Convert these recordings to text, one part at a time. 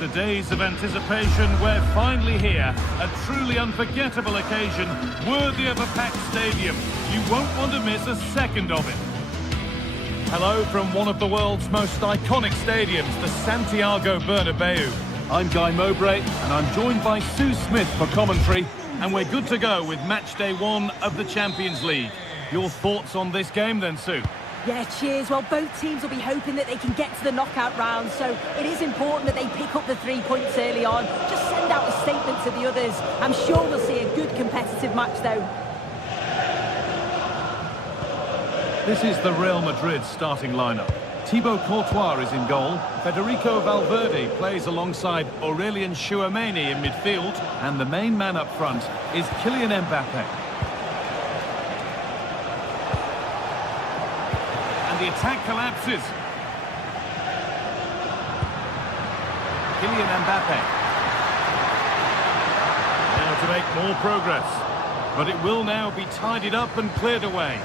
After days of anticipation, we're finally here. A truly unforgettable occasion, worthy of a packed stadium. You won't want to miss a second of it. Hello from one of the world's most iconic stadiums, the Santiago Bernabeu. I'm Guy Mowbray, and I'm joined by Sue Smith for commentary. And we're good to go with match day 1 of the Champions League. Your thoughts on this game then, Sue? Yeah, cheers. Well, both teams will be hoping that they can get to the knockout round, so it is important that they pick up the 3 points early on. Just send out a statement to the others. I'm sure we'll see a good competitive match, though. This is the Real Madrid starting lineup. Thibaut Courtois is in goal. Federico Valverde plays alongside Aurelien Tchouameni in midfield. And the main man up front is Kylian Mbappe. The attack collapses. Kylian Mbappe. Now to make more progress. But it will now be tidied up and cleared away.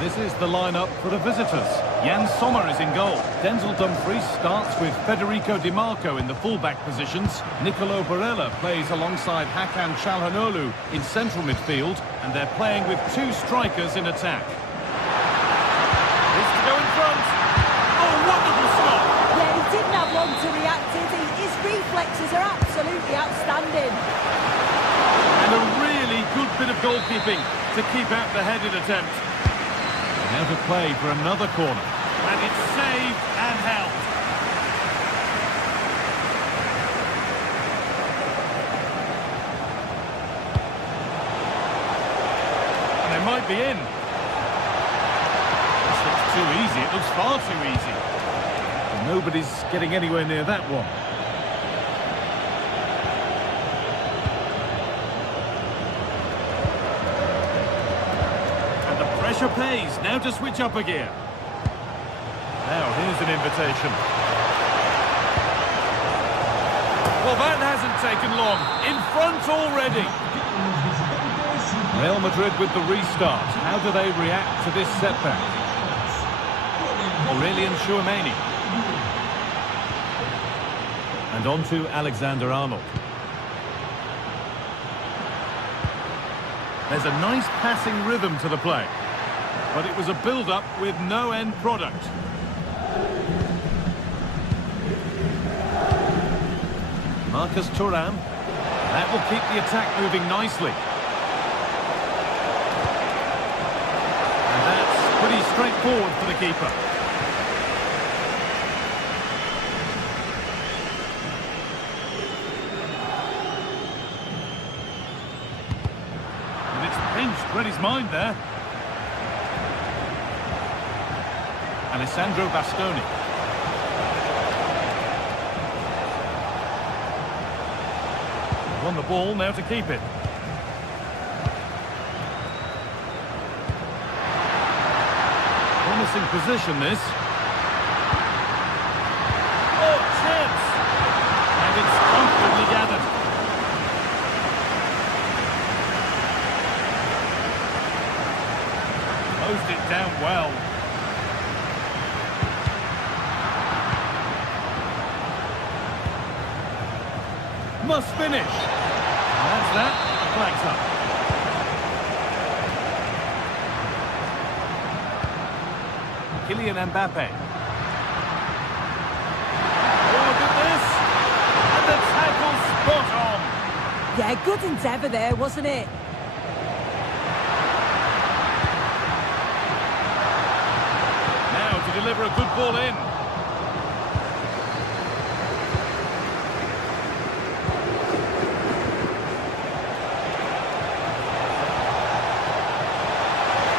This is the lineup for the visitors. Jan Sommer is in goal. Denzel Dumfries starts with Federico Di Marco in the full-back positions. Nicolo Barella plays alongside Hakan Çalhanoğlu in central midfield. And they're playing with 2 strikers in attack. Go in front. Oh, wonderful stop. Yeah, he didn't have long to react to. His reflexes are absolutely outstanding. And a really good bit of goalkeeping to keep out the headed attempt. Now to play for another corner. And it's saved and held. And they might be in. Too easy, it looks far too easy. And nobody's getting anywhere near that one. And the pressure pays, now to switch up a gear. Now here's an invitation. Well, that hasn't taken long, in front already. Real Madrid with the restart, how do they react to this setback? Aurelien Tchouameni. And on to Alexander-Arnold. There's a nice passing rhythm to the play. But it was a build-up with no end product. Marcus Thuram. That will keep the attack moving nicely. And that's pretty straightforward for the keeper. Read his mind there. Alessandro Bastoni. Won the ball, now to keep it. Promising position, this. Oh, chance! And it's comfortably gathered. Closed it down well. Must finish. And that's that. Flags up. Kylian Mbappe. Oh, look at this. And the tackle spot on. Yeah, good endeavour there, wasn't it? Deliver a good ball in.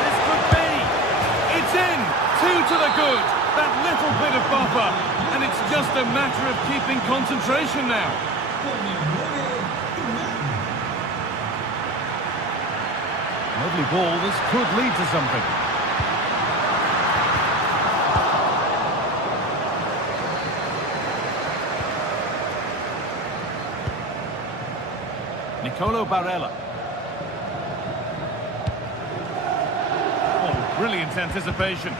This could be. It's in. 2 to the good. That little bit of buffer. And it's just a matter of keeping concentration now. Lovely ball. This could lead to something. Nicolo Barella. Oh, brilliant anticipation.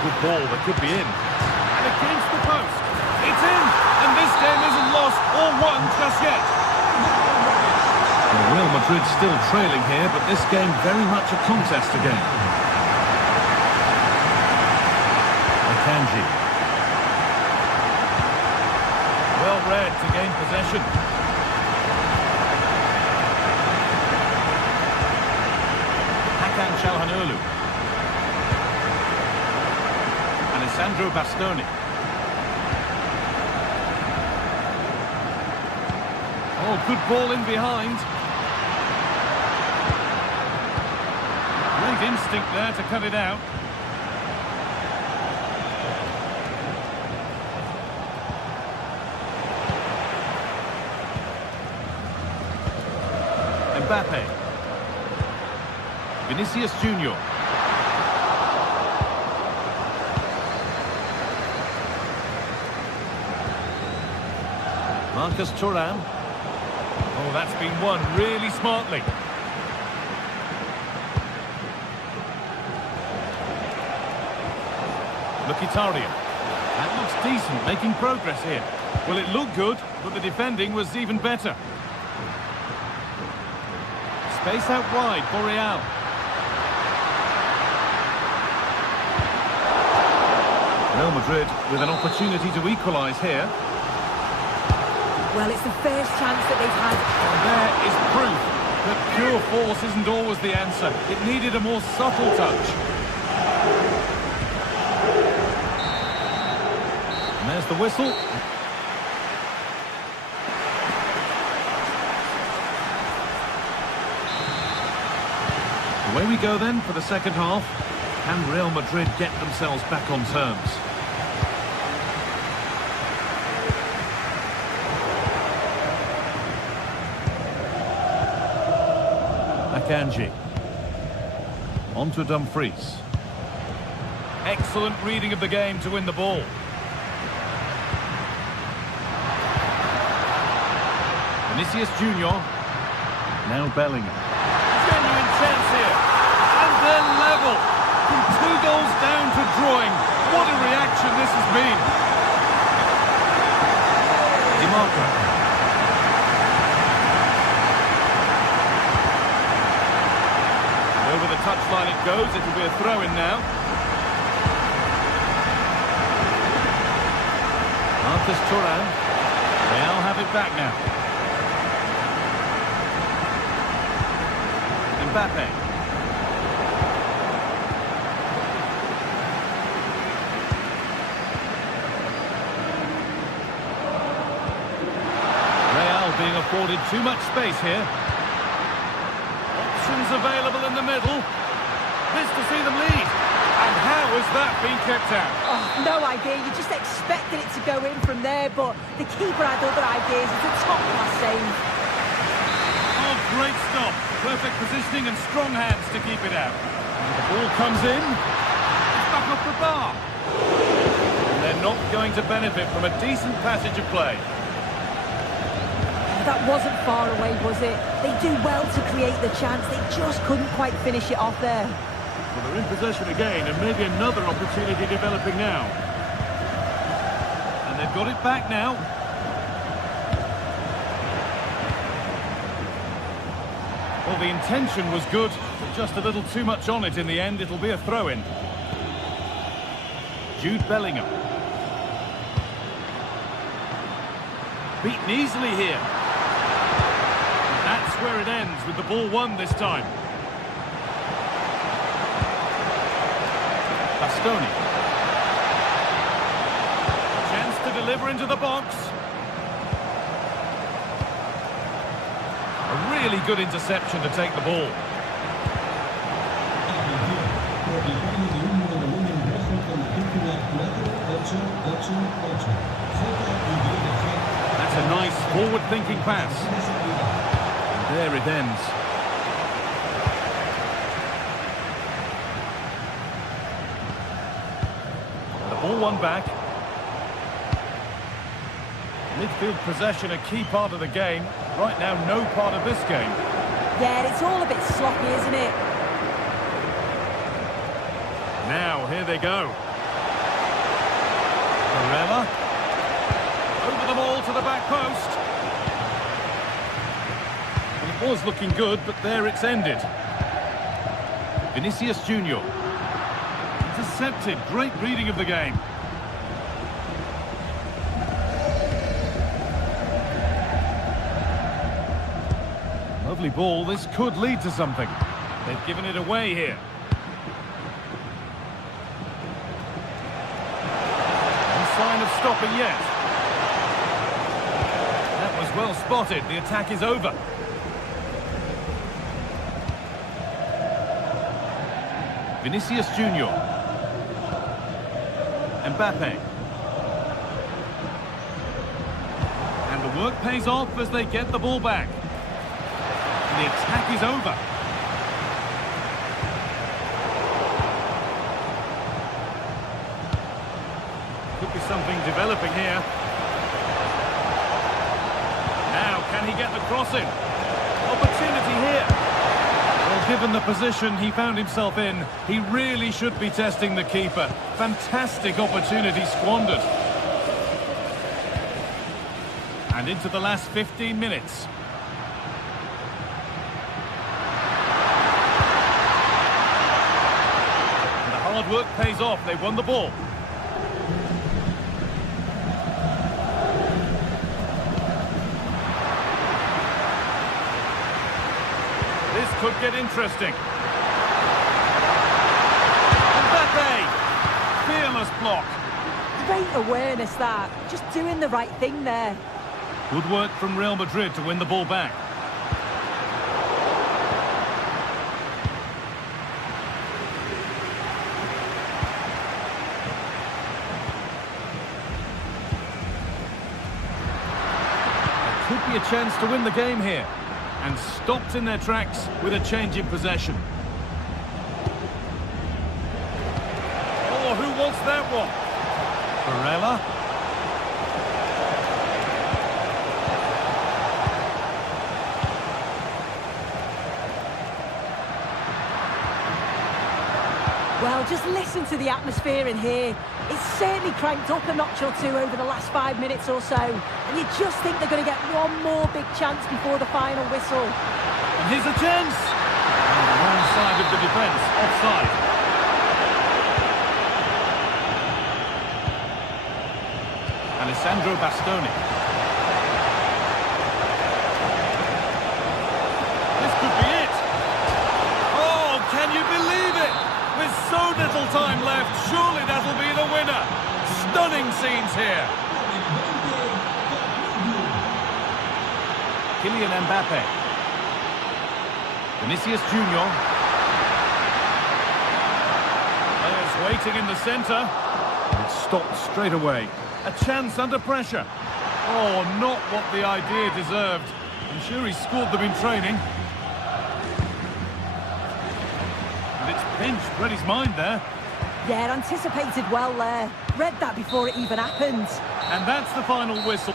Good ball that could be in. And against the post. It's in! And this game isn't lost or won just yet. Well, Real Madrid still trailing here, but this game very much a contest again. Akanji. Well read to gain possession. Çalhanoğlu. Alessandro Bastoni. Oh, good ball in behind. Great instinct there to cut it out. Mbappe. Vinicius Junior. Marcus Thuram. Oh, that's been won really smartly. Mkhitaryan. That looks decent, making progress here. Well, it looked good, but the defending was even better. Space out wide for Real. Real Madrid with an opportunity to equalise here. Well, it's the first chance that they've had. And there is proof that pure force isn't always the answer. It needed a more subtle touch. And there's the whistle. Away we go then for the second half. Can Real Madrid get themselves back on terms? Akanji. On to Dumfries. Excellent reading of the game to win the ball. Vinicius Junior. Now Bellingham. Genuine chance here. And they're level. From 2 goals down to drawing. What a reaction this has been. Di Marco. Over the touchline it goes. It'll be a throw-in now. Marcus Thuram. They'll have it back now. Mbappe. Real being afforded too much space here. Options available in the middle. This to see them lead. And how has that been kept out? Oh, no idea. You just expected it to go in from there, but the keeper had other ideas. It's a top-class save. Oh, great stop. Perfect positioning and strong hands to keep it out. And the ball comes in. It's back off the bar. And they're not going to benefit from a decent passage of play. That wasn't far away, was it? They do well to create the chance. They just couldn't quite finish it off there. Well, they're in possession again, and maybe another opportunity developing now. And they've got it back now. Well, the intention was good, but just a little too much on it in the end. It'll be a throw-in. Jude Bellingham. Beaten easily here. And that's where it ends, with the ball won this time. Bastoni. Chance to deliver into the box. A really good interception to take the ball. That's a nice forward-thinking pass. And there it ends. The ball won back. Midfield possession a key part of the game. Right now, no part of this game. Yeah, it's all a bit sloppy, isn't it? Now, here they go. the back post. Well, it was looking good, but there it's ended. Vinicius Junior. Intercepted. Great reading of the game. Lovely ball. This could lead to something. They've given it away here. No sign of stopping yet. That was well spotted. The attack is over. Vinicius Junior. Mbappe. And the work pays off as they get the ball back. And the attack is over. Could be something developing here. Now, can he get the cross in? Opportunity here. Well, given the position he found himself in, he really should be testing the keeper. Fantastic opportunity squandered. And into the last 15 minutes. And the hard work pays off. They won the ball. This could get interesting. Mbappe! Fearless block. Great awareness that. Just doing the right thing there. Good work from Real Madrid to win the ball back. There could be a chance to win the game here. And stopped in their tracks with a change in possession. Oh, who wants that one? Barella. Well, just listen to the atmosphere in here. It's certainly cranked up a notch or two over the last 5 minutes or so. And you just think they're going to get one more big chance before the final whistle. And here's a chance. On the wrong side of the defence, offside. Alessandro Bastoni. This could be it. Oh, can you believe it? With so little time left, surely that'll be the winner. Stunning scenes here. Kylian Mbappe. Vinicius Junior. Players waiting in the centre. It stopped straight away. A chance under pressure. Oh, not what the idea deserved. I'm sure he scored them in training. And it's pinched, read his mind there. Yeah, anticipated well there. Read that before it even happened. And that's the final whistle.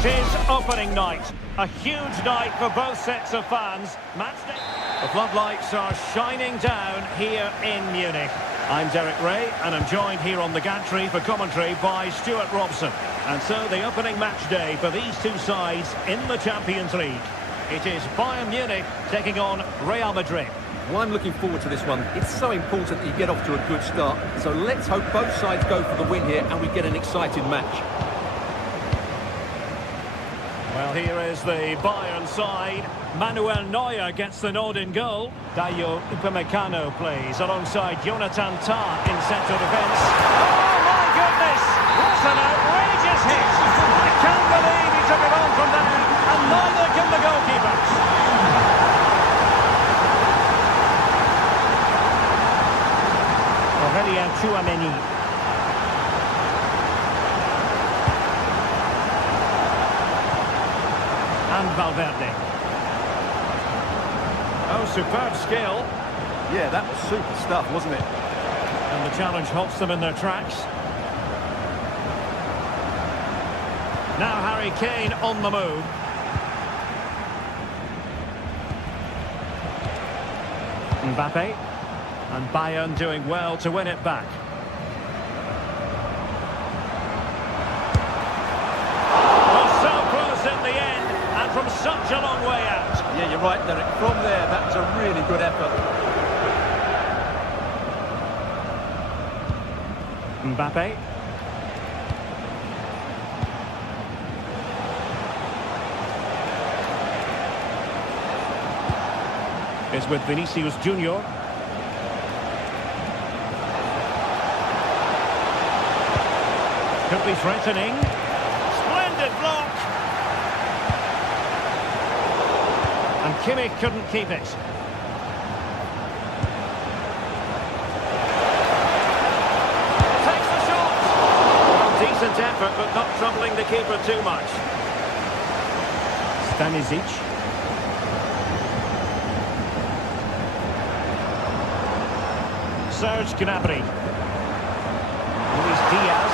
It is opening night. A huge night for both sets of fans. Match day. The floodlights are shining down here in Munich. I'm Derek Ray, and I'm joined here on the gantry for commentary by Stuart Robson. And so the opening match day for these two sides in the Champions League. It is Bayern Munich taking on Real Madrid. Well, I'm looking forward to this one. It's so important that you get off to a good start. So let's hope both sides go for the win here and we get an exciting match. Well, here is the Bayern side. Manuel Neuer gets the nod in goal. Rayo Upamecano plays alongside Jonathan Tah in central defence. Oh, my goodness! What an outrageous hit! I can't believe he took it on from there, and neither can the goalkeeper. Aurelien Tchouameni. And Valverde. Oh, superb skill. Yeah, that was super stuff, wasn't it? And the challenge halts them in their tracks. Now Harry Kane on the move. Mbappe. And Bayern doing well to win it back. Oh, so close in the end. And from such a long way out. Yeah, you're right, Derek. From there, that was a really good effort. Mbappe. Is with Vinicius Junior. Could be threatening. Splendid block. And Kimmich couldn't keep it. Takes the shot. Well, decent effort, but not troubling the keeper too much. Stanisic. Serge Gnabry. Luis Diaz.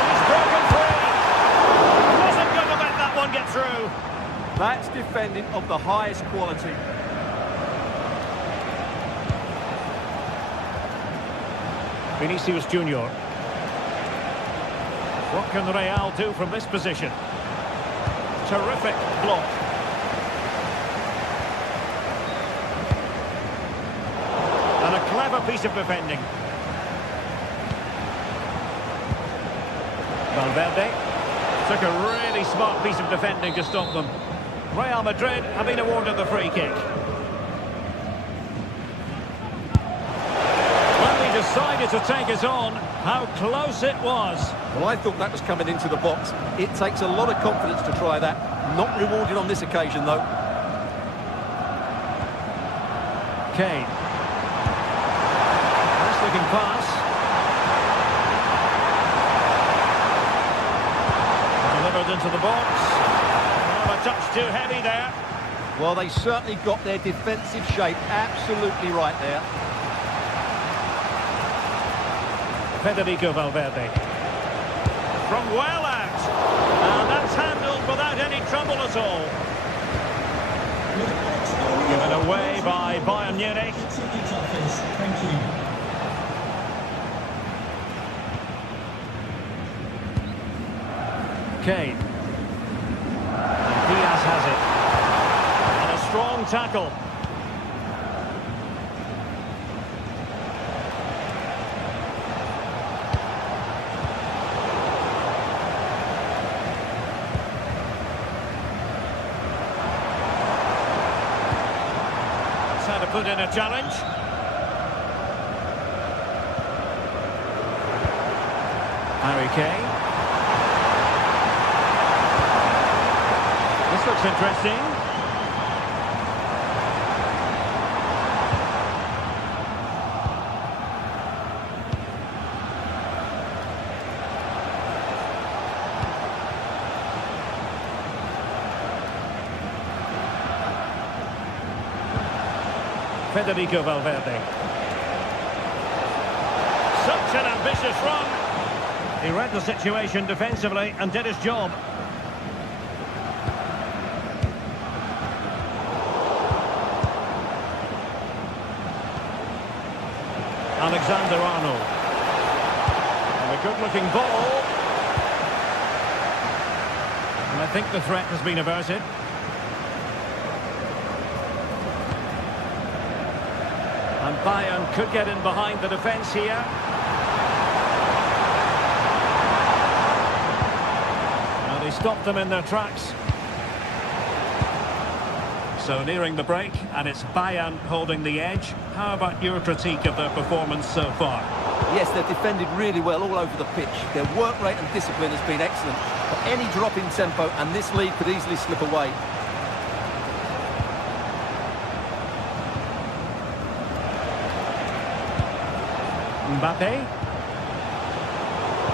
He's broken free. Wasn't going to let that one get through. That's defending of the highest quality. Vinicius Junior. What can Real do from this position? Terrific block. And a clever piece of defending. Valverde took a really smart piece of defending to stop them. Real Madrid have been awarded the free kick. Well, he decided to take it on. How close it was. Well, I thought that was coming into the box. It takes a lot of confidence to try that. Not rewarded on this occasion, though. Kane. Nice looking pass. Delivered into the box. Oh, a touch too heavy there. Well, they certainly got their defensive shape absolutely right there. Federico Valverde. From well out. And that's handled without any trouble at all. Given away by Bayern Munich. Thank you. Kane. And Diaz has it. And a strong tackle. That's how to put in a challenge. Harry Kane. This looks interesting. Federico Valverde. Such an ambitious run. He read the situation defensively and did his job. Alexander-Arnold. And a good-looking ball. And I think the threat has been averted. And Bayern could get in behind the defence here. Now they stopped them in their tracks. So nearing the break, and it's Bayern holding the edge. How about your critique of their performance so far? Yes, they've defended really well all over the pitch. Their work rate and discipline has been excellent. But any drop in tempo and this lead could easily slip away. Mbappe.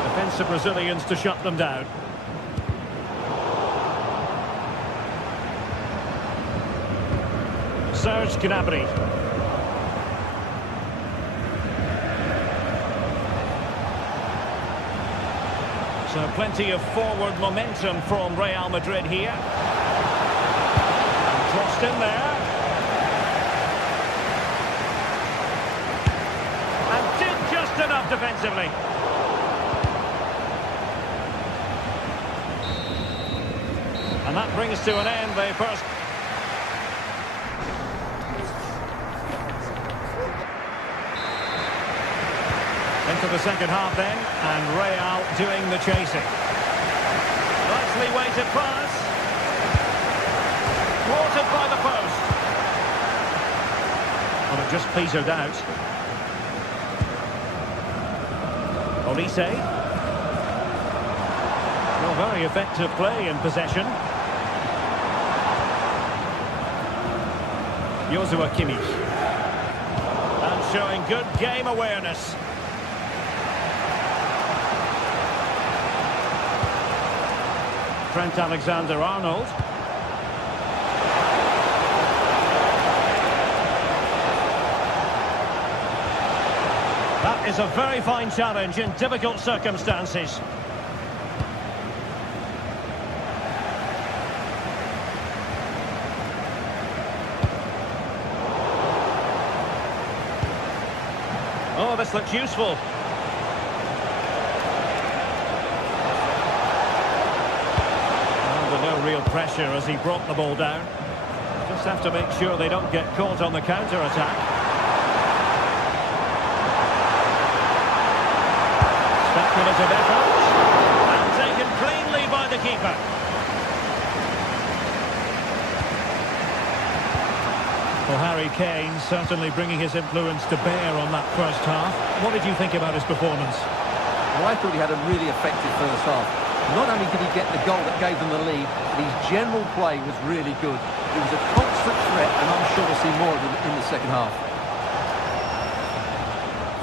Defensive Brazilians to shut them down. Serge Gnabry. So plenty of forward momentum from Real Madrid here. Crossed in there. And did just enough defensively. And that brings to an end the first. Into the second half then, and Real doing the chasing. Nicely weighted pass. Thwarted by the post. Well, it just petered out. Olise. Well, very effective play in possession. Joshua Kimmich. And showing good game awareness. Trent Alexander-Arnold. That is a very fine challenge in difficult circumstances. Oh, this looks useful. Real pressure as he brought the ball down. Just have to make sure they don't get caught on the counter-attack. Speculative effort. And taken cleanly by the keeper. Well, Harry Kane certainly bringing his influence to bear on that first half. What did you think about his performance? Well, I thought he had a really effective first half. Not only did he get the goal that gave them the lead, but his general play was really good. It was a constant threat, and I'm sure we'll see more of him in the second half.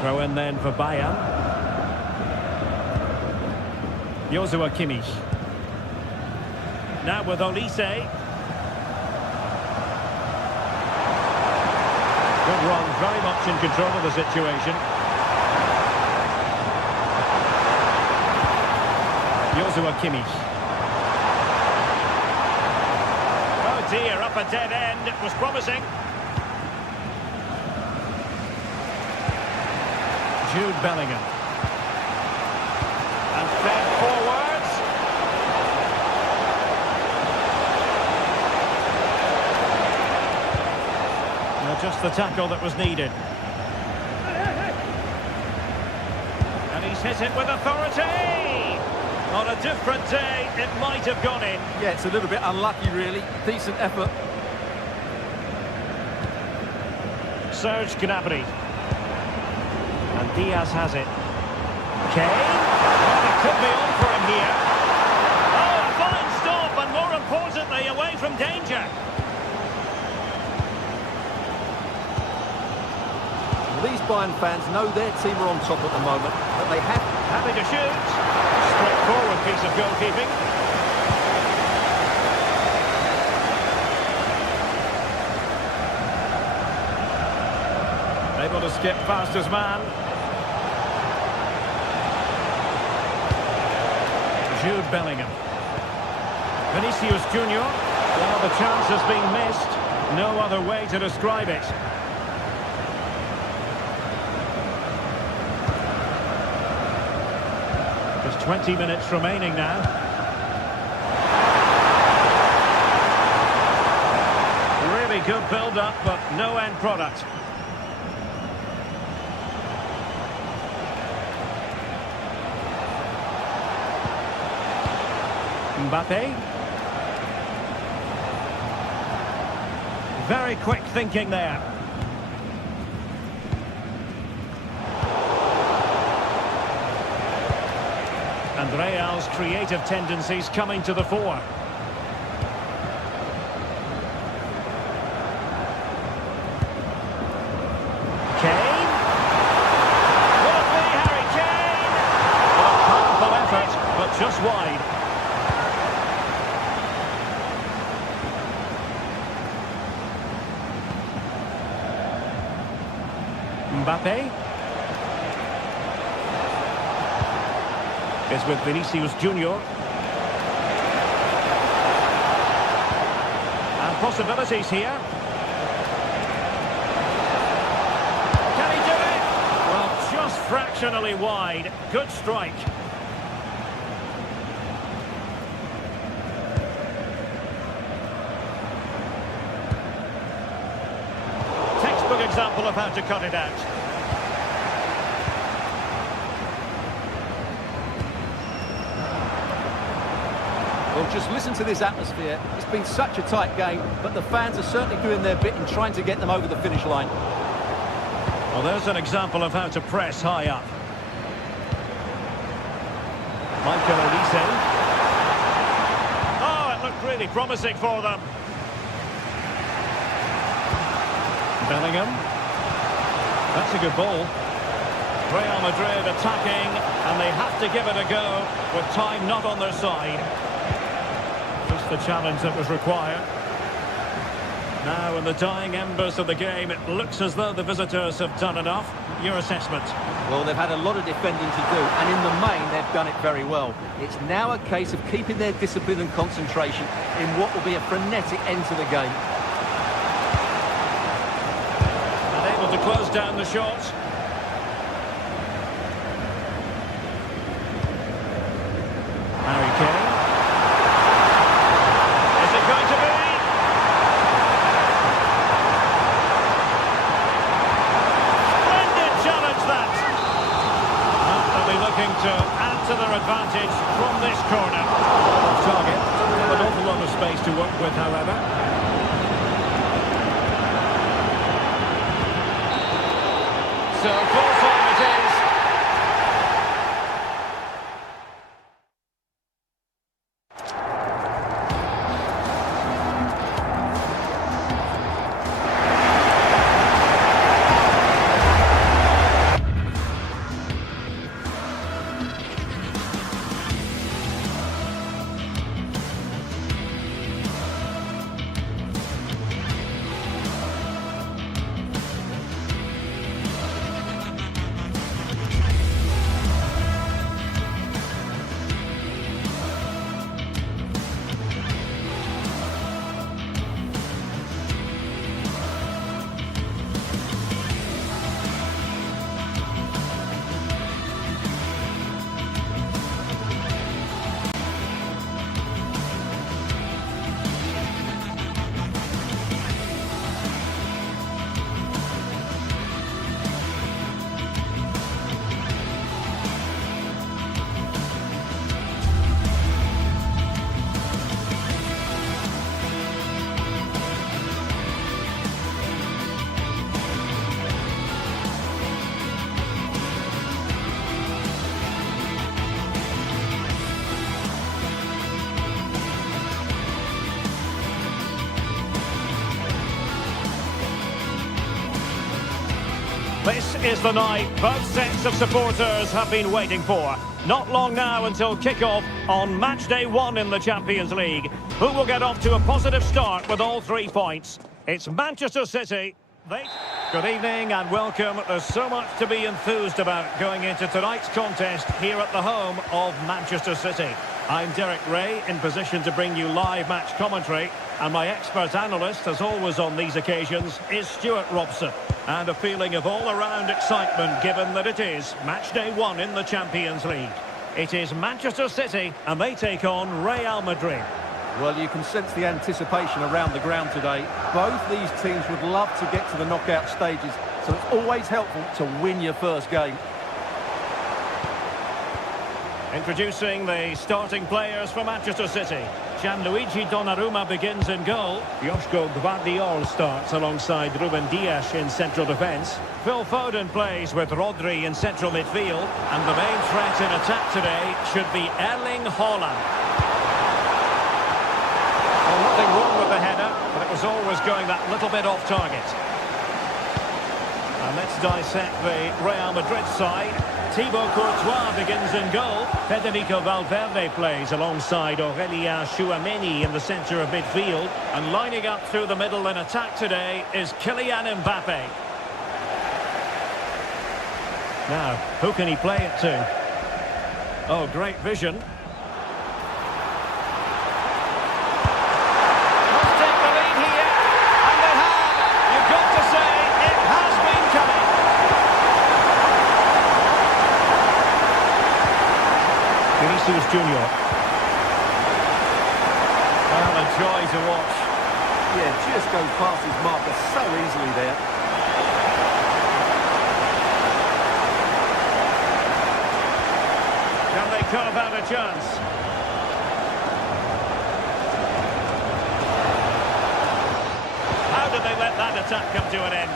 Throw in then for Bayern. Joshua Kimmich. Now with Olise. Good run, very much in control of the situation. Joshua Kimmich. Oh dear, up a dead end. It was promising. Jude Bellingham. And fed forwards. Well, just the tackle that was needed. And he's hit it with authority. On a different day, it might have gone in. Yeah, it's a little bit unlucky, really. Decent effort. Serge Gnabry. And Diaz has it. Kane. Well, it could be on for him here. Oh, a fine stop, and more importantly, away from danger. Well, these Bayern fans know their team are on top at the moment, but they have... Happy to shoot. Straightforward piece of goalkeeping. Able to skip past his man. Jude Bellingham. Vinicius Junior. Well, the chance has been missed. No other way to describe it. 20 minutes remaining now. Really good build-up, but no end product. Mbappe. Very quick thinking there. And Real's creative tendencies coming to the fore. Kane. Will it be Harry Kane? Well, a powerful effort, but just wide. Mbappe is with Vinicius Junior. And possibilities here. Can he do it? Well, just fractionally wide. Good strike. Textbook example of how to cut it out. Well, just listen to this atmosphere. It's been such a tight game, but the fans are certainly doing their bit in trying to get them over the finish line. Well, there's an example of how to press high up. Michael Olise. Oh, it looked really promising for them. Bellingham. That's a good ball. Real Madrid attacking, and they have to give it a go with time not on their side. Just the challenge that was required. Now, in the dying embers of the game, it looks as though the visitors have done enough. Your assessment? Well, they've had a lot of defending to do, and in the main, they've done it very well. It's now a case of keeping their discipline and concentration in what will be a frenetic end to the game. And able to close down the shots. Harry Kane. Is it going to be? Splendid challenge, that. Well, they'll be looking to add to their advantage from this corner. Off target. An awful lot of space to work with, however. So, full time it is. This is the night both sets of supporters have been waiting for. Not long now until kick-off on match day 1 in the Champions League. Who will get off to a positive start with all 3 points? It's Manchester City. Good evening and welcome. There's so much to be enthused about going into tonight's contest here at the home of Manchester City. I'm Derek Ray, in position to bring you live match commentary, and my expert analyst, as always on these occasions, is Stuart Robson. And a feeling of all-around excitement given that it is match day 1 in the Champions League. It is Manchester City, and they take on Real Madrid. Well, you can sense the anticipation around the ground today. Both these teams would love to get to the knockout stages, so it's always helpful to win your first game. Introducing the starting players for Manchester City. Gianluigi Donnarumma begins in goal. Joško Gvardiol starts alongside Ruben Dias in central defence. Phil Foden plays with Rodri in central midfield. And the main threat in attack today should be Erling Haaland. Well, nothing wrong with the header, but it was always going that little bit off target. And let's dissect the Real Madrid side. Thibaut Courtois begins in goal. Federico Valverde plays alongside Aurélien Tchouameni in the centre of midfield. And lining up through the middle in attack today is Kylian Mbappe. Now, who can he play it to? Oh, great vision. Must take the lead here. And they have. You've got to say, it has been coming. Vinicius Junior. Well, a joy to watch. Yeah, just goes past his marker so easily there. Can they carve out a chance? How did they let that attack come to an end?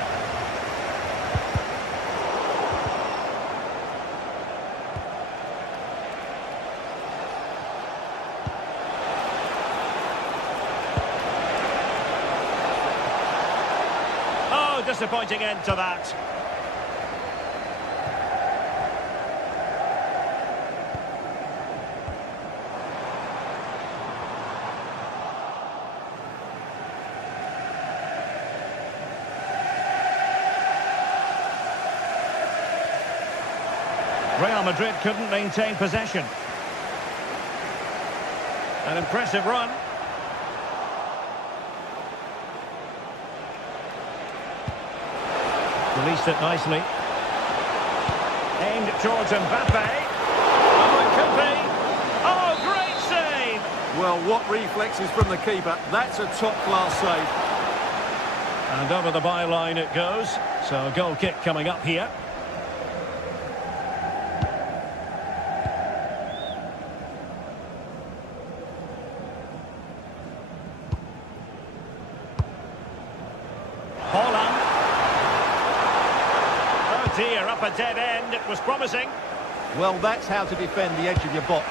Disappointing end to that. Real Madrid couldn't maintain possession. An impressive run. Released it nicely. Aimed towards Mbappe. Oh, it could be. Oh, great save! Well, what reflexes from the keeper. That's a top-class save. And over the byline it goes. So a goal kick coming up here. Up a dead end, it was promising. Well, that's how to defend the edge of your box.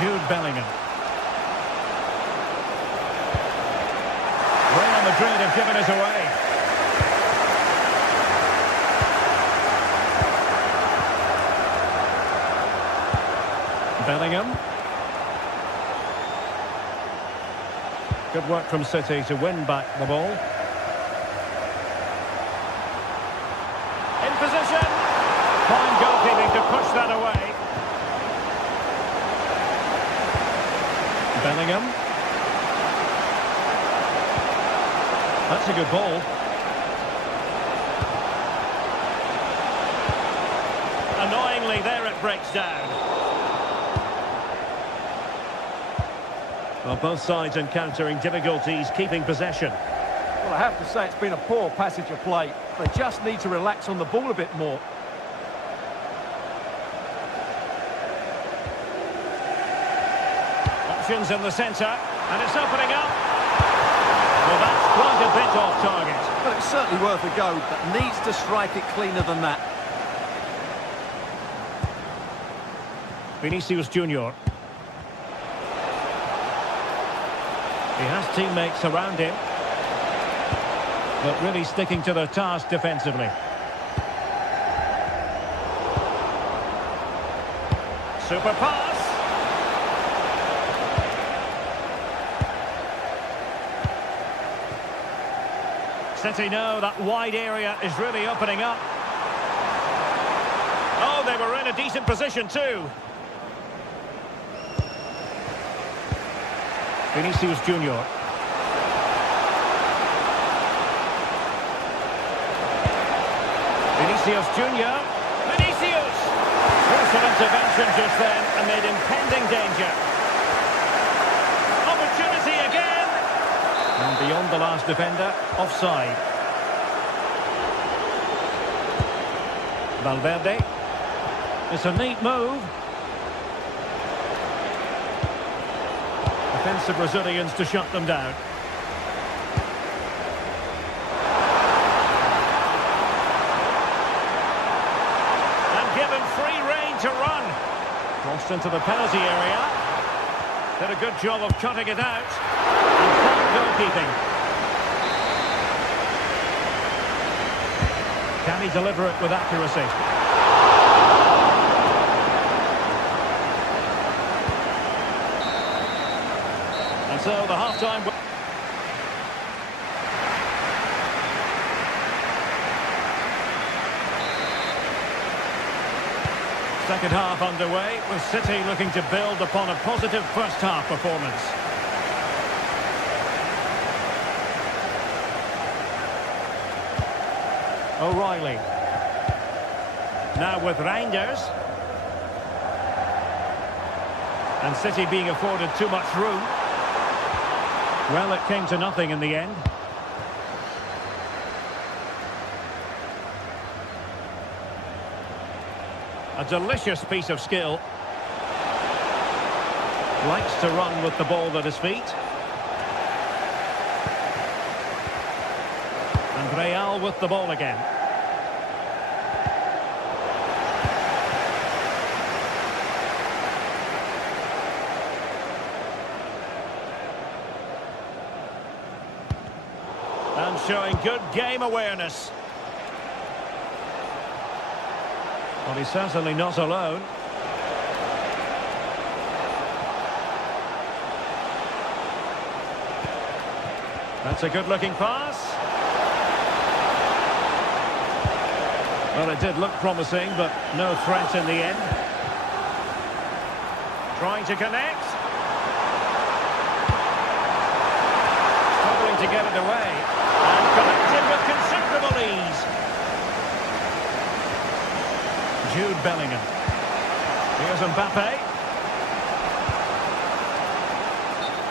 Jude Bellingham. Real Madrid have given us away. Bellingham. Good work from City to win back the ball. In position. Fine goalkeeping to push that away. Bellingham. That's a good ball. Annoyingly, there it breaks down. Well, both sides encountering difficulties keeping possession. Well, I have to say it's been a poor passage of play. They just need to relax on the ball a bit more. Options in the centre, and it's opening up. Well, that's quite a bit off target. But it's certainly worth a go, but needs to strike it cleaner than that. Vinicius Junior. He has teammates around him, but really sticking to their task defensively. Super pass. City know that wide area is really opening up. Oh, they were in a decent position too. Vinicius Junior. Vinicius Junior. Vinicius! Crucial intervention just then amid impending danger. Opportunity again! And beyond the last defender, offside. Valverde. It's a neat move. Defensive Brazilians to shut them down. And given free rein to run. Crossed into the penalty area. Did a good job of cutting it out. And fine goalkeeping. Can he deliver it with accuracy? And so the half-time... Second half underway, with City looking to build upon a positive first-half performance. O'Reilly. Now with Reinders. And City being afforded too much room. Well, it came to nothing in the end. A delicious piece of skill. Likes to run with the ball at his feet. And Real with the ball again. And showing good game awareness. Well, he's certainly not alone. That's a good-looking pass. Well, it did look promising, but no threat in the end. Trying to connect. Struggling to get it away. And connected with considerable ease. Jude Bellingham. Here's Mbappe.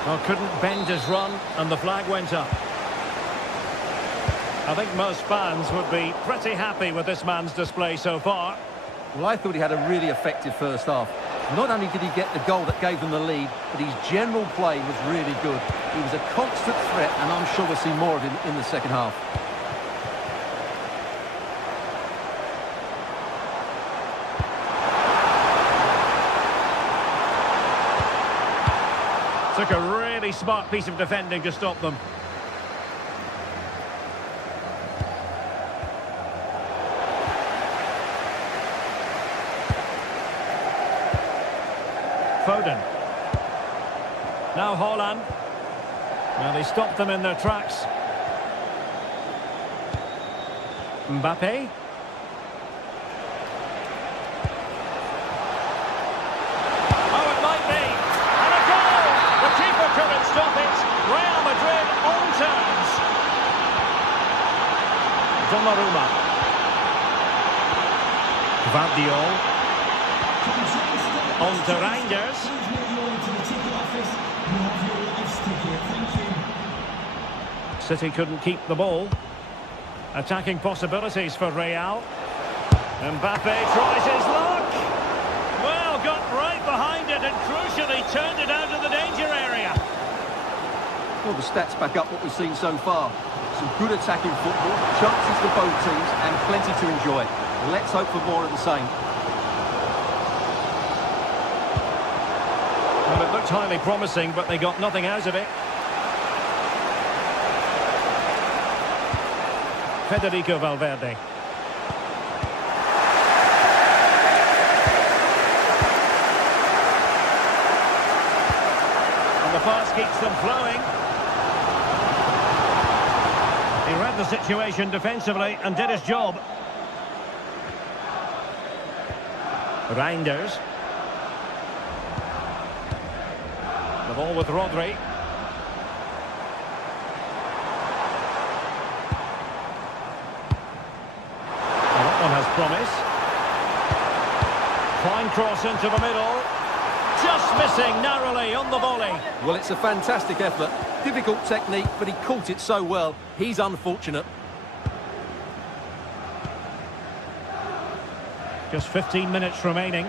Well, couldn't bend his run, and the flag went up. I think most fans would be pretty happy with this man's display so far. Well, I thought he had a really effective first half. Not only did he get the goal that gave them the lead, but his general play was really good. He was a constant threat, and I'm sure we'll see more of him in the second half. Took a really smart piece of defending to stop them. Foden. Now Haaland. Well, they stopped them in their tracks. Mbappe. Oh, it might be. And a goal! The keeper couldn't stop it. Real Madrid on terms. Donnarumma. Guardiola. On to Reinders. City couldn't keep the ball. Attacking possibilities for Real. Mbappe tries his luck. Well, got right behind it and crucially turned it out of the danger area. Well, the stats back up what we've seen so far. Some good attacking football, chances for both teams, and plenty to enjoy. Let's hope for more of the same. Well, it looked highly promising, but they got nothing out of it. Federico Valverde. And the pass keeps them flowing. He read the situation defensively and did his job. Reinders. The ball with Rodri. Well, that one has promise. Fine cross into the middle. Just missing narrowly on the volley. Well, it's a fantastic effort. Difficult technique, but he caught it so well. He's unfortunate. Just 15 minutes remaining.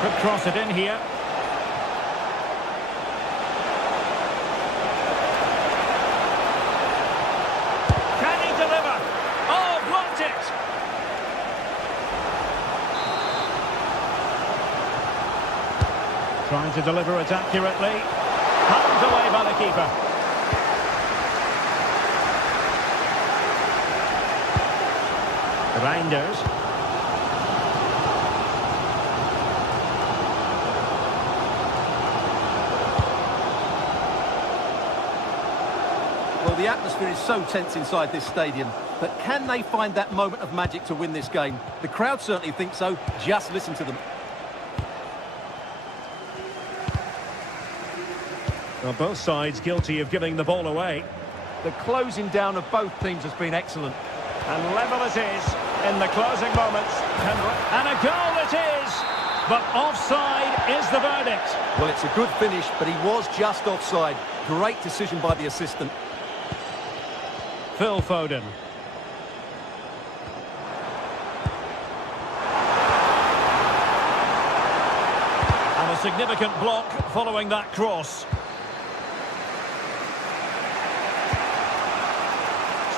Could cross it in here. Can he deliver? Oh, blocked it! Trying to deliver it accurately. Hands away by the keeper. Reinders. Well, the atmosphere is so tense inside this stadium, but can they find that moment of magic to win this game? The crowd certainly think so. Just listen to them. Well, both sides guilty of giving the ball away. The closing down of both teams has been excellent. And level it is in the closing moments. And a goal it is! But offside is the verdict. Well, it's a good finish, but he was just offside. Great decision by the assistant. Phil Foden. And a significant block following that cross.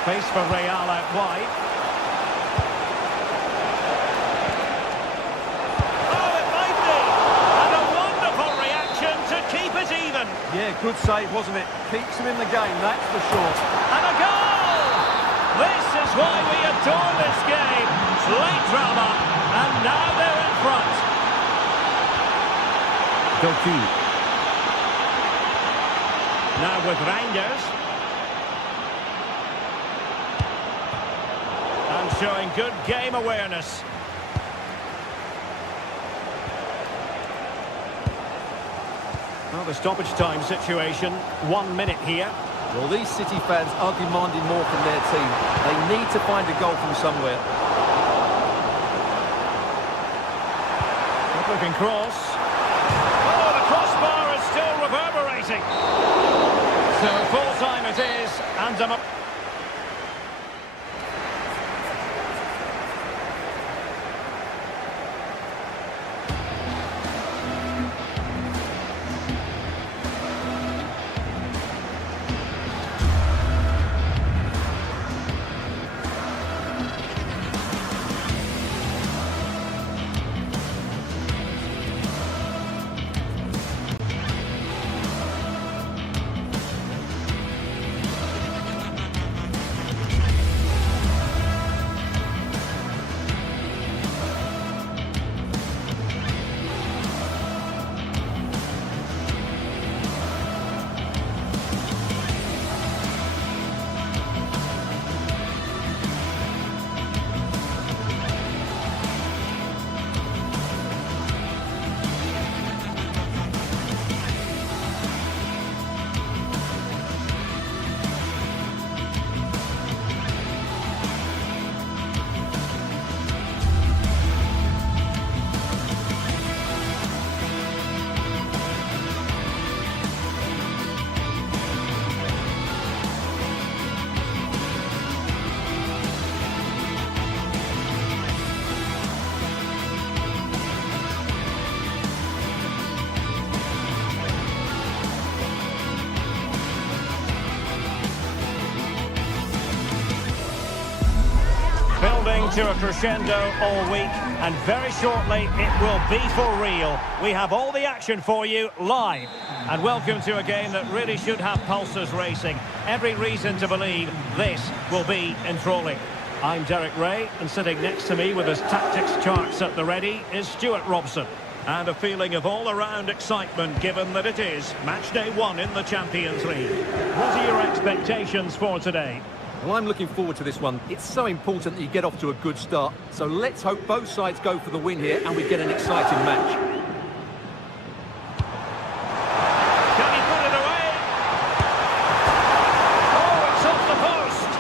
Space for Real out wide. Oh, it might be! And a wonderful reaction to keep it even. Yeah, good save, wasn't it? Keeps him in the game, that's for sure. And a goal! This is why we adore this game. Late drama, and now they're in front. Doku. Now with Reinders. And showing good game awareness. Well, the stoppage time situation, 1 minute here. Well, these City fans are demanding more from their team. They need to find a goal from somewhere. Good looking cross. Oh, the crossbar is still reverberating. So full time it is, and building to a crescendo all week, and very shortly it will be for real. We have all the action for you live. And welcome to a game that really should have pulses racing. Every reason to believe this will be enthralling. I'm Derek Ray, and sitting next to me with his tactics charts at the ready is Stuart Robson. And a feeling of all-around excitement, given that it is match day 1 in the Champions League. What are your expectations for today? Well, I'm looking forward to this one. It's so important that you get off to a good start. So let's hope both sides go for the win here and we get an exciting match. Can he put it away? Oh, it's off the post!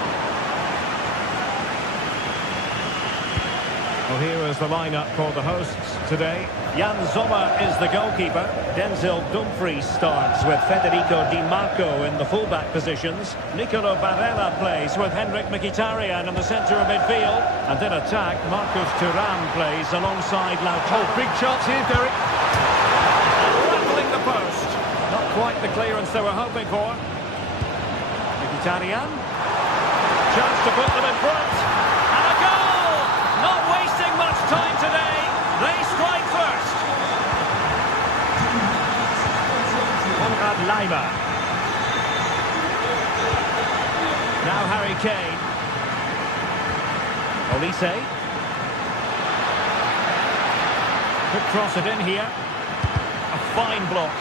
Well, here is the lineup for the hosts today. Jan Sommer is the goalkeeper. Denzel Dumfries starts with Federico Di Marco in the fullback positions. Nicolo Barella plays with Henrik Mkhitaryan in the centre of midfield. And in attack, Marcus Thuram plays alongside Lautaro. Oh, big chance here, Derek. Rattling the post. Not quite the clearance they were hoping for. Mkhitaryan. Chance to put them in front. And a goal! Not wasting much time today. They strike first. Konrad Laimer. Now Harry Kane. Olise. Could cross it in here. A fine block.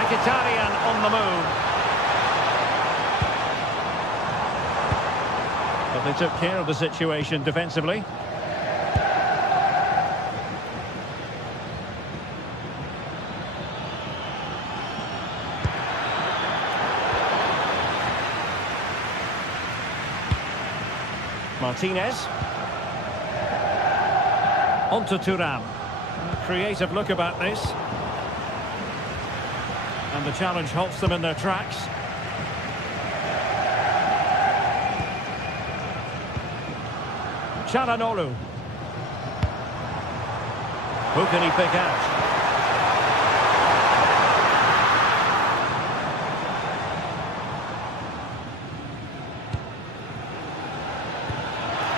Mkhitaryan on the move. But they took care of the situation defensively. Martinez. On to Thuram. Creative look about this. And the challenge halts them in their tracks. Çalhanoğlu. Who can he pick out?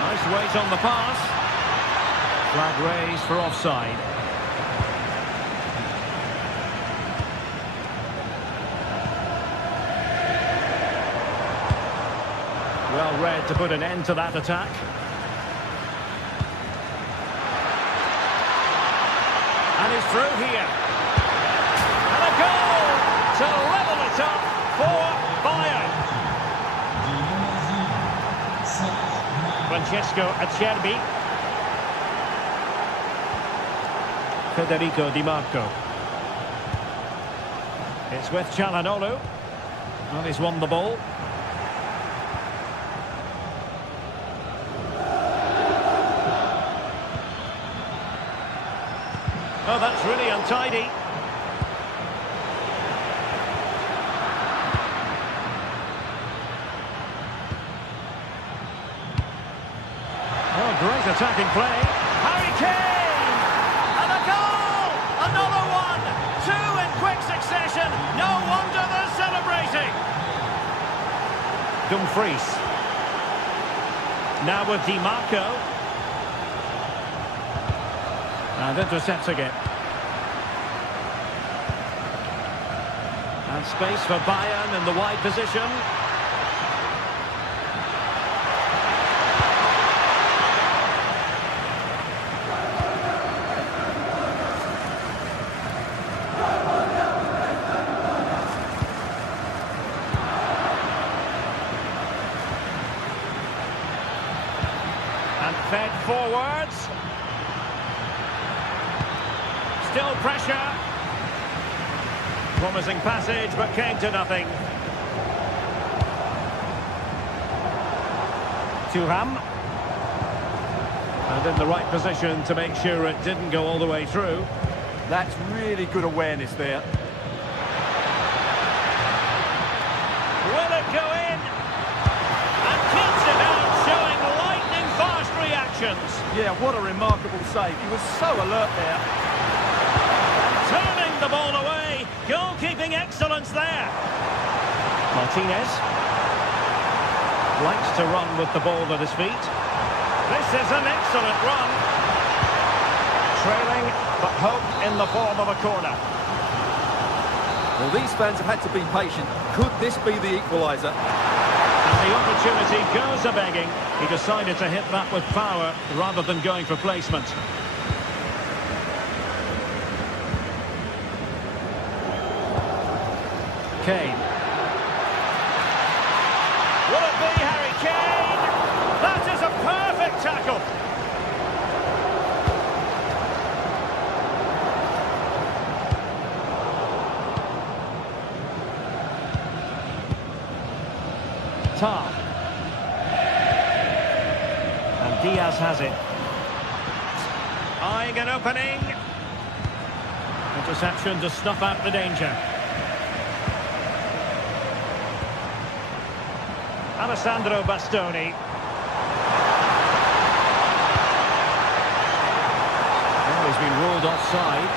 Nice weight on the pass. Flag raised for offside. Well read to put an end to that attack. And he's through here. And a goal to level it up for Bayern. Francesco Acerbi. Federico Di Marco. It's with Çalhanoğlu. And he's won the ball. Oh, that's really untidy. Oh, great attacking play. Harry Kane! And a goal! Another one! 2 in quick succession. No wonder they're celebrating. Dumfries. Now with Di Marco. And intercepting it. And space for Bayern in the wide position. And fed forwards. Still pressure. Promising passage, but came to nothing. Thuram. And in the right position to make sure it didn't go all the way through. That's really good awareness there. Will it go in? And kills it out, showing lightning-fast reactions. Yeah, what a remarkable save. He was so alert there. Turning the ball away. Goalkeeping excellence there. Martinez. Likes to run with the ball at his feet. This is an excellent run. Trailing, but hope in the form of a corner. Well, these fans have had to be patient. Could this be the equaliser? And the opportunity goes a-begging. He decided to hit that with power rather than going for placement. Kane. Will it be Harry Kane? That is a perfect tackle. Tar. And Diaz has it. Eyeing an opening. Interception to snuff out the danger. Alessandro Bastoni. Oh, he's been ruled offside.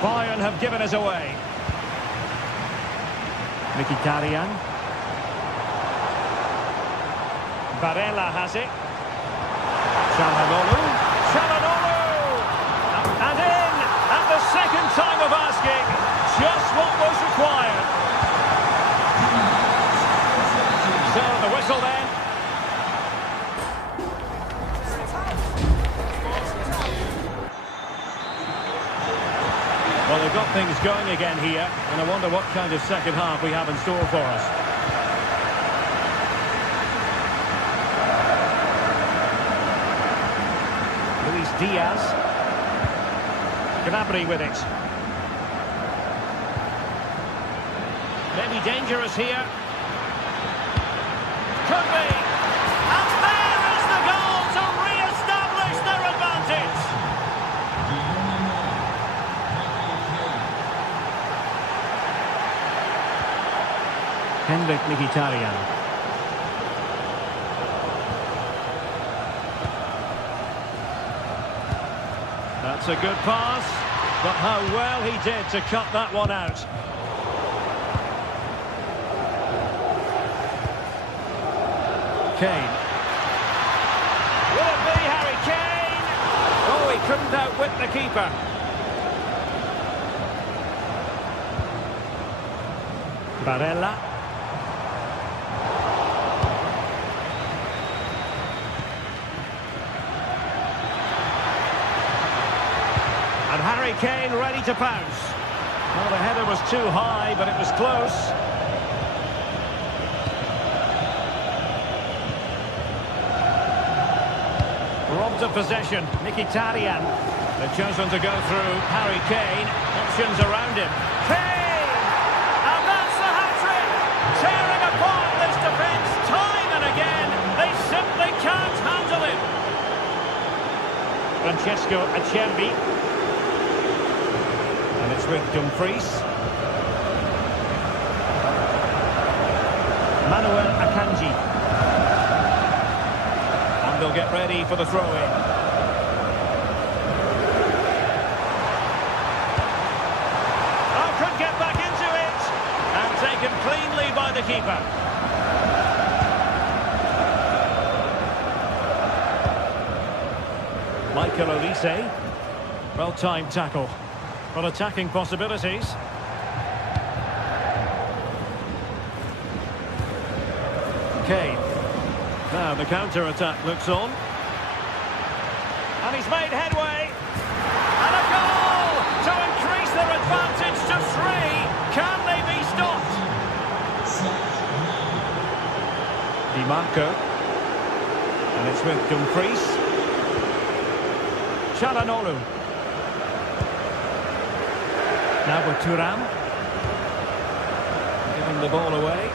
Bayern have given us away. Mkhitaryan. Barella has it. Çalhanoğlu. And in at the second time of asking. Just what was required. So the whistle then. Well, they've got things going again here, and I wonder what kind of second half we have in store for us. Luis Diaz. Gnabry with it. Maybe dangerous here. Could be. And there is the goal to re-establish their advantage. Henrik Mkhitaryan. That's a good pass, but how well he did to cut that one out. Kane. Will it be Harry Kane? Oh, he couldn't outwit the keeper. Barella. And Harry Kane ready to pounce. Well, the header was too high, but it was close. Robbed of possession, Mkhitaryan. They've chosen to go through Harry Kane. Options around him. Kane! And that's the hat-trick! Tearing apart this defence time and again. They simply can't handle him. Francesco Acerbi. And it's with Dumfries. Manuel Akanji. And they'll get ready for the throw-in. Oh, could get back into it. And taken cleanly by the keeper. Michael Olise. Well-timed tackle. But attacking possibilities. Kane. Now the counter-attack looks on. And he's made headway. And a goal to increase their advantage to 3. Can they be stopped? Di Marco. And it's with Dumfries. Çalhanoğlu. Now with Thuram. Giving the ball away.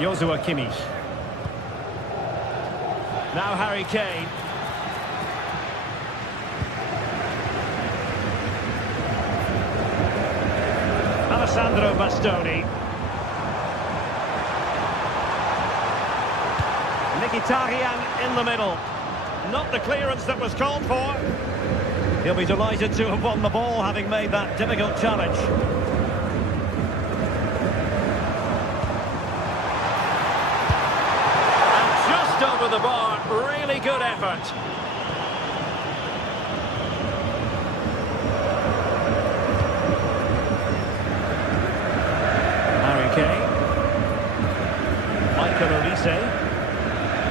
Joshua Kimmich. Now Harry Kane. Alessandro Bastoni. Mkhitaryan in the middle. Not the clearance that was called for. He'll be delighted to have won the ball, having made that difficult challenge. good effort. Harry Kane. Michael Olise.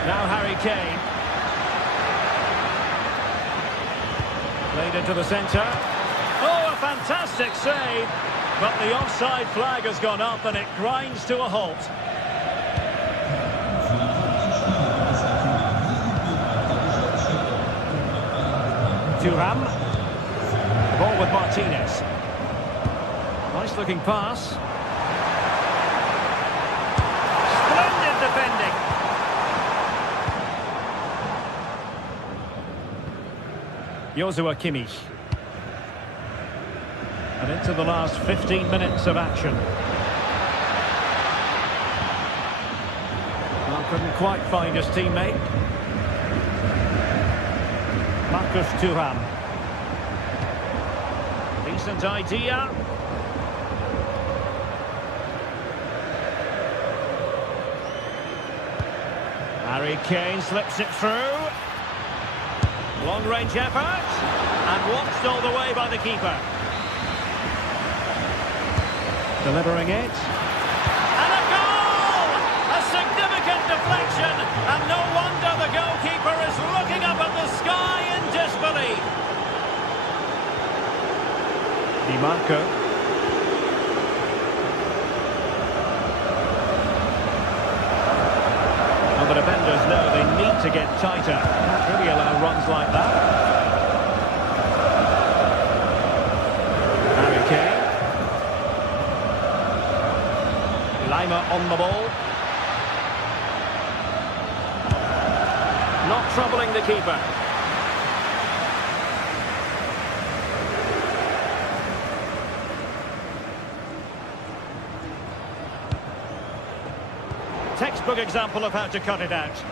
Now Harry Kane. Played into the centre. Oh, a fantastic save. But the offside flag has gone up and it grinds to a halt. Thuram. Ball with Martinez. Nice looking pass. Splendid defending. Joshua Kimmich. And into the last 15 minutes of action. Well, couldn't quite find his teammate. Marcus Thuram. Decent idea. Harry Kane slips it through. Long-range effort. And watched all the way by the keeper. Delivering it. And a goal! A significant deflection. And no wonder the goalkeeper is looking up at the sky in disbelief. Di Marco. Well, the defenders know they need to get tighter. Can't really allow runs like that. Harry Kane. Lima on the ball. Not troubling the keeper. Textbook example of how to cut it out.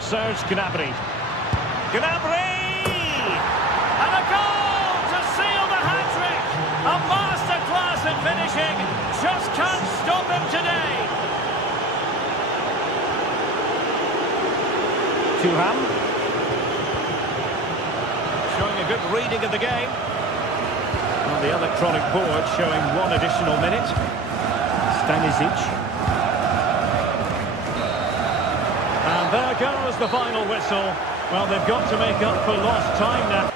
Serge Gnabry. Gnabry! And a goal to seal the hat-trick! A masterclass in finishing. Just can't stop him today. Thuram. Showing a good reading of the game. On the electronic board showing one additional minute. Stanisic. And there goes the final whistle. Well, they've got to make up for lost time now.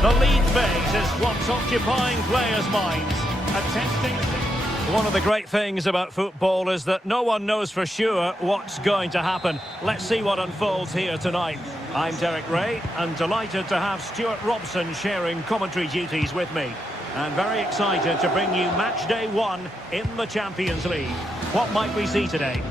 The lead phase is what's occupying players' minds. Attempting. One of the great things about football is that no one knows for sure what's going to happen. Let's see what unfolds here tonight. I'm Derek Ray, and delighted to have Stuart Robson sharing commentary duties with me. And very excited to bring you match day 1 in the Champions League. What might we see today?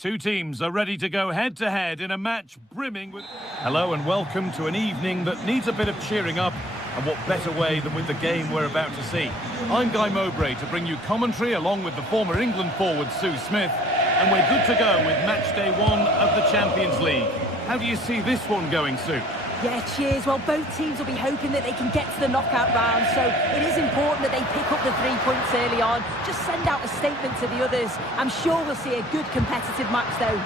Two teams are ready to go head-to-head in a match brimming with... Hello and welcome to an evening that needs a bit of cheering up, and what better way than with the game we're about to see. I'm Guy Mowbray to bring you commentary along with the former England forward Sue Smith, and we're good to go with match day 1 of the Champions League. How do you see this one going, Sue? Yeah, cheers. Well, both teams will be hoping that they can get to the knockout round, so it is important that they pick up the 3 points early on. Just send out a statement to the others. I'm sure we'll see a good competitive match, though.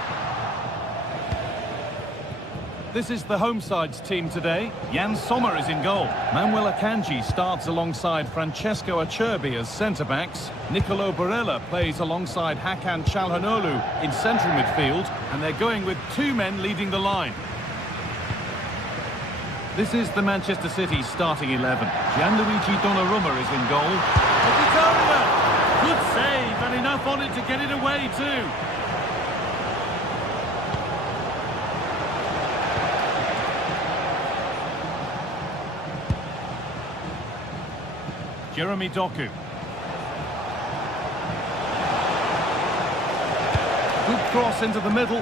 This is the home side's team today. Jan Sommer is in goal. Manuel Akanji starts alongside Francesco Acerbi as centre-backs. Nicolo Barella plays alongside Hakan Çalhanoğlu in central midfield, and they're going with 2 men leading the line. This is the Manchester City starting 11. Gianluigi Donnarumma is in goal. Victoria! Good save, and enough on it to get it away too. Jeremy Doku. Good cross into the middle.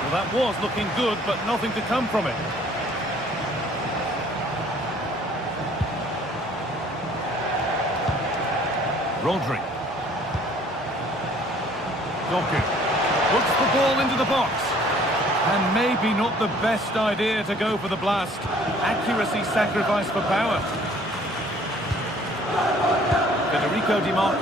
Well, that was looking good, but nothing to come from it. Rodri. Doku puts the ball into the box. And maybe not the best idea to go for the blast. Accuracy sacrificed for power. Federico Di Marco.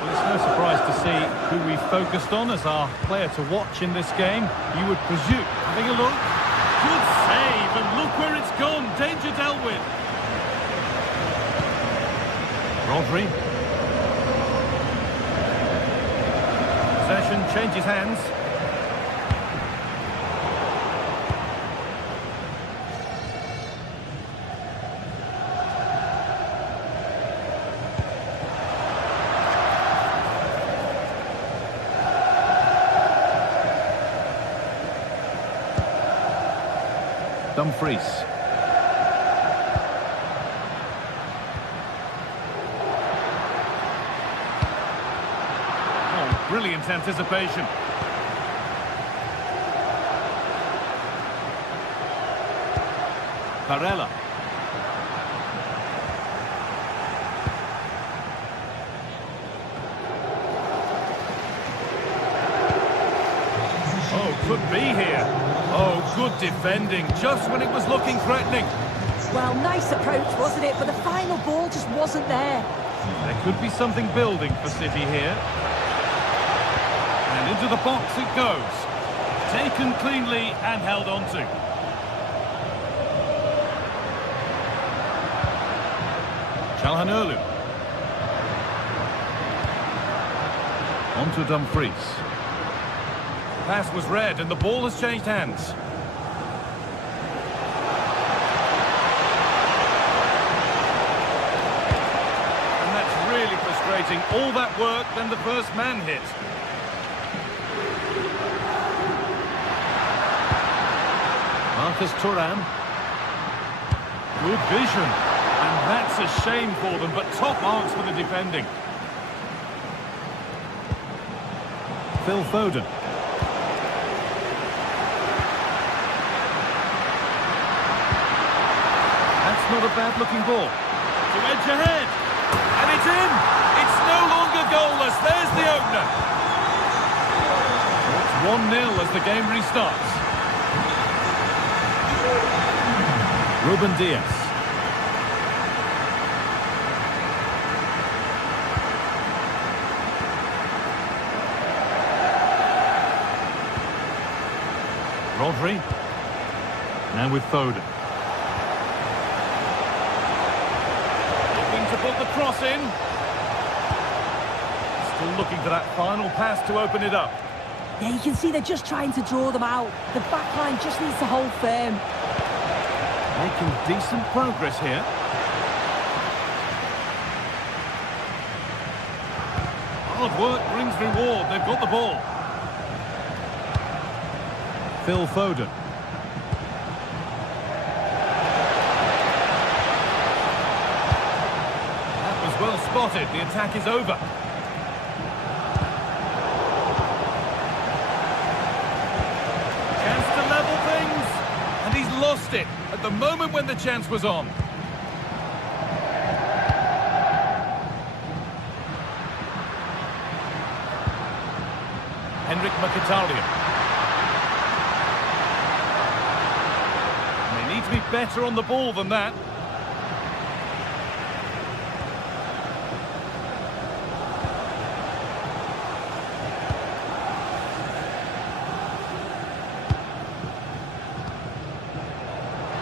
Well, it's no surprise to see who we focused on as our player to watch in this game. You would presume. Having a look. Good save, and look where it's gone. Danger dealt with. Rodri. Possession changes hands. Dumfries. Oh, brilliant anticipation. Barella. Oh, could be here. Oh, good defending, just when it was looking threatening. Well, nice approach, wasn't it? But the final ball just wasn't there. There could be something building for City here. And into the box it goes. Taken cleanly and held on to. Çalhanoğlu. On to Dumfries. Pass was read and the ball has changed hands. And that's really frustrating. All that work, then the first man hit. Marcus Thuram. Good vision. And that's a shame for them, but top marks for the defending. Phil Foden. Not a bad-looking ball. To edge ahead. And it's in! It's no longer goalless. There's the opener. It's 1-0 as the game restarts. Ruben Dias. Rodri. Now with Foden. To put the cross in. Still looking for that final pass to open it up. Yeah, you can see they're just trying to draw them out. The back line just needs to hold firm. Making decent progress here. Hard work brings reward. They've got the ball. Phil Foden. Well spotted, the attack is over. lost it at the moment when the chance was on. Henrik Mkhitaryan. They need to be better on the ball than that.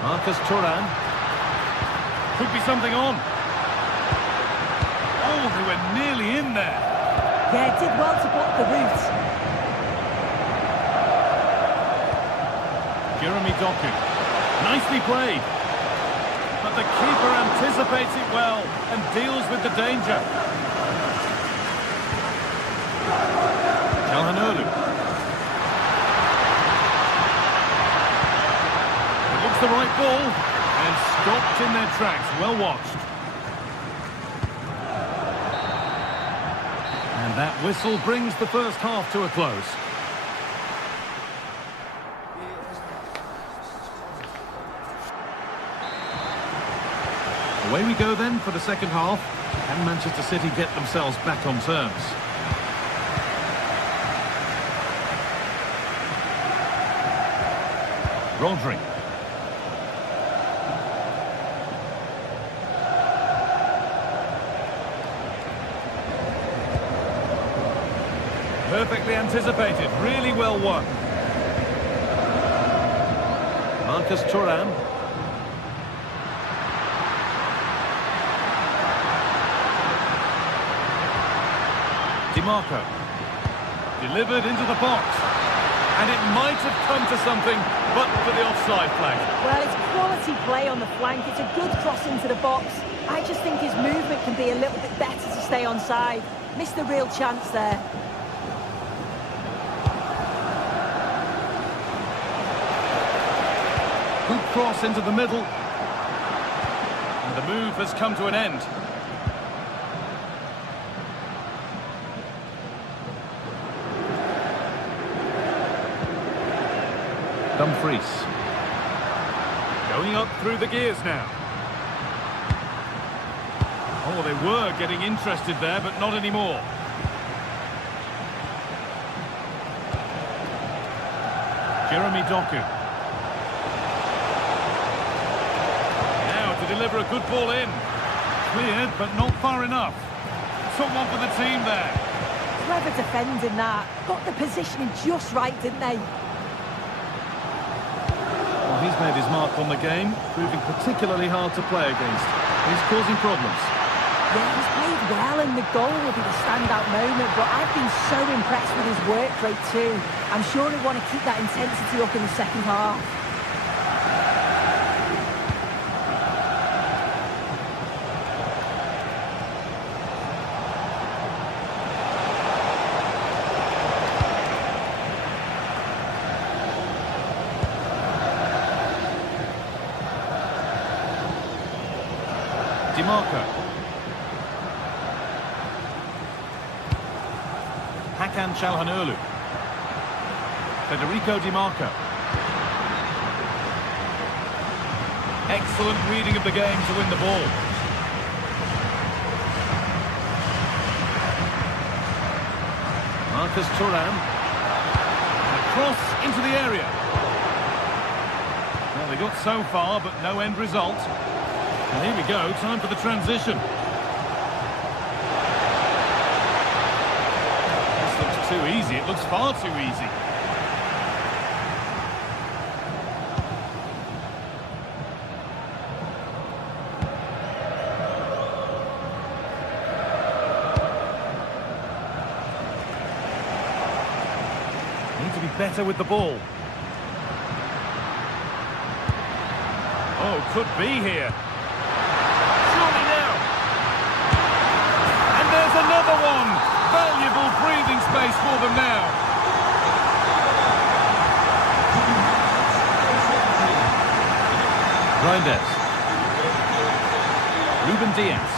Marcus Thuram. Could be something on. Oh, they were nearly in there. Yeah, it did well to block the route. Jeremy Doku. Nicely played. But the keeper anticipates it well and deals with the danger. Calhanoglu. It looks the right ball and stopped in their tracks. Well watched. And that whistle brings the first half to a close. Away we go then for the second half. Can Manchester City get themselves back on terms? Rodri. Perfectly anticipated, really well won. Marcus Thuram. Marco delivered into the box, and it might have come to something but for the offside flag. Well, it's quality play on the flank. It's a good cross into the box. I just think his movement can be a little bit better to stay onside. Missed a real chance there. Good cross into the middle, and the move has come to an end. Dumfries. Going up through the gears now. Oh, they were getting interested there, but not anymore. Jeremy Doku. Now to deliver a good ball in. Cleared, but not far enough. Took one for the team there. Clever defending that. Got the positioning just right, didn't they? He's made his mark on the game, proving particularly hard to play against. He's causing problems. Yeah, he's played well, and the goal will be the standout moment, but I've been so impressed with his work rate too. I'm sure he'll want to keep that intensity up in the second half. Marco. Hakan Çalhanoğlu. Federico Di Marco. Excellent reading of the game to win the ball. Marcus Thuram. And a cross into the area. Well, they got so far, but no end result. And here we go, time for the transition. This looks too easy, it looks far too easy. Need to be better with the ball. Oh, could be here. Another one! Valuable breathing space for them now. Reinders. Ruben Diaz.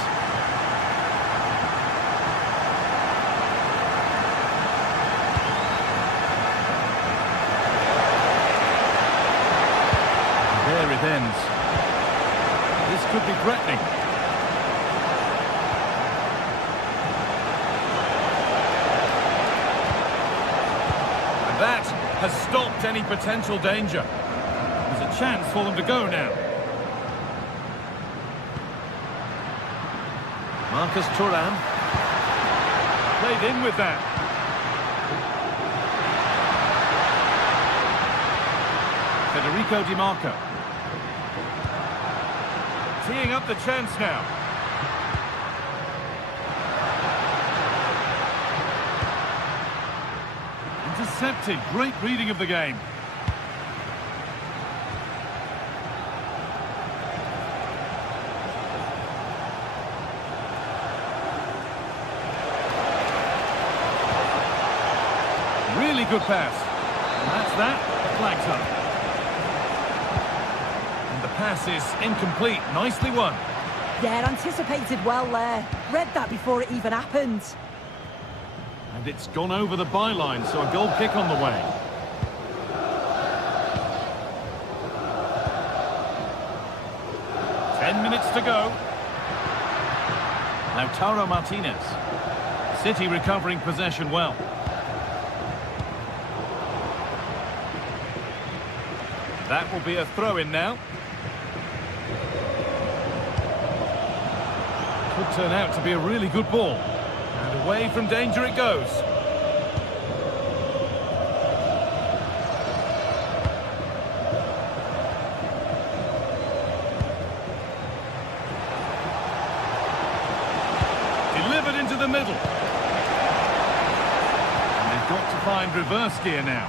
could be threatening. And that has stopped any potential danger. There's a chance for them to go now. Marcus Thuram. Played in with that. Federico Di Marco. Teeing up the chance now. Intercepted. Great reading of the game. Really good pass. And that's that. Flags up. And the pass is incomplete. Nicely won. Yeah, anticipated well there. Read that before it even happened. And it's gone over the byline, so a goal kick on the way. Ten minutes to go. Lautaro Martinez. City recovering possession well. That will be a throw-in now. Could turn out to be a really good ball. And away from danger it goes. Delivered into the middle. And they've got to find reverse gear now.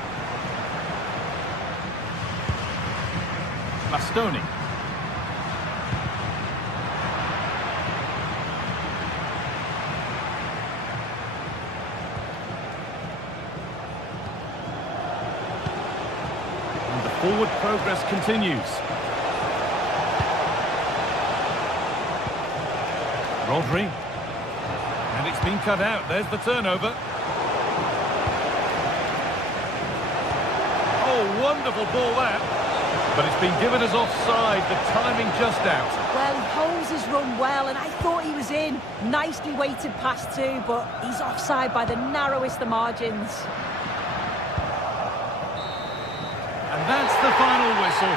Bastoni. And the forward progress continues. Rodri. And it's been cut out. There's the turnover. Oh, wonderful ball that. But it's been given as offside, the timing just out. Well, he holds his run well, and I thought he was in. Nicely weighted pass too, but he's offside by the narrowest of margins. And that's the final whistle.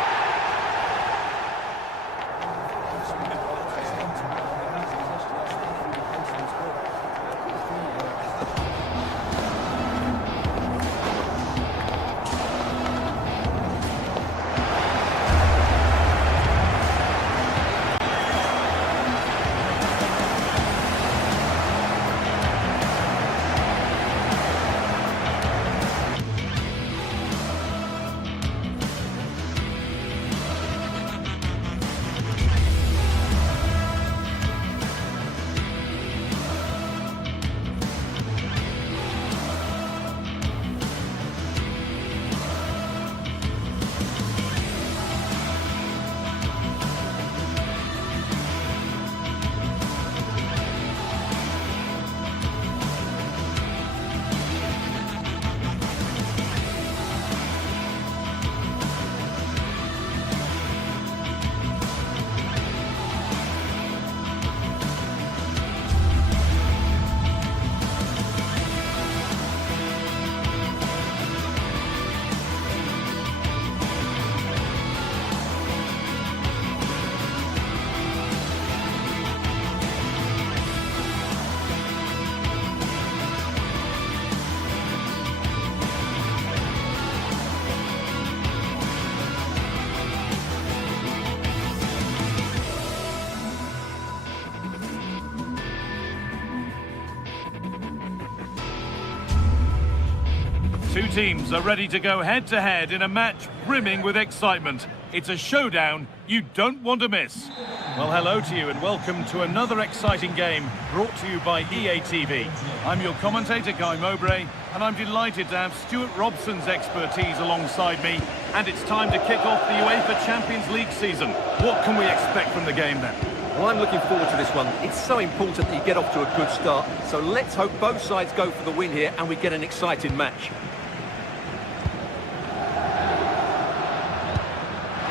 Two teams are ready to go head-to-head in a match brimming with excitement. It's a showdown you don't want to miss. Well, hello to you and welcome to another exciting game brought to you by EA TV. I'm your commentator, Guy Mowbray, and I'm delighted to have Stuart Robson's expertise alongside me. And it's time to kick off the UEFA Champions League season. What can we expect from the game then? Well, I'm looking forward to this one. It's so important that you get off to a good start. So let's hope both sides go for the win here and we get an exciting match.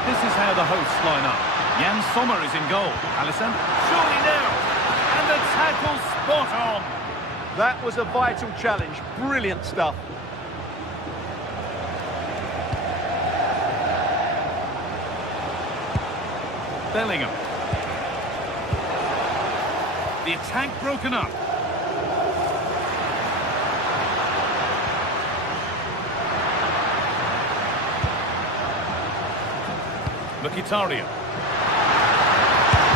This is how the hosts line up. Jan Sommer is in goal. Alisson. Surely now. And the tackle spot on. That was a vital challenge. Brilliant stuff. Bellingham. The attack broken up. Mkhitaryan.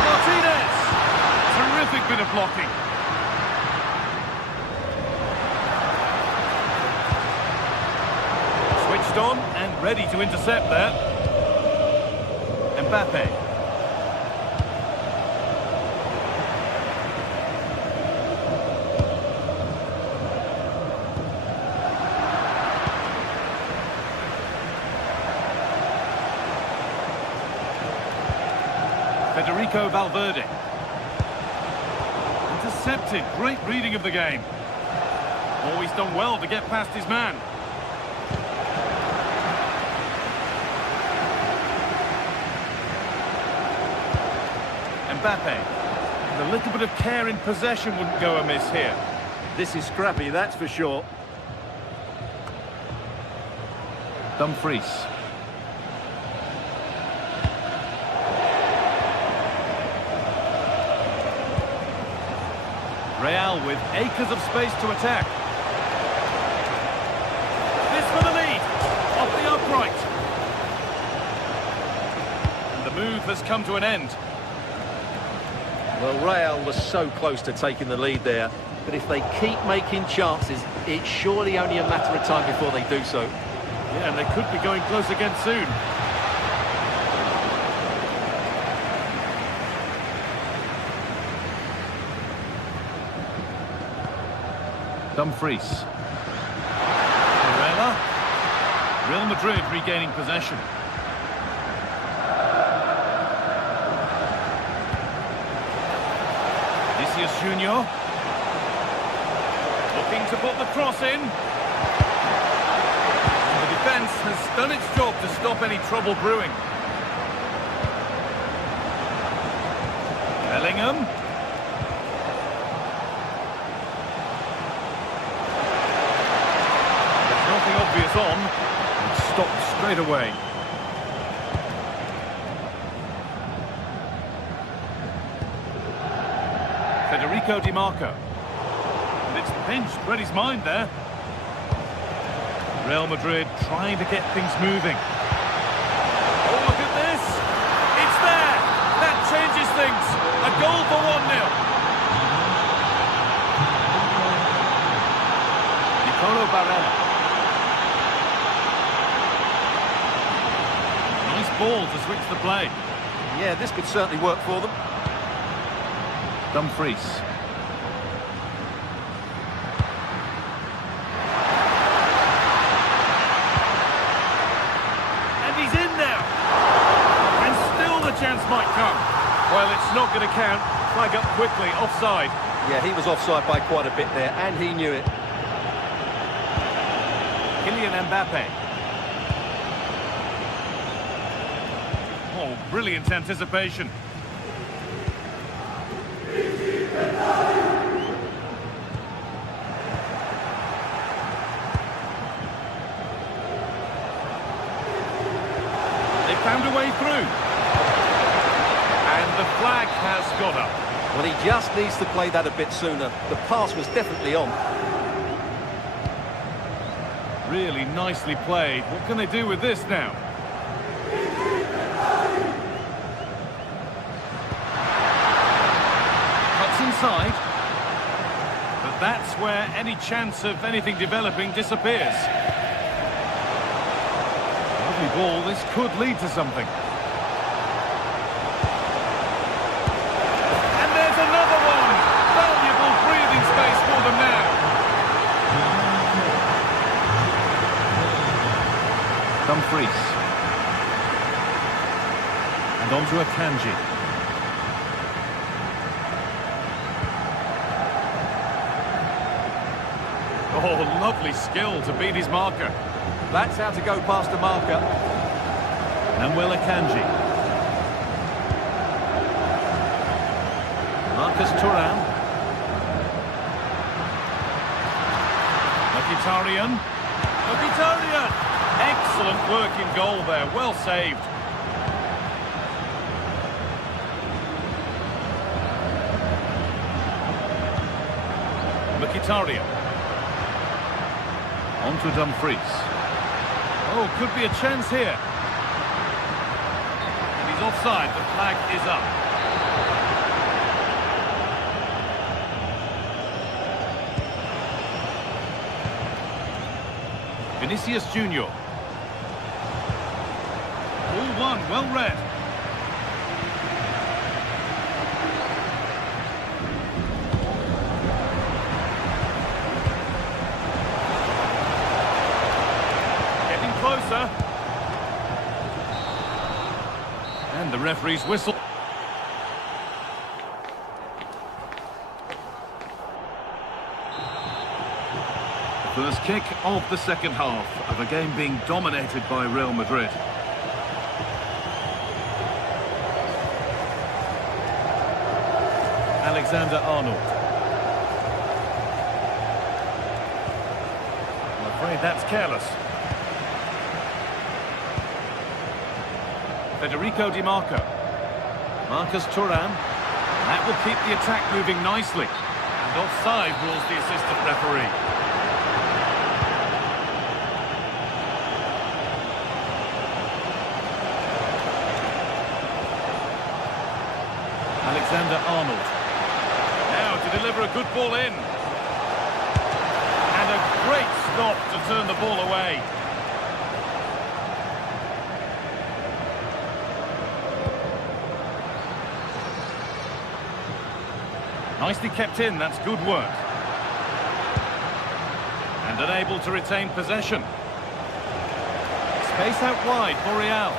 Martinez! Terrific bit of blocking. Switched on and ready to intercept there. Mbappe. Federico Valverde. Intercepted. Great reading of the game. Always done well to get past his man. Mbappe. And a little bit of care in possession wouldn't go amiss here. This is scrappy, that's for sure. Dumfries. Real with acres of space to attack. This for the lead. Off the upright. And the move has come to an end. Well, Rayo was so close to taking the lead there, but if they keep making chances, it's surely only a matter of time before they do so. Yeah, and they could be going close again soon. Dumfries. Varela. Real Madrid regaining possession. Vinicius Junior. Looking to put the cross in. The defence has done its job to stop any trouble brewing. Bellingham. Obvious on, and stopped straight away. Federico Di Marco. And it's pinched, read his mind there. Real Madrid trying to get things moving. Oh, look at this! It's there! That changes things! A goal for 1-0. Nicolo Barella. Ball to switch the play. Yeah, this could certainly work for them. Dumfries. And he's in now. And still the chance might come. Well, it's not going to count. Flag up quickly, offside. Yeah, he was offside by quite a bit there, and he knew it. Kylian Mbappe. Oh, brilliant anticipation. They found a way through. And the flag has got up. Well, he just needs to play that a bit sooner. The pass was definitely on. Really nicely played. What can they do with this now? Inside, but that's where any chance of anything developing disappears. Lovely ball, this could lead to something. And there's another one! Valuable breathing space for them now. Dumfries. And on to Akanji. Oh, lovely skill to beat his marker. That's how to go past the marker. And Akanji. Marcus Thuram. Mkhitaryan. Mkhitaryan! Excellent work in goal there, well saved. Mkhitaryan. On to Dumfries. Oh, could be a chance here. And he's offside, the flag is up. Vinicius Junior. Ball one, well read. Getting closer. And the referee's whistle. First kick of the second half of a game being dominated by Real Madrid. Alexander-Arnold. I'm afraid that's careless. Federico Di Marco. Marcus Thuram. That will keep the attack moving nicely. And offside rules the assistant referee. Alexander-Arnold. Now to deliver a good ball in. And a great stop to turn the ball away. Nicely kept in, that's good work. And unable to retain possession. Space out wide for Real.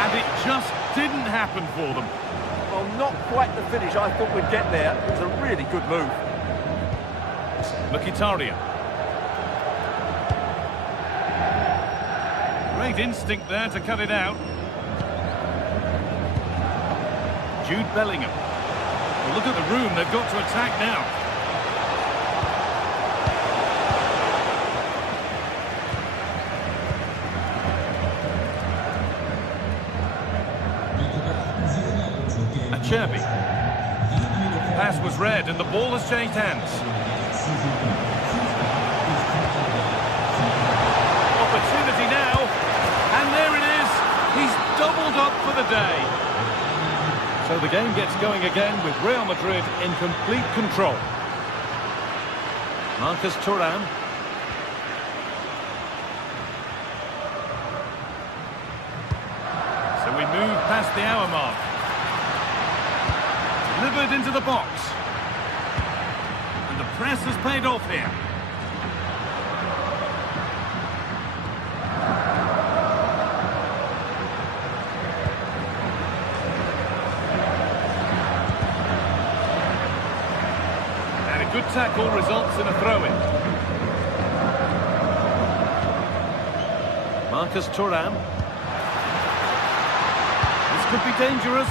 And it just didn't happen for them. Well, not quite the finish I thought we'd get there. It was a really good move. Mkhitaryan. Great instinct there to cut it out. Jude Bellingham. Well, look at the room they've got to attack now. Cherby. Pass was read and the ball has changed hands. Opportunity now. And there it is. He's doubled up for the day. So the game gets going again with Real Madrid in complete control. Marcus Thuram. So we move past the hour mark. Delivered into the box. And the press has paid off here. And a good tackle results in a throw-in. Marcus Thuram. This could be dangerous.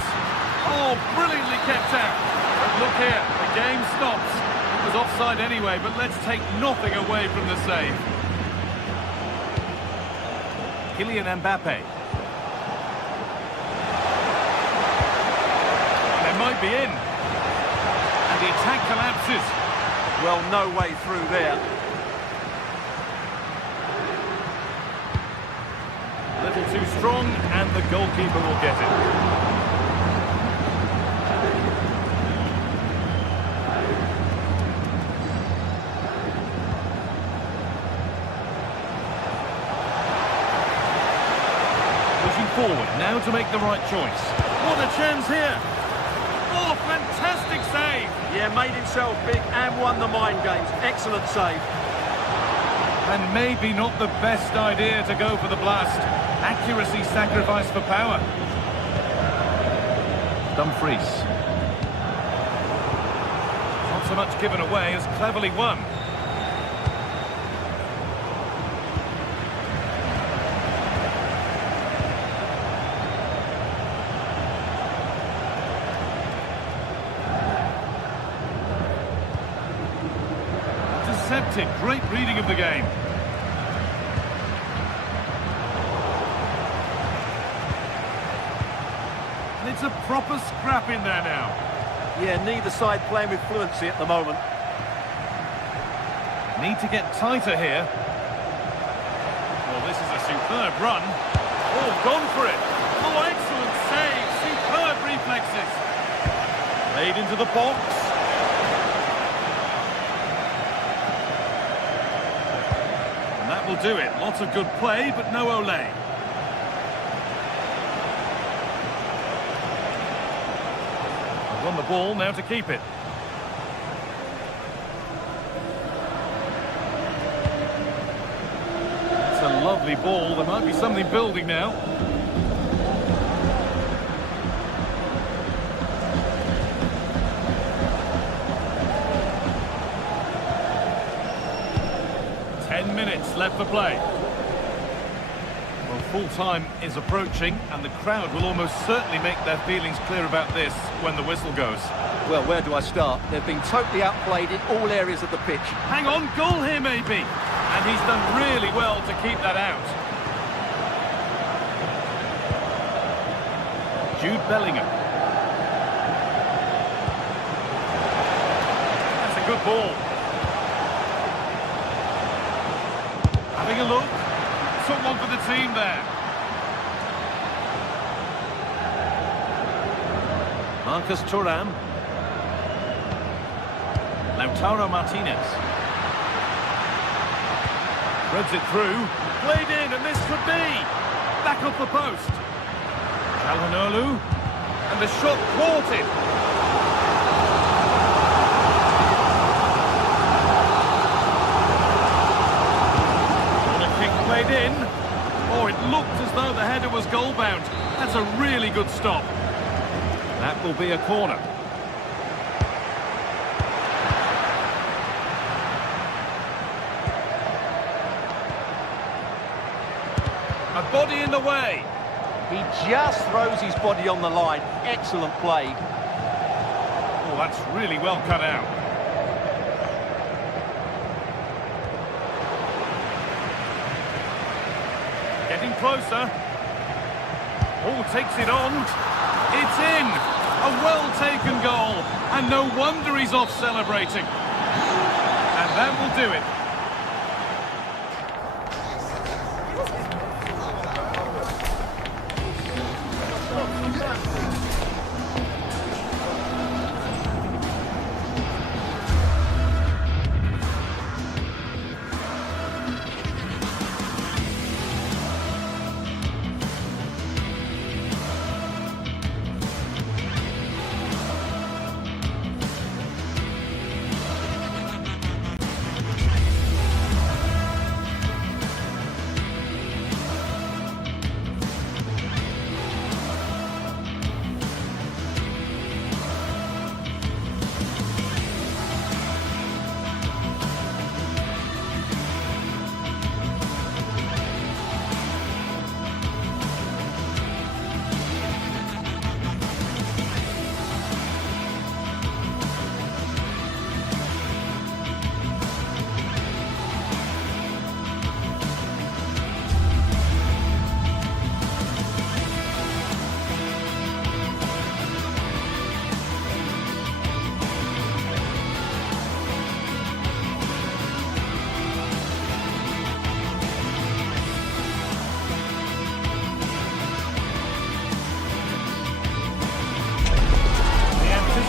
Oh, brilliantly kept out. But look here, the game stops. It was offside anyway, but let's take nothing away from the save. Kylian Mbappe. They might be in. And the attack collapses. Well, no way through there. A little too strong, and the goalkeeper will get it. Forward now to make the right choice. What a chance here! Oh, fantastic save! Yeah, made himself big and won the mind games. Excellent save. And maybe not the best idea to go for the blast. Accuracy sacrificed for power. Dumfries. Not so much given away as cleverly won. intercepted. Great reading of the game. And it's a proper scrap in there now. Yeah, neither side playing with fluency at the moment. Need to get tighter here. Well, this is a superb run. Oh, gone for it. Oh, excellent save. Superb reflexes. Played into the box. And that will do it. Lots of good play, but no Olé. Won the ball, now to keep it. It's a lovely ball. There might be something building now. Minutes left for play. Well, full time is approaching, and the crowd will almost certainly make their feelings clear about this when the whistle goes. Well, where do I start? They've been totally outplayed in all areas of the pitch. Hang on, goal here maybe. And he's done really well to keep that out. Jude Bellingham. That's a good ball. Having a look. Took one for the team there. Marcus Thuram. Lautaro Martinez. Threads it through. Played in, and this could be. Back off the post. Calhanoglu. And the shot thwarted. Played in. Oh, it looked as though the header was goal-bound. That's a really good stop. That will be a corner. A body in the way. He just throws his body on the line. Excellent play. Oh, that's really well cut out. Getting closer. Oh, takes it on. It's in. A well-taken goal. And no wonder he's off celebrating. And that will do it.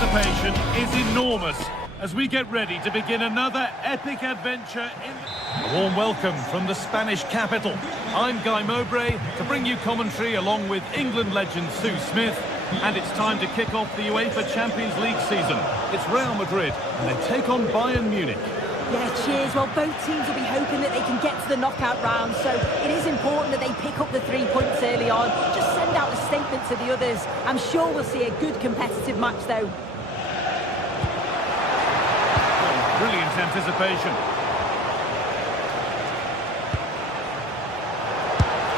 Anticipation is enormous as we get ready to begin another epic adventure in... A warm welcome from the Spanish capital. I'm Guy Mowbray to bring you commentary along with England legend Sue Smith, and it's time to kick off the UEFA Champions League season. It's Real Madrid and they take on Bayern Munich. Yeah, cheers. Well, both teams will be hoping that they can get to the knockout round, so it is important that they pick up the 3 points early on. Just send out a statement to the others. I'm sure we'll see a good competitive match, though. Brilliant anticipation.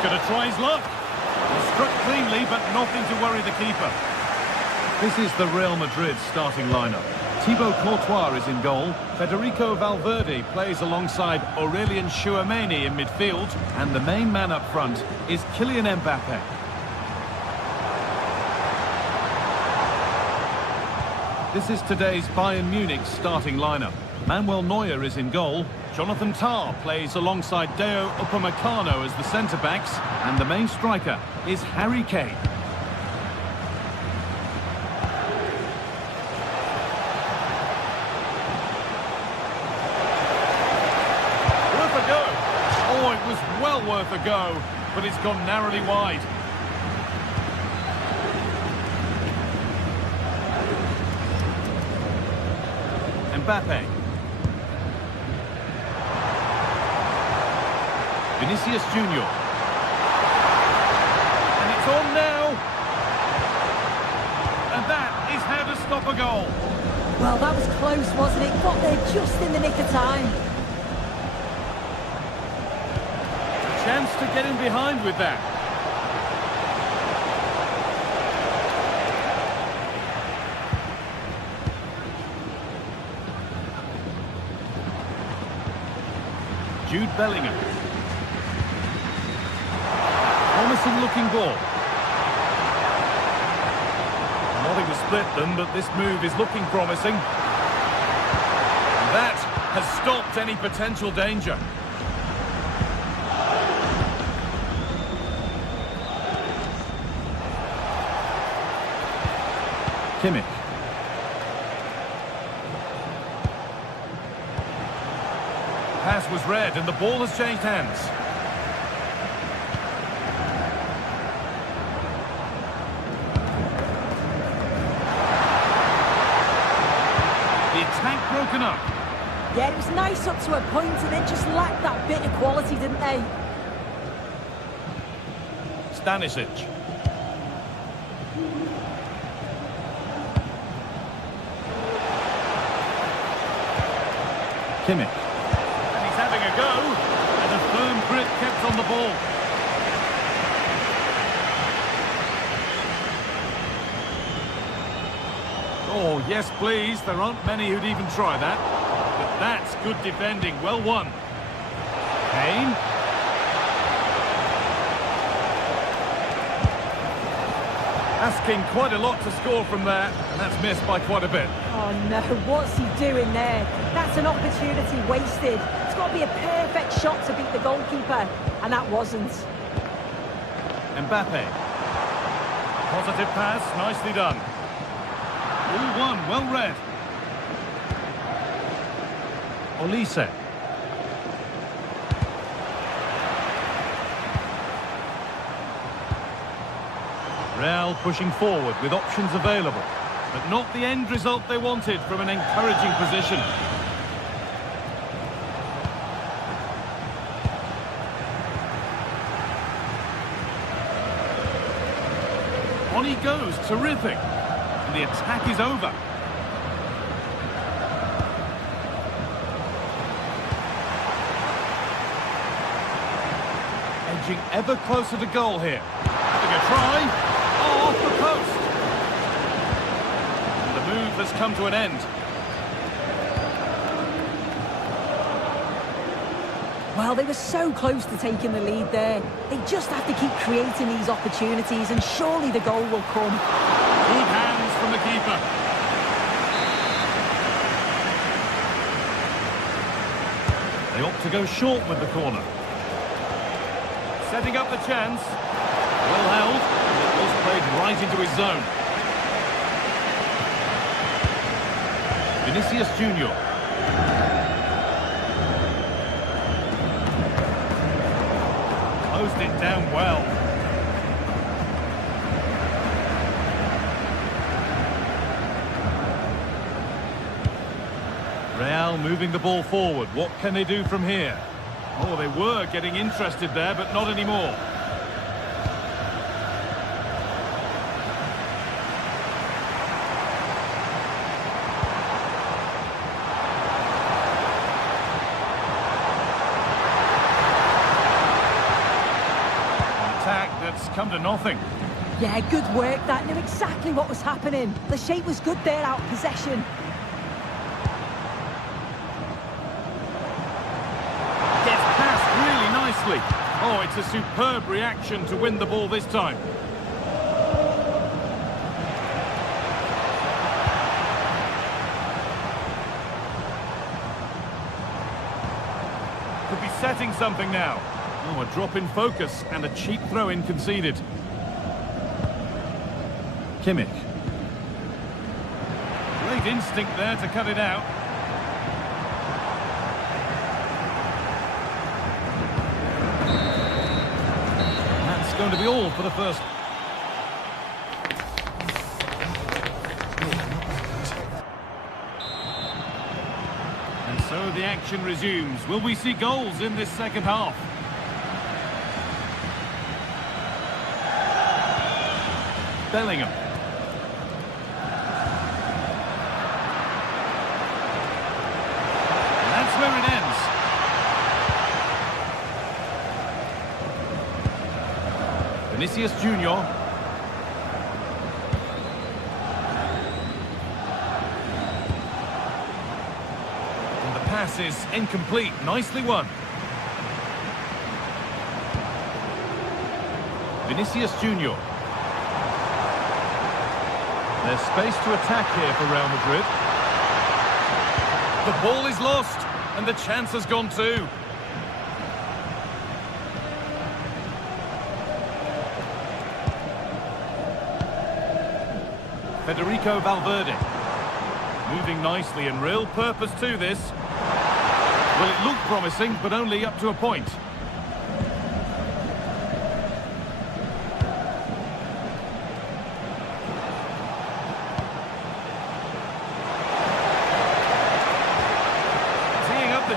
Gonna try his luck. Struck cleanly, but nothing to worry the keeper. This is the Real Madrid starting lineup. Thibaut Courtois is in goal. Federico Valverde plays alongside Aurelien Chouameni in midfield. And the main man up front is Kylian Mbappe. This is today's Bayern Munich starting lineup. Manuel Neuer is in goal. Jonathan Tah plays alongside Deo Upamecano as the centre-backs. And the main striker is Harry Kane. Well worth a go, but it's gone narrowly wide. Mbappe. Vinicius Junior. And it's on now. And that is how to stop a goal. Well, that was close, wasn't it? Got there just in the nick of time. Chance to get in behind with that. Jude Bellingham. Promising looking ball. Nothing to split them, but this move is looking promising. That has stopped any potential danger. Kimmich. Pass was read and the ball has changed hands. The attack broken up. Yeah, it was nice up to a point and they just lacked that bit of quality, didn't they? Stanisic. Kimmich. And he's having a go. And a firm grip kept on the ball. Oh, yes, please. There aren't many who'd even try that. But that's good defending. Well won. Kane. Asking quite a lot to score from there. And that's missed by quite a bit. Oh no, what's he doing there? That's an opportunity wasted. It's got to be a perfect shot to beat the goalkeeper, and that wasn't. Mbappe. Positive pass, nicely done. 2-1, well read. Olise. Real pushing forward with options available. But not the end result they wanted from an encouraging position. On he goes, terrific. And the attack is over. Edging ever closer to goal here. Having a try. Oh, off the post. Move has come to an end. Well, they were so close to taking the lead there. They just have to keep creating these opportunities and surely the goal will come. Good hands from the keeper. They opt to go short with the corner. Setting up the chance. Well held. It was played right into his zone. Vinicius Junior. Closed it down well. Real moving the ball forward. What can they do from here? Oh, they were getting interested there, but not anymore. That's come to nothing. Yeah, good work. That knew exactly what was happening. The shape was good there out of possession. nicely. Oh, it's a superb reaction to win the ball this time. Could be setting something now. Oh, a drop in focus and a cheap throw-in conceded. Kimmich. Great instinct there to cut it out. That's going to be all for the first. And so the action resumes. Will we see goals in this second half? Bellingham. That's where it ends. Vinicius Junior. And the pass is incomplete. Nicely won. Vinicius Junior. There's space to attack here for Real Madrid. The ball is lost, and the chance has gone too. Federico Valverde. Moving nicely and real purpose to this. Well, it looked promising, but only up to a point.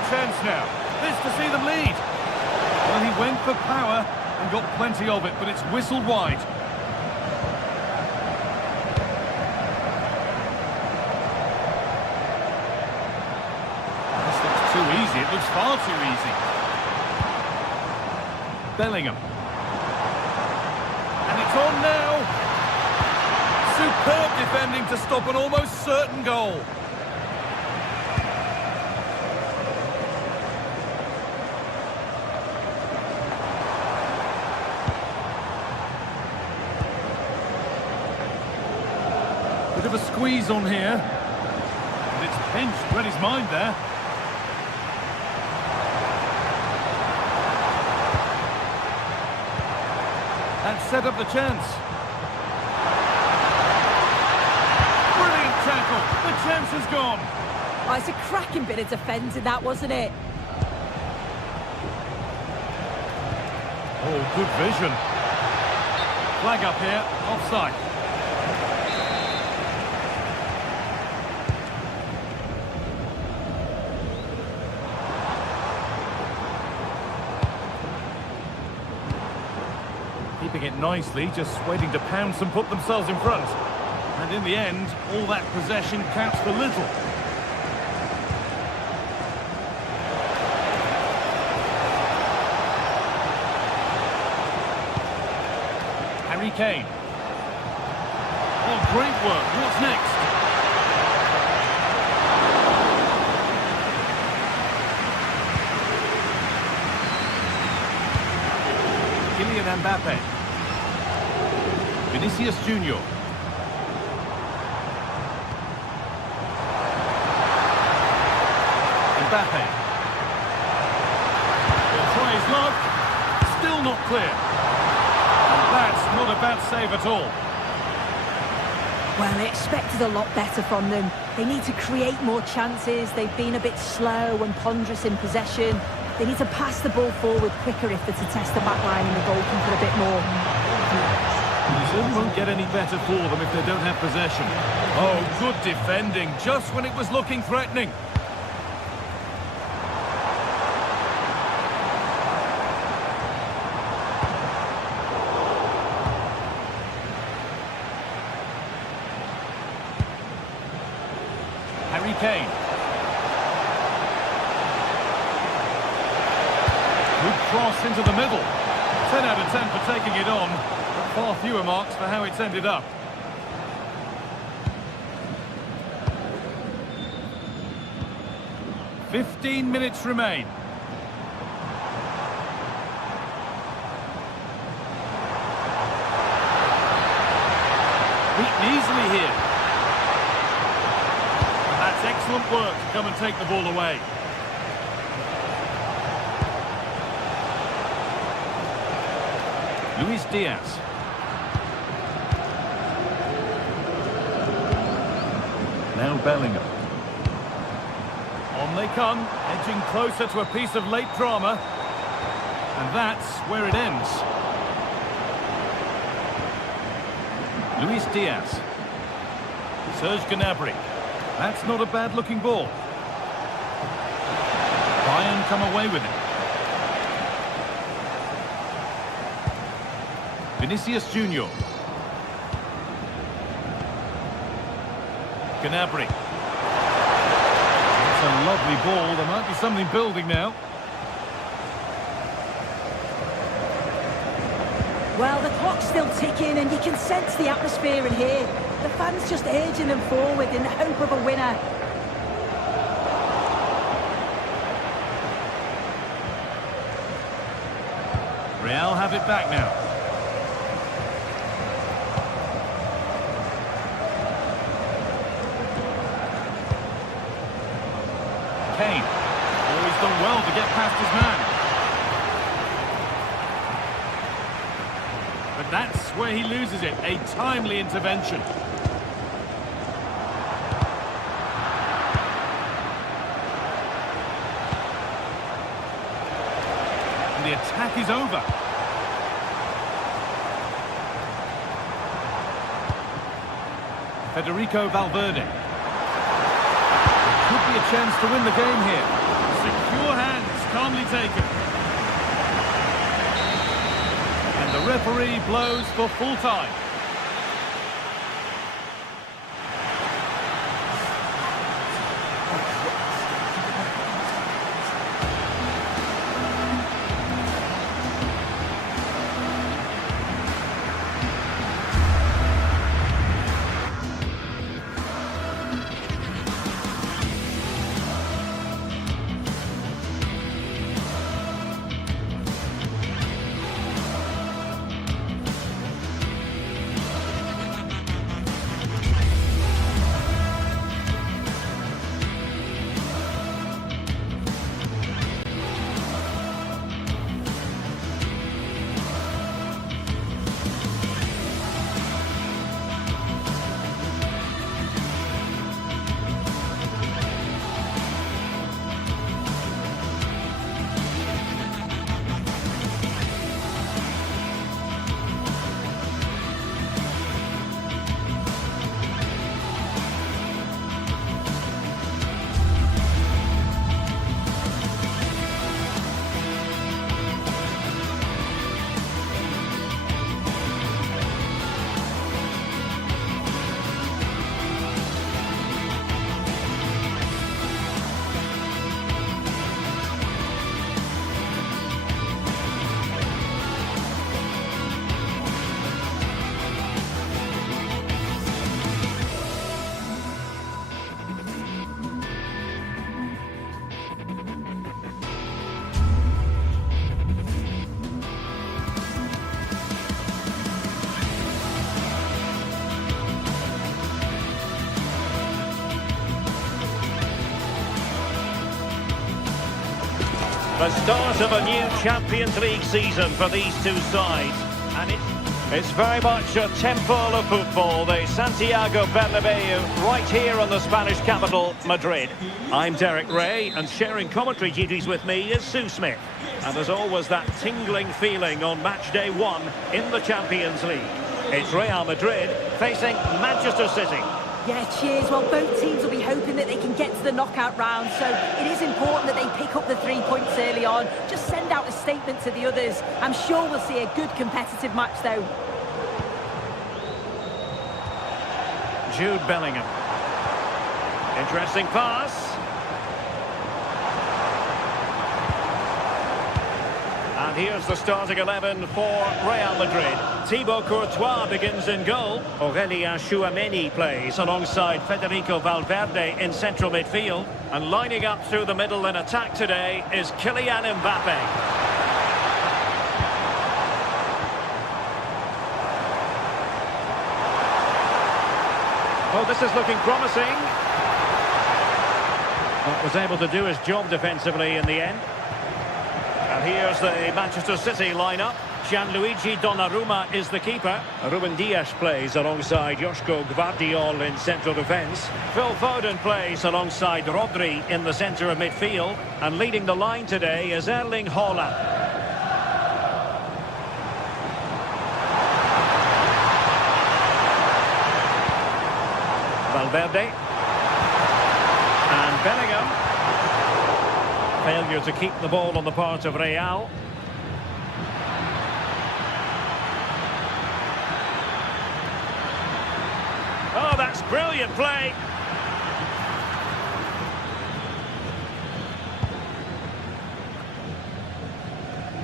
Chance now. This to see them lead. Well, he went for power and got plenty of it, but it's whistled wide. This looks too easy. It looks far too easy. Bellingham. And it's on now. Superb defending to stop an almost certain goal. Bit of a squeeze on here. And it's pinched, read his mind there. And set up the chance. Brilliant tackle. The chance is gone. Oh, it's a cracking bit of defending, that, wasn't it? Oh, good vision. Flag up here, offside. Keeping it nicely, just waiting to pounce and put themselves in front. And in the end, all that possession counts for little. Harry Kane. Oh, great work. What's next? Kylian Mbappe. Vinicius Junior. Mbappe. He'll try his luck. Still not clear. And that's not a bad save at all. Well, they expected a lot better from them. They need to create more chances. They've been a bit slow and ponderous in possession. They need to pass the ball forward quicker if they're to test the back line and the goalkeeper a bit more. It won't get any better for them if they don't have possession. Oh, good defending, just when it was looking threatening. Harry Kane. Good cross into the middle. 10 out of 10 for taking it on. Far fewer marks for how it's ended up. "15 minutes remain. excellent work to come and take the ball away. Luis Diaz. Now Bellingham. On they come, edging closer to a piece of late drama. And that's where it ends. Luis Diaz. Serge Gnabry. That's not a bad-looking ball. Bayern come away with it. Vinicius Junior. Gnabry. That's a lovely ball. There might be something building now. Well, the clock's still ticking and you can sense the atmosphere in here. The fans just urging them forward in the hope of a winner. Real have it back now. Kane. Oh, he's done well to get past his man. But that's where he loses it. A timely intervention. And the attack is over. Federico Valverde. Could be a chance to win the game here. Secure hands, calmly taken. And the referee blows for full time. The start of a new Champions League season for these two sides. And it's very much a temple of football, the Santiago Bernabeu, right here in the Spanish capital, Madrid. I'm Derek Ray, and sharing commentary duties with me is Sue Smith. And there's always that tingling feeling on match day one in the Champions League. It's Real Madrid facing Manchester City. Yeah, cheers. Well, both teams will be hoping that they can get to the knockout round, so it is important that they pick up the 3 points early on. Just send out a statement to the others. I'm sure we'll see a good competitive match, though. Jude Bellingham. Interesting pass. And here's the starting 11 for Real Madrid. Thibaut Courtois begins in goal. Aurélien Tchouameni plays alongside Federico Valverde in central midfield. And lining up through the middle in attack today is Kylian Mbappe. Oh, this is looking promising. But was able to do his job defensively in the end. And here's the Manchester City lineup. Gianluigi Donnarumma is the keeper. Ruben Dias plays alongside Joško Gvardiol in central defence. Phil Foden plays alongside Rodri in the centre of midfield. And leading the line today is Erling Haaland. Valverde. And Bellingham. Failure to keep the ball on the part of Real. Oh, that's brilliant play.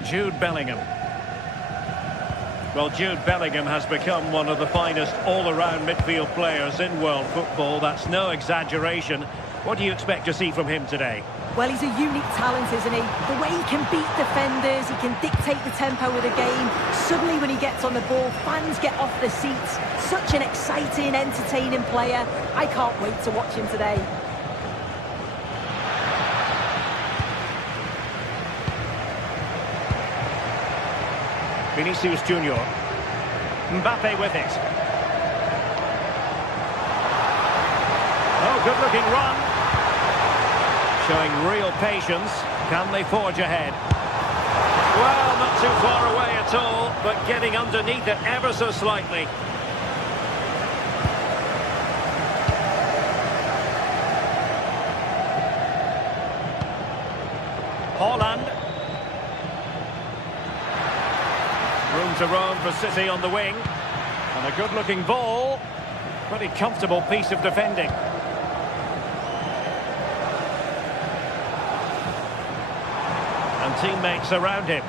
Jude Bellingham. Well, Jude Bellingham has become one of the finest all-around midfield players in world football. That's no exaggeration. What do you expect to see from him today? Well, he's a unique talent, isn't he? The way he can beat defenders, he can dictate the tempo of the game. Suddenly, when he gets on the ball, fans get off their seats. Such an exciting, entertaining player. I can't wait to watch him today. Vinicius Junior. Mbappe with it. Oh, good-looking run. Showing real patience. Can they forge ahead? Well, not too far away at all, but getting underneath it ever so slightly. Haaland. Room to roam for City on the wing. And a good-looking ball. Pretty comfortable piece of defending. And teammates around him.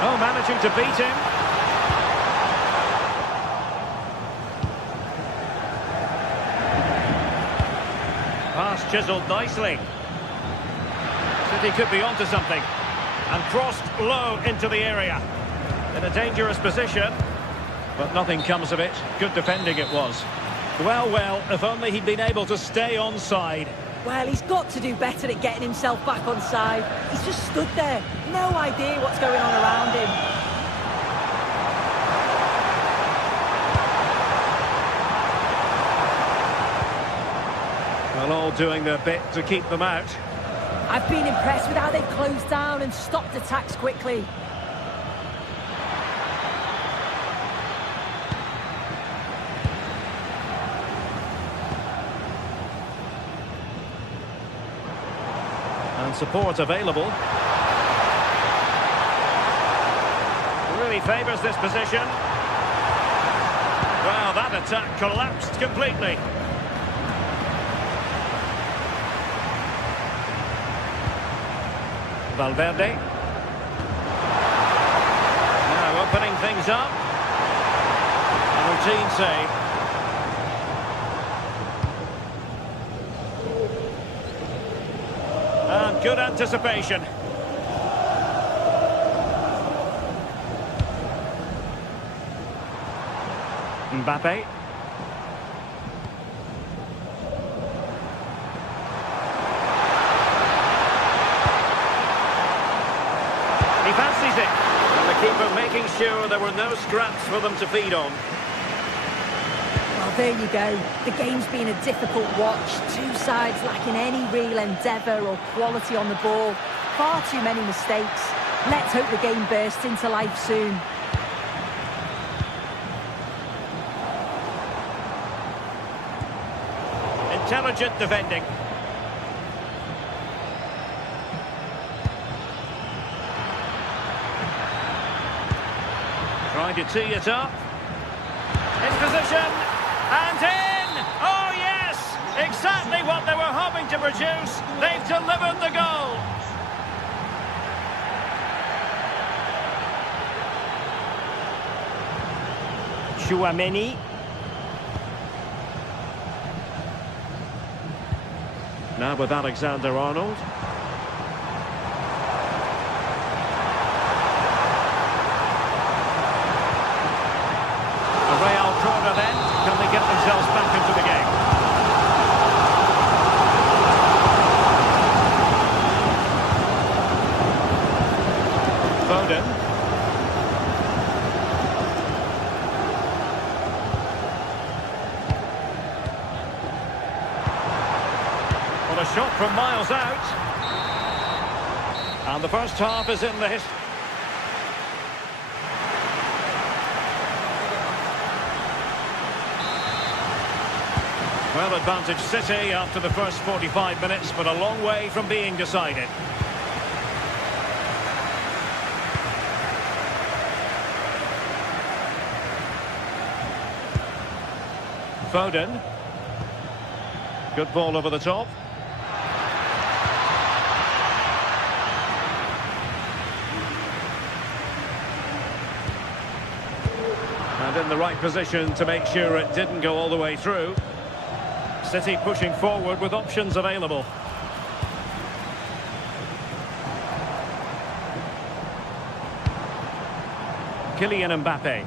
Oh, managing to beat him. Pass chiselled nicely. City could be onto something. And crossed low into the area. In a dangerous position. But nothing comes of it. Good defending it was. Well, well, if only he'd been able to stay onside. Well, he's got to do better at getting himself back onside. He's just stood there. No idea what's going on around him. Well, all doing their bit to keep them out. I've been impressed with how they've closed down and stopped attacks quickly. And support available. Really favours this position. Well, that attack collapsed completely. Valverde. Now opening things up. A routine save. And good anticipation. Mbappe. He fancies it. And the keeper making sure there were no scraps for them to feed on. Well, there you go. The game's been a difficult watch. Two sides lacking any real endeavour or quality on the ball. Far too many mistakes. Let's hope the game bursts into life soon. Intelligent defending. Trying to tee it up. In position. And in! Oh, yes! Exactly what they were hoping to produce. They've delivered the goal. Tchouaméni. Now with Alexander-Arnold. A Real corner then. shot from miles out. And the first half is in the history. Well, advantage City after the first 45 minutes, but a long way from being decided. Foden. Good ball over the top. And in the right position to make sure it didn't go all the way through. City pushing forward with options available. Kylian Mbappe.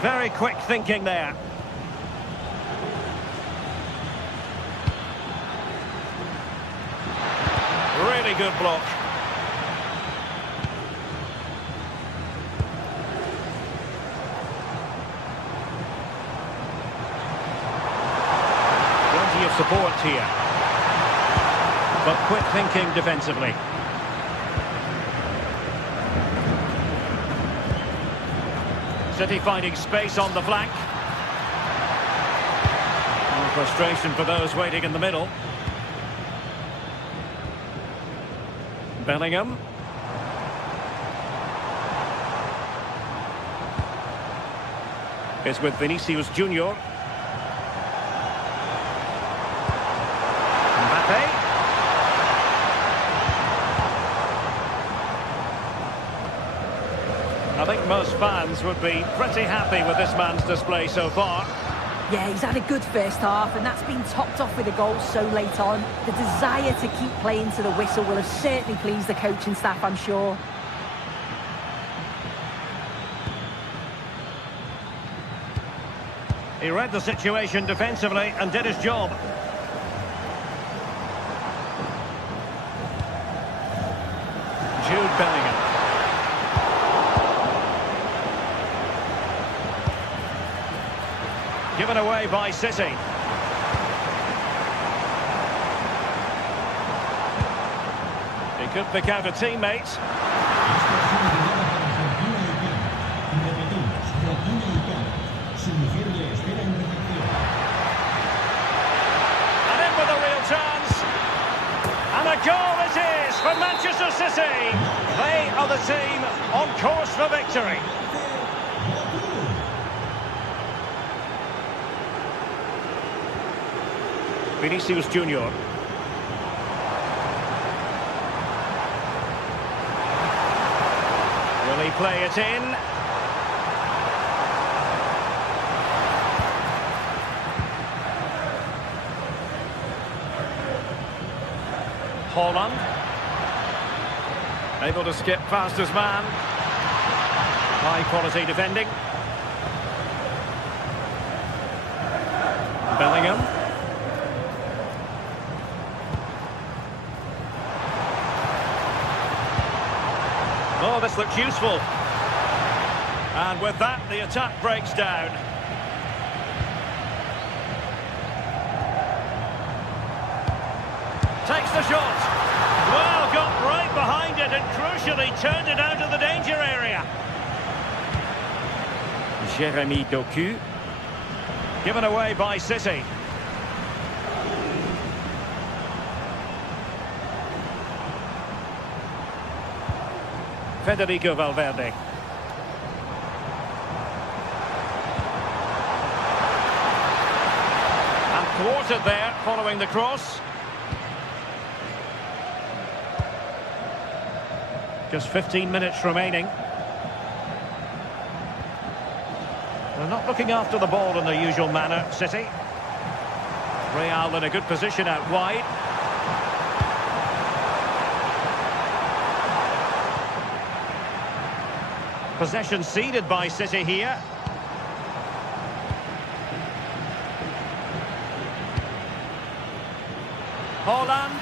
Very quick thinking there. Really good block. Plenty of support here. But quick thinking defensively. City finding space on the flank. Oh, frustration for those waiting in the middle. Bellingham. It's with Vinicius Junior. Mbappe. I think most fans would be pretty happy with this man's display so far. Yeah, he's had a good first half, and that's been topped off with a goal so late on. The desire to keep playing to the whistle will have certainly pleased the coaching staff, I'm sure. He read the situation defensively and did his job. Jude Bellingham. Given away by City. He could pick out a teammate. And in with a real chance. And a goal it is for Manchester City. They are the team on course for victory. Vinicius Junior. Will he play it in? Haaland. Able to skip past his man. High quality defending. Bellingham. Oh, this looks useful. And with that, the attack breaks down. Takes the shot. Well, got right behind it and crucially turned it out of the danger area. Jeremy Doku. Given away by City. Federico Valverde. And thwarted there following the cross. Just 15 minutes remaining. They're not looking after the ball in their usual manner, City. Real in a good position out wide. Possession ceded by City here. Haaland.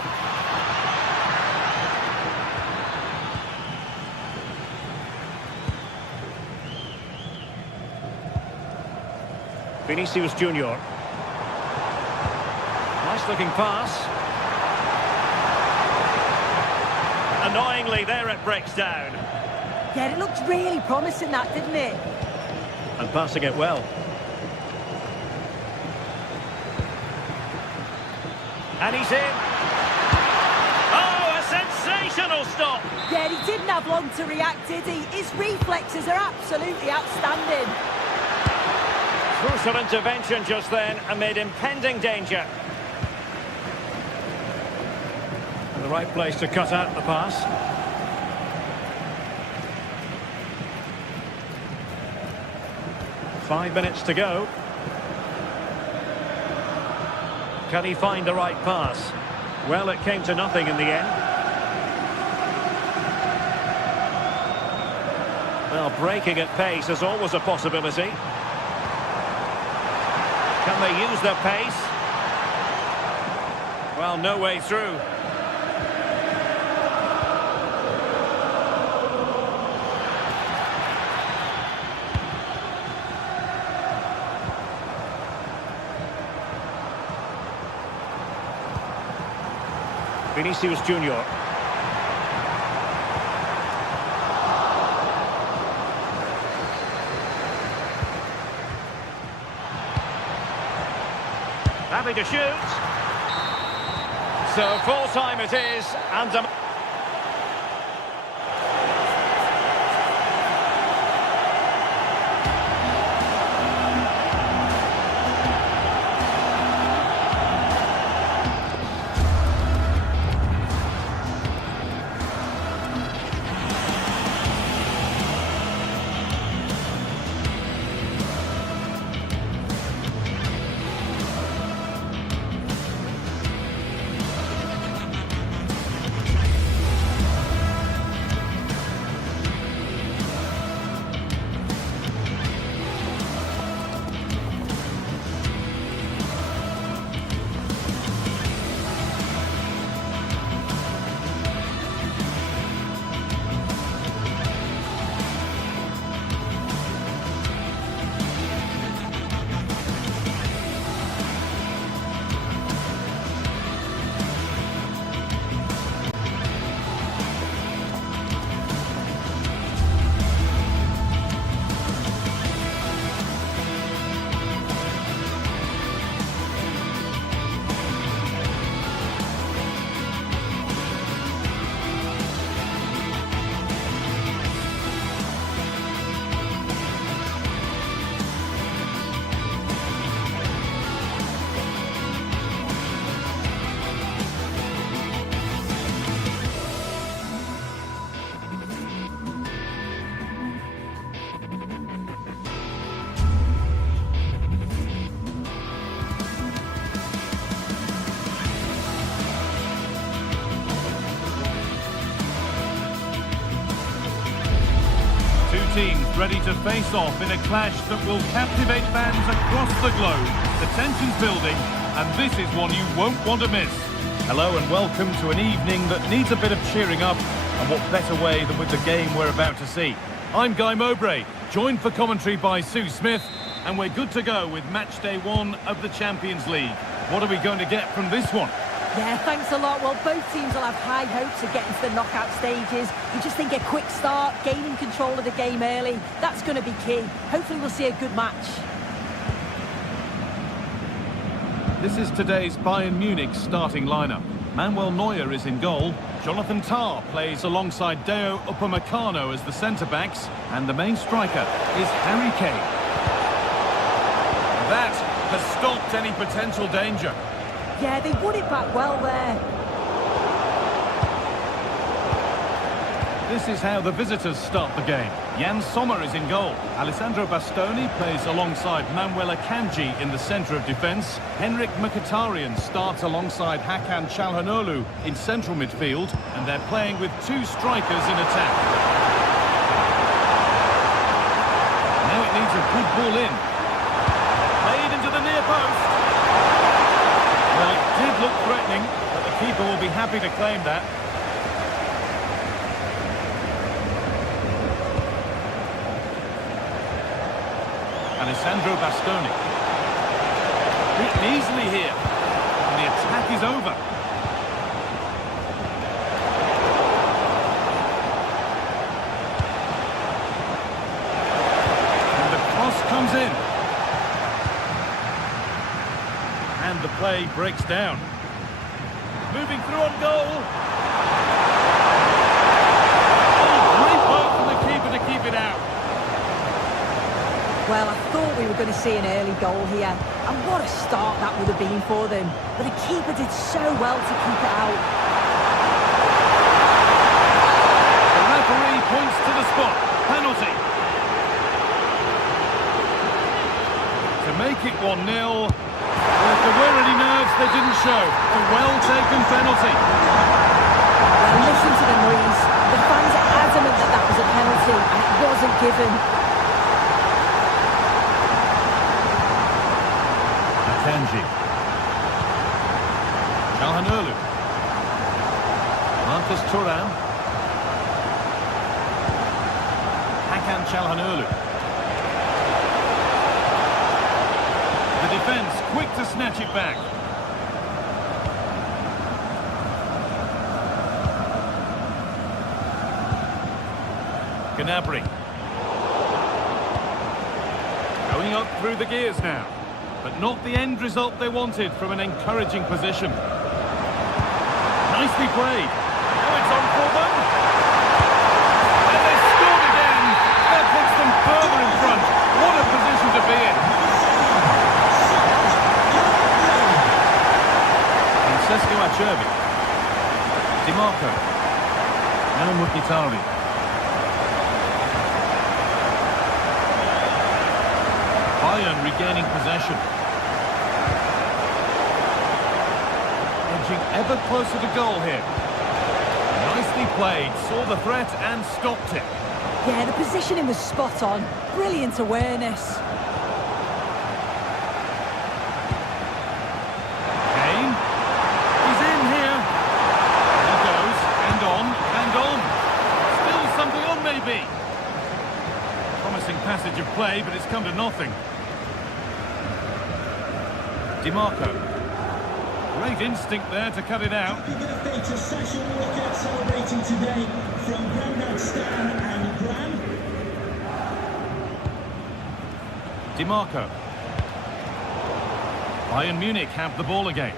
Vinicius Junior. Nice-looking pass. Annoyingly, there it breaks down. Yeah, it looked really promising, that, didn't it? And passing it well. And he's in. Oh, a sensational stop. Yeah, he didn't have long to react, did he? His reflexes are absolutely outstanding. Crucial intervention just then amid impending danger. And the right place to cut out the pass. Five minutes to go. Can he find the right pass? Well, it came to nothing in the end. Well, breaking at pace is always a possibility. Can they use their pace? Well, no way through. Vinicius Junior. Happy to shoot. So full time it is, and teams ready to face off in a clash that will captivate fans across the globe. The tension's building, and this is one you won't want to miss. Hello and welcome to an evening that needs a bit of cheering up, and what better way than with the game we're about to see. I'm Guy Mowbray, joined for commentary by Sue Smith, and we're good to go with match day 1 of the Champions League. What are we going to get from this one? Yeah, thanks a lot. Well, both teams will have high hopes of getting to the knockout stages. You just think a quick start, gaining control of the game early, that's going to be key. Hopefully we'll see a good match. This is today's Bayern Munich starting lineup. Manuel Neuer is in goal. Jonathan Tah plays alongside Deo Upamecano as the centre-backs. And the main striker is Harry Kane. That has stopped any potential danger. Yeah, they won it back well there. This is how the visitors start the game. Jan Sommer is in goal. Alessandro Bastoni plays alongside Manuel Akanji in the centre of defence. Henrik Mkhitaryan starts alongside Hakan Çalhanoğlu in central midfield, and they're playing with two strikers in attack. Now it needs a good ball in. Played into the near post. Well, it did look threatening, but the keeper will be happy to claim that. Alessandro Bastoni. Beaten easily here. And the attack break is over. And the cross comes in. And the play breaks down. Moving through on goal. Oh, great work from the keeper to keep it out. Well, I thought we were going to see an early goal here, and what a start that would have been for them. But the keeper did so well to keep it out. The referee points to the spot. Penalty. To make it 1-0. If there were any nerves, they didn't show. A well-taken penalty. Well, listen to the noise. The fans are adamant that that was a penalty, and it wasn't given. Kanji. Çalhanoğlu. Marcus Thuram. Hakan Çalhanoğlu. The defence quick to snatch it back. Gnabry. Going up through the gears now. But not the end result they wanted from an encouraging position. Nicely played. Now it's on for them. And they scored again. That puts them further in front. What a position to be in. Francesco Acerbi. Di Marco. Now Mkhitaryan. Bayern regaining possession. Edging ever closer to goal here. Nicely played, saw the threat and stopped it. Yeah, the positioning was spot on. Brilliant awareness. Kane. He's in here. He goes, and on, and on. Still something on maybe. Promising passage of play, but it's come to nothing. Di Marco. Great instinct there to cut it out. Happy birthday to Sasha Walker celebrating today from Grandad Stan and Gran. Di Marco. Bayern Munich have the ball again.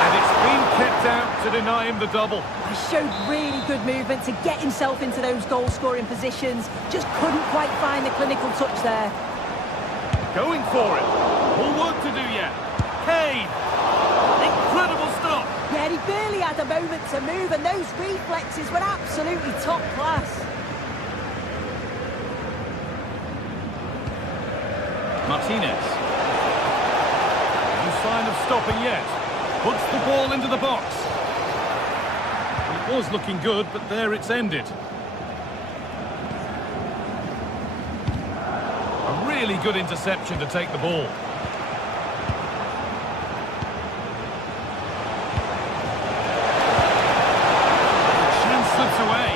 And it's been kept out to deny him the double. He showed really good movement to get himself into those goal-scoring positions. Just couldn't quite find the clinical touch there. Going for it. More work to do yet. Kane. Incredible stop. Yeah, he barely had a moment to move, and those reflexes were absolutely top class. Martinez. No sign of stopping yet. Puts the ball into the box. It was looking good, but there it's ended. A really good interception to take the ball. The chance slips away.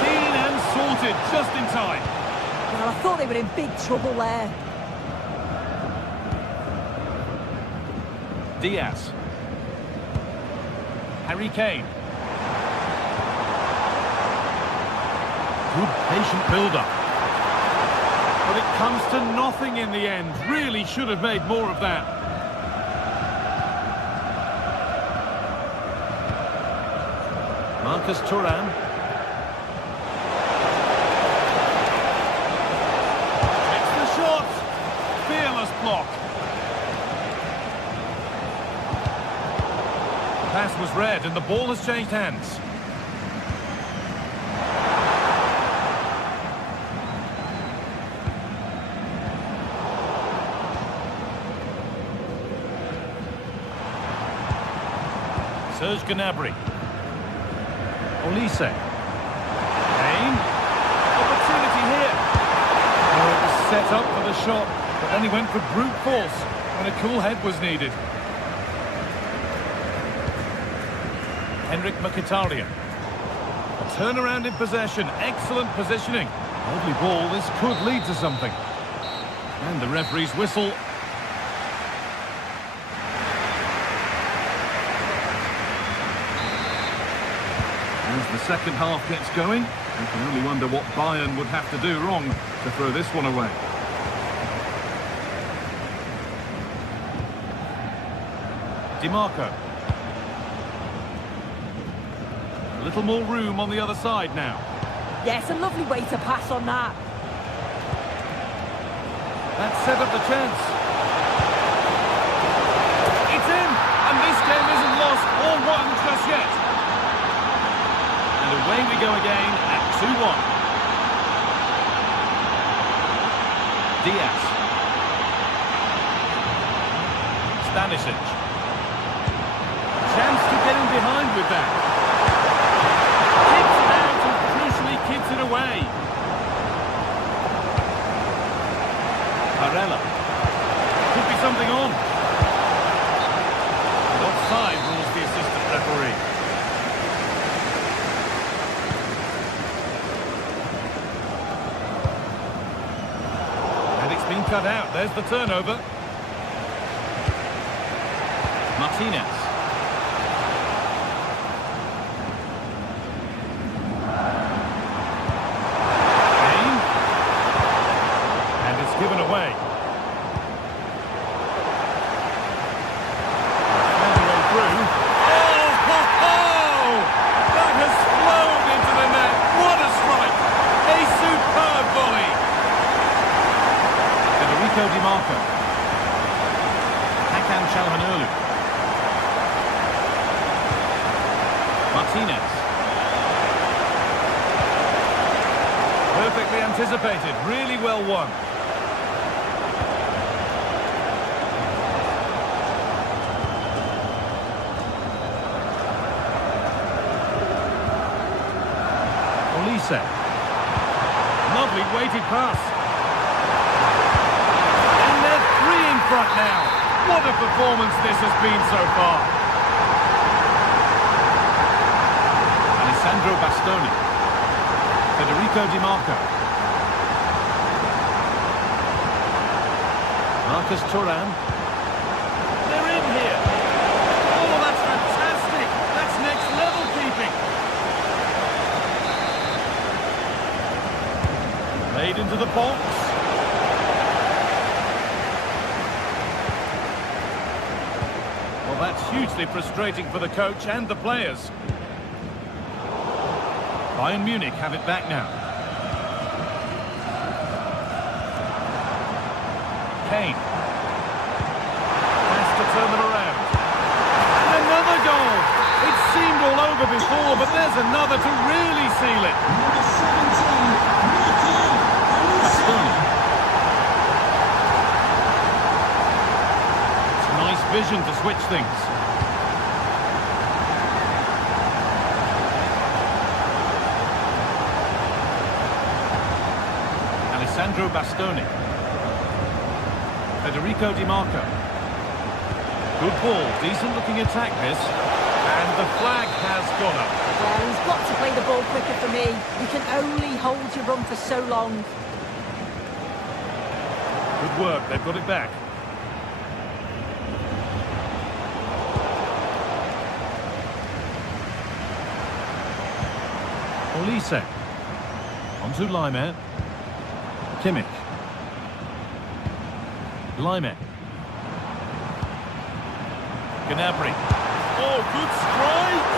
Seen and sorted just in time. Well, I thought they were in big trouble there. Diaz. Harry Kane. Good patient build-up. But it comes to nothing in the end. Really should have made more of that. Marcus Thuram. It's the shot. Fearless block. Pass was read and the ball has changed hands. Serge Gnabry. Olise. Kane. Opportunity here. Oh, it was set up for the shot, but then he went for brute force when a cool head was needed. Henrik Mkhitaryan. A turnaround in possession, excellent positioning. Lovely ball, this could lead to something. And the referee's whistle. As the second half gets going, you can only wonder what Bayern would have to do wrong to throw this one away. DiMarco. A little more room on the other side now. Yes, a lovely way to pass on that. That set up the chance. It's in, and this game isn't lost or won just yet. And away we go again at 2-1. Diaz. Stanisic. Chance to get in behind with that. Kicks it out and crucially kicks it away. Barella. Could be something on. And offside rules the assistant referee. And it's been cut out. There's the turnover. Martinez. Given away. Through. Oh, ho, ho! That has flown into the net. What a strike! A superb volley. Federico DiMarco. Hakan Çalhanoğlu. Martinez. Perfectly anticipated. Really well won. Lovely weighted pass. And they're three in front now. What a performance this has been so far. Alessandro Bastoni. Federico DiMarco. Marcus Thuram. They're in here. Oh, that's fantastic. That's next level keeping. Played into the box. Well, that's hugely frustrating for the coach and the players. Bayern Munich have it back now. Kane. Has to turn them around. And another goal. It seemed all over before, but there's another to really seal it. Number 17, It's nice vision to switch things. Alessandro Bastoni. Federico DiMarco. Good ball, decent looking attack this. And the flag has gone up. Well, he's got to play the ball quicker for me. You can only hold your run for so long. Good work, they've got it back. Olise. On to Lyman. Kimmich. Lyman. Gnabry. Oh, good strike!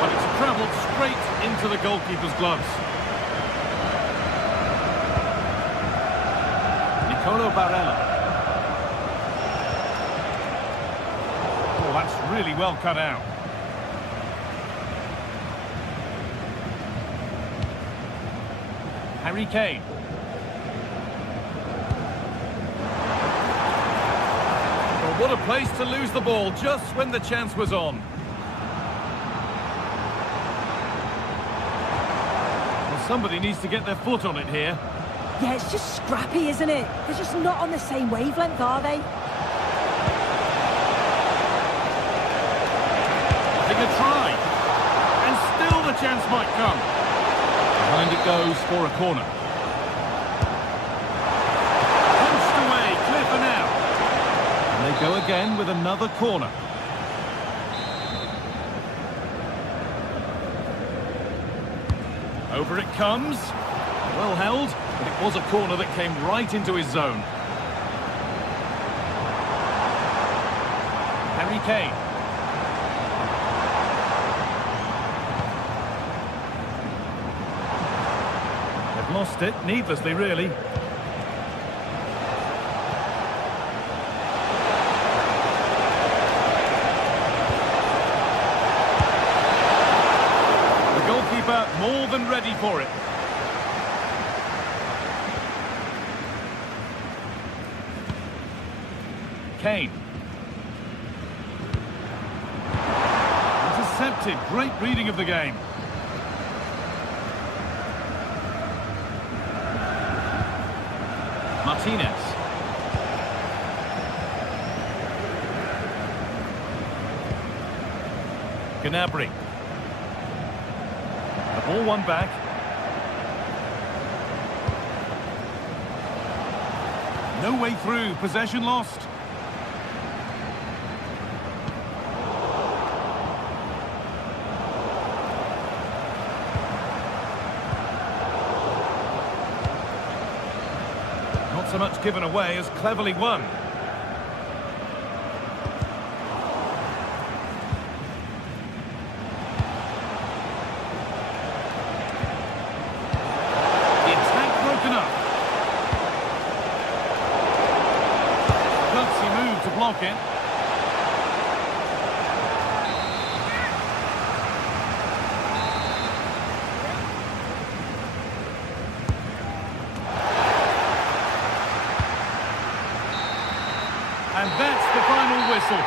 But it's travelled straight into the goalkeeper's gloves. Barella. Oh, that's really well cut out. Harry Kane. Well, what a place to lose the ball just when the chance was on. Well, somebody needs to get their foot on it here. Yeah, it's just scrappy, isn't it? They're just not on the same wavelength, are they? Having a try. chance might come. Behind it goes for a corner. Punched away, clear for now. And they go again with another corner. Over it comes. Well held, but it was a corner that came right into his zone. Harry Kane. They've lost it, needlessly really. The goalkeeper more than ready for it. Kane. Intercepted. Great reading of the game. Martinez. Gnabry. The ball won back. No way through. Possession lost. Not so much given away as cleverly won. The attack broken up. Gutsy move to block it. And that's the final whistle.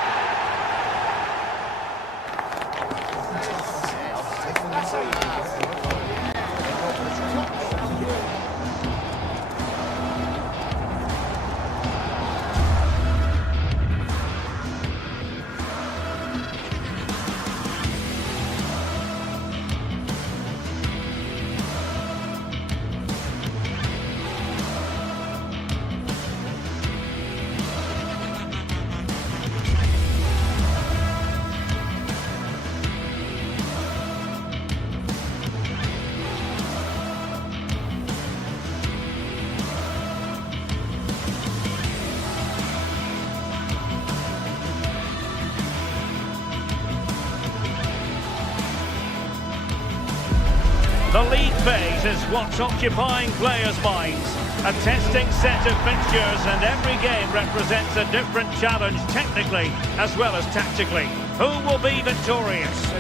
The league phase is what's occupying players' minds. A testing set of fixtures, and every game represents a different challenge technically as well as tactically. Who will be victorious?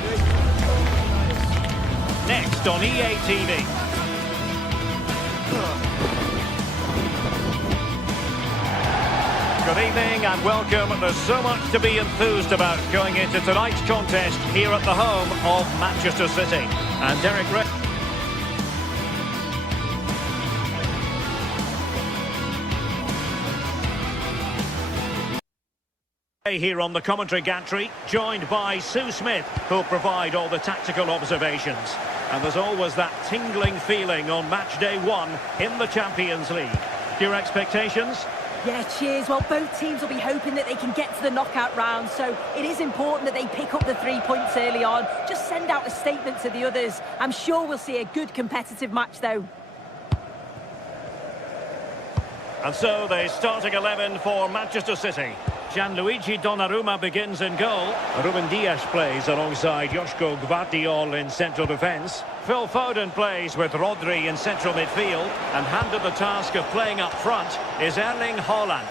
Next on EA TV. Good evening and welcome. There's so much to be enthused about going into tonight's contest here at the home of Manchester City. And Derek Ray. Here on the commentary gantry, joined by Sue Smith, who'll provide all the tactical observations. And there's always that tingling feeling on match day 1 in the Champions League. Your expectations? Yeah, cheers. Well, both teams will be hoping that they can get to the knockout round, so it is important that they pick up the 3 points early on. Just send out a statement to the others. I'm sure we'll see a good competitive match, though. And so the starting 11 for Manchester City. Gianluigi Donnarumma begins in goal. Ruben Dias plays alongside Joško Gvardiol in central defence. Phil Foden plays with Rodri in central midfield. And handed the task of playing up front is Erling Haaland.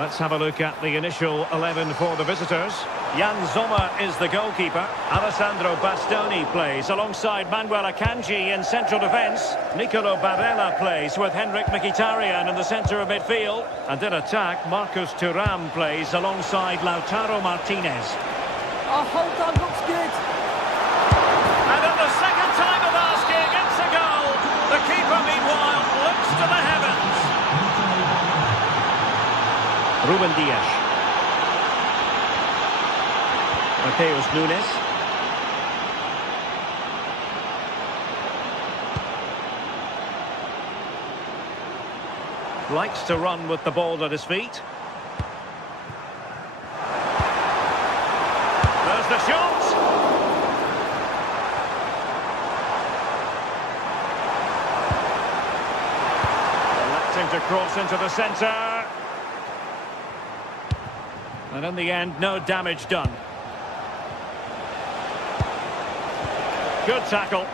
Let's have a look at the initial 11 for the visitors. Jan Sommer is the goalkeeper. Alessandro Bastoni plays alongside Manuel Akanji in central defence. Nicolo Barella plays with Henrik Mkhitaryan in the centre of midfield. And in attack, Marcus Thuram plays alongside Lautaro Martinez. Oh, hold on, looks good. And at the second time of asking, it's a goal. The keeper, meanwhile, looks to the heavens. Ruben Dias. Mateus Nunes. Likes to run with the ball at his feet. There's the shot! Electing to cross into the centre. And in the end, no damage done. Good tackle.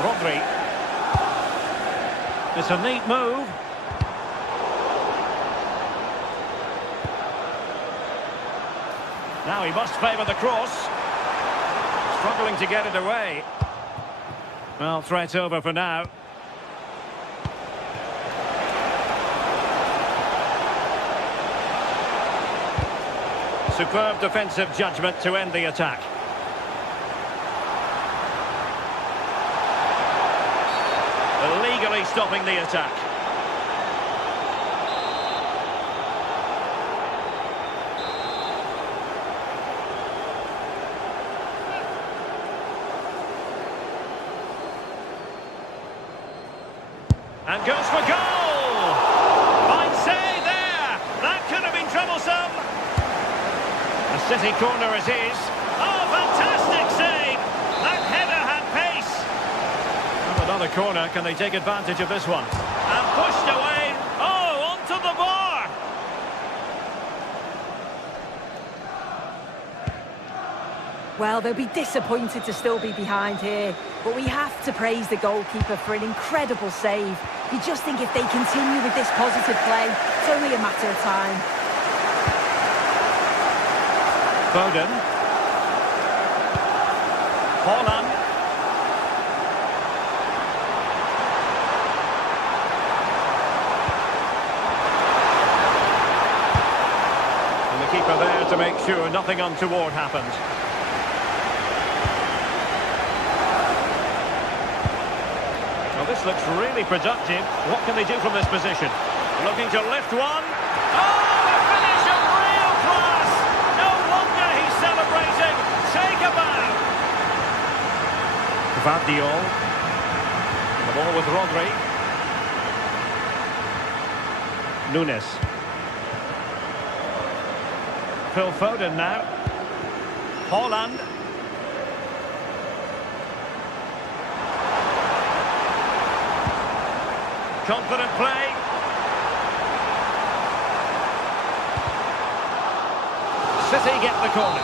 Rodri. It's a neat move. Now he must favour the cross. Struggling to get it away. Well, threat over for now. Superb defensive judgment to end the attack. Illegally stopping the attack. And goes for goal! Fine save there! That could have been troublesome! A City corner it is. Oh, fantastic save! That header had pace! Well, another corner, can they take advantage of this one? And pushed away. Oh, onto the bar! Well, they'll be disappointed to still be behind here, but we have to praise the goalkeeper for an incredible save. You just think if they continue with this positive play, it's only a matter of time. Foden. Holland. And the keeper there to make sure nothing untoward happened. Well, this looks really productive. What can they do from this position? Looking to lift one. Oh, the finish of real class! No wonder he's celebrating. Take a bow. Vardiol. The ball with Rodri. Nunes. Phil Foden now. Holland. Confident play. City get the corner.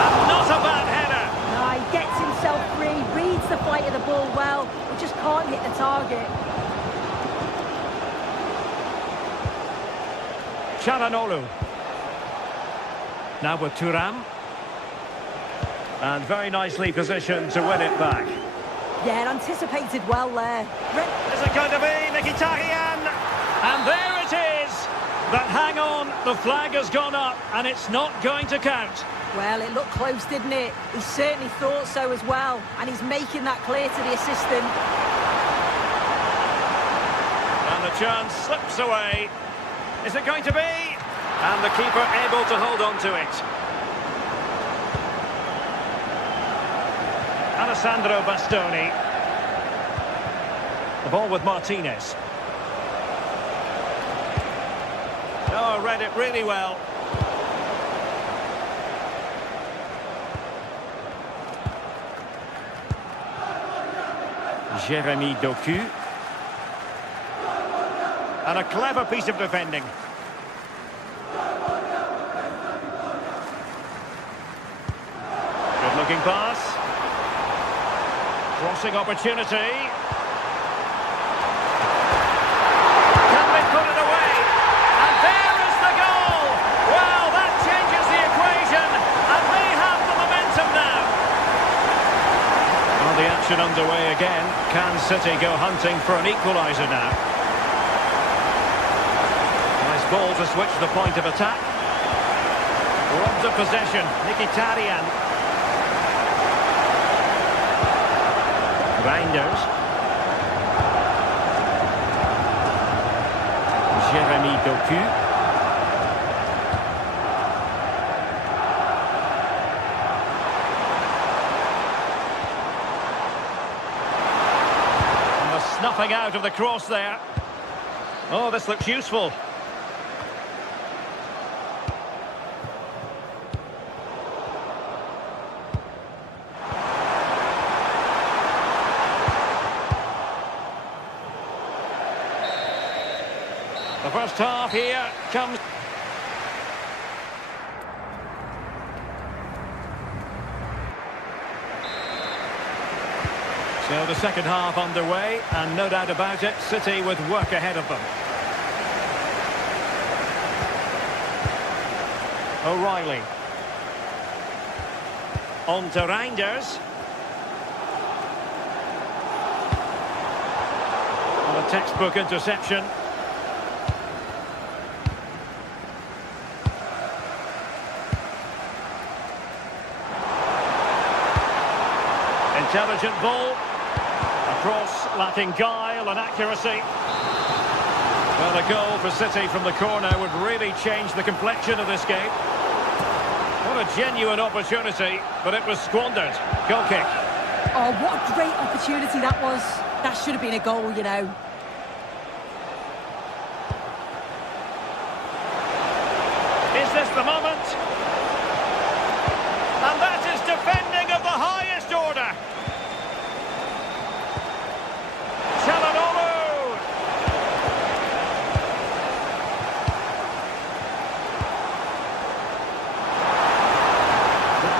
And not a bad header. No, he gets himself free, reads the flight of the ball well, but just can't hit the target. Çalhanoğlu. Now with Thuram. And very nicely positioned to win it back. Yeah, anticipated well there. Is it going to be Mkhitaryan? And there it is! But hang on, the flag has gone up and it's not going to count. Well, it looked close, didn't it? He certainly thought so as well, and he's making that clear to the assistant. And the chance slips away. Is it going to be? And the keeper able to hold on to it. Alessandro Bastoni. The ball with Martinez. Oh, read it really well. Jeremy Doku. And a clever piece of defending. Good looking pass. Crossing opportunity. Can they put it away? And there is the goal! Well, that changes the equation, and they have the momentum now. Well, the action underway again. Can City go hunting for an equaliser now? Nice ball to switch the point of attack. Robbed of possession. Mkhitaryan. Reinders. Jeremy Doku. And the snuffing out of the cross there. Oh, this looks useful. The first half here comes. So the second half underway, and no doubt about it, City with work ahead of them. O'Reilly. On to Reinders. And a textbook interception. Intelligent ball. A cross lacking guile and accuracy. Well, a goal for City from the corner would really change the complexion of this game. What a genuine opportunity, but it was squandered. Goal kick. Oh, what a great opportunity that was. That should have been a goal, you know. Is this the moment? And that is defending of the highest order.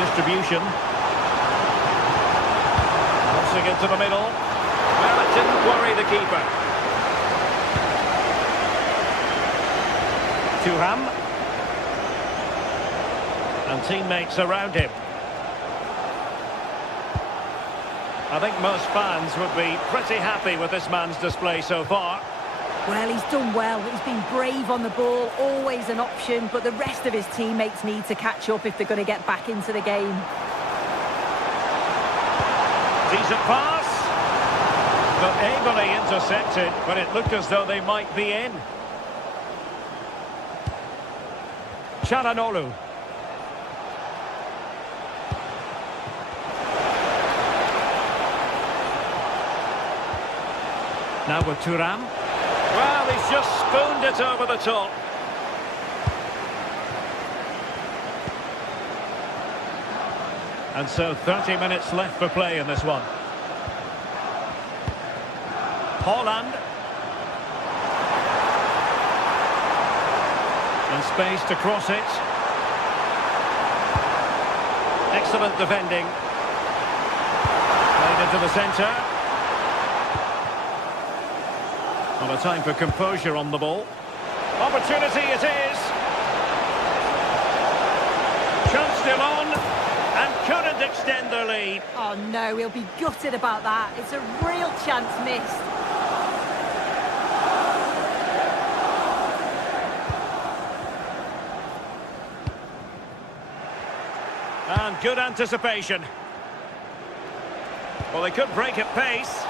Distribution. Crossing into the middle. Well, it didn't worry the keeper. Thuram. And teammates around him. I think most fans would be pretty happy with this man's display so far. Well, he's done well. He's been brave on the ball, always an option, but the rest of his teammates need to catch up if they're going to get back into the game. Decent pass. But ably intercepted, but it looked as though they might be in. Çalhanoğlu. Now with Thuram. Well, he's just spooned it over the top. And so 30 minutes left for play in this one. Haaland. And space to cross it. Excellent defending. Played into the centre. Well, a time for composure on the ball. Opportunity it is. Chance still on, and couldn't extend their lead. Oh no, he'll be gutted about that. It's a real chance missed. And good anticipation. Well, they could break at pace.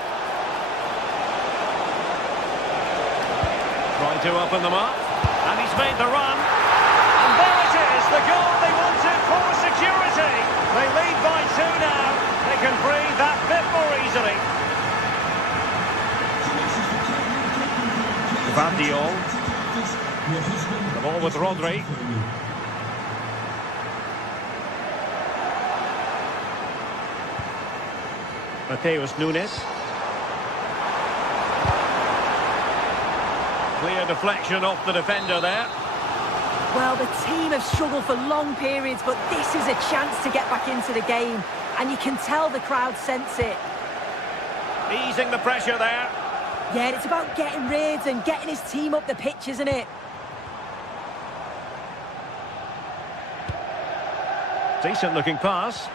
Trying to open them up, and he's made the run. And there it is, the goal they wanted for security. They lead by 2 now. They can breathe that bit more easily. Gvardiol. The ball with Rodri. Mateus Nunes. Clear deflection off the defender there. Well, the team have struggled for long periods, but this is a chance to get back into the game. And you can tell the crowd sense it. Easing the pressure there. Yeah, it's about getting rid and getting his team up the pitch, isn't it? Decent looking pass.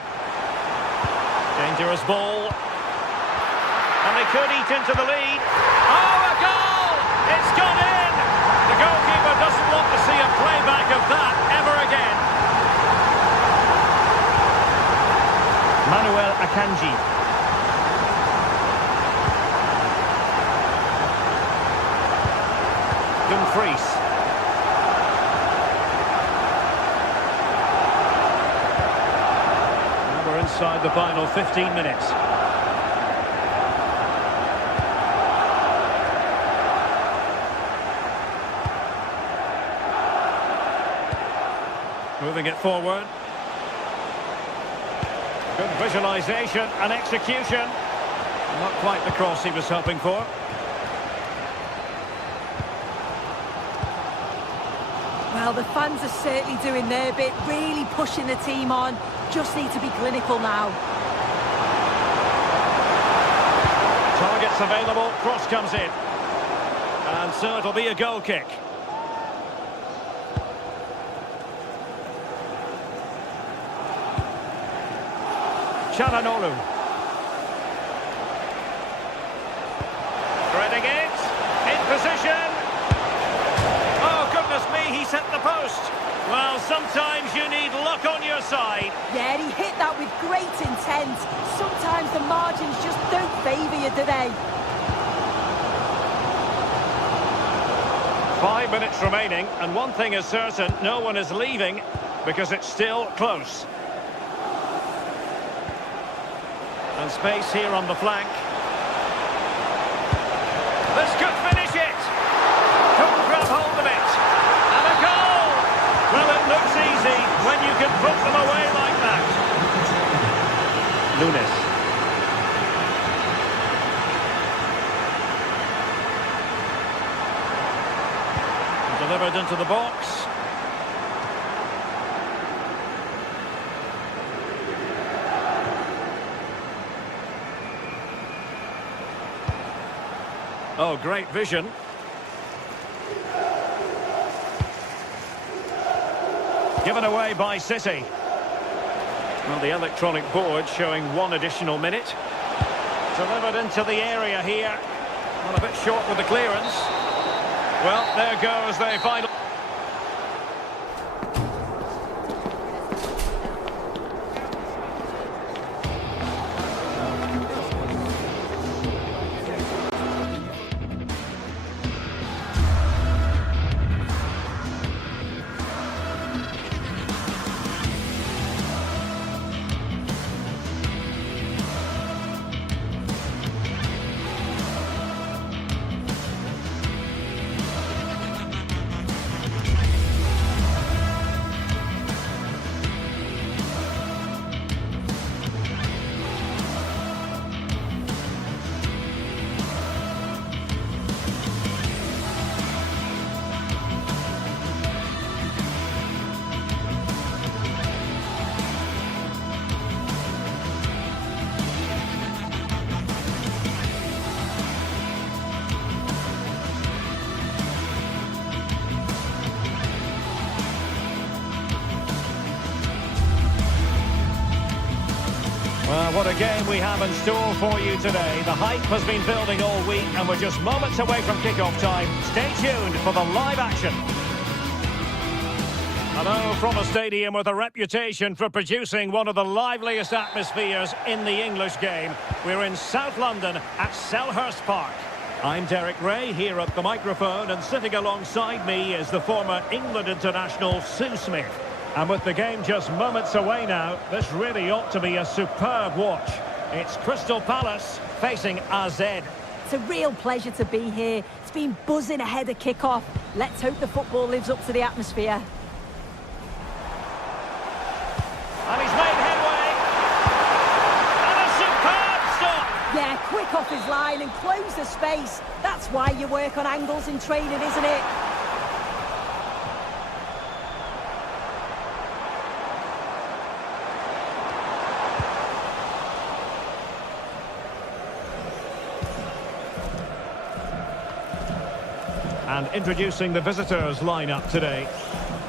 Dangerous ball. And they could eat into the lead. Oh, a goal! It's gone in! The goalkeeper doesn't want to see a playback of that ever again. Manuel Akanji. crease. And we're inside the final 15 minutes. Moving it forward. Good visualisation and execution. Not quite the cross he was hoping for. Well, the fans are certainly doing their bit, really pushing the team on. Just need to be clinical now. Targets available, cross comes in. And so it'll be a goal kick. Çalhanoğlu. Threading it. In position. Oh, goodness me, he set the post. Well, sometimes you need luck on your side. Yeah, he hit that with great intent. Sometimes the margins just don't favour you, do they? 5 minutes remaining, and one thing is certain, no one is leaving because it's still close. And space here on the flank. This could finish it. Couldn't grab hold of it. And a goal! Well, it looks easy when you can put them away like that. Nunes. Delivered into the box. Oh, great vision. Given away by City. Well, the electronic board showing 1 additional minute. Delivered into the area here. Well, a bit short with the clearance. Well, there goes the final. Well, what a game we have in store for you today. The hype has been building all week and we're just moments away from kick-off time. Stay tuned for the live action. Hello from a stadium with a reputation for producing one of the liveliest atmospheres in the English game. We're in South London at Selhurst Park. I'm Derek Ray here at the microphone, and sitting alongside me is the former England international Sue Smith. And with the game just moments away now, this really ought to be a superb watch. It's Crystal Palace facing AZ. It's a real pleasure to be here. It's been buzzing ahead of kick-off. Let's hope the football lives up to the atmosphere. And he's made headway. And a superb stop. Yeah, quick off his line and close the space. That's why you work on angles in training, isn't it? And introducing the visitors lineup today.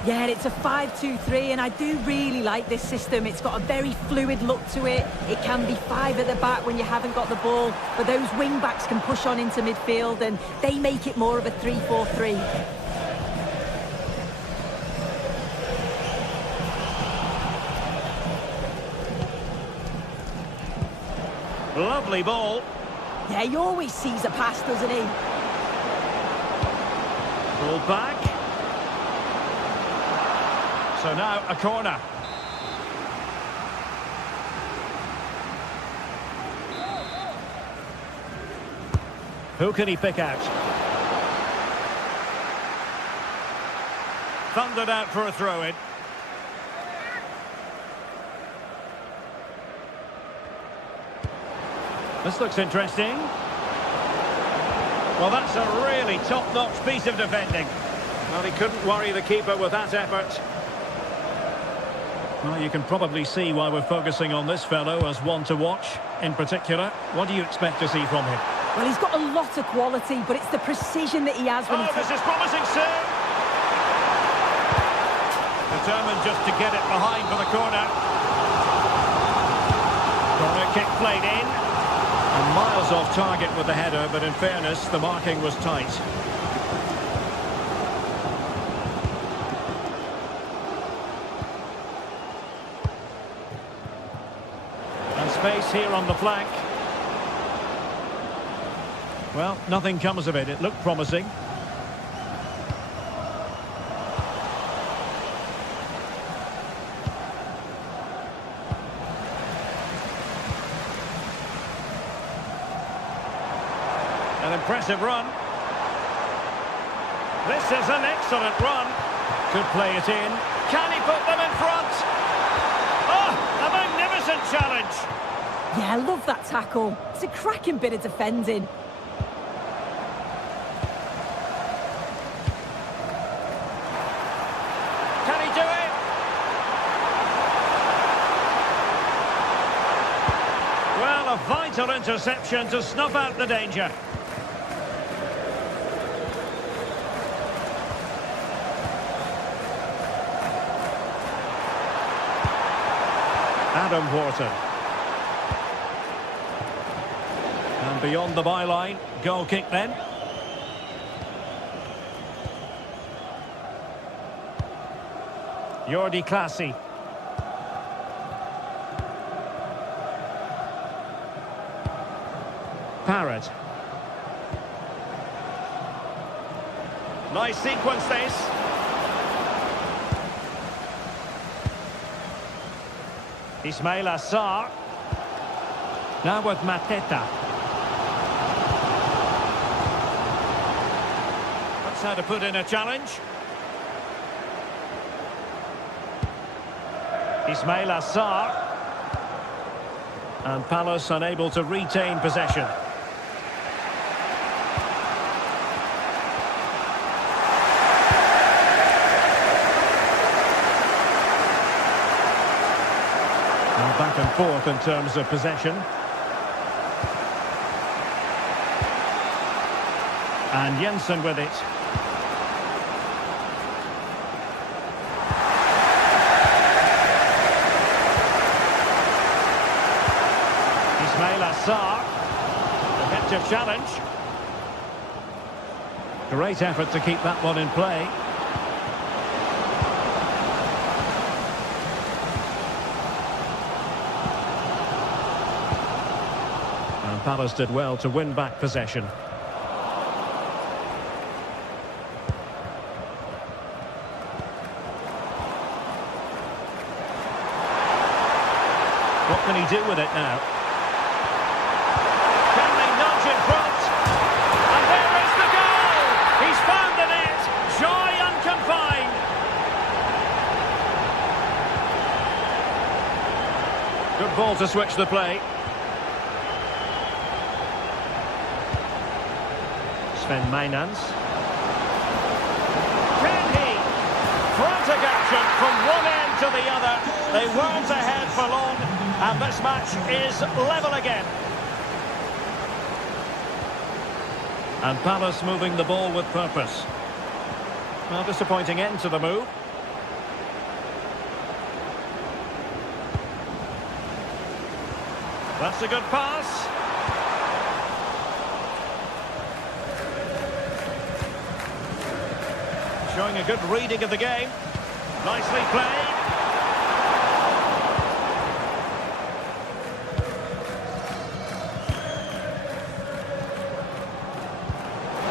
Yeah, it's a 5-2-3, and I do really like this system. It's got a very fluid look to it. It can be 5 at the back when you haven't got the ball, but those wing-backs can push on into midfield, and they make it more of a 3-4-3. Lovely ball. Yeah, he always sees a pass, doesn't he? Pulled back. So now a corner. Who can he pick out? Thundered out for a throw-in. This looks interesting. Well, that's a really top-notch piece of defending. Well, he couldn't worry the keeper with that effort. Well, you can probably see why we're focusing on this fellow as one to watch. In particular, what do you expect to see from him? Well, he's got a lot of quality, but it's the precision that he has when he... This is promising soon. Determined just to get it behind for the corner. Corner kick played in. And miles off target with the header, but in fairness, the marking was tight. And space here on the flank. Well, nothing comes of it. It looked promising. An impressive run. This is an excellent run. Could play it in. Can he put them in front? Oh, a magnificent challenge. Yeah, I love that tackle. It's a cracking bit of defending. Can he do it? Well, a vital interception to snuff out the danger. Adam Wharton. And beyond the byline, goal kick then. Jordi Classy. Parrott. Nice sequence this. Ismail Assar. Now with Mateta. That's how to put in a challenge. Ismail Assar. And Palace unable to retain possession. Back and forth in terms of possession. And Jensen with it. Ismail Assar. Effective challenge. Great effort to keep that one in play. Palace did well to win back possession. What can he do with it now? Can they nudge in front? And there is the goal! He's found the net! Joy unconfined! Good ball to switch the play. Sven Mainans. Can he? Frantic action from one end to the other. They weren't ahead for long, and this match is level again. And Palace moving the ball with purpose. Well, disappointing end to the move. That's a good pass. Showing a good reading of the game. Nicely played.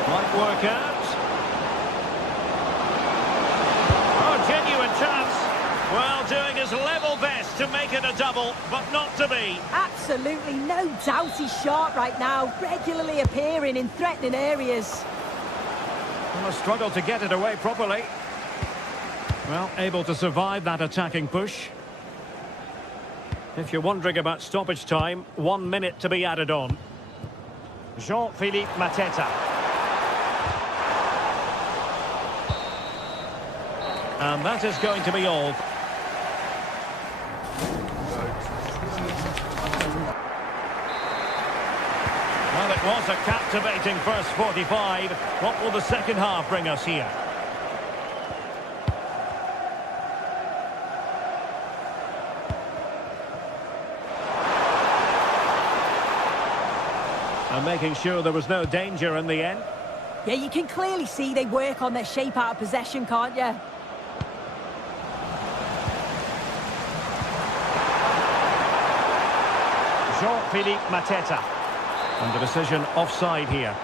Might work out. And make it a double, but not to be. Absolutely no doubt he's sharp right now, regularly appearing in threatening areas. Well, a struggle to get it away properly. Well, able to survive that attacking push. If you're wondering about stoppage time, 1 minute to be added on. Jean-Philippe Mateta. And that is going to be all. Well, it was a captivating first 45. What will the second half bring us here? And making sure there was no danger in the end. Yeah, you can clearly see they work on their shape out of possession, can't you? Jean-Philippe Mateta. And the decision offside here.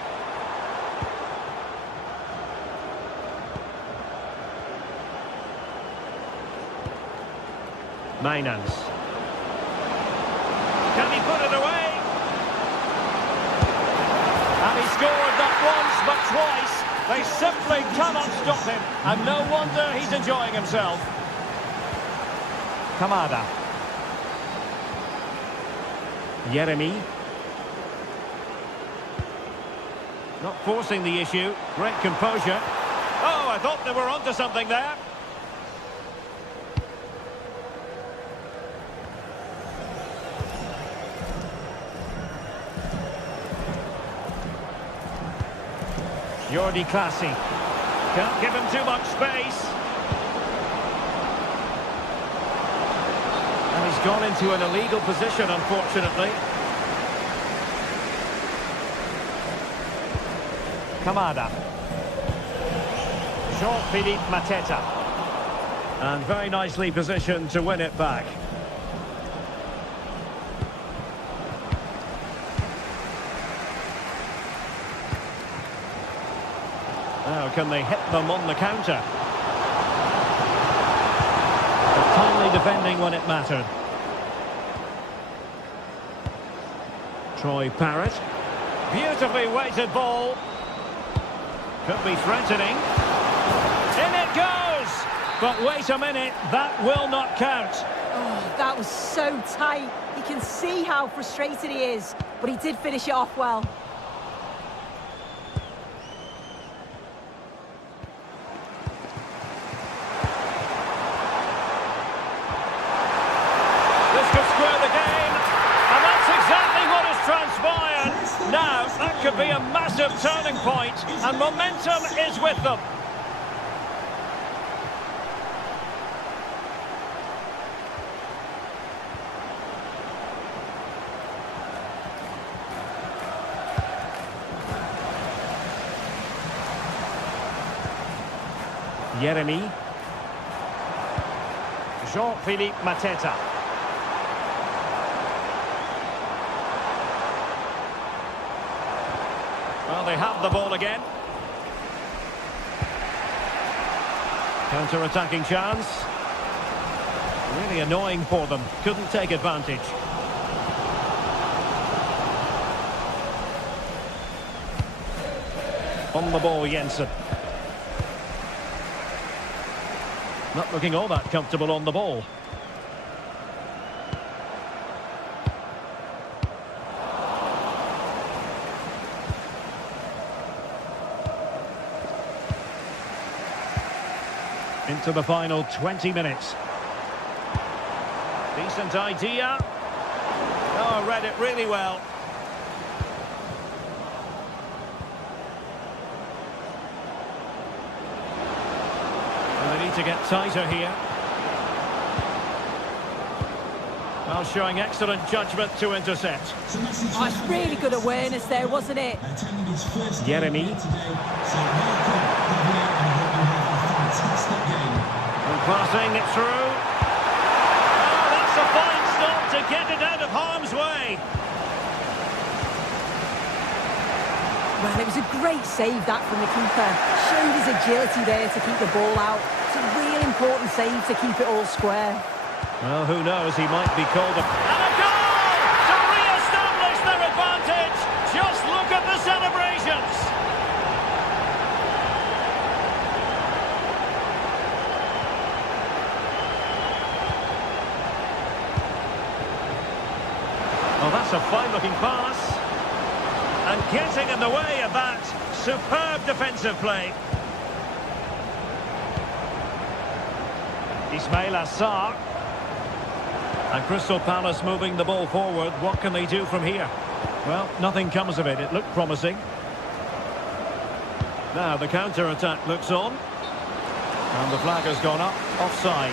Mainans. Can he put it away? And he scored not once but twice. They simply cannot stop him. And no wonder he's enjoying himself. Kamada. Yeremy. Not forcing the issue. Great composure. Oh, I thought they were onto something there. Jordi Classy. Can't give him too much space. And he's gone into an illegal position, unfortunately. Kamada. Jean-Philippe Mateta. And very nicely positioned to win it back. Now, can they hit them on the counter? But timely defending when it mattered. Troy Parrott. Beautifully weighted ball. Could be threatening. In it goes! But wait a minute, that will not count. Oh, that was so tight. You can see how frustrated he is, but he did finish it off well. This could square the game, and that's exactly what has transpired. Now, that could be a massive turning point, and momentum is with them. Yeremy. Jean-Philippe Mateta. Well, they have the ball again. Counter-attacking chance. Really annoying for them. Couldn't take advantage. On the ball, Jensen. Not looking all that comfortable on the ball. Into the final 20 minutes. Decent idea. Oh, read it really well. And they need to get tighter here. Well, showing excellent judgment to intercept. Oh, it's really good awareness there, wasn't it? Yeremy. And passing it through. Oh, that's a fine stop to get it out of harm's way. Well, it was a great save, that, from the keeper. Showed his agility there to keep the ball out. It's a real important save to keep it all square. Well, who knows, he might be called up. And a goal to re-establish their advantage. Just look at the celebrations. Well, that's a fine-looking pass. And getting in the way of that superb defensive play. Ismail Assar. And Crystal Palace moving the ball forward. What can they do from here? Well, nothing comes of it. It looked promising. Now the counter-attack looks on. And the flag has gone up. Offside.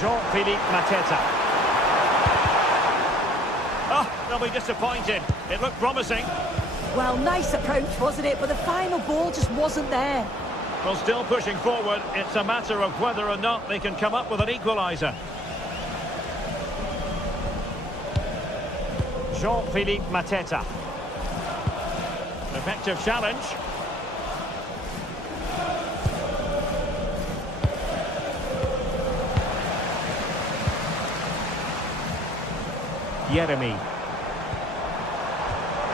Jean-Philippe Mateta. Oh, they'll be disappointed. It looked promising. Well, nice approach, wasn't it? But the final ball just wasn't there. Well, still pushing forward. It's a matter of whether or not they can come up with an equaliser. Jean-Philippe Mateta. Effective challenge. Yeremy.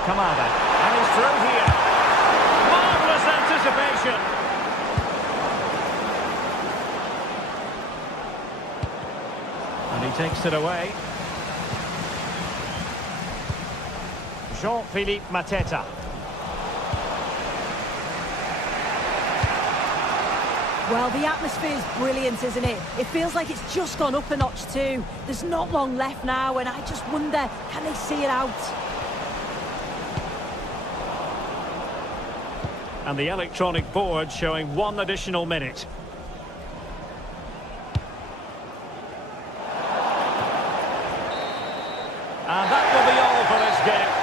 Kamada. And he's through here. Marvellous anticipation. And he takes it away. Jean-Philippe Mateta. Well, the atmosphere is brilliant, isn't it? It feels like it's just gone up a notch too. There's not long left now, and I just wonder, can they see it out? And the electronic board showing 1 additional minute. And that will be all for this game.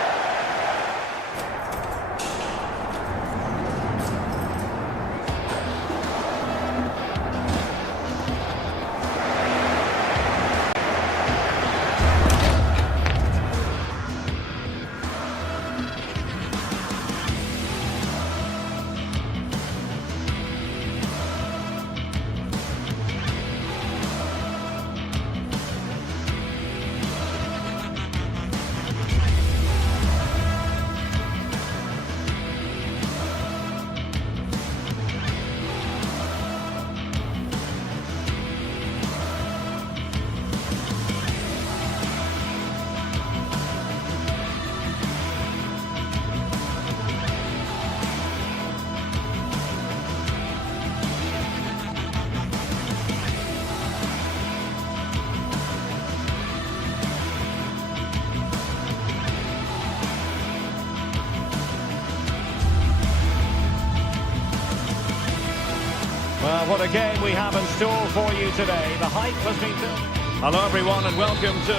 Well, what a game we have in store for you today. The hype has been built. Hello, everyone, and welcome to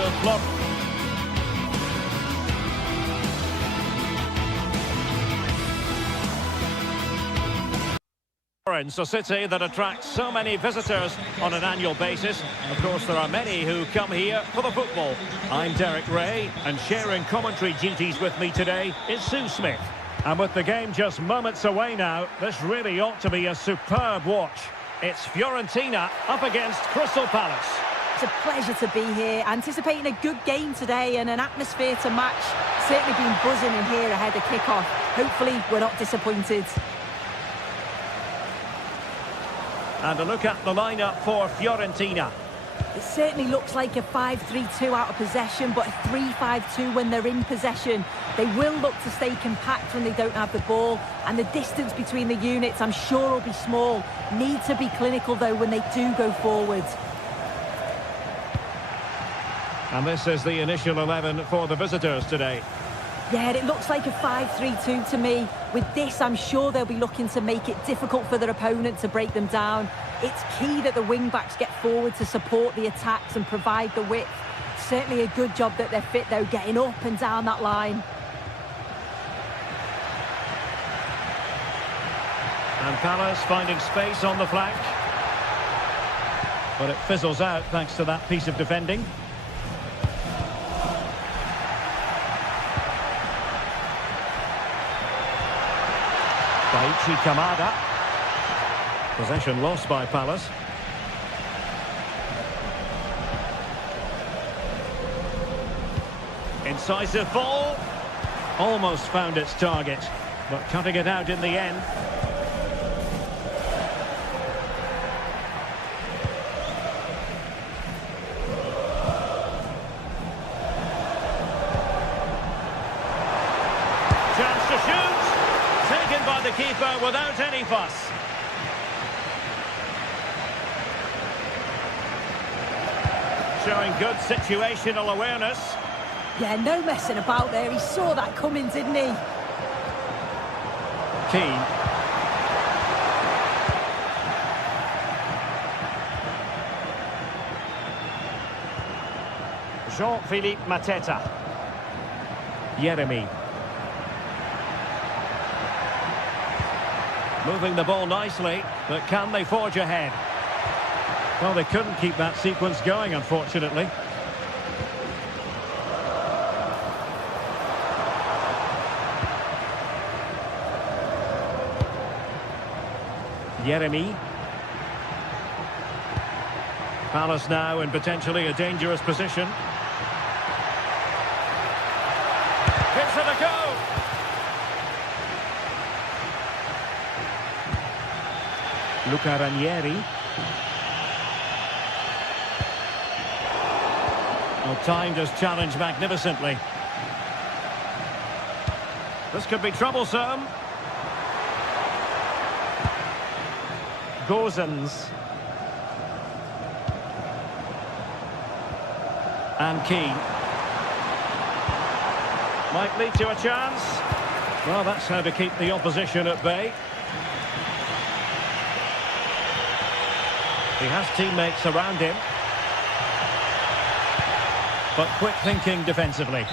Florence, a city that attracts so many visitors on an annual basis. Of course, there are many who come here for the football. I'm Derek Ray, and sharing commentary duties with me today is Sue Smith. And with the game just moments away now, this really ought to be a superb watch. It's Fiorentina up against Crystal Palace. It's a pleasure to be here, anticipating a good game today and an atmosphere to match. Certainly been buzzing in here ahead of kick-off. Hopefully we're not disappointed. And a look at the lineup for Fiorentina. It certainly looks like a 5-3-2 out of possession, but a 3-5-2 when they're in possession. They will look to stay compact when they don't have the ball, and the distance between the units, I'm sure, will be small. Need to be clinical, though, when they do go forward. And this is the initial 11 for the visitors today. Yeah, it looks like a 5-3-2 to me. With this, I'm sure they'll be looking to make it difficult for their opponent to break them down. It's key that the wing-backs get forward to support the attacks and provide the width. Certainly a good job that they're fit, though, getting up and down that line. And Palace finding space on the flank. But it fizzles out thanks to that piece of defending. Daichi Kamada. Possession lost by Palace. Incisive ball. Almost found its target, but cutting it out in the end. Chance to shoot. Taken by the keeper without any fuss. Showing good situational awareness. Yeah, no messing about there. He saw that coming, didn't he? Keane. Jean-Philippe Mateta. Yeremy. Moving the ball nicely, but can they forge ahead? Well, they couldn't keep that sequence going, unfortunately. Yeremy. Palace now in potentially a dangerous position. Gives it a go. Luca Ranieri. Well, timed his challenge magnificently. This could be troublesome. Gozens. And Keane. Might lead to a chance. Well, that's how to keep the opposition at bay. He has teammates around him. But quick thinking defensively.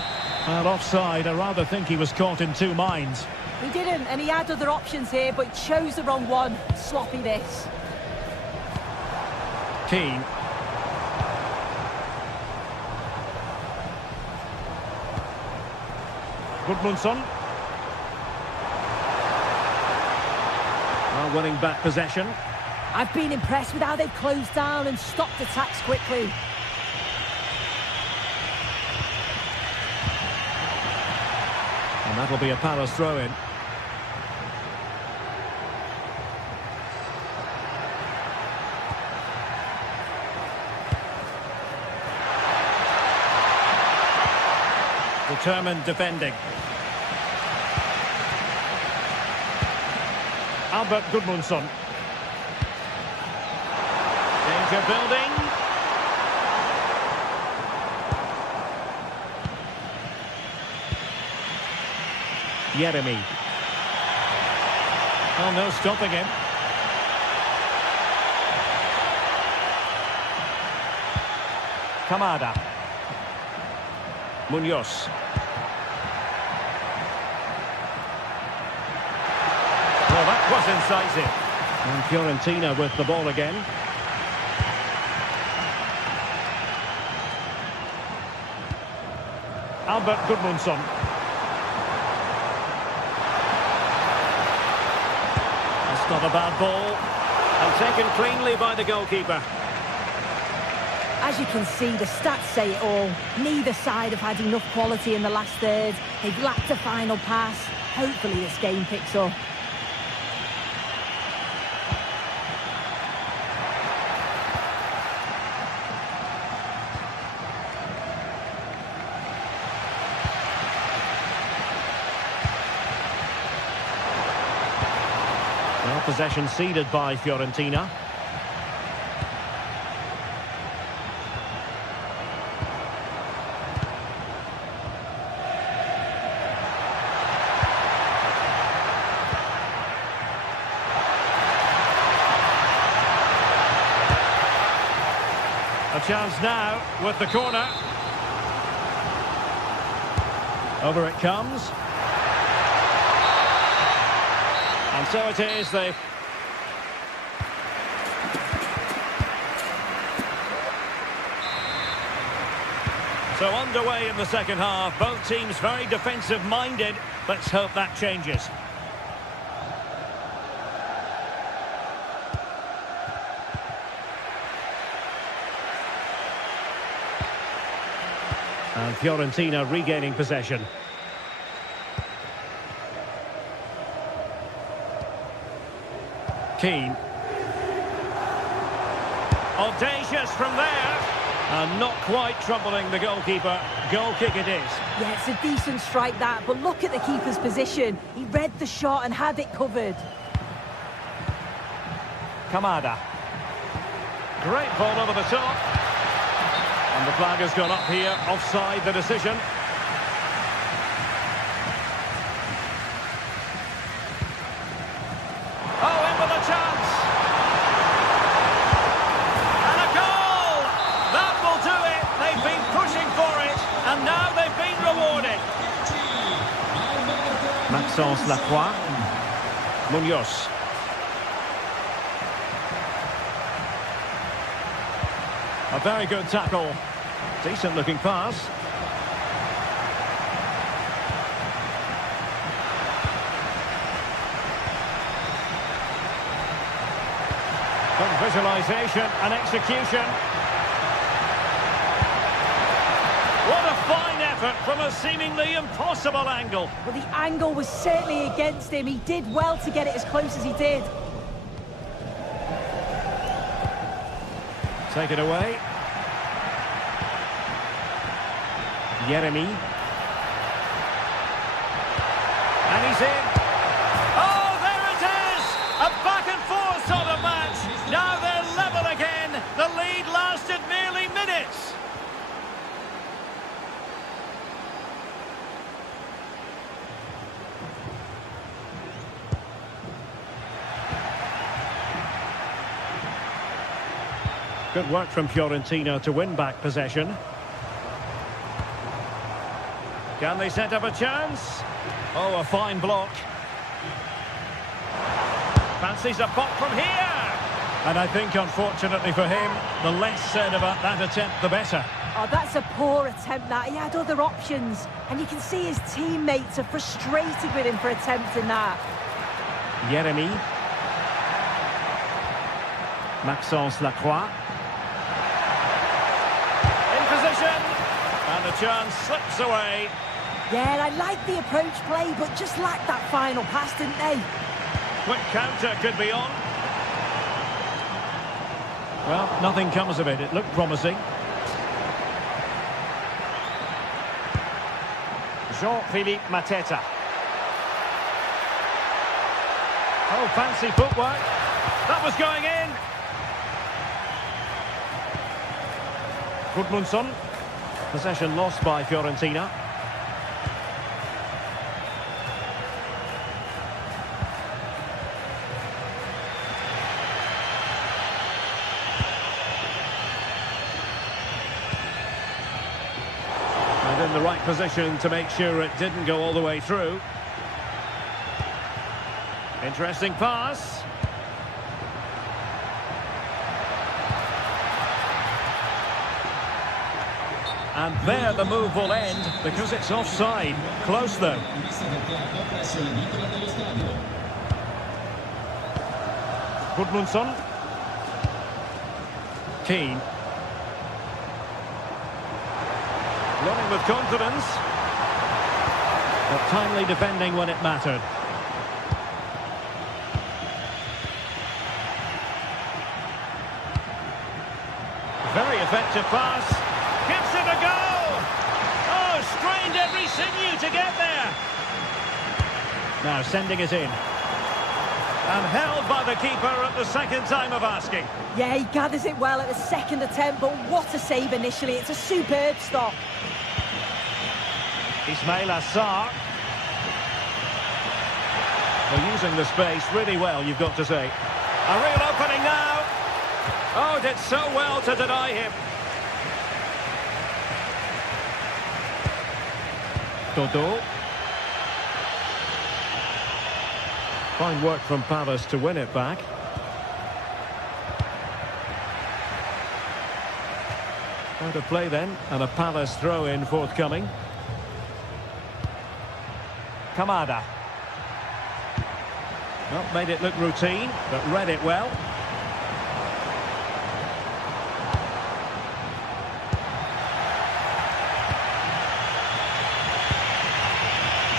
Well, offside, I rather think he was caught in two minds. He didn't, and he had other options here, but chose the wrong one. Sloppy this. Keane. Gudmundsson. Well, winning back possession. I've been impressed with how they've closed down and stopped attacks quickly. And that'll be a Palace throw-in. Determined defending. Albert Gudmundsson. Danger building. Yeremy. Oh, no stopping him. Kamada. Munoz. Well, that was incisive. And Fiorentina with the ball again. Albert Gudmundsson. That's not a bad ball. And taken cleanly by the goalkeeper. As you can see, the stats say it all. Neither side have had enough quality in the last third. They've lacked a final pass. Hopefully this game picks up. Well, possession ceded by Fiorentina. A chance now with the corner. Over it comes. And so it is. So underway in the second half. Both teams very defensive-minded. Let's hope that changes. And Fiorentina regaining possession. Keane. Audacious from there. And not quite troubling the goalkeeper. Goal kick it is. Yeah, it's a decent strike that, but look at the keeper's position. He read the shot and had it covered. Kamada. Great ball over the top. And the flag has gone up here. Offside the decision. Oh, in with a chance. And a goal! That will do it. They've been pushing for it. And now they've been rewarded. Maxence Lacroix. Munoz. A very good tackle. Decent looking pass. Good visualization and execution. What a fine effort from a seemingly impossible angle. Well, the angle was certainly against him. He did well to get it as close as he did. Take it away. Yeremy. And he's in. Oh, there it is! A back and forth sort of match. Now they're level again. The lead lasted merely minutes. Good work from Fiorentina to win back possession. Can they set up a chance? Oh, a fine block. Fancies a pop from here. And I think, unfortunately for him, the less said about that attempt, the better. Oh, that's a poor attempt, that. He had other options. And you can see his teammates are frustrated with him for attempting that. Yeremy. Maxence Lacroix. In position. And the chance slips away. Yeah, I like the approach play, but just lacked that final pass, didn't they? Quick counter could be on. Well, nothing comes of it. It looked promising. Jean-Philippe Mateta. Oh, fancy footwork. That was going in. Gudmundsson. Possession lost by Fiorentina. And in the right position to make sure it didn't go all the way through. Interesting pass. And there the move will end because it's offside. Close though. Gudmundsson. Keane. Running with confidence. But timely defending when it mattered. Very effective pass. Gives it a go! Oh, strained every sinew to get there. Now sending it in. And held by the keeper at the second time of asking. Yeah, he gathers it well at the second attempt, but what a save initially. It's a superb stop. Ismail Assar. They're using the space really well, you've got to say. A real opening now. Oh, did so well to deny him. Dodo. Fine work from Palace to win it back. Out of play then, and a Palace throw-in forthcoming. Kamada. Well, made it look routine, but read it well.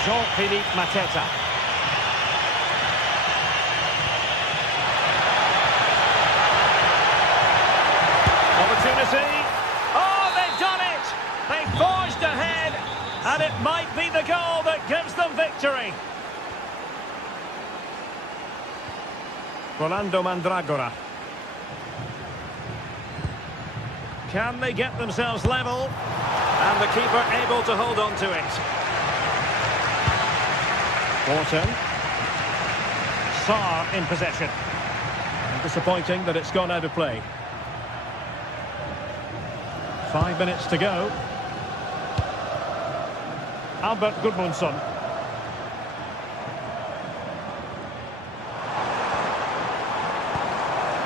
Jean-Philippe Mateta. Opportunity. Oh, they've done it! They forged ahead, and it might be the goal that gives them victory. Rolando Mandragora. Can they get themselves level? And the keeper able to hold on to it. Wharton. Sarr in possession. Disappointing that it's gone out of play. 5 minutes to go. Albert Gudmundsson.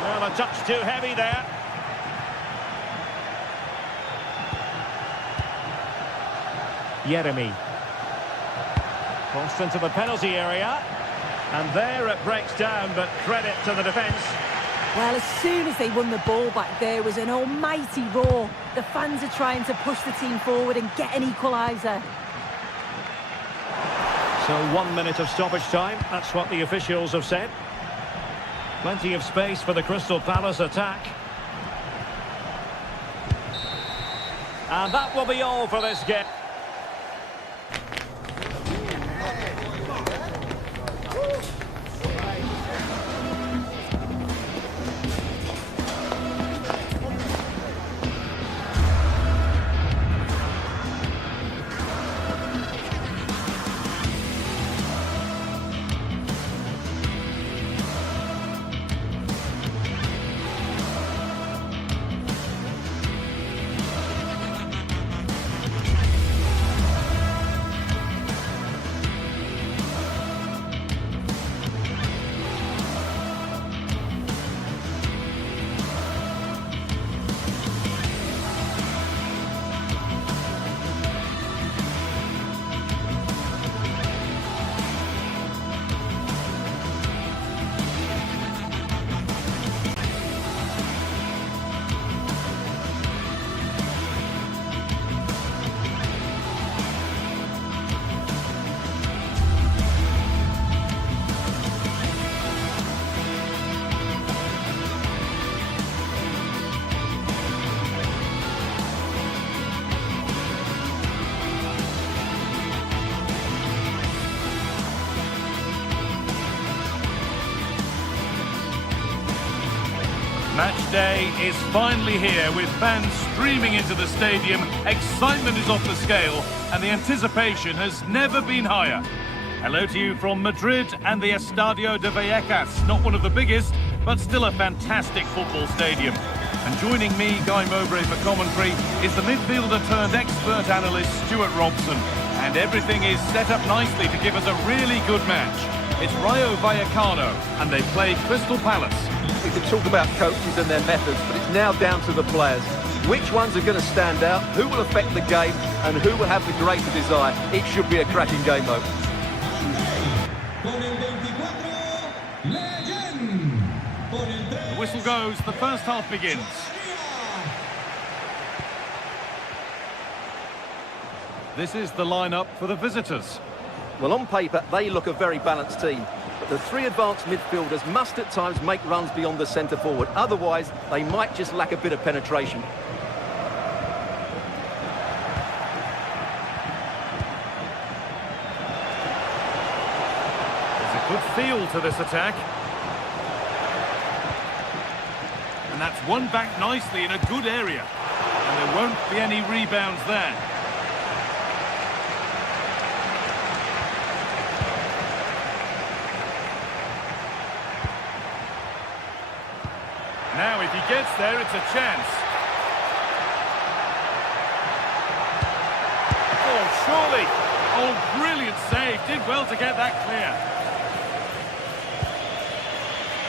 Well, a touch too heavy there. Jeremy. Crossed into the penalty area. And there it breaks down, but credit to the defence. Well, as soon as they won the ball back, there was an almighty roar. The fans are trying to push the team forward and get an equaliser. So 1 minute of stoppage time, that's what the officials have said. Plenty of space for the Crystal Palace attack. And that will be all for this game. Match day is finally here with fans streaming into the stadium. Excitement is off the scale and the anticipation has never been higher. Hello to you from Madrid and the Estadio de Vallecano. Not one of the biggest, but still a fantastic football stadium. And joining me, Guy Mowbray, for commentary is the midfielder turned expert analyst Stuart Robson. And everything is set up nicely to give us a really good match. It's Rayo Vallecano and they play Crystal Palace. We can talk about coaches and their methods, but it's now down to the players. Which ones are going to stand out, who will affect the game, and who will have the greater desire. It should be a cracking game, though. The whistle goes, the first half begins. This is the lineup for the visitors. Well, on paper, they look a very balanced team. But the three advanced midfielders must at times make runs beyond the centre forward. Otherwise, they might just lack a bit of penetration. There's a good feel to this attack. And that's won back nicely in a good area. And there won't be any rebounds there. Now, if he gets there, it's a chance. Oh, surely. Oh, brilliant save. Did well to get that clear.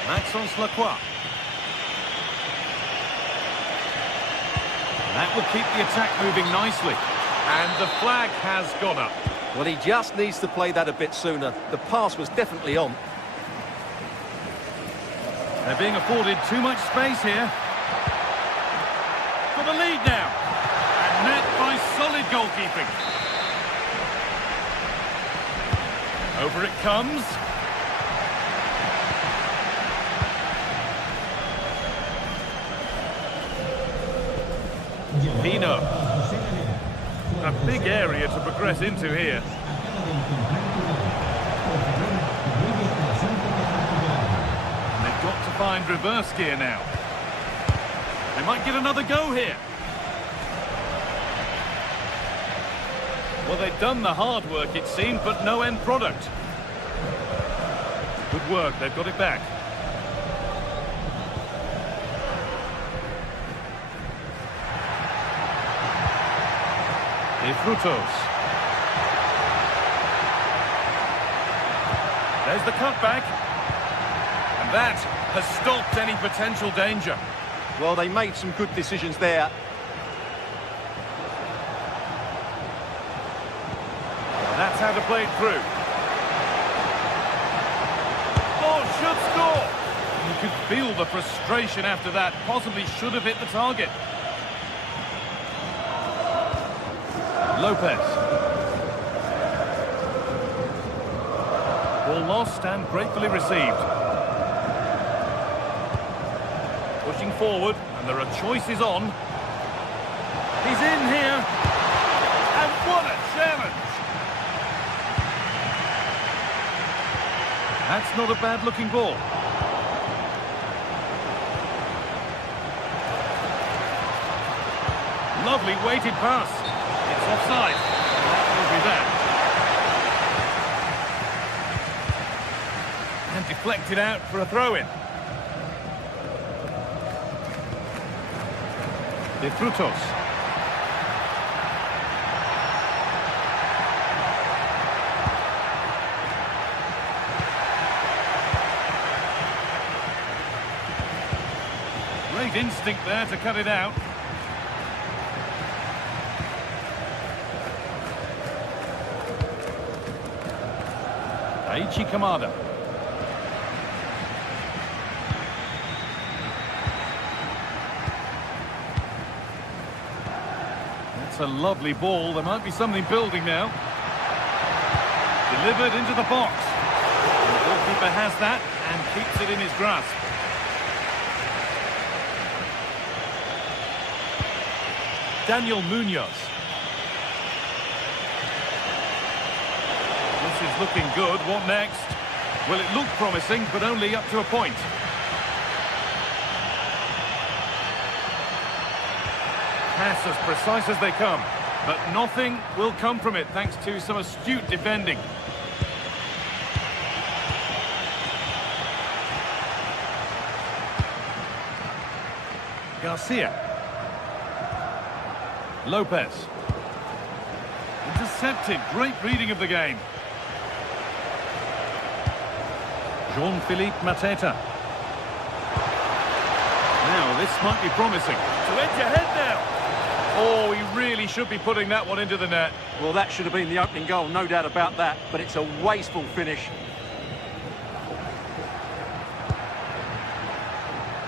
Maxence Lacroix. That would keep the attack moving nicely. And the flag has gone up. Well, he just needs to play that a bit sooner. The pass was definitely on. They're being afforded too much space here. For the lead now. And met by solid goalkeeping. Over it comes. Pino. A big area to progress into here. And they've got to find reverse gear now. They might get another go here. Well, they've done the hard work, it seemed, but no end product. Good work, they've got it back. De Frutos. There's the cutback. And that has stopped any potential danger. Well, they made some good decisions there. That's how to play it through. Oh, should score! You could feel the frustration after that. Possibly should have hit the target. Lopez. Ball lost and gratefully received. Pushing forward, and there are choices on. He's in here. And what a challenge! That's not a bad-looking ball. Lovely weighted pass. It's offside. That will be that. And deflected out for a throw-in. De Frutos. Great instinct there to cut it out. Aichi Kamada. That's a lovely ball. There might be something building now. Delivered into the box. The goalkeeper has that and keeps it in his grasp. Daniel Munoz. This is looking good. What next? Well, it looked promising, but only up to a point. Pass as precise as they come, but nothing will come from it thanks to some astute defending. Garcia. Lopez. Intercepted. Great reading of the game. Jean-Philippe Mateta. Now, this might be promising. To edge ahead now. Oh, he really should be putting that one into the net. Well, that should have been the opening goal, no doubt about that, but it's a wasteful finish.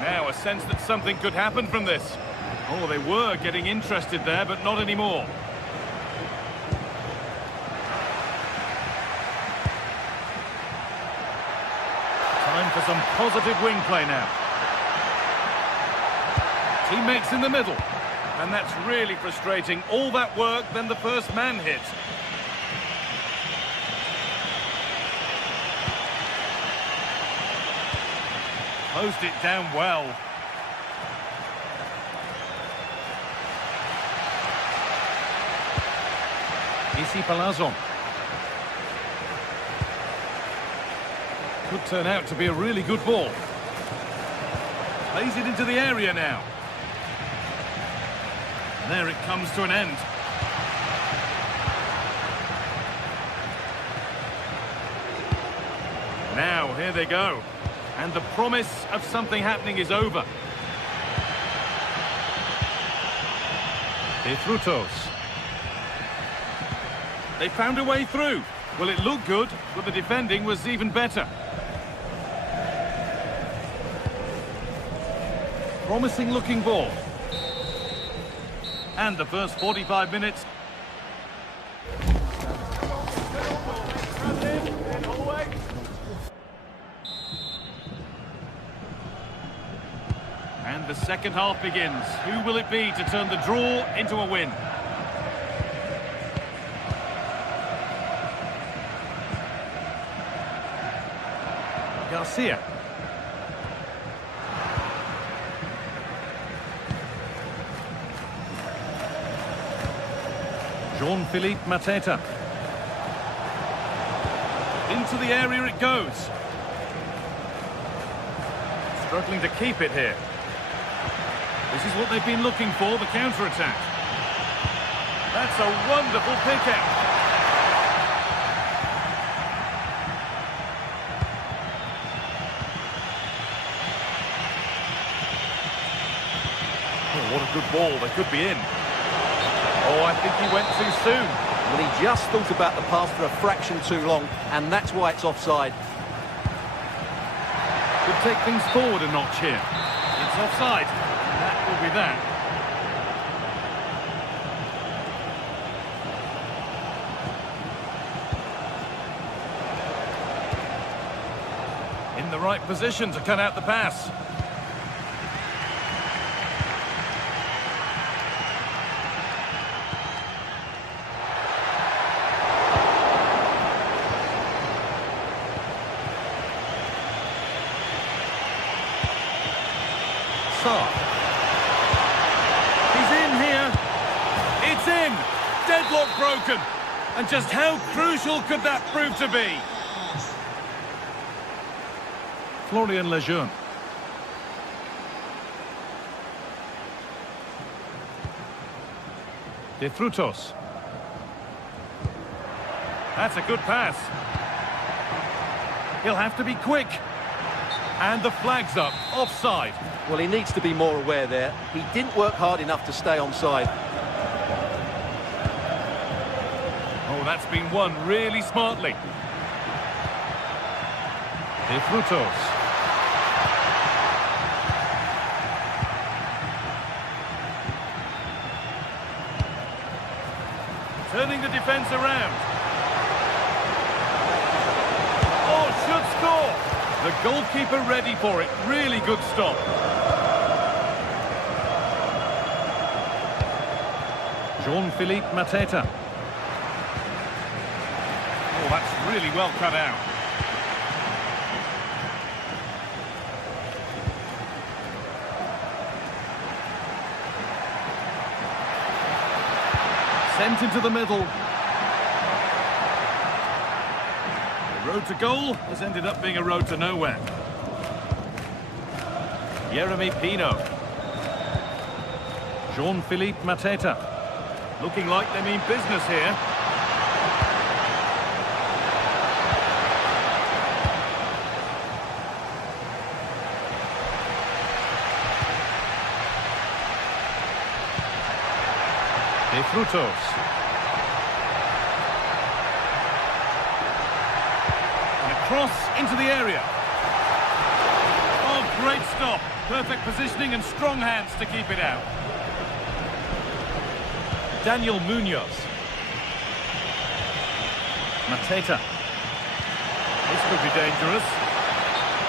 Now, a sense that something could happen from this. Oh, they were getting interested there, but not anymore. Time for some positive wing play now. Teammates in the middle. And that's really frustrating. All that work, then the first man hit. Closed it down well. Isi Palazon. Could turn out to be a really good ball. Plays it into the area now. And there it comes to an end. Now, here they go. And the promise of something happening is over. De Frutos. They found a way through. Well, it looked good, but the defending was even better. Promising looking ball. And the first 45 minutes. And the second half begins. Who will it be to turn the draw into a win? Garcia. Jean-Philippe Mateta. Into the area it goes. Struggling to keep it here. This is what they've been looking for, the counter-attack. That's a wonderful pick-out. Oh, what a good ball. They could be in. Oh, I think he went too soon. Well, he just thought about the pass for a fraction too long, and that's why it's offside. Could take things forward a notch here. It's offside. And that will be that. In the right position to cut out the pass. He's in here. It's in. Deadlock broken. And just how crucial could that prove to be? Florian Lejeune. De Frutos. That's a good pass. He'll have to be quick. And the flag's up. Offside. Well, he needs to be more aware there. He didn't work hard enough to stay onside. Oh, that's been won really smartly. De Frutos. Turning the defence around. Oh, should score. The goalkeeper ready for it. Really good stop. Jean-Philippe Mateta. Oh, that's really well cut out. Sent into the middle. The road to goal has ended up being a road to nowhere. Yeremy Pino. Jean-Philippe Mateta. Looking like they mean business here. De Frutos. And a cross into the area. Oh, great stop. Perfect positioning and strong hands to keep it out. Daniel Munoz. Mateta. This could be dangerous.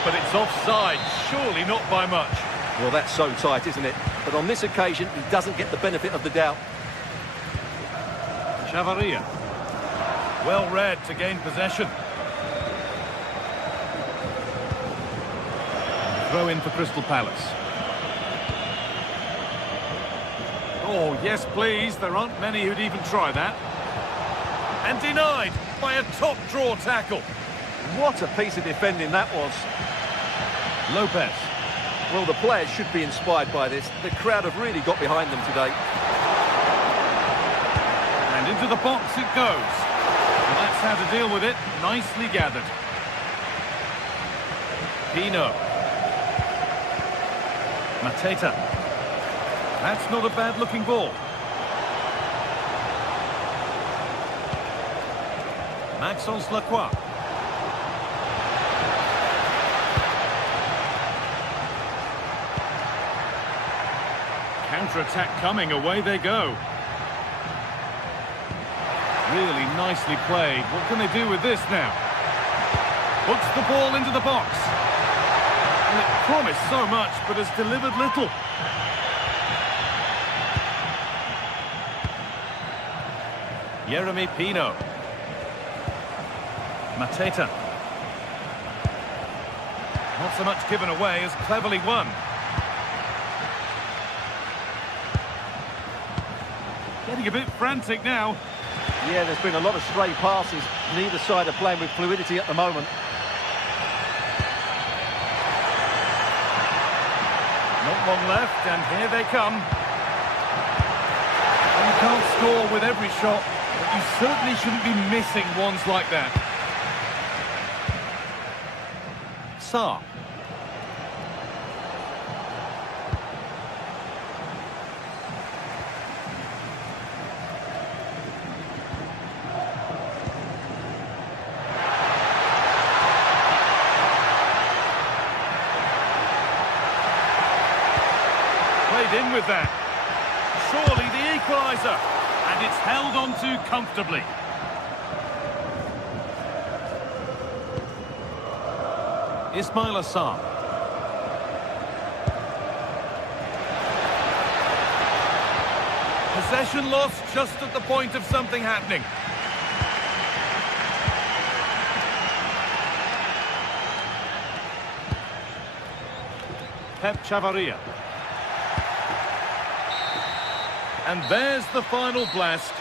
But it's offside. Surely not by much. Well, that's so tight, isn't it? But on this occasion, he doesn't get the benefit of the doubt. Chavaria. Well read to gain possession. Throw in for Crystal Palace. Oh, yes, please. There aren't many who'd even try that. And denied by a top-draw tackle. What a piece of defending that was. Lopez. Well, the players should be inspired by this. The crowd have really got behind them today. And into the box it goes. And that's how to deal with it. Nicely gathered. Pino. Mateta. That's not a bad-looking ball. Maxence Lacroix. Counter-attack coming, away they go. Really nicely played. What can they do with this now? Puts the ball into the box. And it promised so much, but has delivered little. Yeremy Pino. Mateta. Not so much given away as cleverly won. Getting a bit frantic now. Yeah, there's been a lot of stray passes. Neither side are playing with fluidity at the moment. Not long left, and here they come. You can't score with every shot, but you certainly shouldn't be missing ones like that. Sarr. Played in with that. Surely the equaliser. And it's held on to comfortably. Ismail Assar. Possession lost just at the point of something happening. Pep Chavarria. And there's the final blast.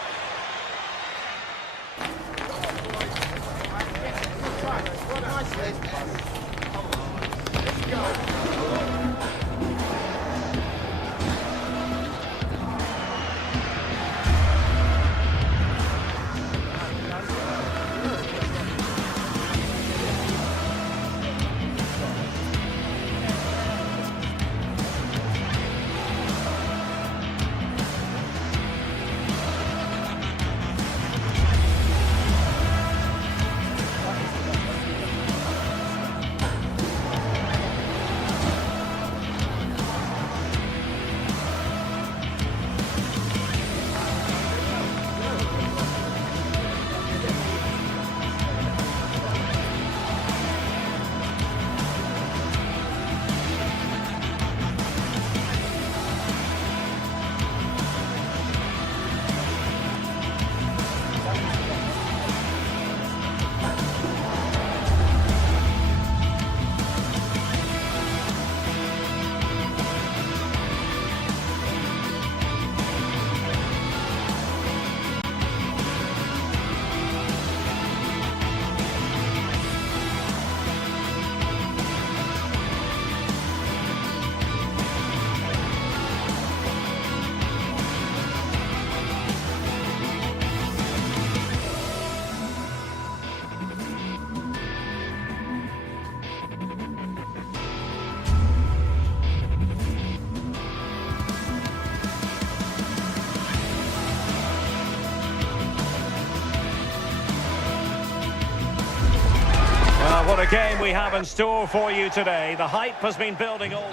What a game we have in store for you today. The hype has been building all.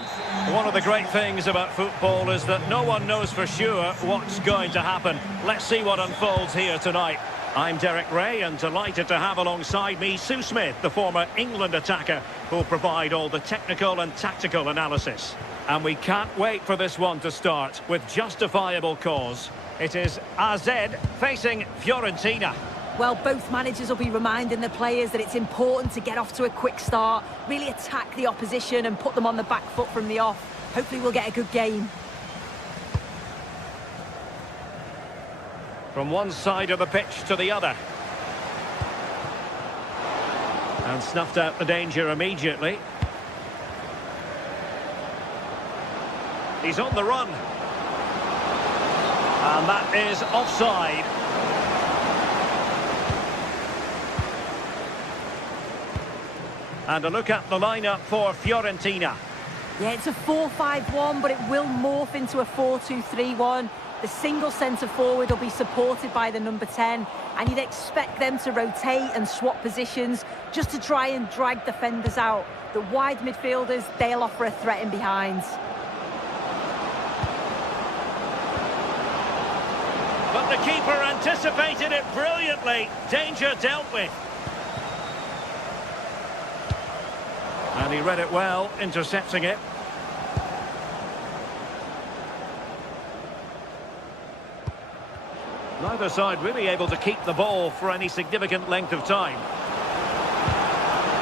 One of the great things about football is that no one knows for sure what's going to happen. Let's see what unfolds here tonight. I'm Derek Ray, and delighted to have alongside me Sue Smith, the former England attacker, who'll provide all the technical and tactical analysis. And we can't wait for this one to start with justifiable cause. It is AZ facing Fiorentina. Well, both managers will be reminding the players that it's important to get off to a quick start, really attack the opposition and put them on the back foot from the off. Hopefully we'll get a good game. From one side of the pitch to the other. And snuffed out the danger immediately. He's on the run. And that is offside. And a look at the lineup for Fiorentina. Yeah, it's a 4-5-1, but it will morph into a 4-2-3-1. The single centre forward will be supported by the number 10, and you'd expect them to rotate and swap positions just to try and drag defenders out. The wide midfielders, they'll offer a threat in behind. But the keeper anticipated it brilliantly. Danger dealt with. And he read it well, intercepting it. Neither side really able to keep the ball for any significant length of time.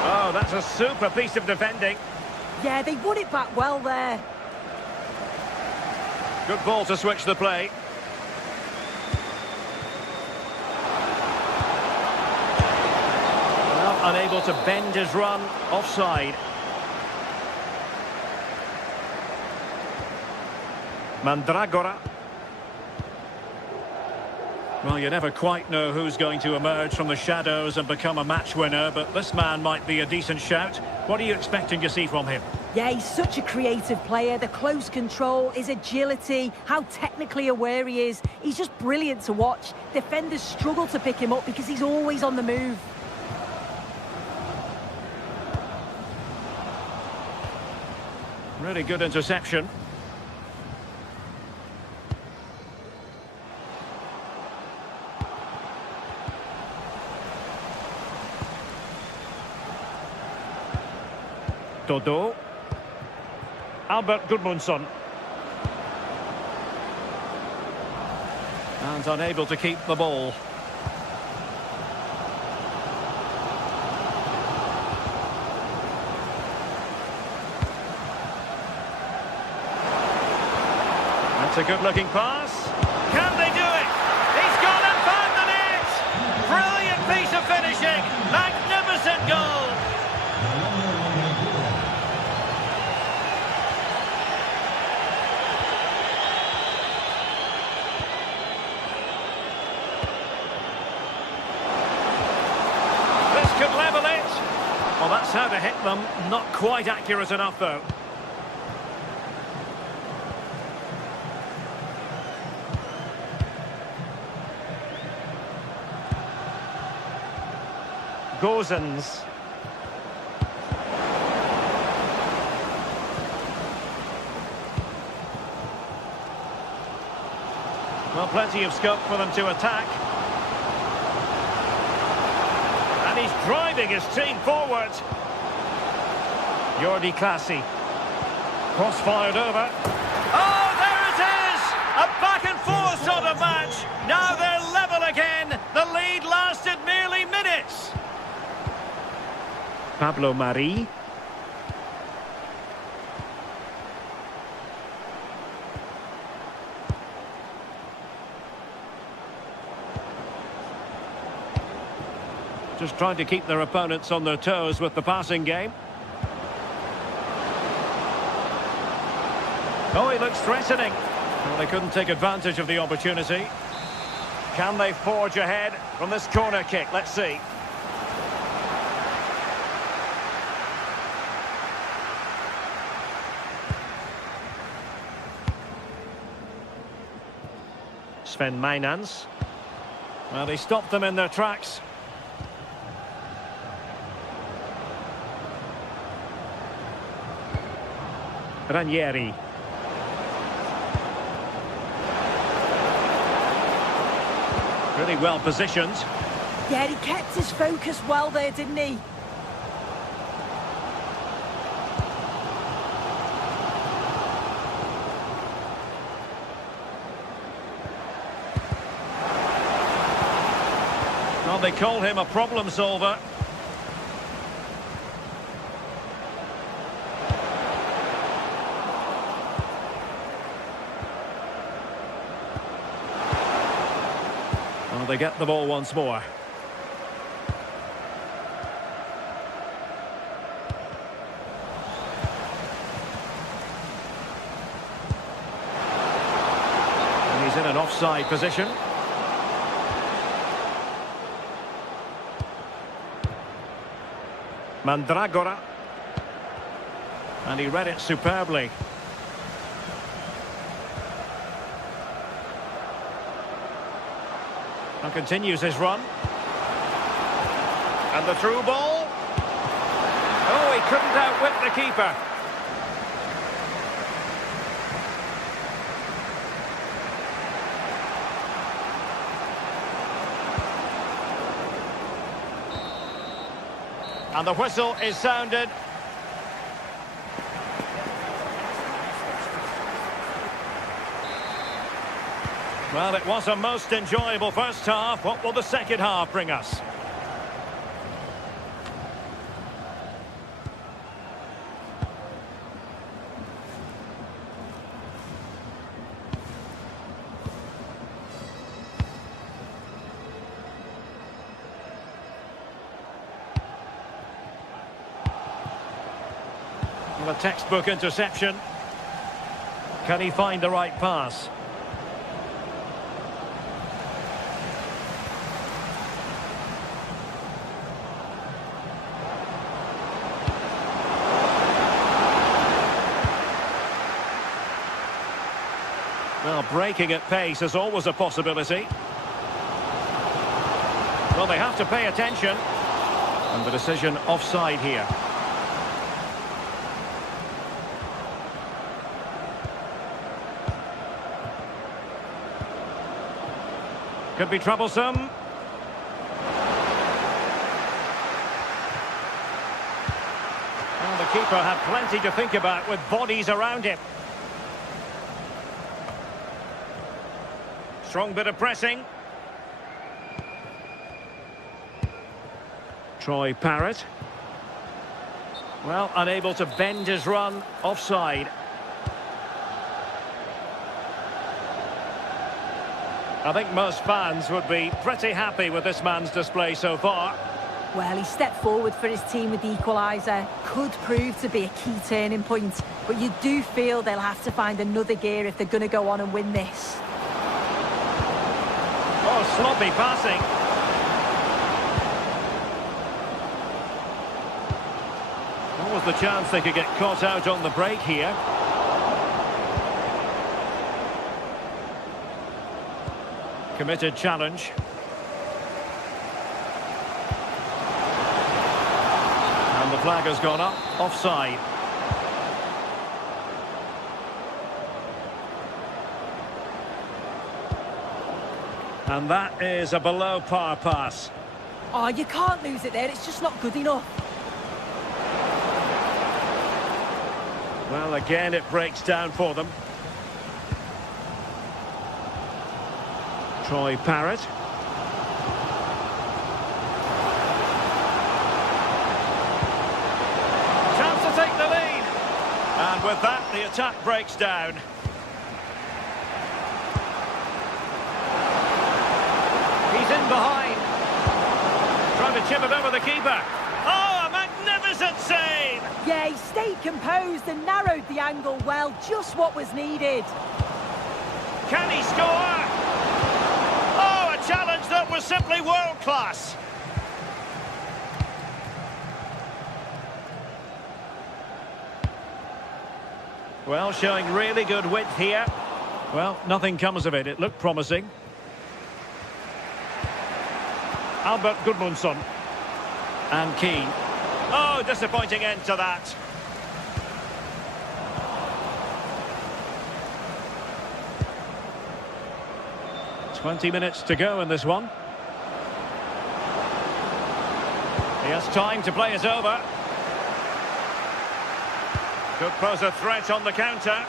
Oh, that's a super piece of defending. Yeah, they won it back well there. Good ball to switch the play. Well, unable to bend his run, offside. Mandragora. Well, you never quite know who's going to emerge from the shadows and become a match winner, but this man might be a decent shout. What are you expecting to see from him? Yeah, he's such a creative player. The close control, his agility, how technically aware he is. He's just brilliant to watch. Defenders struggle to pick him up because he's always on the move. Really good interception. Dodo. Albert Gudmundsson. And unable to keep the ball. That's a good-looking pass. Can they do it? He's gone and found the net! Brilliant piece of finishing! Magnificent goal! Could level it. Well, that's how to hit them. Not quite accurate enough, though. Gozens. Well, plenty of scope for them to attack. And he's driving his team forward. Jordi Classy. Cross fired over. Oh, there it is! A back and forth sort of match. Now they're level again. The lead lasted merely minutes. Pablo Mari. Just trying to keep their opponents on their toes with the passing game. Oh, he looks threatening. Well, they couldn't take advantage of the opportunity. Can they forge ahead from this corner kick? Let's see. Sven Mainans. Well, they stopped them in their tracks. Ranieri. Really well positioned. Yeah, he kept his focus well there, didn't he? Well, they call him a problem solver. Well, they get the ball once more. And he's in an offside position. Mandragora. And he read it superbly. And continues his run. And the through ball. Oh, he couldn't outwit the keeper. And the whistle is sounded. Well, it was a most enjoyable first half. What will the second half bring us? Well, a textbook interception. Can he find the right pass? Well, breaking at pace is always a possibility. Well, they have to pay attention. And the decision offside here. Could be troublesome. Well, the keeper had plenty to think about with bodies around him. Strong bit of pressing. Troy Parrott. Well, unable to bend his run, offside. I think most fans would be pretty happy with this man's display so far. Well, he stepped forward for his team with the equaliser. Could prove to be a key turning point. But you do feel they'll have to find another gear if they're going to go on and win this. Oh, sloppy passing. What was the chance they could get caught out on the break here? Committed challenge. And the flag has gone up, offside. And that is a below par pass. Oh, you can't lose it there, it's just not good enough. Well, again, it breaks down for them. Troy Parrott. Chance to take the lead. And with that, the attack breaks down. He's in behind. Trying to chip it over the keeper. Oh, a magnificent save! Yeah, he stayed composed and narrowed the angle well, just what was needed. Can he score? Oh, a challenge that was simply world-class. Well, showing really good width here. Well, nothing comes of it. It looked promising. Albert Gudmundsson. And Keane. Oh, disappointing end to that. "20 minutes to go in this one. He has time to play it over. Could pose a threat on the counter.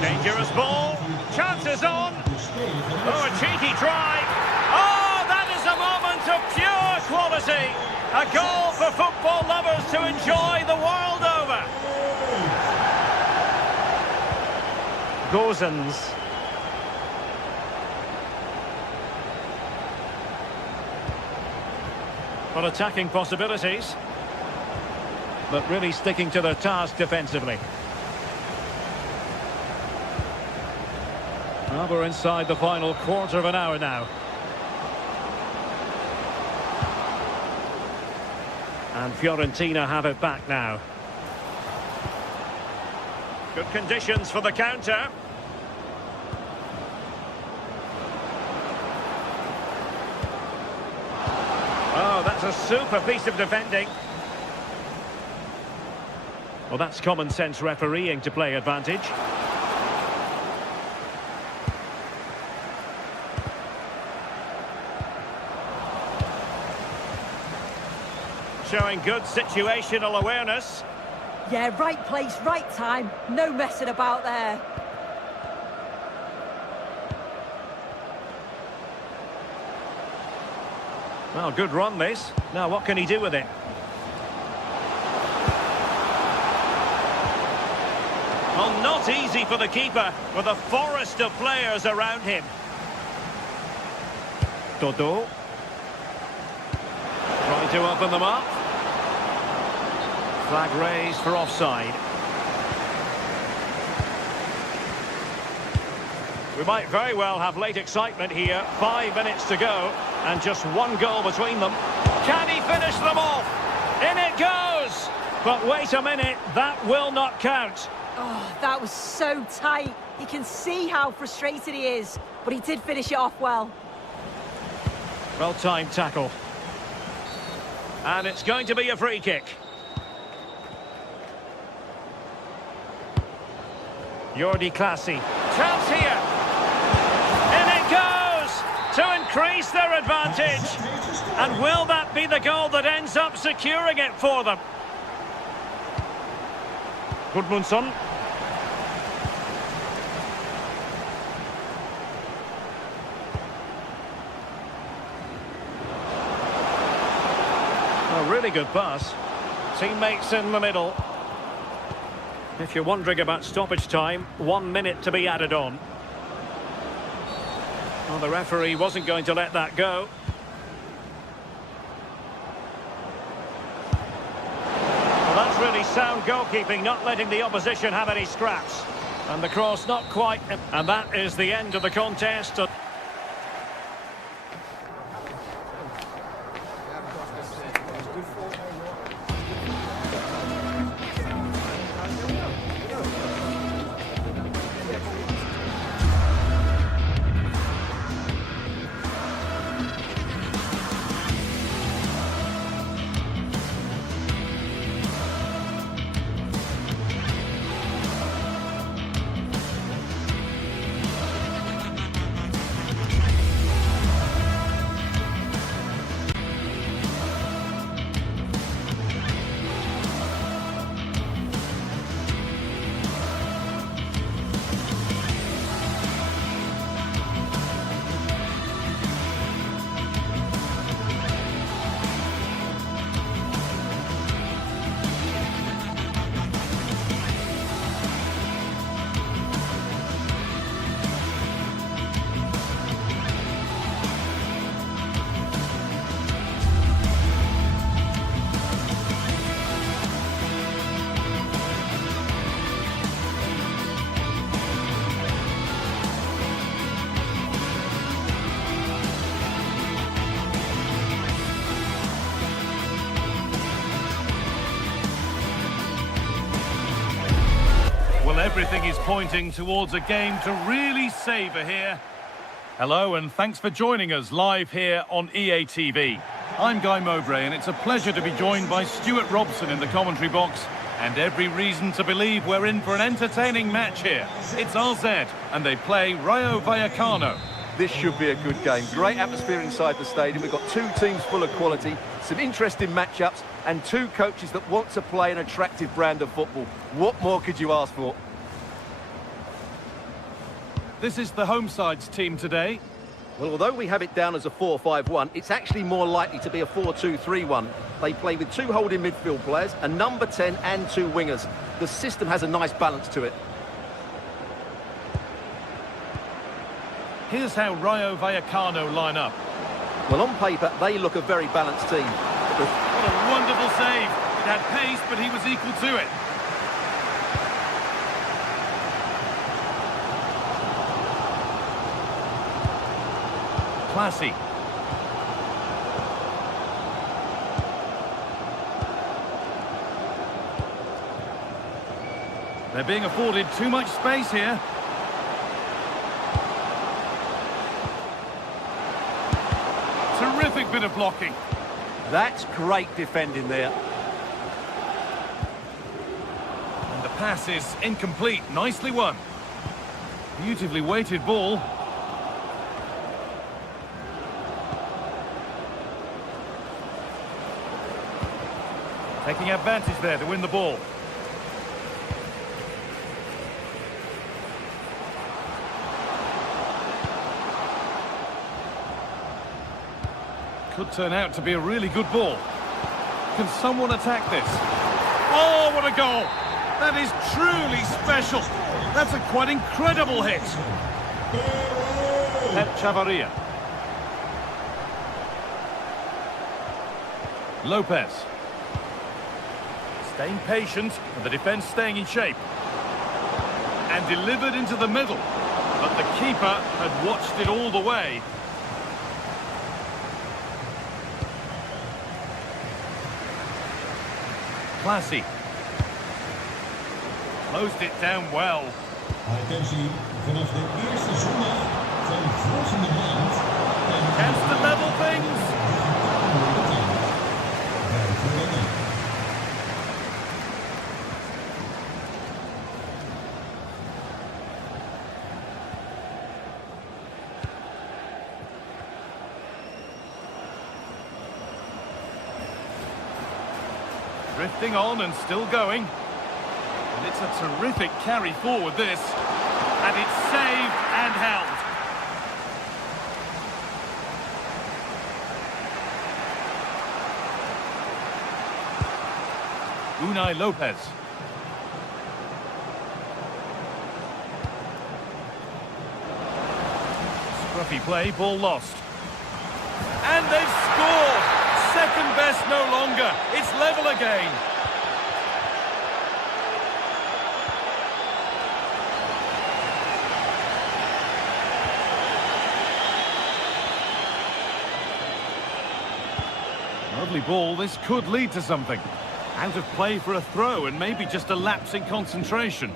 Dangerous ball. Chances on. Oh, a cheeky try. Oh, that is a moment of pure quality. A goal for football lovers to enjoy the world over. Gozens. Well, attacking possibilities, but really sticking to their task defensively. Well, we're inside the final quarter of an hour now. And Fiorentina have it back now. Good conditions for the counter. Oh, that's a super piece of defending. Well, that's common sense refereeing to play advantage. Showing good situational awareness. Yeah, right place, right time. No messing about there. Well, good run this. Now, what can he do with it? Well, not easy for the keeper with a forest of players around him. Dodo. Trying to open them up. Flag raised for offside. We might very well have late excitement here. 5 minutes to go and just one goal between them. Can he finish them off? In it goes! But wait a minute, that will not count. Oh, that was so tight. You can see how frustrated he is, but he did finish it off well. Well-timed tackle. And it's going to be a free kick. Jordi Classy. Chance here. In it goes to increase their advantage. And will that be the goal that ends up securing it for them? Gudmundsson. A really good pass. Teammates in the middle. If you're wondering about stoppage time, 1 minute to be added on. Well, the referee wasn't going to let that go. Well, that's really sound goalkeeping, not letting the opposition have any scraps. And the cross not quite... And that is the end of the contest. Well, everything is pointing towards a game to really savour here. Hello and thanks for joining us live here on EA TV. I'm Guy Mowbray and it's a pleasure to be joined by Stuart Robson in the commentary box. And every reason to believe we're in for an entertaining match here. It's RZ and they play Rayo Vallecano. This should be a good game. Great atmosphere inside the stadium. We've got two teams full of quality, some interesting matchups, and two coaches that want to play an attractive brand of football. What more could you ask for? This is the home side's team today. Well, although we have it down as a 4-5-1, it's actually more likely to be a 4-2-3-1. They play with two holding midfield players, a number 10 and two wingers. The system has a nice balance to it. Here's how Rayo Vallecano line up. Well, on paper, they look a very balanced team. What a wonderful save. It had pace, but he was equal to it. Classy. They're being afforded too much space here. Terrific bit of blocking. That's great defending there. And the pass is incomplete. Nicely won. Beautifully weighted ball. Taking advantage there to win the ball. Could turn out to be a really good ball. Can someone attack this? Oh, what a goal! That is truly special. That's a quite incredible hit. Pep Chavaria. Lopez. Staying patient, and the defence staying in shape. And delivered into the middle. But the keeper had watched it all the way. Classy. Closed it down well. Attentie, vanaf de eerste zondag van volgende maand. Chance to level things. Drifting on and still going. And it's a terrific carry forward, this. And it's saved and held. Unai Lopez. Scruffy play, ball lost. And they've scored! Second best no longer. It's level again. Lovely ball. This could lead to something. Out of play for a throw and maybe just a lapse in concentration.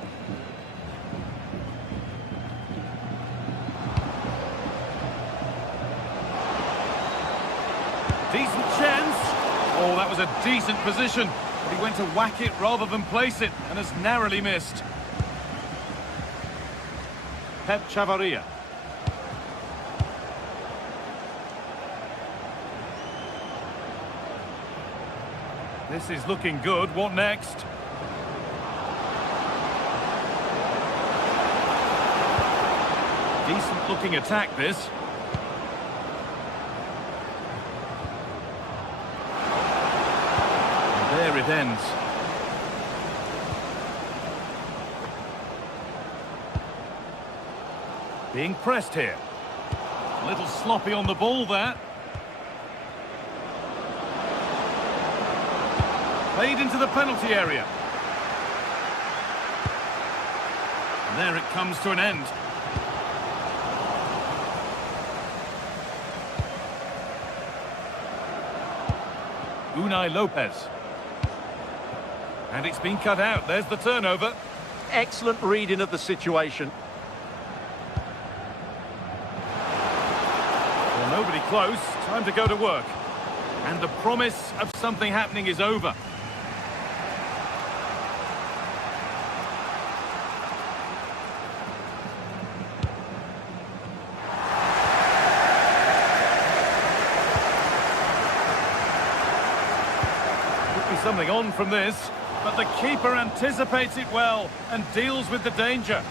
Decent chance. Oh, that was a decent position. But he went to whack it rather than place it and has narrowly missed. Pep Chavaria. This is looking good. What next? Decent looking attack, this. And there it ends. Being pressed here. A little sloppy on the ball there. Played into the penalty area. And there it comes to an end. Unai Lopez. And it's been cut out. There's the turnover. Excellent reading of the situation. Well, nobody close. Time to go to work. And the promise of something happening is over. Something on from this, but the keeper anticipates it well and deals with the danger.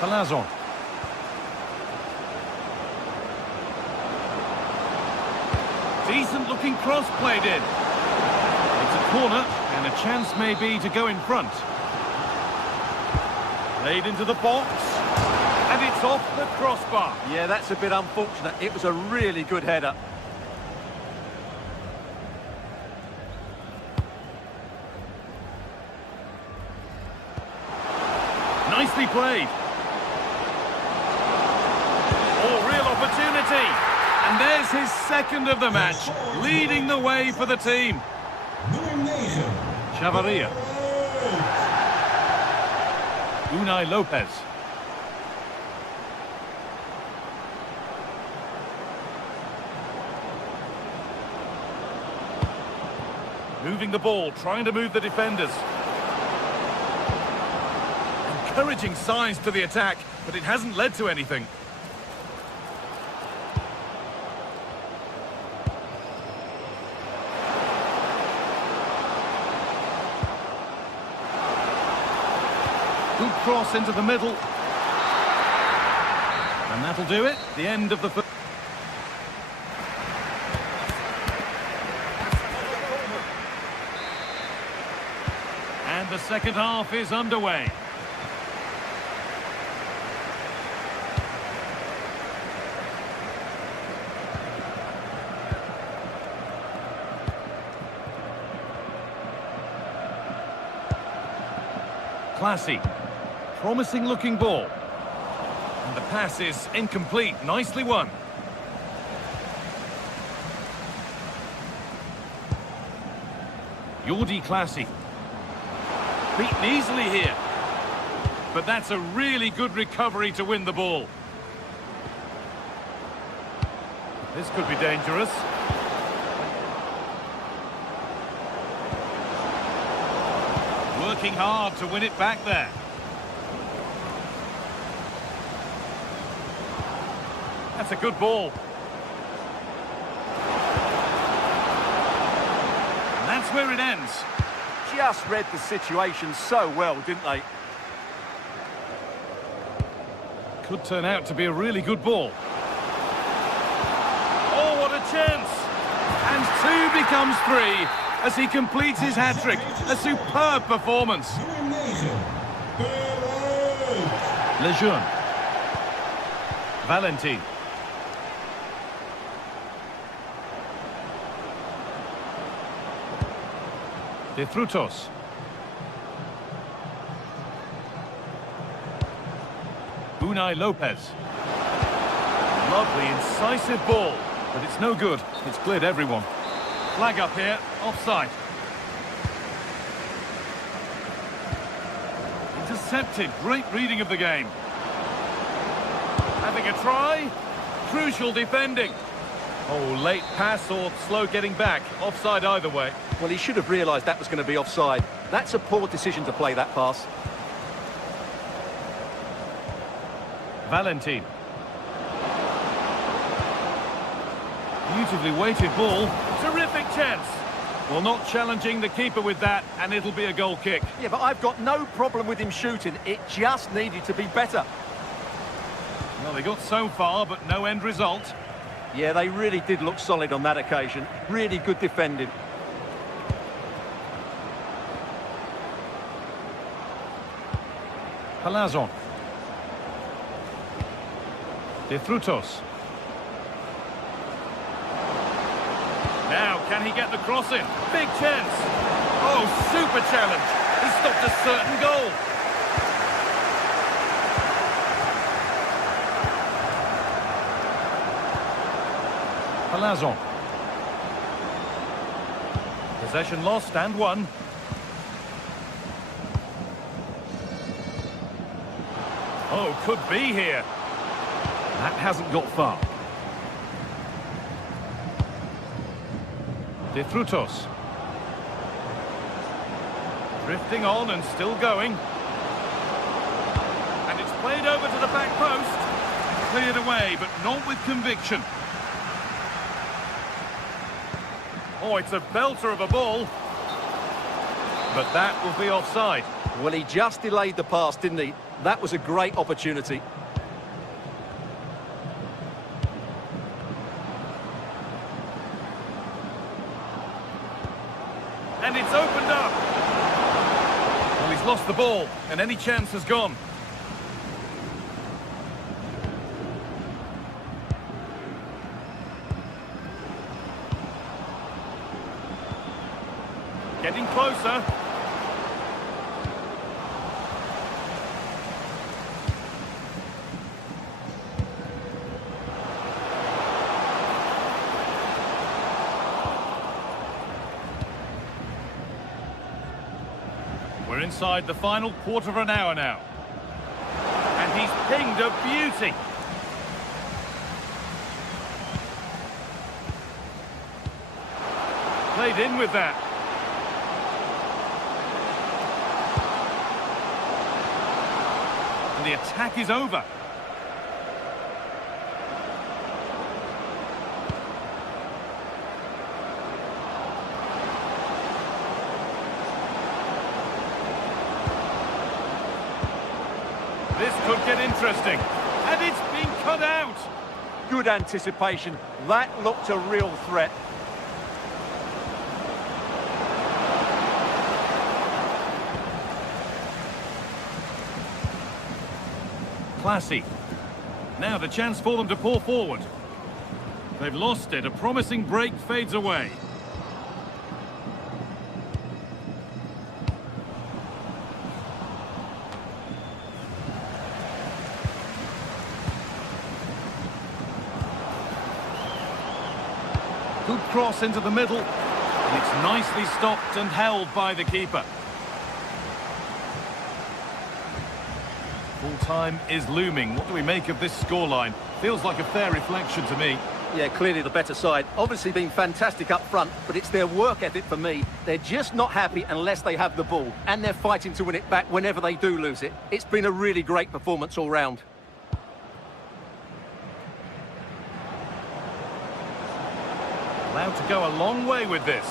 Palazzo. Decent looking cross played in. It's a corner and a chance maybe to go in front. Played into the box. And it's off the crossbar. Yeah, that's a bit unfortunate. It was a really good header. Nicely played. Oh, real opportunity. And there's his second of the match, leading the way for the team. Chavaria. Unai Lopez. Moving the ball, trying to move the defenders. Encouraging signs to the attack, but it hasn't led to anything. Good cross into the middle. And that'll do it. The end of the first. And the second half is underway. Classy. Promising looking ball. And the pass is incomplete. Nicely won. Jordi Classy. Beaten easily here. But that's a really good recovery to win the ball. This could be dangerous. Working hard to win it back there. That's a good ball. And that's where it ends. Just read the situation so well, didn't they? Could turn out to be a really good ball. Oh, what a chance! And 2 becomes 3 as he completes his hat-trick. A superb performance. Lejeune. Valentin. De Frutos. Unai Lopez. Lovely, incisive ball, but it's no good. It's cleared everyone. Flag up here, offside. Intercepted, great reading of the game. Having a try, crucial defending. Oh, late pass or slow getting back. Offside either way. Well, he should have realised that was going to be offside. That's a poor decision to play that pass. Valentin. Beautifully weighted ball. Terrific chance. Well, not challenging the keeper with that, and it'll be a goal kick. Yeah, but I've got no problem with him shooting. It just needed to be better. Well, they got so far, but no end result. Yeah, they really did look solid on that occasion. Really good defending. Palazon. De Frutos. Now, can he get the cross in? Big chance. Oh, super challenge. He stopped a certain goal. Palazon. Possession lost and won. Oh, could be here. That hasn't got far. De Frutos. Drifting on and still going. And it's played over to the back post. Cleared away, but not with conviction. Oh, it's a belter of a ball. But that will be offside. Well, he just delayed the pass, didn't he? That was a great opportunity. And it's opened up. Well, he's lost the ball, and any chance has gone. Getting closer. We're inside the final quarter of an hour now. And he's pinged a beauty. Played in with that. And the attack is over. This could get interesting. And it's been cut out. Good anticipation. That looked a real threat. Classy. Now the chance for them to pour forward. They've lost it. A promising break fades away. Good cross into the middle. And it's nicely stopped and held by the keeper. Full time is looming. What do we make of this scoreline? Feels like a fair reflection to me. Yeah, clearly the better side. Obviously been fantastic up front, but it's their work ethic for me. They're just not happy unless they have the ball, and they're fighting to win it back whenever they do lose it. It's been a really great performance all round. Allowed to go a long way with this.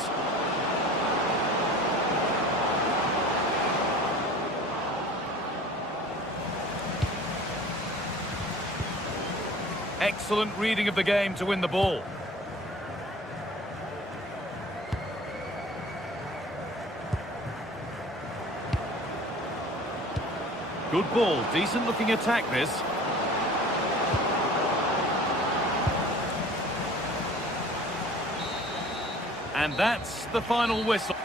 Excellent reading of the game to win the ball. Good ball, decent looking attack this. And that's the final whistle.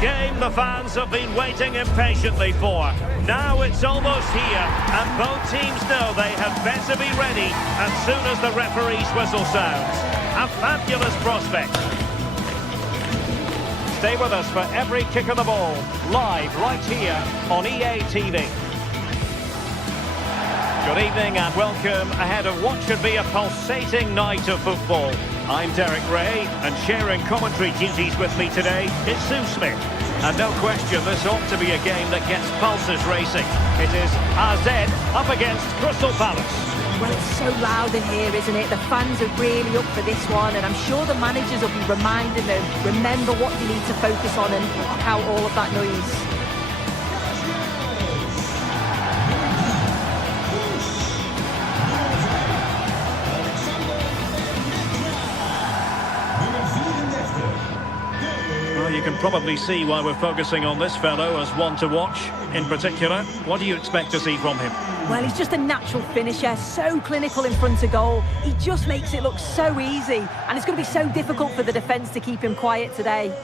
game the fans have been waiting impatiently for. Now it's almost here, and both teams know they had better be ready as soon as the referee's whistle sounds. A fabulous prospect. Stay with us for every kick of the ball, live right here on EA TV. Good evening and welcome ahead of what should be a pulsating night of football. I'm Derek Ray, and sharing commentary duties with me today is Sue Smith. And no question, this ought to be a game that gets pulses racing. It is AZ up against Crystal Palace. Well, it's so loud in here, isn't it? The fans are really up for this one, and I'm sure the managers will be reminding them, remember what you need to focus on and block out all of that noise. You can probably see why we're focusing on this fellow as one to watch. In particular, what do you expect to see from him? Well, he's just a natural finisher, so clinical in front of goal. He just makes it look so easy, and it's going to be so difficult for the defence to keep him quiet today.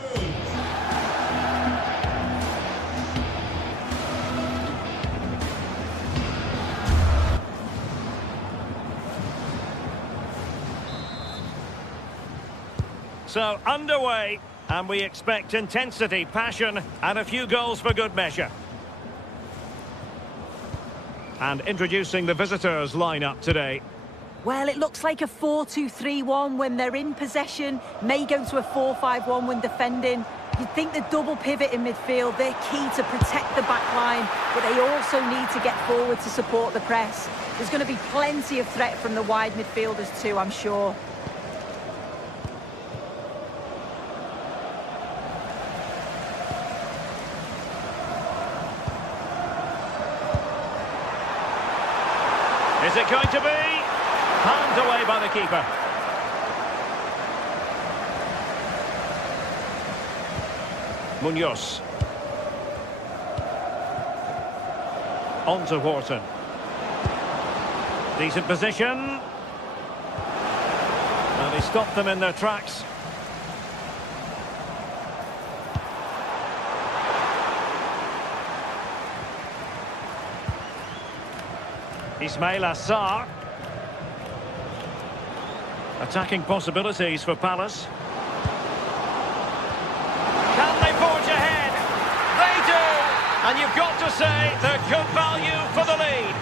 So, underway. And we expect intensity, passion, and a few goals for good measure. And introducing the visitors' lineup today. Well, it looks like a 4-2-3-1 when they're in possession. May go to a 4-5-1 when defending. You'd think the double pivot in midfield, they're key to protect the back line, but they also need to get forward to support the press. There's going to be plenty of threat from the wide midfielders too, I'm sure. Is it going to be? Palmed away by the keeper. Munoz. On to Horton. Decent position. And he stopped them in their tracks. Ismail Assar. Attacking possibilities for Palace. Can they forge ahead? They do! And you've got to say they're good value for the lead.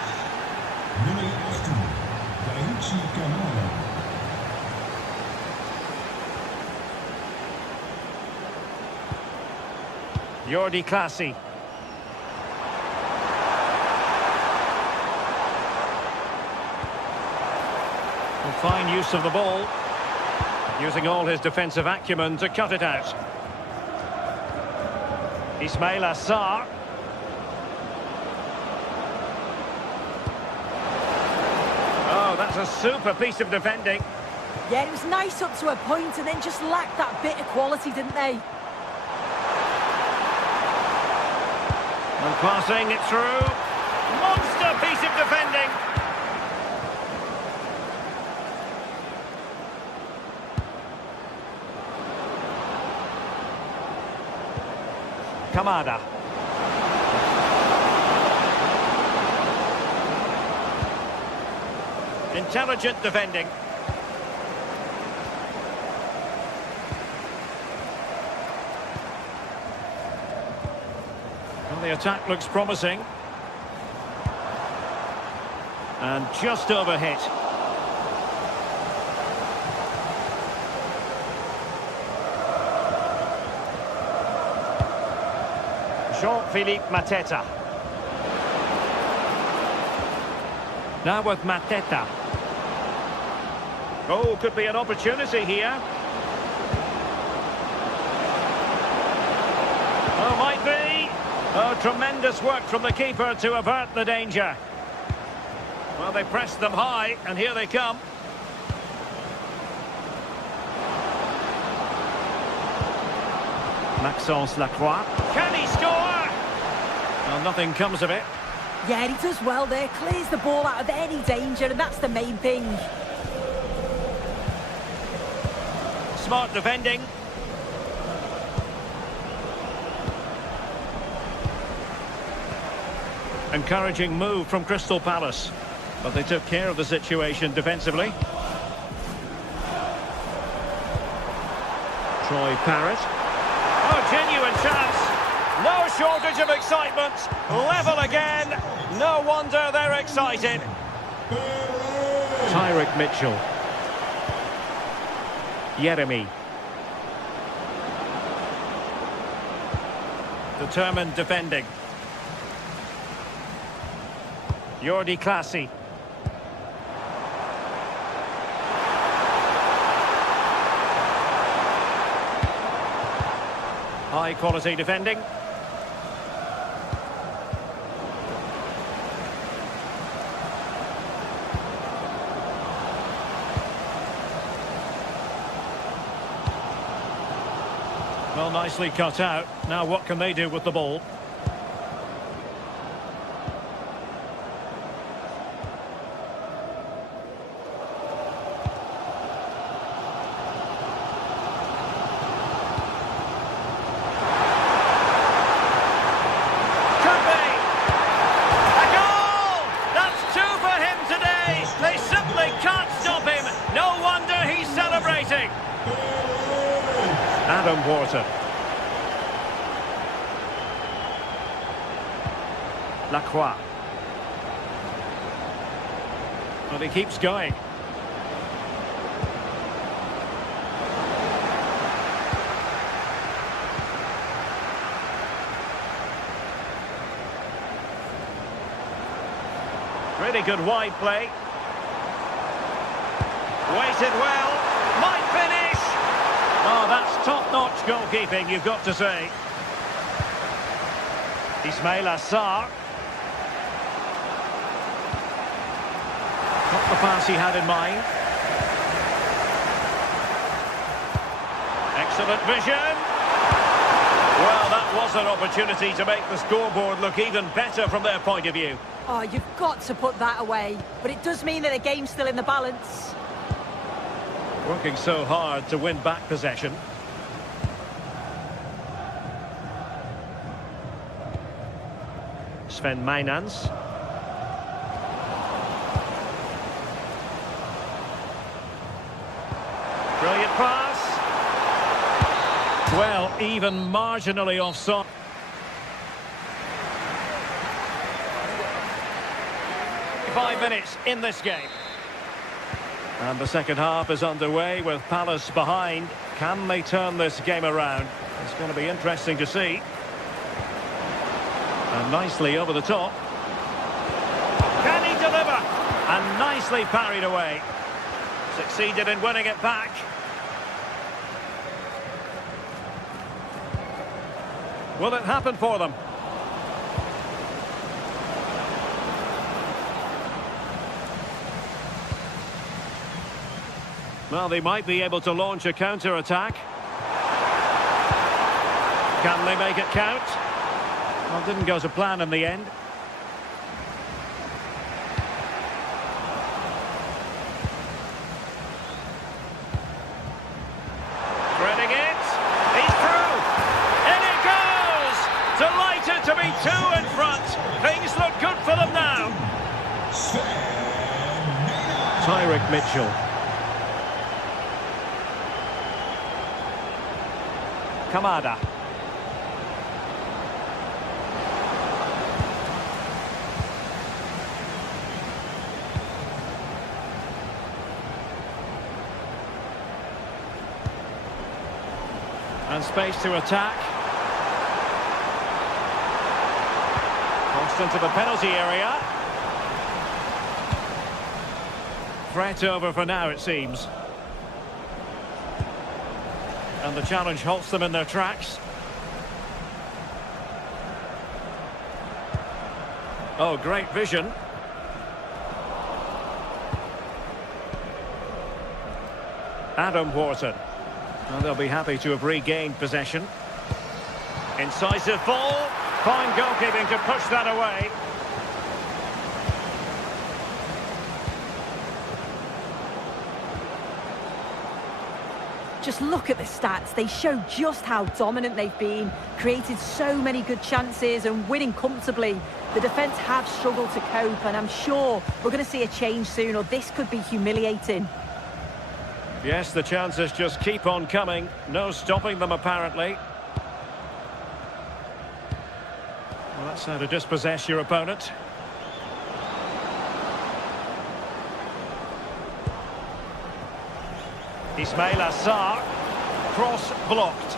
Jordi Clasie. Fine use of the ball, using all his defensive acumen to cut it out. Ismail Assar. Oh, that's a super piece of defending. Yeah, it was nice up to a point and then just lacked that bit of quality, didn't they? And passing it through. Monster piece of defending. Kamada. Intelligent defending. Well, the attack looks promising. And just overhit. Jean-Philippe Mateta. Now with Mateta. Oh, could be an opportunity here. Oh, might be. Oh, tremendous work from the keeper to avert the danger. Well, they pressed them high, and here they come. Maxence Lacroix. Can he score? Well, nothing comes of it. Yeah, he does well there. Clears the ball out of any danger, and that's the main thing. Smart defending. Encouraging move from Crystal Palace. But they took care of the situation defensively. Troy Parrott. Oh, genuine chance. No shortage of excitement. Level again. No wonder they're excited. Tyrick Mitchell. Yeremy. Determined defending. Jordi Clasie. High quality defending. Well, nicely cut out. Now what can they do with the ball? Lacroix. Well, he keeps going. Really good wide play. Waited well. Might finish. Oh, that's top-notch goalkeeping, you've got to say. Ismail Assar. Not the pass he had in mind. Excellent vision. Well, that was an opportunity to make the scoreboard look even better from their point of view. Oh, you've got to put that away. But it does mean that the game's still in the balance. Working so hard to win back possession. Sven Mijnans. Brilliant pass. Well, even marginally offside. Five minutes in this game. And the second half is underway with Palace behind. Can they turn this game around? It's going to be interesting to see. And nicely over the top. Can he deliver? And nicely parried away. Succeeded in winning it back. Will it happen for them? Well, they might be able to launch a counter-attack. Can they make it count? Well, it didn't go to plan in the end. Threading it. He's through. In it goes. Delighted to be two in front. Things look good for them now. Tyrick Mitchell. Kamada. And space to attack. Crossed into the penalty area. Threat over for now, it seems. And the challenge halts them in their tracks. Oh, great vision. Adam Wharton. And they'll be happy to have regained possession. Incisive ball. Fine goalkeeping to push that away. Just look at the stats. They show just how dominant they've been, created so many good chances and winning comfortably. The defence have struggled to cope, and I'm sure we're going to see a change soon, or this could be humiliating. Yes, the chances just keep on coming. No stopping them, apparently. Well, that's how to dispossess your opponent. Ismail Assar, cross blocked.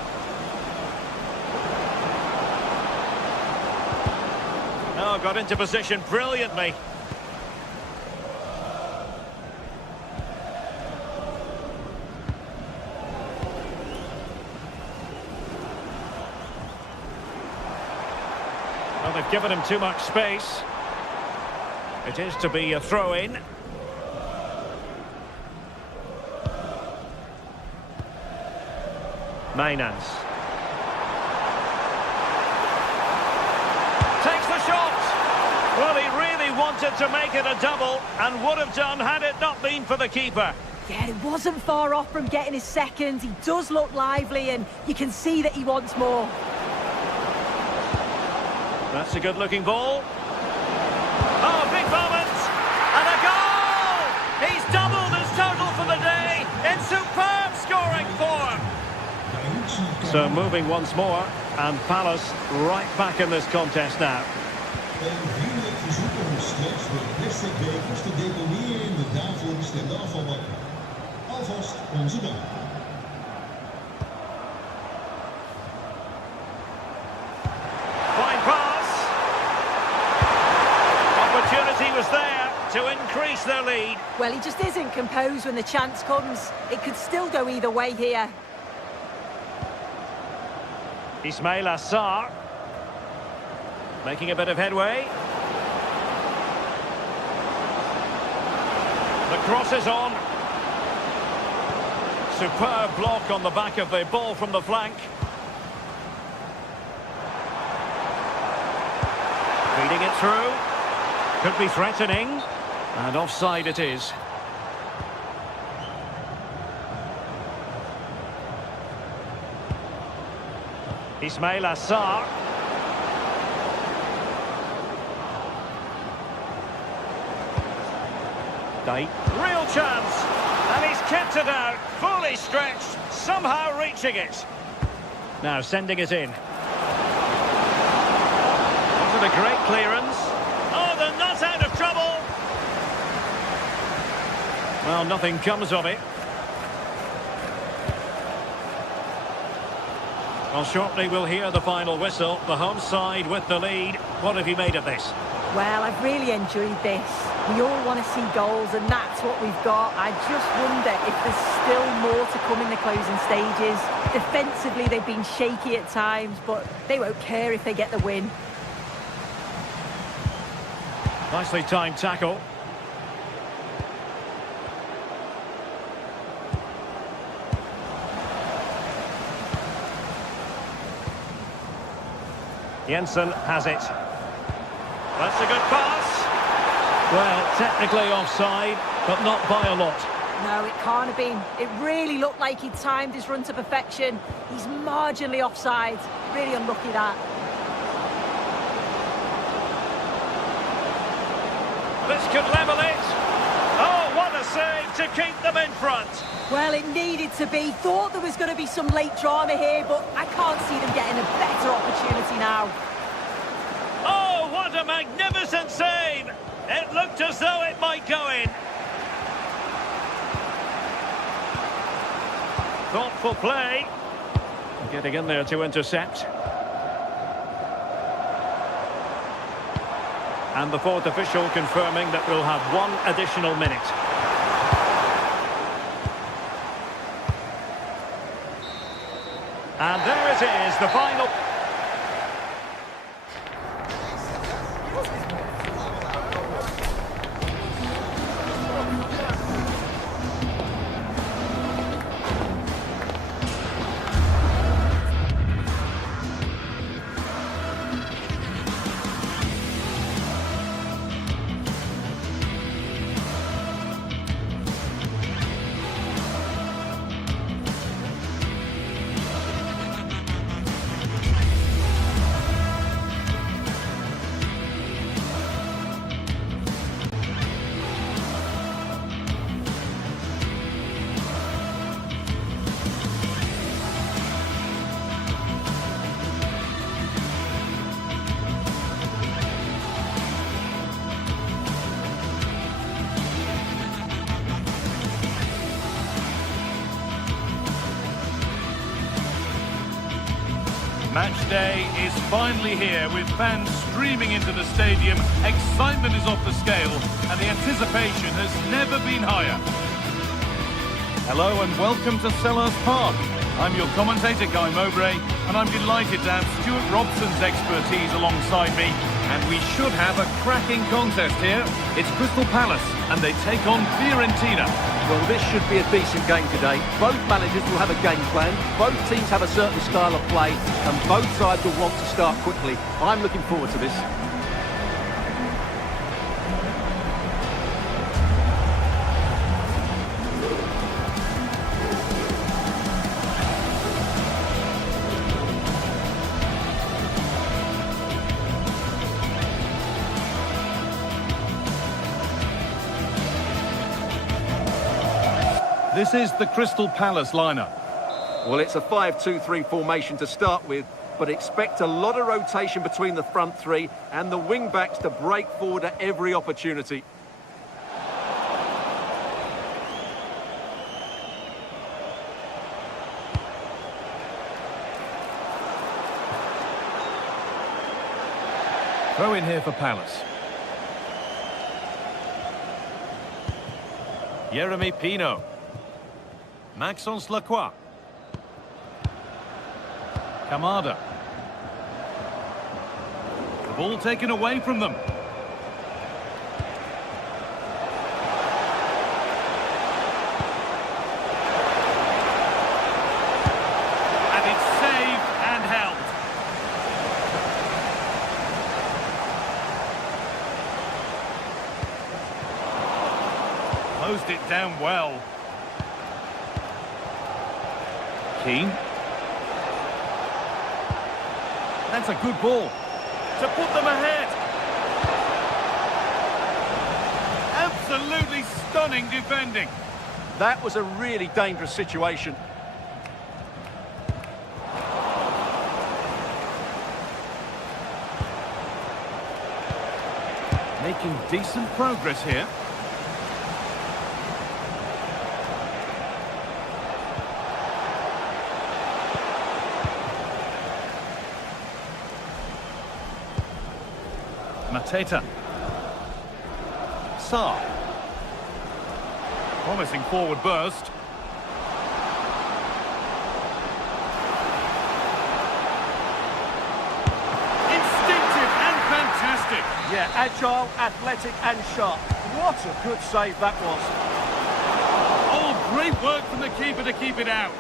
Oh, got into position brilliantly. Well, they've given him too much space. It is to be a throw-in. Mainans. Takes the shot! Well, he really wanted to make it a double, and would have done had it not been for the keeper. Yeah, it wasn't far off from getting his second. He does look lively, and you can see that he wants more. That's a good-looking ball. Oh, big moment! And a goal! He's doubled his total for the day in superb scoring form. So moving once more, and Palace right back in this contest now. Een vriendelijk verzoek om straks de plastic bekers te deponeren in de daarvoor bestemde afvalbakken. Alvast onze dank. Fine pass. Opportunity was there to increase their lead. Well, he just isn't composed when the chance comes. It could still go either way here. Ismail Assar making a bit of headway. The cross is on. Superb block on the back of the ball from the flank. Feeding it through. Could be threatening. And offside it is. Ismail Assar. Real chance. And he's kept it out. Fully stretched. Somehow reaching it. Now sending it in. Wasn't a great clearance. Oh, they're not out of trouble. Well, nothing comes of it. Well, shortly we'll hear the final whistle. The home side with the lead. What have you made of this? Well, I've really enjoyed this. We all want to see goals, and that's what we've got. I just wonder if there's still more to come in the closing stages. Defensively, they've been shaky at times, but they won't care if they get the win. Nicely timed tackle. Jensen has it. That's a good pass. Well, technically offside, but not by a lot. No, it can't have been. It really looked like he'd timed his run to perfection. He's marginally offside. Really unlucky that. This could level it. Oh, what a save to keep them in front. Well, it needed to be. Thought there was going to be some late drama here, but I can't see them getting a better opportunity now. Oh, what a magnificent save. It looked as though it might go in. Thoughtful play. Getting in there to intercept. And the fourth official confirming that we'll have one additional minute. And there it is, the final. Match day is finally here with fans streaming into the stadium. Excitement is off the scale and the anticipation has never been higher. Hello and welcome to Selhurst Park. I'm your commentator, Guy Mowbray, and I'm delighted to have Stuart Robson's expertise alongside me. And we should have a cracking contest here. It's Crystal Palace, and they take on Fiorentina. Well, this should be a decent game today. Both managers will have a game plan. Both teams have a certain style of play, and both sides will want to start quickly. I'm looking forward to this. This is the Crystal Palace lineup. Well, it's a 5-2-3 formation to start with, but expect a lot of rotation between the front three and the wing-backs to break forward at every opportunity. Throw in here for Palace. Jeremy Pino. Maxence Lacroix. Kamada. The ball taken away from them. And it's saved and held. Closed it down well. Keane. That's a good ball to put them ahead. Absolutely stunning defending. That was a really dangerous situation. Making decent progress here. Mateta. Sarr. Promising forward burst. Instinctive and fantastic. Yeah, agile, athletic and sharp. What a good save that was. Oh, great work from the keeper to keep it out.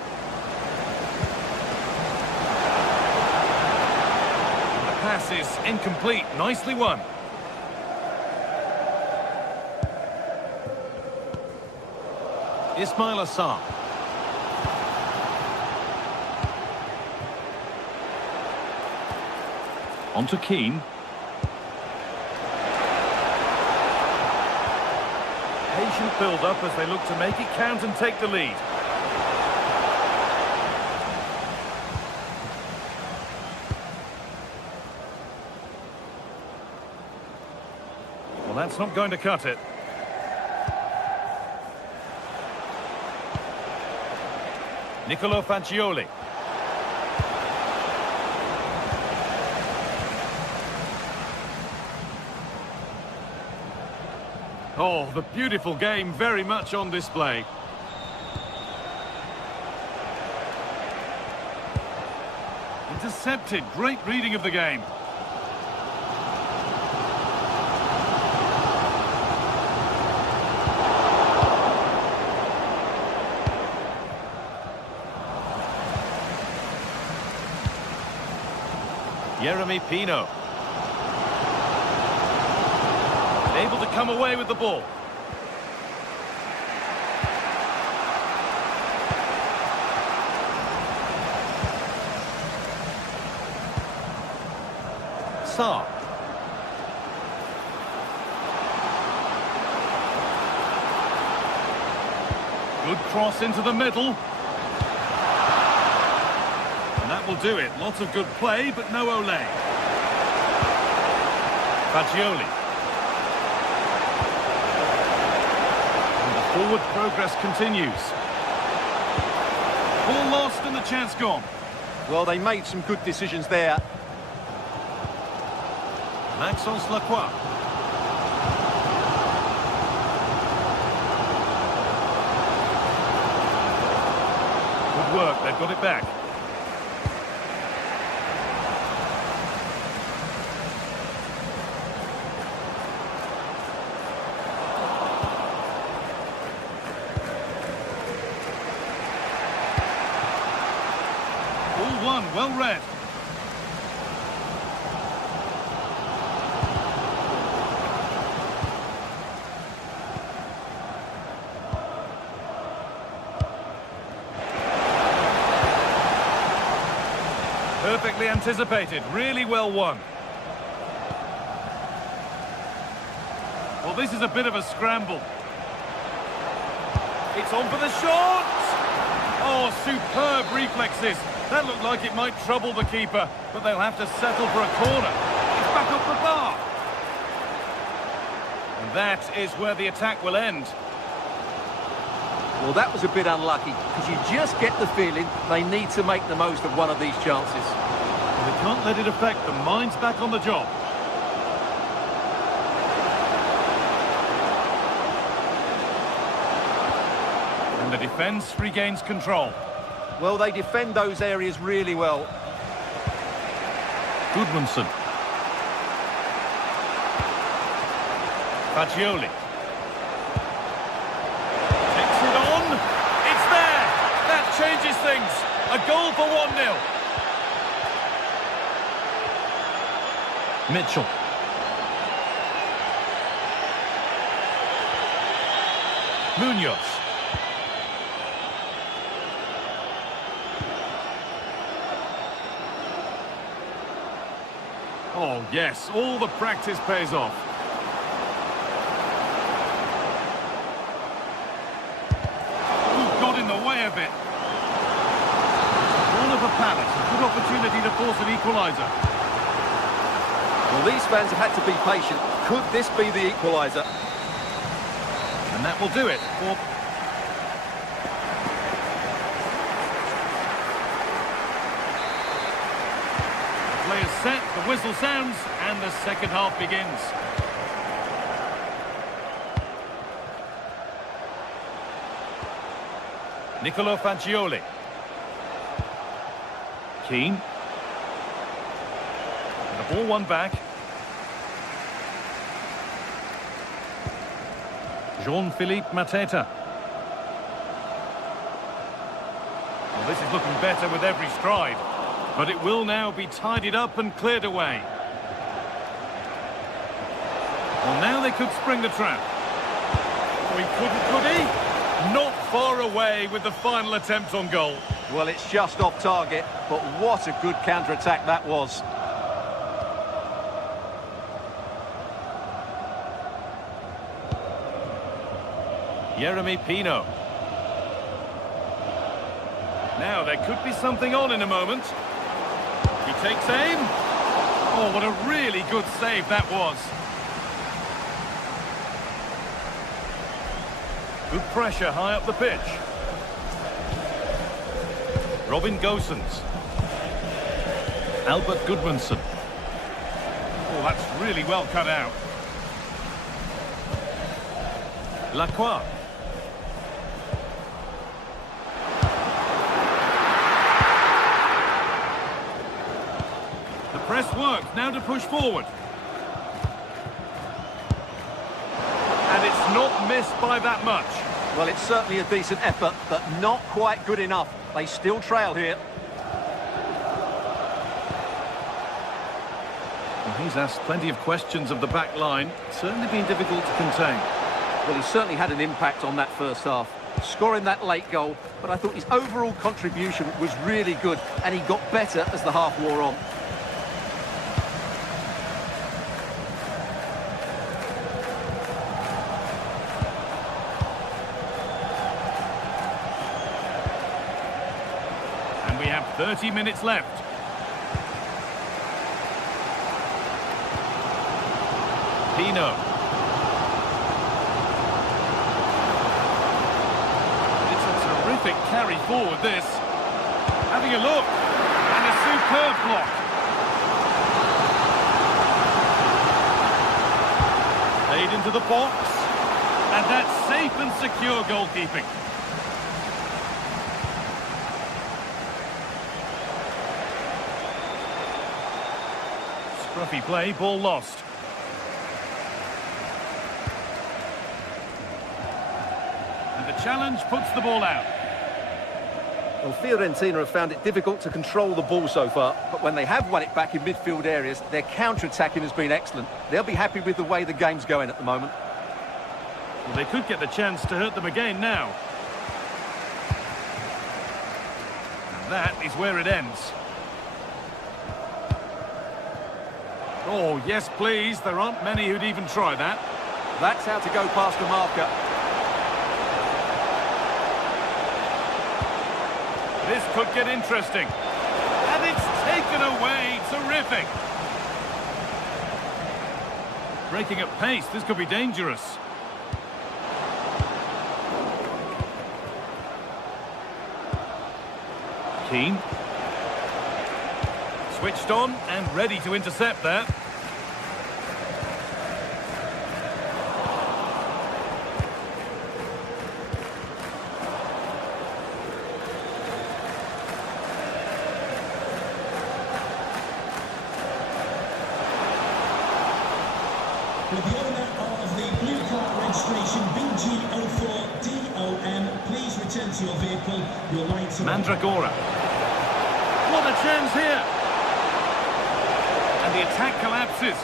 Pass is incomplete. Nicely won. Ismail Assar. On to Keane. Patient build-up as they look to make it count and take the lead. That's not going to cut it. Nicolo Fagioli. Oh, the beautiful game very much on display. Intercepted. Great reading of the game. Jeremy Pino. Able to come away with the ball. Sarr. Good cross into the middle. And that will do it. Lots of good play, but no Olé. Fagioli. And the forward progress continues. Ball lost and the chance gone. Well, they made some good decisions there. Maxence Lacroix. Good work, they've got it back. All one, well read. Perfectly anticipated, really well won. Well, this is a bit of a scramble. It's on for the shot! Oh, superb reflexes. That looked like it might trouble the keeper, but they'll have to settle for a corner. It's back up the bar. And that is where the attack will end. Well, that was a bit unlucky, because you just get the feeling they need to make the most of one of these chances. They can't let it affect them. Mind's back on the job. And the defence regains control. Well, they defend those areas really well. Gudmundsson. Fagioli. Takes it on. It's there. That changes things. A goal for 1-0. Mitchell. Munoz. Oh, yes, all the practice pays off. Ooh, got in the way of it. All of a Palace, a good opportunity to force an equaliser. Well, these fans have had to be patient. Could this be the equaliser? And that will do it. The play is set, the whistle sounds, and the second half begins. Nicolo Fagioli. Keane. The ball won back. Jean-Philippe Mateta. Well, this is looking better with every stride, but it will now be tidied up and cleared away. Well, now they could spring the trap. Oh, he couldn't, could he? Not far away with the final attempt on goal. Well, it's just off target, but what a good counter-attack that was. Yeremy Pino. Now, there could be something on in a moment. He takes aim. Oh, what a really good save that was. Good pressure high up the pitch. Robin Gosens. Albert Gudmundsson. Oh, that's really well cut out. Lacroix. The press works, now to push forward. And it's not missed by that much. Well, it's certainly a decent effort, but not quite good enough. They still trail here. Well, he's asked plenty of questions of the back line. It's certainly been difficult to contain. Well, he certainly had an impact on that first half, scoring that late goal, but I thought his overall contribution was really good, and he got better as the half wore on. And we have 30 minutes left. Pino. It's a terrific carry forward, this. Having a look. And Superb block. Played into the box. And that's safe and secure goalkeeping. Scruffy play, ball lost. And the challenge puts the ball out. Well, Fiorentina have found it difficult to control the ball so far, but when they have won it back in midfield areas, their counter-attacking has been excellent. They'll be happy with the way the game's going at the moment. Well, they could get the chance to hurt them again now. And that is where it ends. Oh, yes, please. There aren't many who'd even try that. That's how to go past the marker. This could get interesting. And it's taken away. Terrific. Breaking at pace. This could be dangerous. Keane. Switched on and ready to intercept there. With the owner of the blue car registration BG04DOM, please return to your vehicle. Your lights are Mandragora. What a chance here! And the attack collapses.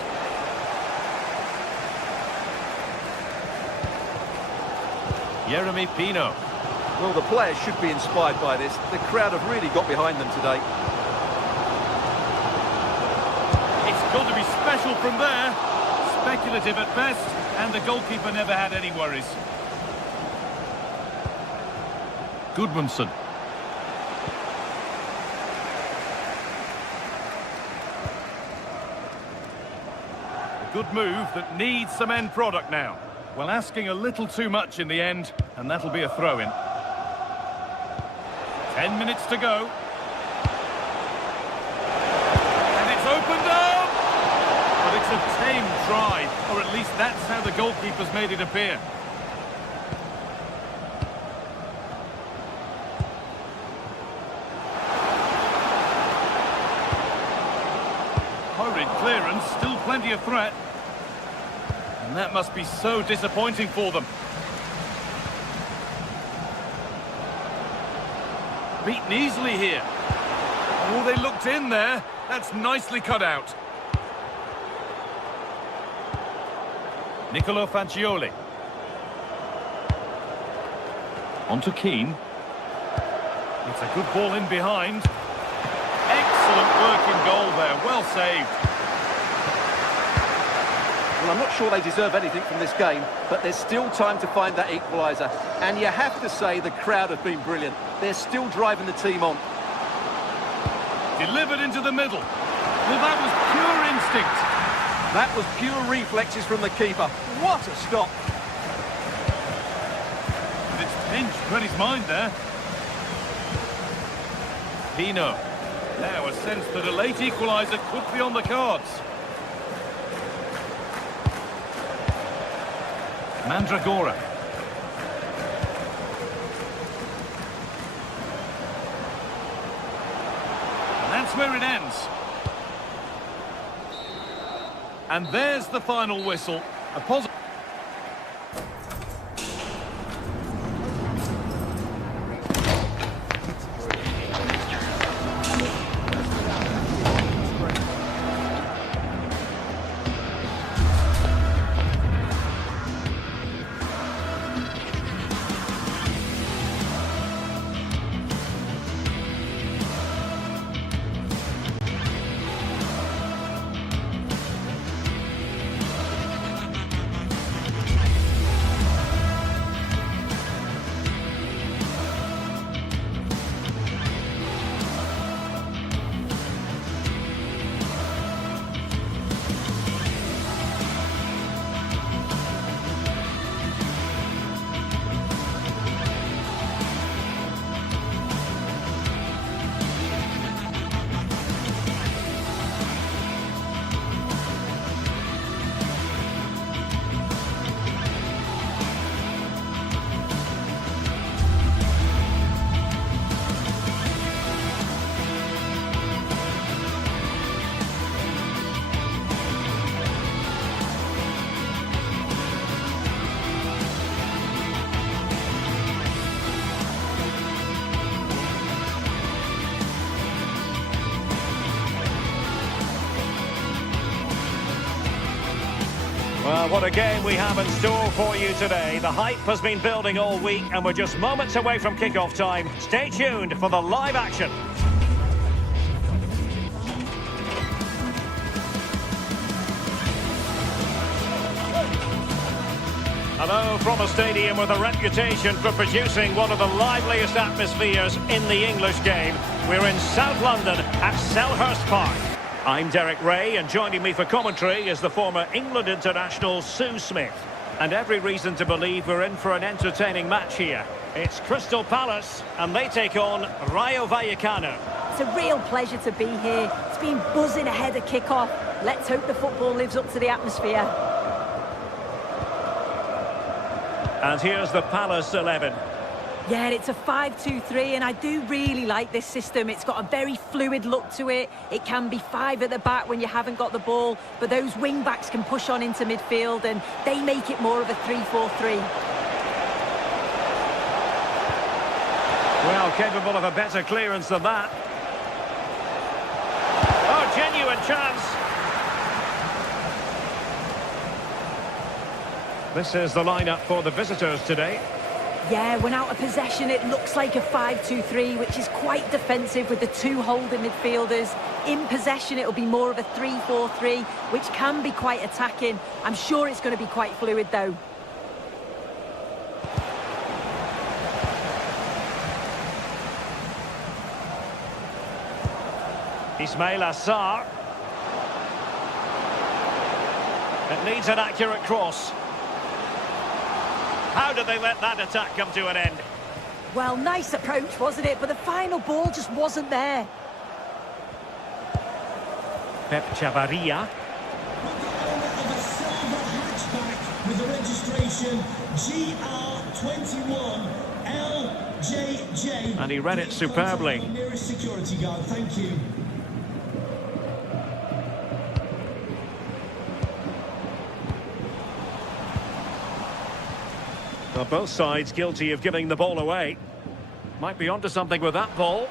Jeremy Pino. Well, the players should be inspired by this. The crowd have really got behind them today. It's got to be special from there. Speculative at best, and the goalkeeper never had any worries. Goodmanson. A good move that needs some end product now. Well, asking a little too much in the end, and that'll be a throw-in. 10 minutes to go. And it's opened up! But it's a tame try, or at least that's how the goalkeeper's made it appear. Horrid clearance, still plenty of threat. And that must be so disappointing for them. Beaten easily here. Oh, they looked in there. That's nicely cut out. Nicolo Fagioli. On to Keane. It's a good ball in behind. Excellent work in goal there. Well saved. Well, I'm not sure they deserve anything from this game, but there's still time to find that equaliser. And you have to say the crowd have been brilliant. They're still driving the team on. Delivered into the middle. Well, that was pure instinct. That was pure reflexes from the keeper. What a stop. And it's pinched Freddie's mind there. Pino. Now a sense that a late equaliser could be on the cards. Mandragora. And that's where it ends. And there's the final whistle. A positive. What a game we have in store for you today. The hype has been building all week and we're just moments away from kick-off time. Stay tuned for the live action. Hello from a stadium with a reputation for producing one of the liveliest atmospheres in the English game. We're in South London at Selhurst Park. I'm Derek Ray, and joining me for commentary is the former England international Sue Smith. And every reason to believe we're in for an entertaining match here. It's Crystal Palace, and they take on Rayo Vallecano. It's a real pleasure to be here. It's been buzzing ahead of kick-off. Let's hope the football lives up to the atmosphere. And here's the Palace 11. Yeah, it's a 5-2-3, and I do really like this system. It's got a very fluid look to it. It can be 5 at the back when you haven't got the ball, but those wing-backs can push on into midfield, and they make it more of a 3-4-3. Well, capable of a better clearance than that. Oh, genuine chance. This is the lineup for the visitors today. Yeah, when out of possession, it looks like a 5-2-3, which is quite defensive with the 2 holding midfielders. In possession, it'll be more of a 3-4-3, which can be quite attacking. I'm sure it's going to be quite fluid, though. Ismail Assar. It needs an accurate cross. How did they let that attack come to an end? Well, nice approach, wasn't it? But the final ball just wasn't there. Pep Chavarria. Of a silver hatchback with the registration GR21LJJ. And he read it superbly. Nearest security guard, thank you. Well, both sides guilty of giving the ball away. Might be onto something with that ball.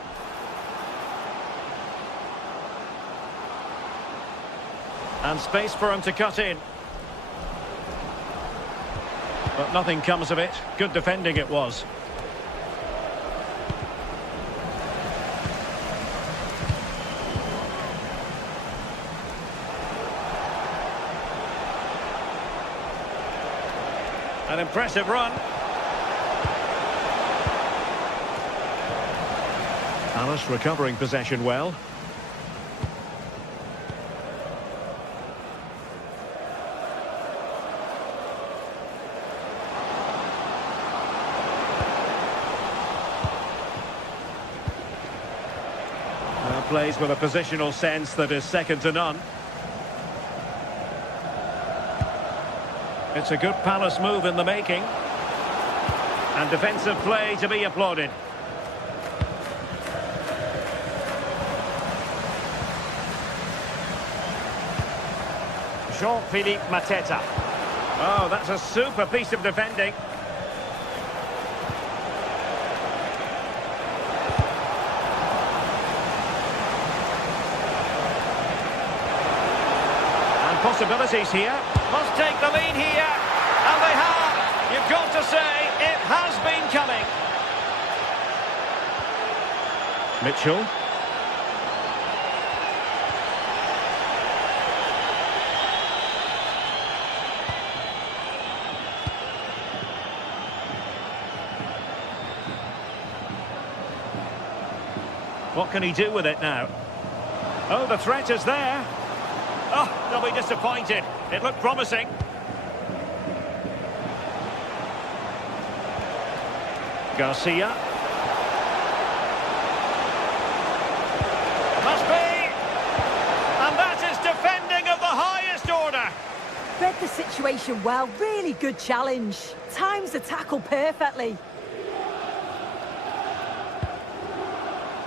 And space for him to cut in. But nothing comes of it. Good defending it was. An impressive run. Palace recovering possession well. Now plays with a positional sense that is second to none. It's a good Palace move in the making. And defensive play to be applauded. Jean-Philippe Mateta. Oh, that's a super piece of defending. And possibilities here. Must take the lead here, and they have. You've got to say, it has been coming. Mitchell. What can he do with it now? Oh, the threat is there. Oh, they'll be disappointed. It looked promising. Garcia. Must be. And that is defending of the highest order. Read the situation well. Really good challenge. Times the tackle perfectly.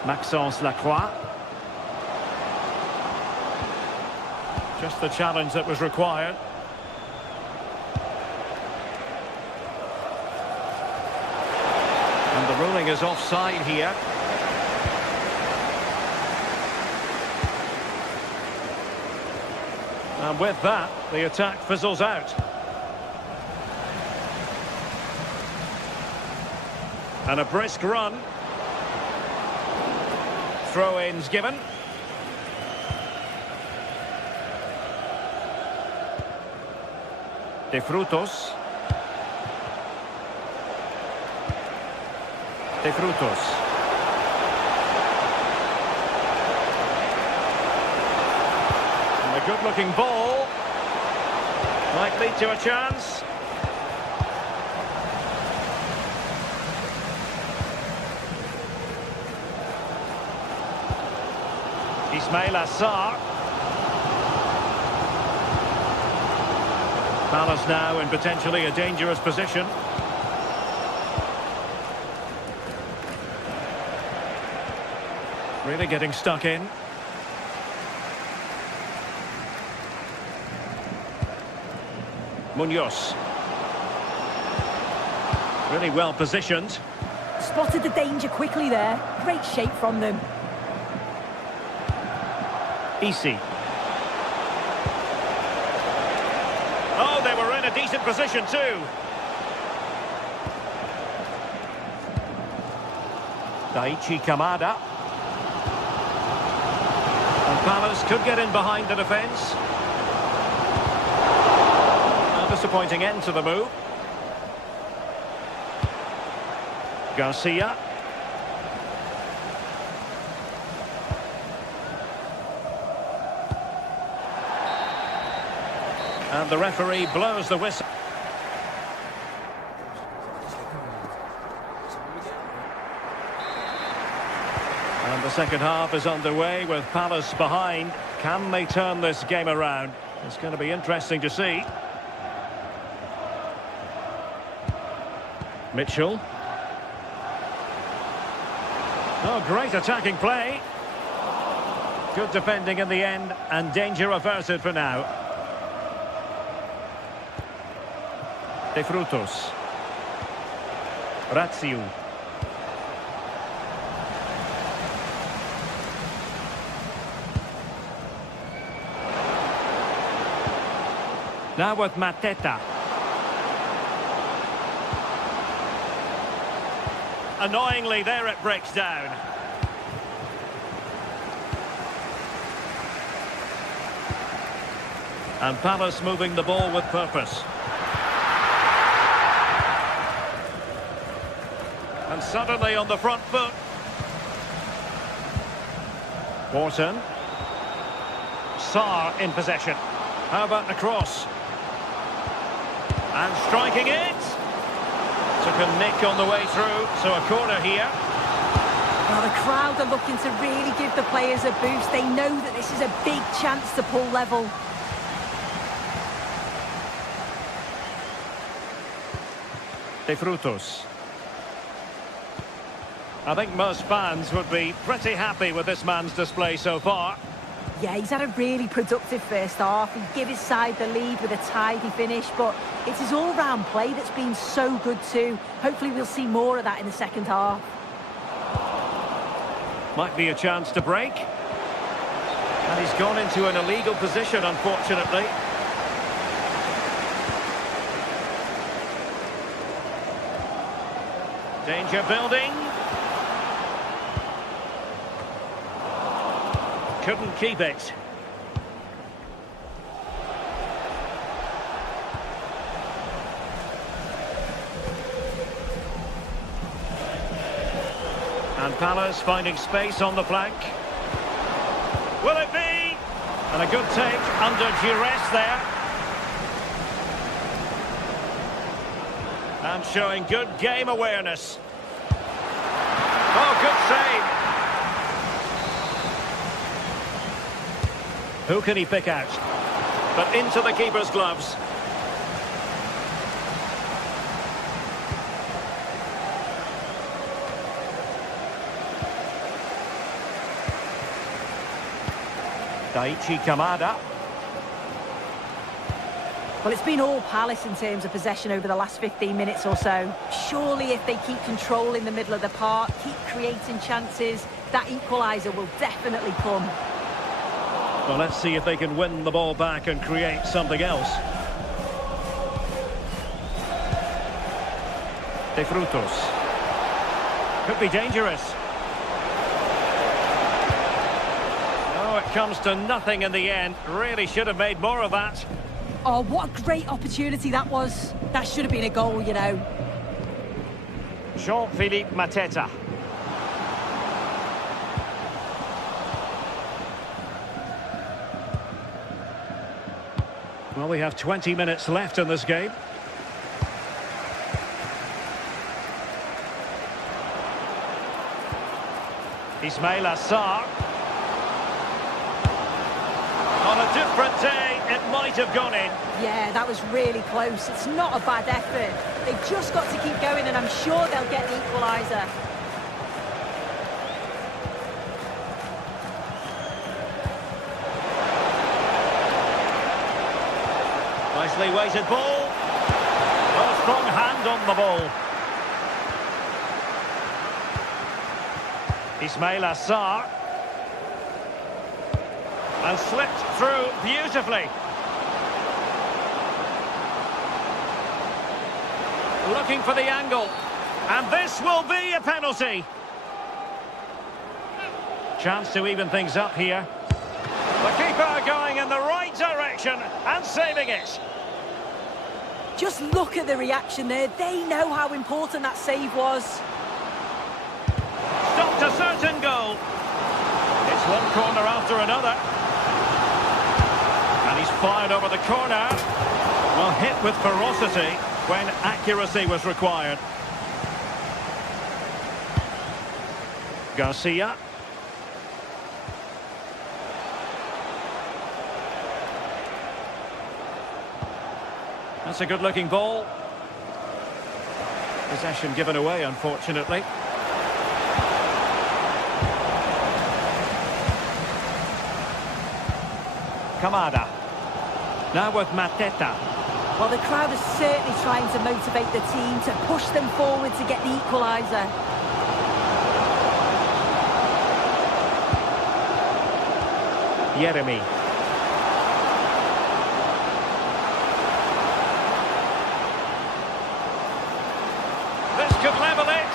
Maxence Lacroix. Just the challenge that was required. And the ruling is offside here. And with that, the attack fizzles out. And a brisk run. Throw-ins given. De Frutos. De Frutos. And a good-looking ball. Might lead to a chance. Ismail Assar. Palace now in potentially a dangerous position. Really getting stuck in. Munoz. Really well positioned. Spotted the danger quickly there. Great shape from them. Easy. Oh, they were in a decent position too. Daichi Kamada. And Palace could get in behind the defence. A disappointing end to the move. Garcia. And the referee blows the whistle. And the second half is underway with Palace behind. Can they turn this game around? It's going to be interesting to see. Mitchell. Oh, great attacking play. Good defending in the end, and danger averted for now. De Frutos. Raziu. Now with Mateta. Annoyingly, there it breaks down. And Palace moving the ball with purpose. And suddenly on the front foot. Wharton. Sarr in possession. How about the cross? And striking it. Took a nick on the way through, so a corner here. Well, the crowd are looking to really give the players a boost. They know that this is a big chance to pull level. De Frutos. I think most fans would be pretty happy with this man's display so far. Yeah, he's had a really productive first half. He gave his side the lead with a tidy finish, but it's his all-round play that's been so good too. Hopefully we'll see more of that in the second half. Might be a chance to break. And he's gone into an illegal position, unfortunately. Danger building. Couldn't keep it. And Palace finding space on the flank. Will it be? And a good take under duress there. And showing good game awareness. Oh, good save. Who can he pick out? But into the keeper's gloves. Daichi Kamada. Well, it's been all Palace in terms of possession over the last 15 minutes or so. Surely if they keep control in the middle of the park, keep creating chances, that equaliser will definitely come. Well, let's see if they can win the ball back and create something else. De Frutos. Could be dangerous. Oh, it comes to nothing in the end. Really should have made more of that. Oh, what a great opportunity that was. That should have been a goal, you know. Jean-Philippe Mateta. Well, we have 20 minutes left in this game. Ismail Assar. On a different day, it might have gone in. Yeah, that was really close. It's not a bad effort. They've just got to keep going, and I'm sure they'll get the equaliser. Nicely weighted ball. A strong hand on the ball. Ismail Assar. And slipped through beautifully. Looking for the angle. And this will be a penalty. Chance to even things up here. The keeper going in the right direction and saving it. Just look at the reaction there. They know how important that save was. Stopped a certain goal. It's one corner after another. And he's fired over the corner. Well, hit with ferocity when accuracy was required. Garcia. That's a good-looking ball. Possession given away, unfortunately. Kamada. Now with Mateta. Well, the crowd is certainly trying to motivate the team to push them forward to get the equaliser. Yeremy. This could level it.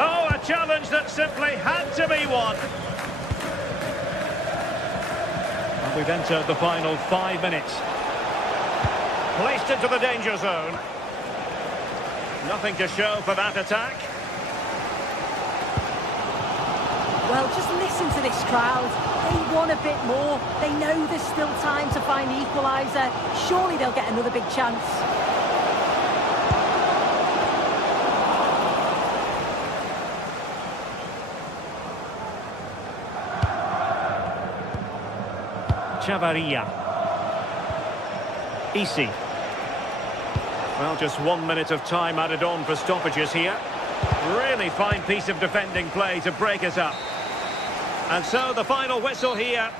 Oh, a challenge that simply had to be won. And we've entered the final 5 minutes. Placed into the danger zone. Nothing to show for that attack. Well, just listen to this crowd. They want a bit more. They know there's still time to find the equaliser. Surely they'll get another big chance. Chavarria. Isi. Well, just 1 minute of time added on for stoppages here. Really fine piece of defending play to break us up. And so the final whistle here.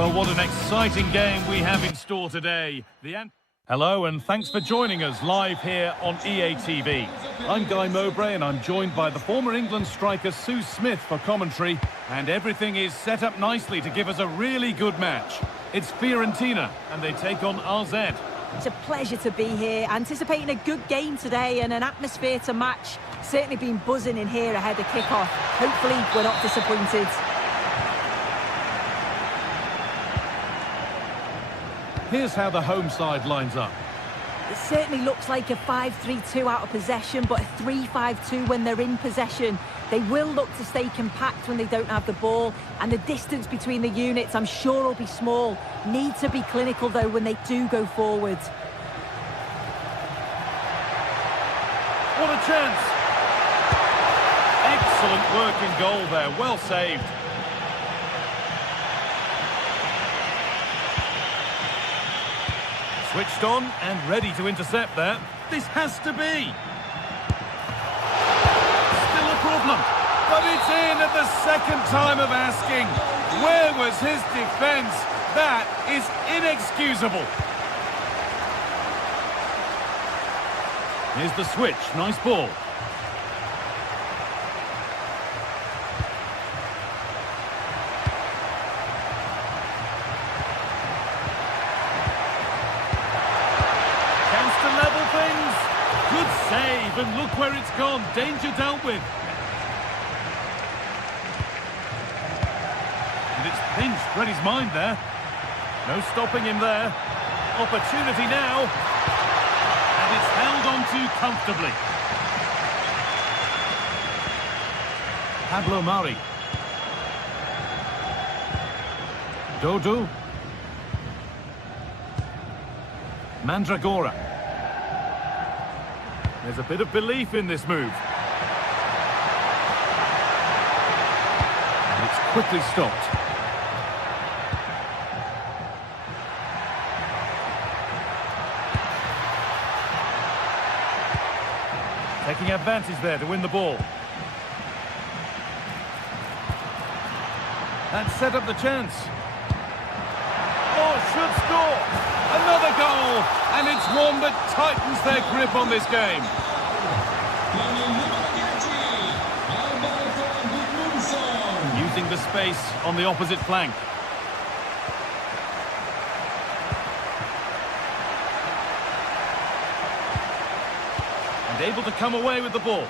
Well, what an exciting game we have in store today. Hello and thanks for joining us live here on EA TV. I'm Guy Mowbray and I'm joined by the former England striker Sue Smith for commentary, and everything is set up nicely to give us a really good match. It's Florentina and they take on RZ. It's a pleasure to be here, anticipating a good game today and an atmosphere to match. Certainly been buzzing in here ahead of kick-off. Hopefully we're not disappointed. Here's how the home side lines up. It certainly looks like a 5-3-2 out of possession, but a 3-5-2 when they're in possession. They will look to stay compact when they don't have the ball, and the distance between the units, I'm sure, will be small. Need to be clinical, though, when they do go forward. What a chance! Excellent work in goal there, well saved. Switched on and ready to intercept there. This has to be. Still a problem, but it's in at the second time of asking. Where was his defence? That is inexcusable. Here's the switch, nice ball. Save, and look where it's gone. Danger dealt with. And it's pinched, read his mind there. No stopping him there. Opportunity now. And it's held on to comfortably. Pablo Mari. Dodo. Mandragora. There's a bit of belief in this move. And it's quickly stopped. Taking advantage there to win the ball. That set up the chance. Oh, should score! Another goal! And it's one that tightens their grip on this game. Using the space on the opposite flank. And able to come away with the ball.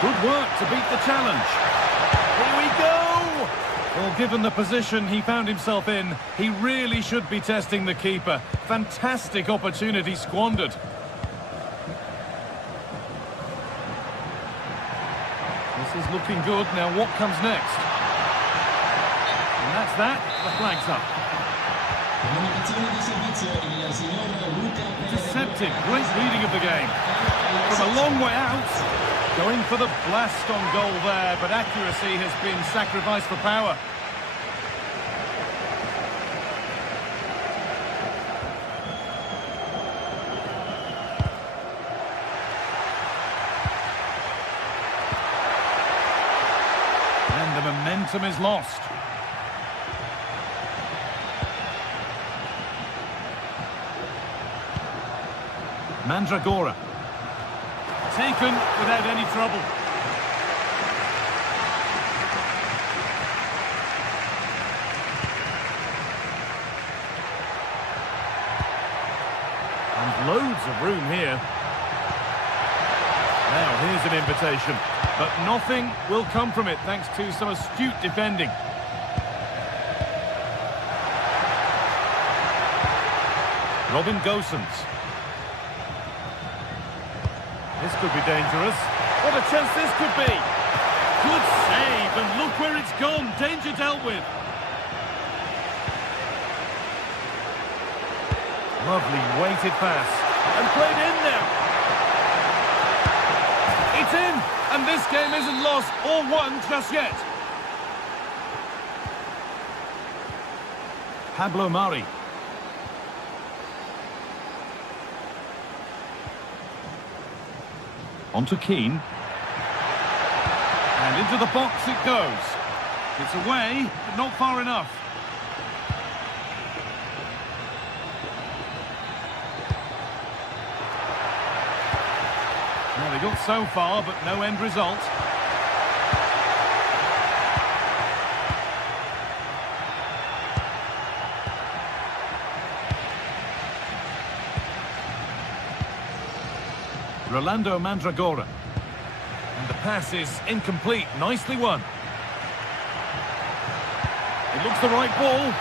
Good work to beat the challenge. Here we go! Well, given the position he found himself in, he really should be testing the keeper. Fantastic opportunity squandered. This is looking good. Now what comes next? And that's that. The flag's up. Deceptive. Great reading of the game. From a long way out. Going for the blast on goal there, but accuracy has been sacrificed for power. And the momentum is lost. Mandragora. Taken without any trouble. And loads of room here. Now here's an invitation, but nothing will come from it thanks to some astute defending. Robin Gosens. This could be dangerous. What a chance this could be. Good save, and look where it's gone. Danger dealt with. Lovely weighted pass. And played in now. It's in, and this game isn't lost or won just yet. Pablo Mari. On to Keane. And into the box it goes. It's away, but not far enough. Well, they got so far, but no end result. Rolando Mandragora. And the pass is incomplete. Nicely won. It looks the right ball.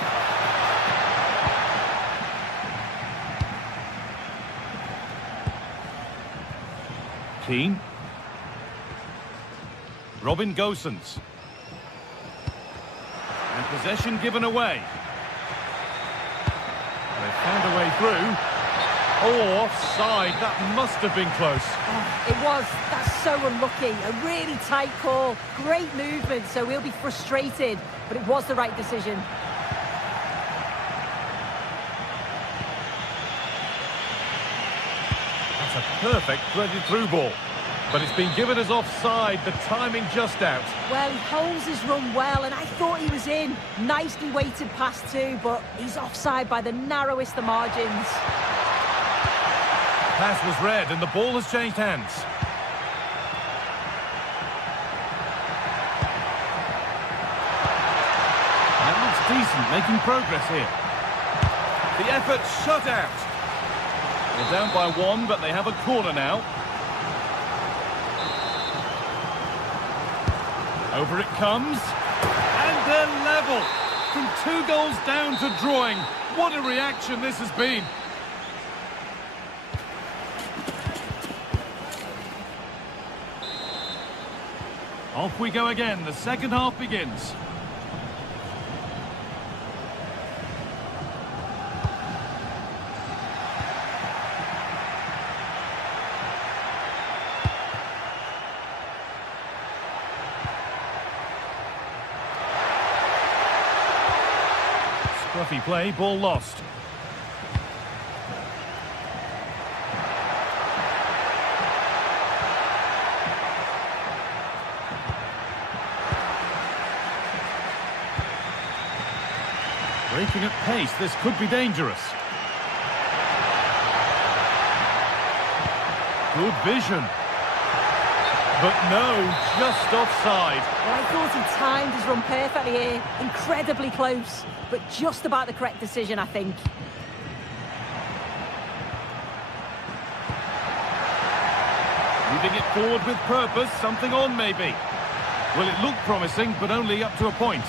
Keane. Robin Gosens. And possession given away. They found a way through. Oh, offside. That must have been close. Oh, it was. That's so unlucky. A really tight call. Great movement, so we'll be frustrated. But it was the right decision. That's a perfect threaded through ball. But it's been given as offside. The timing just out. Well, he holds his run well, and I thought he was in. Nicely weighted pass too, but he's offside by the narrowest of margins. Pass was read and the ball has changed hands. That looks decent, making progress here. The effort shut out. They're down by one, but they have a corner now. Over it comes. And they're level. From 2 goals down to drawing. What a reaction this has been. Off we go again. The second half begins. Scruffy play, ball lost. Breaking at pace, this could be dangerous. Good vision. But no, just offside. Well, I thought he timed his run perfectly here. Incredibly close, but just about the correct decision, I think. Moving it forward with purpose, something on maybe. Well, it looked promising, but only up to a point.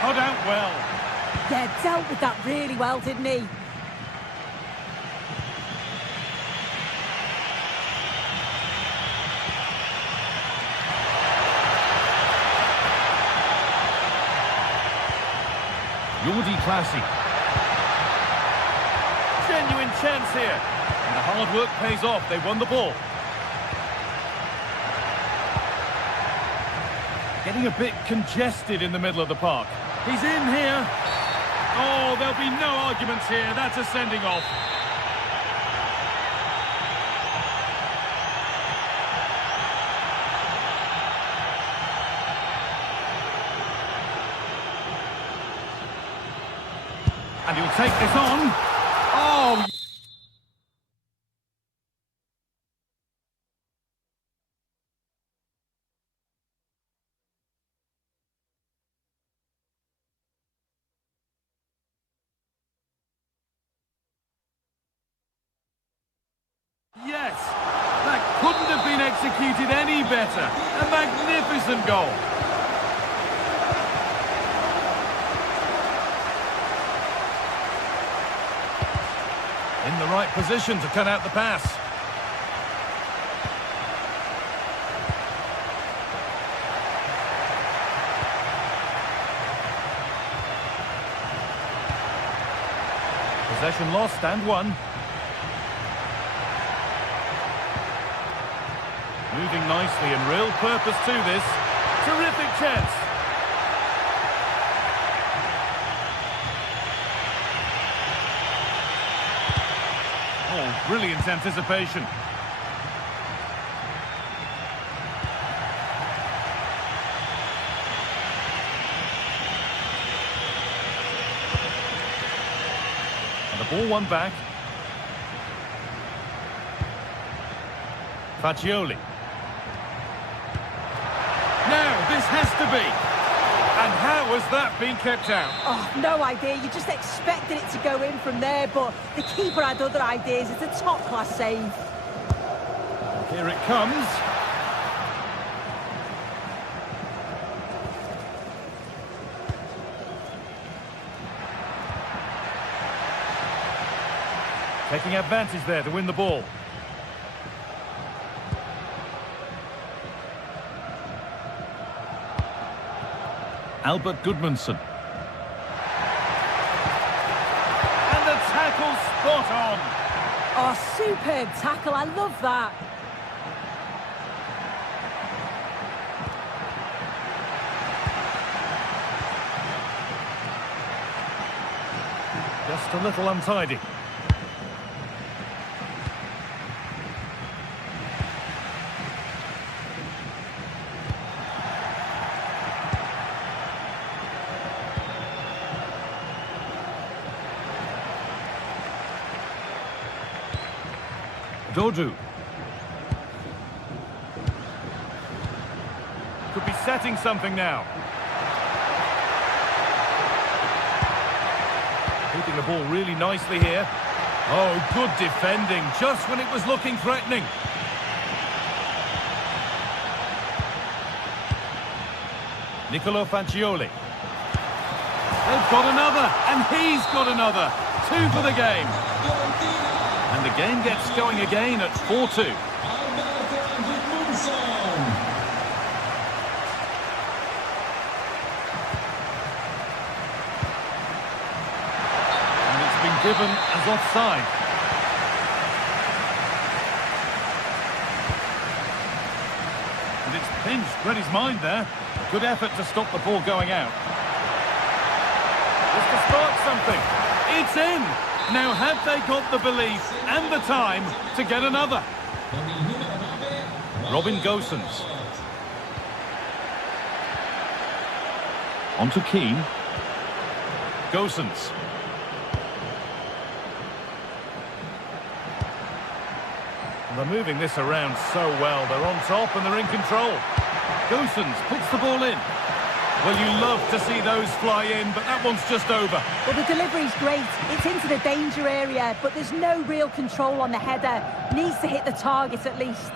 Cut out well. Yeah, dealt with that really well, didn't he? Jordi Classy. Genuine chance here. And the hard work pays off. They won the ball. Getting a bit congested in the middle of the park. He's in here. Oh, there'll be no arguments here. That's a sending off. And he'll take this on. Oh! Yes, that couldn't have been executed any better. A magnificent goal. In the right position to cut out the pass. Possession lost and won. Moving nicely and real purpose to this. Terrific chance. Oh, brilliant anticipation. And the ball won back. Faccioli. Now, this has to be. And how has that been kept out? Oh, no idea. You just expected it to go in from there, but the keeper had other ideas. It's a top-class save. Here it comes. Taking advantage there to win the ball. Albert Gudmundsson. And the tackle spot on. Oh, superb tackle. I love that. Just a little untidy. Dodu. Could be setting something now. Keeping the ball really nicely here. Oh, good defending, just when it was looking threatening. Nicolo Faccioli. They've got another, and he's got another. 2 for the game. And the game gets going again at 4-2. And it's been given as offside. And it's pinched, read his mind there. Good effort to stop the ball going out. Just to start something. It's in! Now, have they got the belief and the time to get another? Robin Gosens. On to Keane. Gosens. They're moving this around so well. They're on top and they're in control. Gosens puts the ball in. Well, you love to see those fly in, but that one's just over. Well, the delivery's great. It's into the danger area, but there's no real control on the header. Needs to hit the target at least.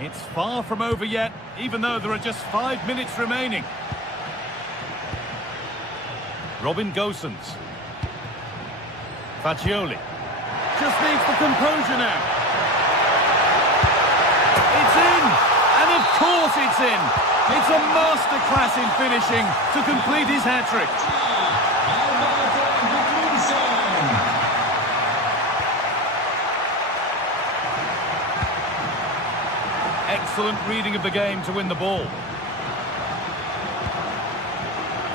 It's far from over yet, even though there are just 5 minutes remaining. Robin Gosens. Faccioli. Just needs the composure now. It's in! And of course it's in! It's a masterclass in finishing to complete his hat-trick. Excellent reading of the game to win the ball.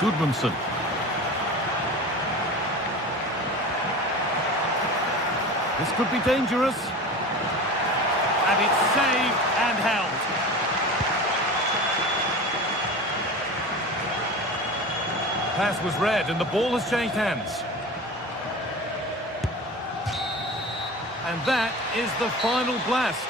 Gudmundsson. This could be dangerous. And it's saved and held. Pass was read and the ball has changed hands. And that is the final blast.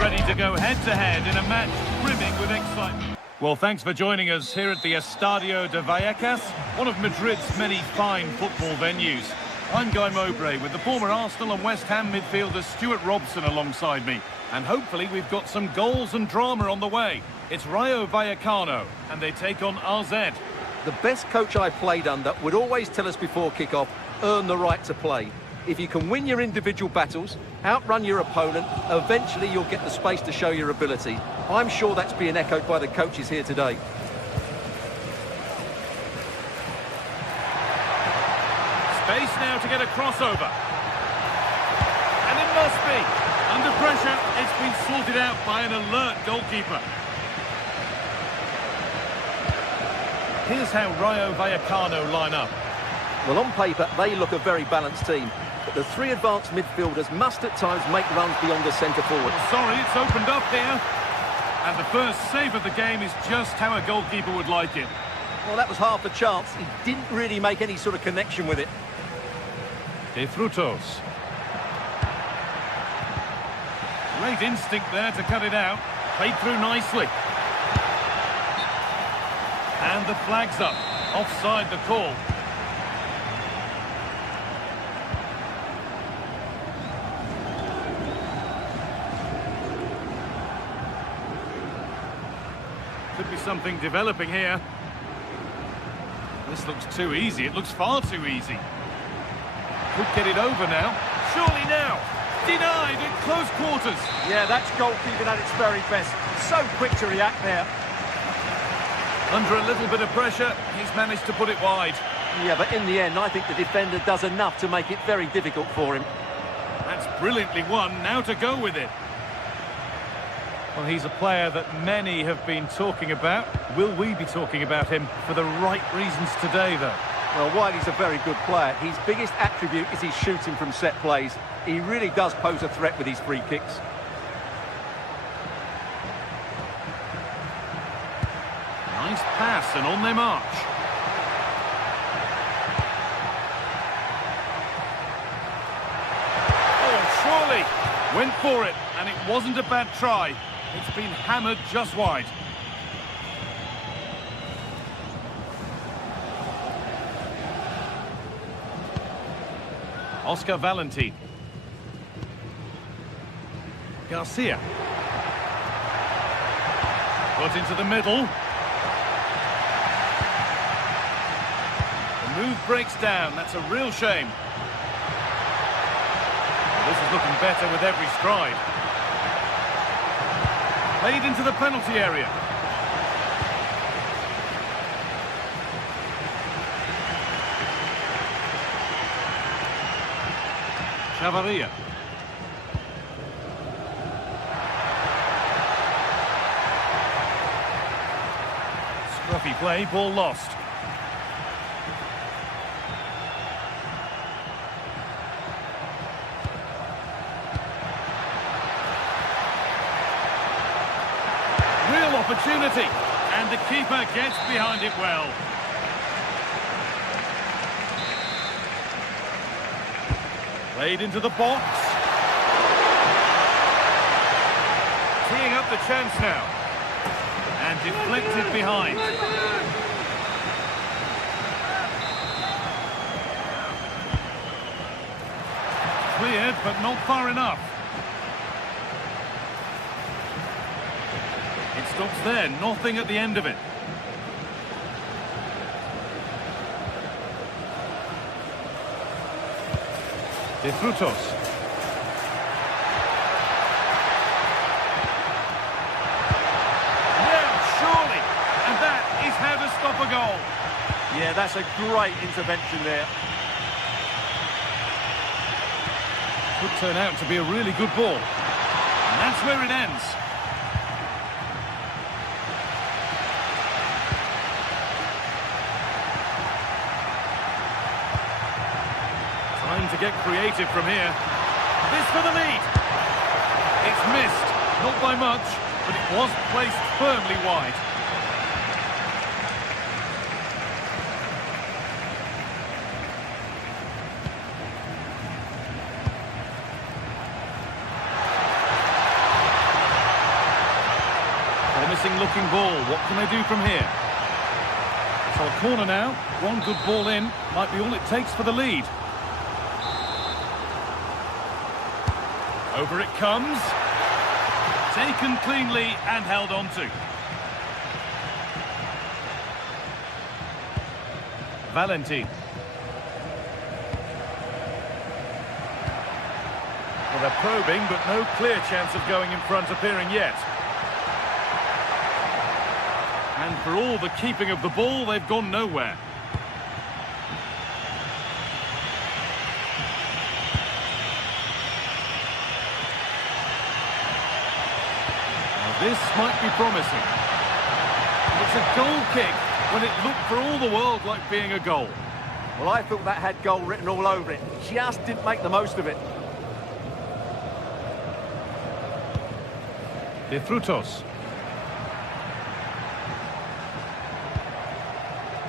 Ready to go head-to-head in a match brimming with excitement. Well, thanks for joining us here at the Estadio de Vallecas, one of Madrid's many fine football venues. I'm Guy Mowbray with the former Arsenal and West Ham midfielder Stuart Robson alongside me. And hopefully we've got some goals and drama on the way. It's Rayo Vallecano and they take on RZ. The best coach I played under would always tell us before kick-off, earn the right to play. If you can win your individual battles, outrun your opponent, eventually you'll get the space to show your ability. I'm sure that's being echoed by the coaches here today. Space now to get a crossover. And it must be. Under pressure, it's been sorted out by an alert goalkeeper. Here's how Rayo Vallecano line up. Well, on paper, they look a very balanced team. But the three advanced midfielders must at times make runs beyond the centre-forward. Sorry, it's opened up here. And the first save of the game is just how a goalkeeper would like it. Well, that was half a chance. He didn't really make any sort of connection with it. De Frutos. Great instinct there to cut it out. Played through nicely. And the flag's up. Offside the call. Could be something developing here. This looks too easy. It looks far too easy. Could get it over now. Surely now. Denied in close quarters. Yeah, that's goalkeeping at its very best. So quick to react there. Under a little bit of pressure, he's managed to put it wide. Yeah, but in the end, I think the defender does enough to make it very difficult for him. That's brilliantly won. Now to go with it. Well, he's a player that many have been talking about. Will we be talking about him for the right reasons today, though? Well, while he's a very good player, his biggest attribute is his shooting from set plays. He really does pose a threat with his free kicks. Nice pass, and on they march. Oh, surely went for it, and it wasn't a bad try. It's been hammered just wide. Oscar Valentine. Garcia. Put into the middle. The move breaks down. That's a real shame. This is looking better with every stride. Played into the penalty area. Chavaria. Scruffy play, ball lost. Real opportunity, and the keeper gets behind it well. Played into the box. Teeing up the chance now. And deflected behind. Cleared, but not far enough. It stops there, nothing at the end of it. De Frutos. Now, surely, and that is how to stop a goal. Yeah, that's a great intervention there. Could turn out to be a really good ball. And that's where it ends. Time to get creative from here. This for the lead. It's missed, not by much, but it was placed firmly wide. Promising looking ball. What can they do from here? So a corner now. One good ball in might be all it takes for the lead. Over it comes. Taken cleanly and held on to. Valentin. Well, they're probing, but no clear chance of going in front appearing yet. And for all the keeping of the ball, they've gone nowhere. Now, this might be promising. It's a goal kick when it looked for all the world like being a goal. Well, I thought that had goal written all over it. Just didn't make the most of it. De Frutos.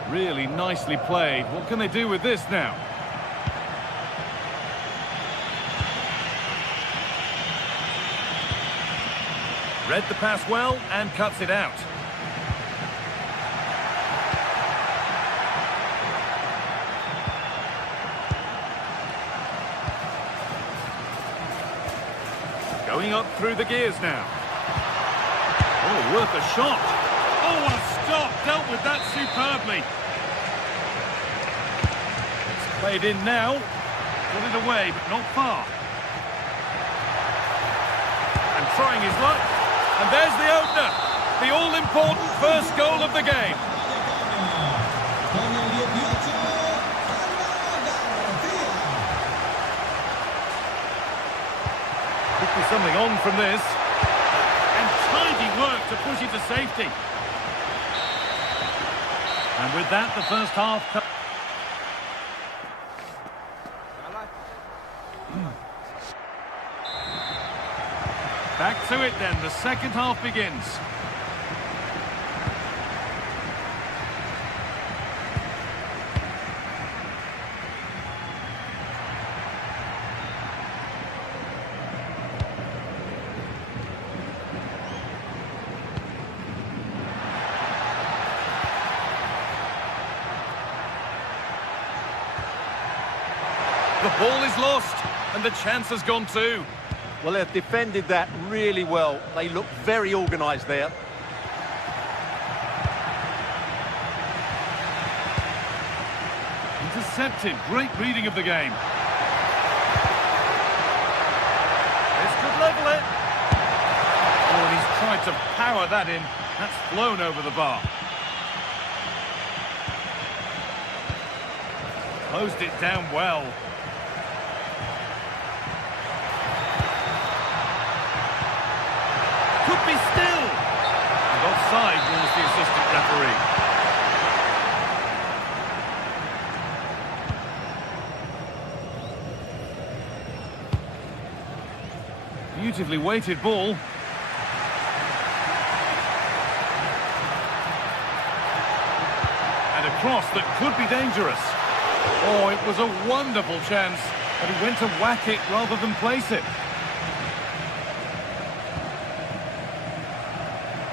Really nicely played. What can they do with this now? Read the pass well and cuts it out. Going up through the gears now. Oh, worth a shot. Oh, what a stop. Dealt with that superbly. It's played in now. Got it away, but not far. And trying his luck. And there's the opener. The all-important first goal of the game. Could be something on from this. And tidy work to push it to safety. And with that, the first half... Back to it then, the second half begins. The ball is lost, and the chance has gone too. Well, they've defended that really well. They look very organised there. Intercepted. Great reading of the game. This could level it. Oh, and he's tried to power that in. That's flown over the bar. Closed it down well. Could be still. And offside rules the assistant referee. Beautifully weighted ball. And a cross that could be dangerous. Oh, it was a wonderful chance, but he went to whack it rather than place it.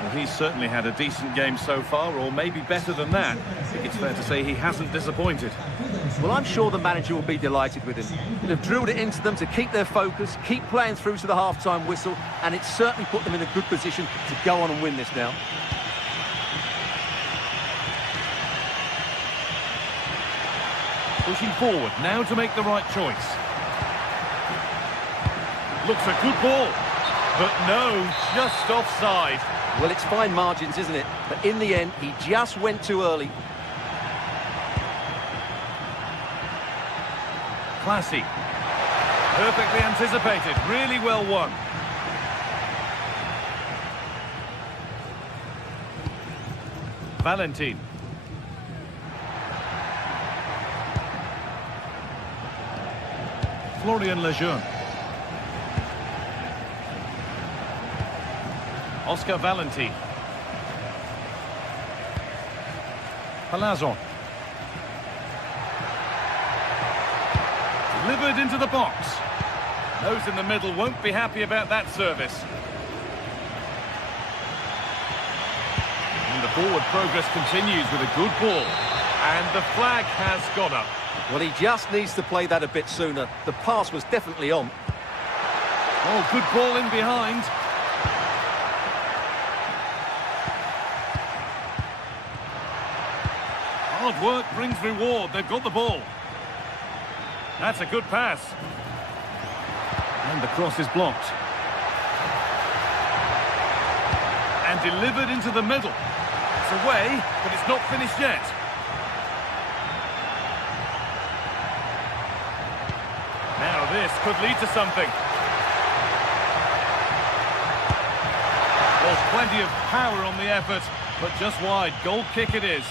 Well, he's certainly had a decent game so far, or maybe better than that. I think it's fair to say he hasn't disappointed. Well, I'm sure the manager will be delighted with him. They've drilled it into them to keep their focus, keep playing through to the half-time whistle, and it's certainly put them in a good position to go on and win this now. Pushing forward, now to make the right choice. Looks a good ball, but no, just offside. Well, it's fine margins, isn't it? But in the end, he just went too early. Classy. Perfectly anticipated, really well won. Valentin. Florian Lejeune. Oscar Valentin. Palazon. Delivered into the box. Those in the middle won't be happy about that service. And the forward progress continues with a good ball. And the flag has gone up. Well, he just needs to play that a bit sooner. The pass was definitely on. Oh, good ball in behind. Hard work brings reward. They've got the ball. That's a good pass. And the cross is blocked. And delivered into the middle. It's away, but it's not finished yet. Now this could lead to something. Well, plenty of power on the effort, but just wide. Goal kick it is.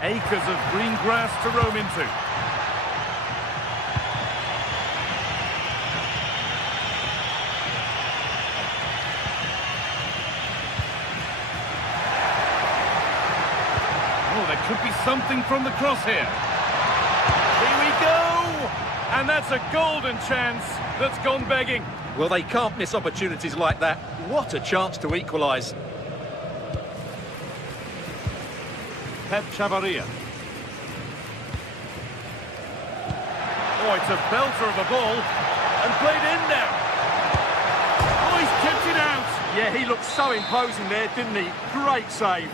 Acres of green grass to roam into. Oh, there could be something from the cross here. Here we go! And that's a golden chance that's gone begging. Well, they can't miss opportunities like that. What a chance to equalise. Pep Chavarria. Oh, it's a belter of a ball. And played in now. Oh, he's kept it out. Yeah, he looked so imposing there, didn't he? Great save.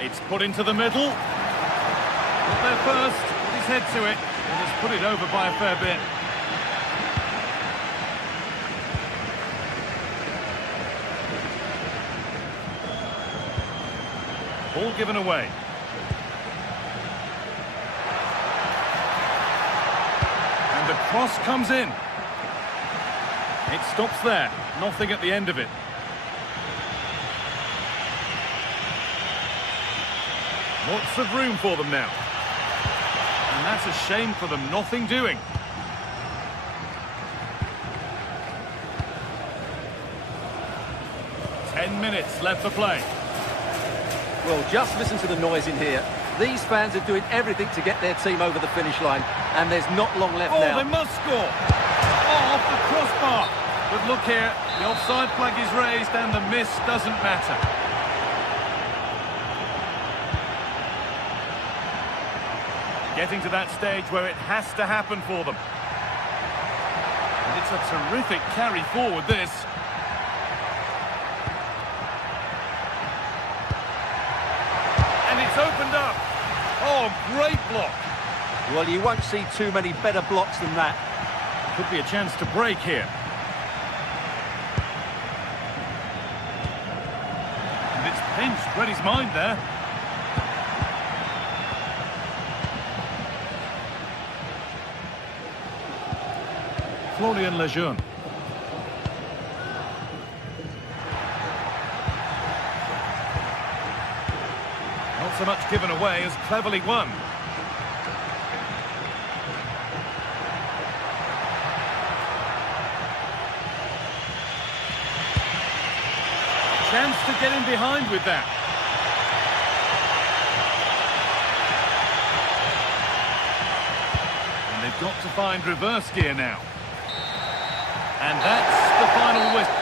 It's put into the middle. Got there first, put his head to it, and has put it over by a fair bit. Ball given away. And the cross comes in. It stops there. Nothing at the end of it. Lots of room for them now. And that's a shame for them. Nothing doing. Ten minutes left to play. Well, just listen to the noise in here. These fans are doing everything to get their team over the finish line, and there's not long left Oh, now. they must score. Oh, off the crossbar. But look here, the offside flag is raised and the miss doesn't matter. Getting to that stage where it has to happen for them. And it's a terrific carry forward, this. And it's opened up. Oh, great block. Well, you won't see too many better blocks than that. Could be a chance to break here. And it's pinched, read his mind there. Florian Lejeune. Not so much given away as cleverly won. Chance to get in behind with that. And they've got to find reverse gear now. And that's the final whistle.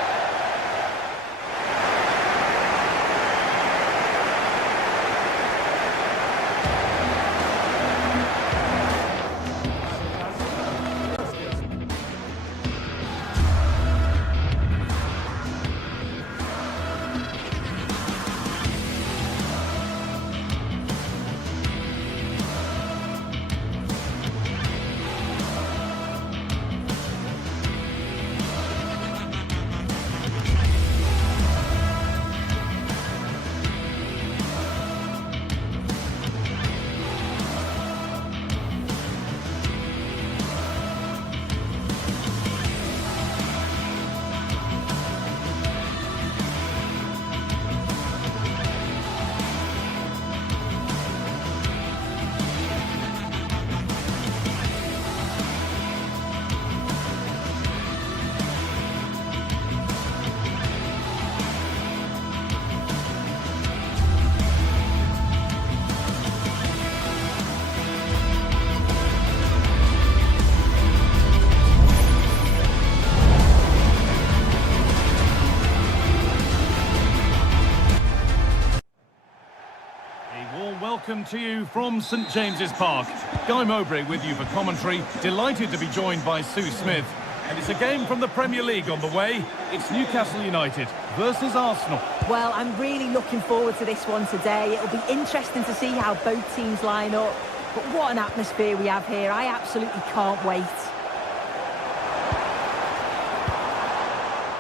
welcome to you from St James's Park. Guy Mowbray with you for commentary. Delighted to be joined by Sue Smith. And it's a game from the Premier League on the way. It's Newcastle United versus Arsenal. Well, I'm really looking forward to this one today. It'll be interesting to see how both teams line up. But what an atmosphere we have here. I absolutely can't wait.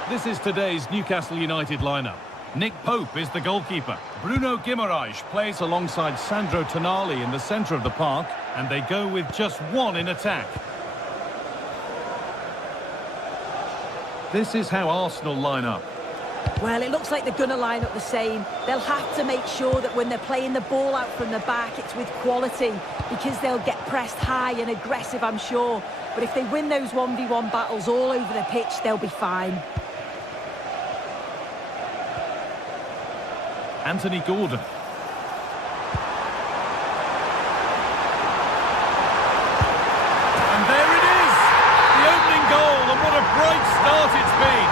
This is today's Newcastle United lineup. Nick Pope is the goalkeeper. Bruno Guimaraes plays alongside Sandro Tonali in the centre of the park, and they go with just one in attack. This is how Arsenal line up. Well, it looks like they're going to line up the same. They'll have to make sure that when they're playing the ball out from the back, it's with quality, because they'll get pressed high and aggressive, I'm sure. But if they win those 1v1 battles all over the pitch, they'll be fine. Anthony Gordon. And there it is! The opening goal, and what a bright start it's been!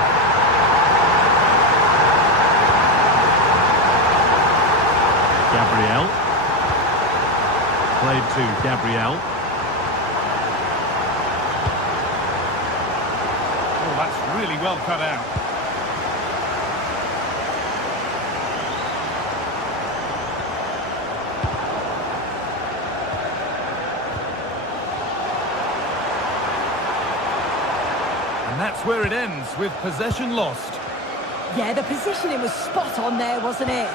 Gabriel. Played to Gabriel. Oh, that's really well cut out. And that's where it ends, with possession lost. Yeah, the positioning was spot on there, wasn't it?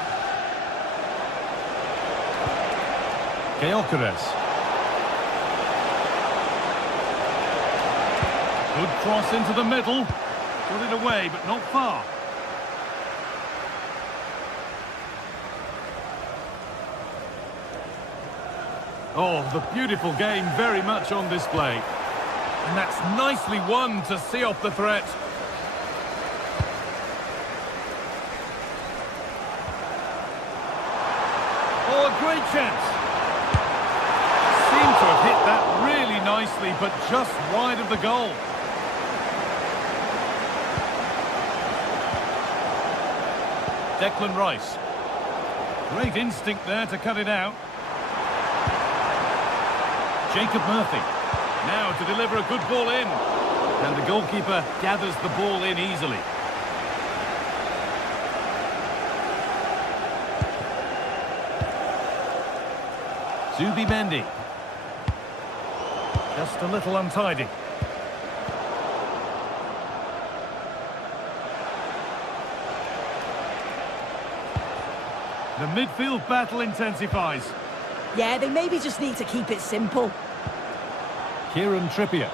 Gyökeres. Good cross into the middle. Got it away, but not far. Oh, the beautiful game very much on display. And that's nicely won to see off the threat. Oh, a great chance. Seemed to have hit that really nicely, but just wide of the goal. Declan Rice. Great instinct there to cut it out. Jacob Murphy. Now to deliver a good ball in. And the goalkeeper gathers the ball in easily. Zubimendi. Just a little untidy. The midfield battle intensifies. Yeah, they maybe just need to keep it simple. Kieran Trippier.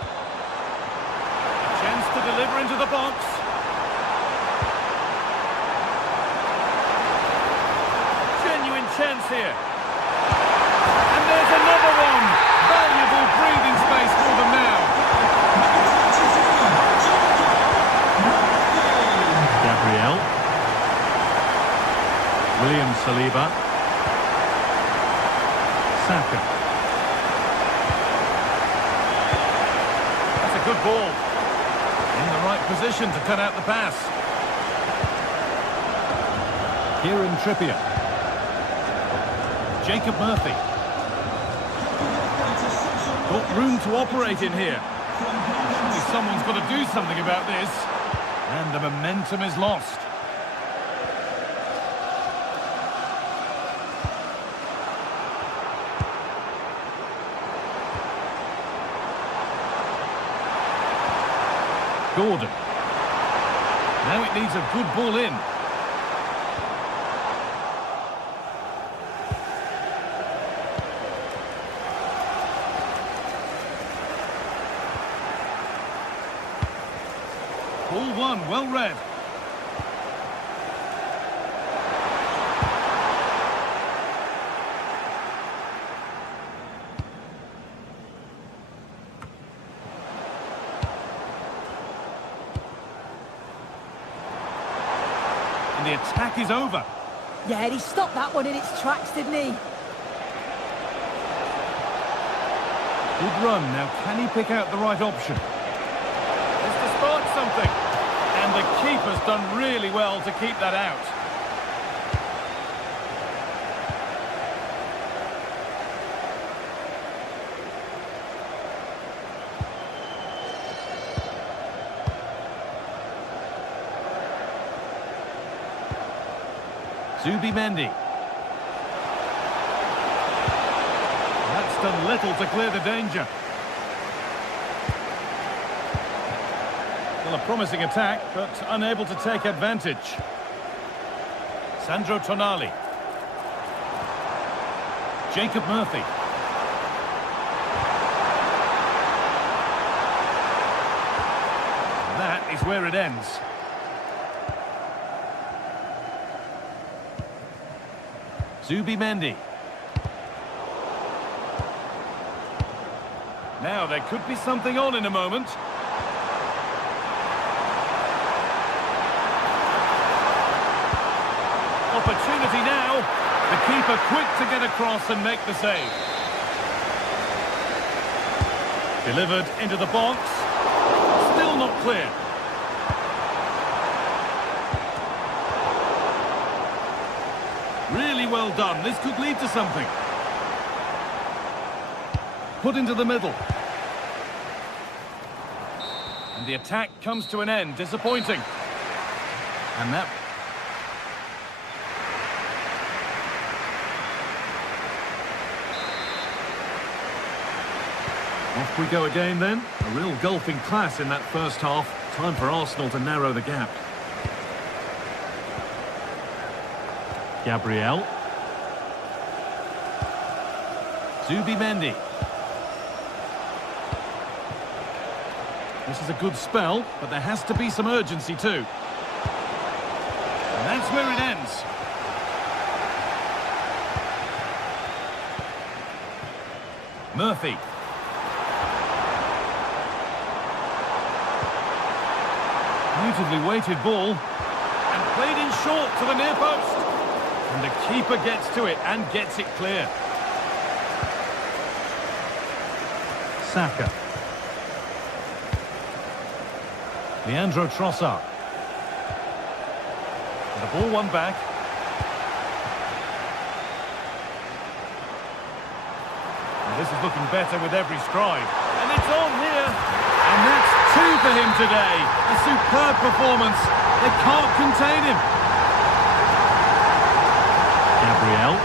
Chance to deliver into the box. Genuine chance here. And there's another one. Valuable breathing space for them now. Gabriel. William Saliba. Saka. Good ball. In the right position to cut out the pass. Kieran Trippier. Jacob Murphy. Got room to operate in here. Surely someone's got to do something about this. And the momentum is lost. Gordon. Now it needs a good ball in. Ball one, well read. The attack is over. Yeah, he stopped that one in its tracks, didn't he? Good run. Now, can he pick out the right option? It's to spark something. And the keeper's done really well to keep that out. Zubimendi. That's done little to clear the danger. Well, a promising attack, but unable to take advantage. Sandro Tonali. Jacob Murphy. And that is where it ends. Zubimendi. Now, there could be something on in a moment. Opportunity now. The keeper quick to get across and make the save. Delivered into the box. Still not clear. Really well done. This could lead to something. Put into the middle. And the attack comes to an end. Disappointing. And that... Off we go again then. A real gulfing class in that first half. Time for Arsenal to narrow the gap. Gabriel. Zubimendi. This is a good spell, but there has to be some urgency too. And that's where it ends. Murphy. Beautifully weighted ball. And played in short to the near post. And the keeper gets to it and gets it clear. Saka. Leandro Trossard. And the ball won back. And this is looking better with every stride. And it's on here. And that's 2 for him today. A superb performance. They can't contain him. Gabriel.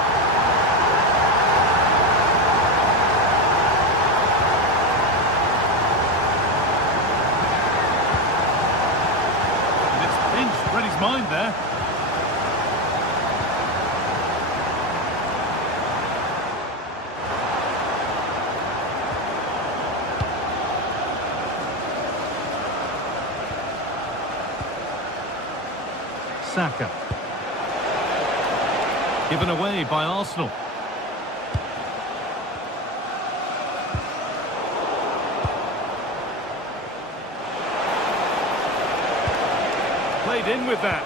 And it's pinched, read his mind there. Saka. Given away by Arsenal. Played in with that.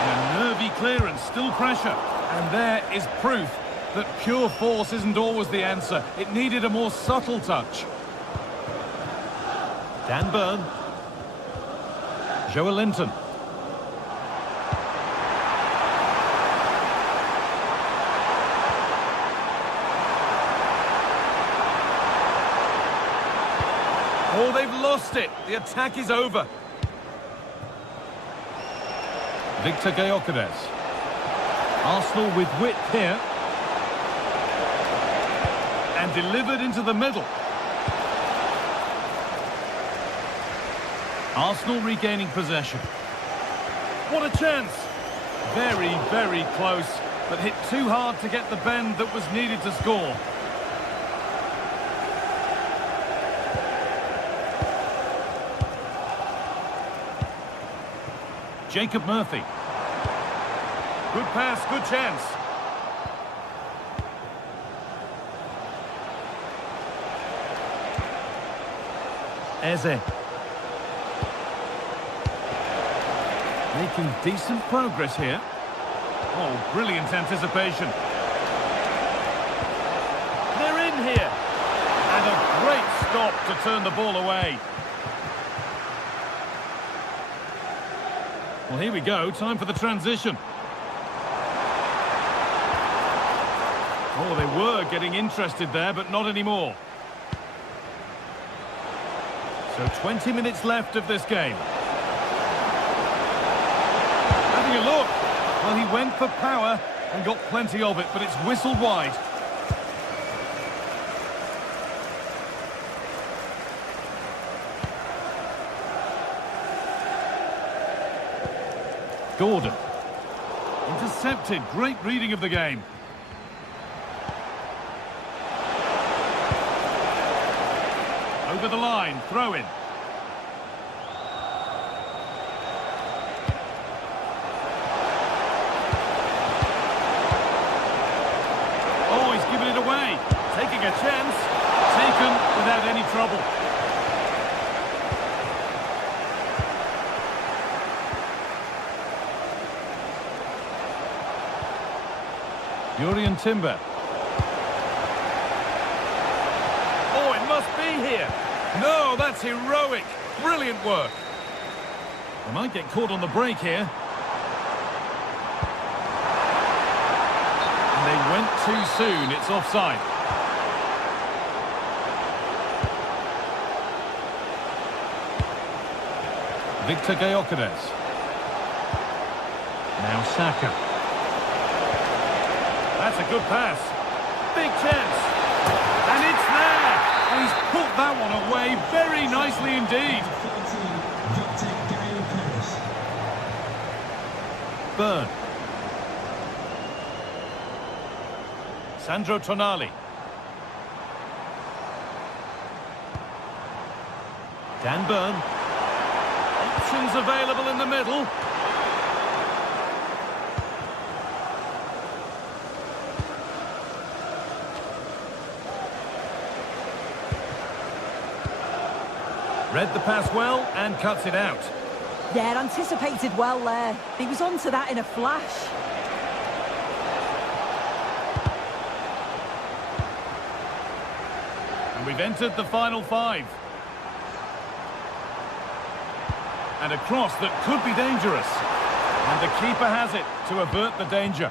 And a nervy clearance, still pressure. And there is proof that pure force isn't always the answer. It needed a more subtle touch. Dan Burn. Joelinton. Oh, they've lost it. The attack is over. Victor Gyökeres. Arsenal with width here. And delivered into the middle. Arsenal regaining possession. What a chance. Very, very close, but hit too hard to get the bend that was needed to score. Jacob Murphy. Good pass, good chance. Eze. Making decent progress here. Oh, brilliant anticipation. They're in here. And a great stop to turn the ball away. Well, here we go. Time for the transition. Oh, they were getting interested there, but not anymore. So 20 minutes left of this game. Having a look. Well, he went for power and got plenty of it, but it's whistled wide. Gordon. Intercepted. Great reading of the game. Over the line. Throw in. Oh, he's giving it away. Taking a chance. Taken without any trouble. Jurriën Timber. Oh, it must be here. No, that's heroic. Brilliant work. They might get caught on the break here. And they went too soon. It's offside. Victor Gyökeres. Now Saka. That's a good pass. Big chance. And it's there. And he's put that one away very nicely indeed. Burn. Sandro Tonali. Dan Burn. Options available in the middle. Read the pass well and cuts it out. Yeah, anticipated well there. He was onto that in a flash. And we've entered the final 5. And a cross that could be dangerous. And the keeper has it to avert the danger.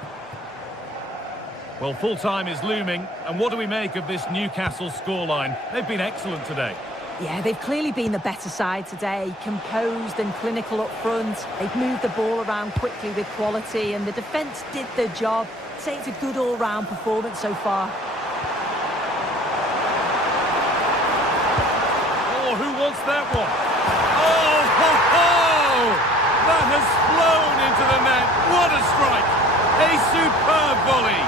Well, full-time is looming. And what do we make of this Newcastle scoreline? They've been excellent today. Yeah, they've clearly been the better side today, composed and clinical up front. They've moved the ball around quickly with quality, and the defence did their job. I'd say it's a good all-round performance so far. Oh, who wants that one? Oh, ho, ho! That has flown into the net. What a strike! A superb volley.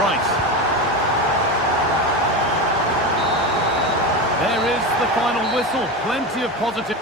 Rice. There is the final whistle. Plenty of positive.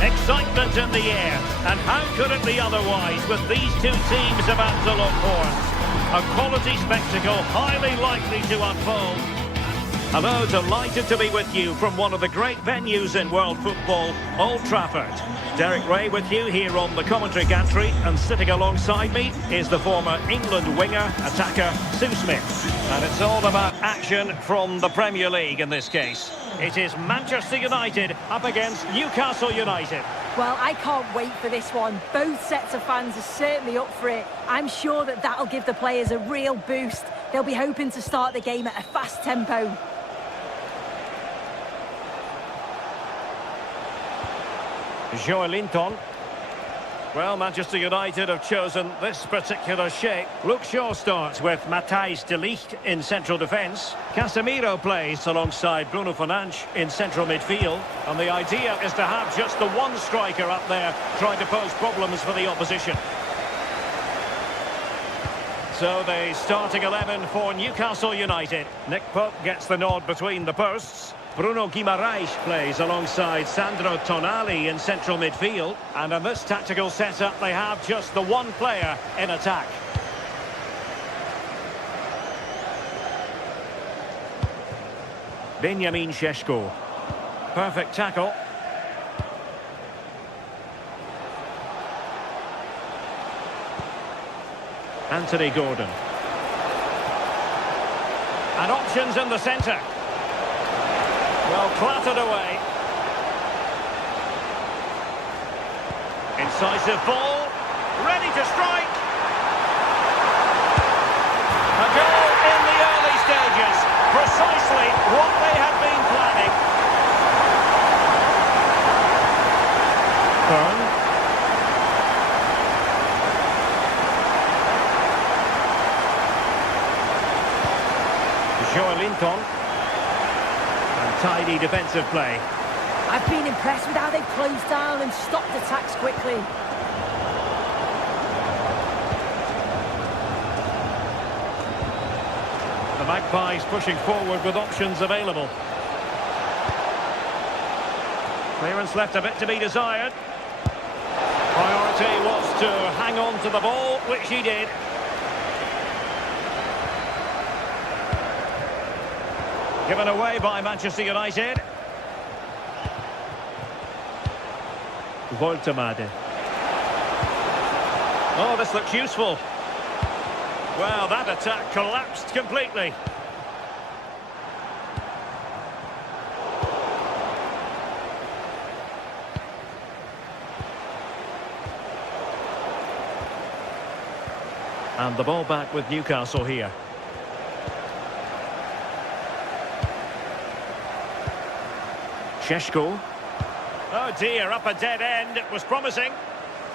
Excitement in the air, and how could it be otherwise with these two teams about to lock horns? A quality spectacle highly likely to unfold. Hello, delighted to be with you from one of the great venues in world football, Old Trafford. Derek Ray with you here on the commentary gantry, and sitting alongside me is the former England winger, attacker, Sue Smith. And it's all about action from the Premier League in this case. It is Manchester United up against Newcastle United. Well, I can't wait for this one. Both sets of fans are certainly up for it. I'm sure that that'll give the players a real boost. They'll be hoping to start the game at a fast tempo. Joelinton. Well, Manchester United have chosen this particular shape. Luke Shaw starts with Matthijs de Ligt in central defence. Casemiro plays alongside Bruno Fernandes in central midfield. And the idea is to have just the one striker up there trying to pose problems for the opposition. So the starting 11 for Newcastle United. Nick Pope gets the nod between the posts. Bruno Guimaraes plays alongside Sandro Tonali in central midfield. And in this tactical setup, they have just the one player in attack. Benjamin Šeško. Perfect tackle. Anthony Gordon. And options in the centre. Well, clattered away. Incisive ball. Ready to strike. A goal in the early stages. Precisely what they had been planning. Byrne. Joelinton. And tidy defensive play. I've been impressed with how they've closed down and stopped attacks quickly. The Magpies pushing forward with options available. Clearance left a bit to be desired. Priority was to hang on to the ball, which he did. Given away by Manchester United. Voltemade. Oh, this looks useful. Well, that attack collapsed completely. And the ball back with Newcastle here. Šeško. Oh dear, up a dead end. It was promising.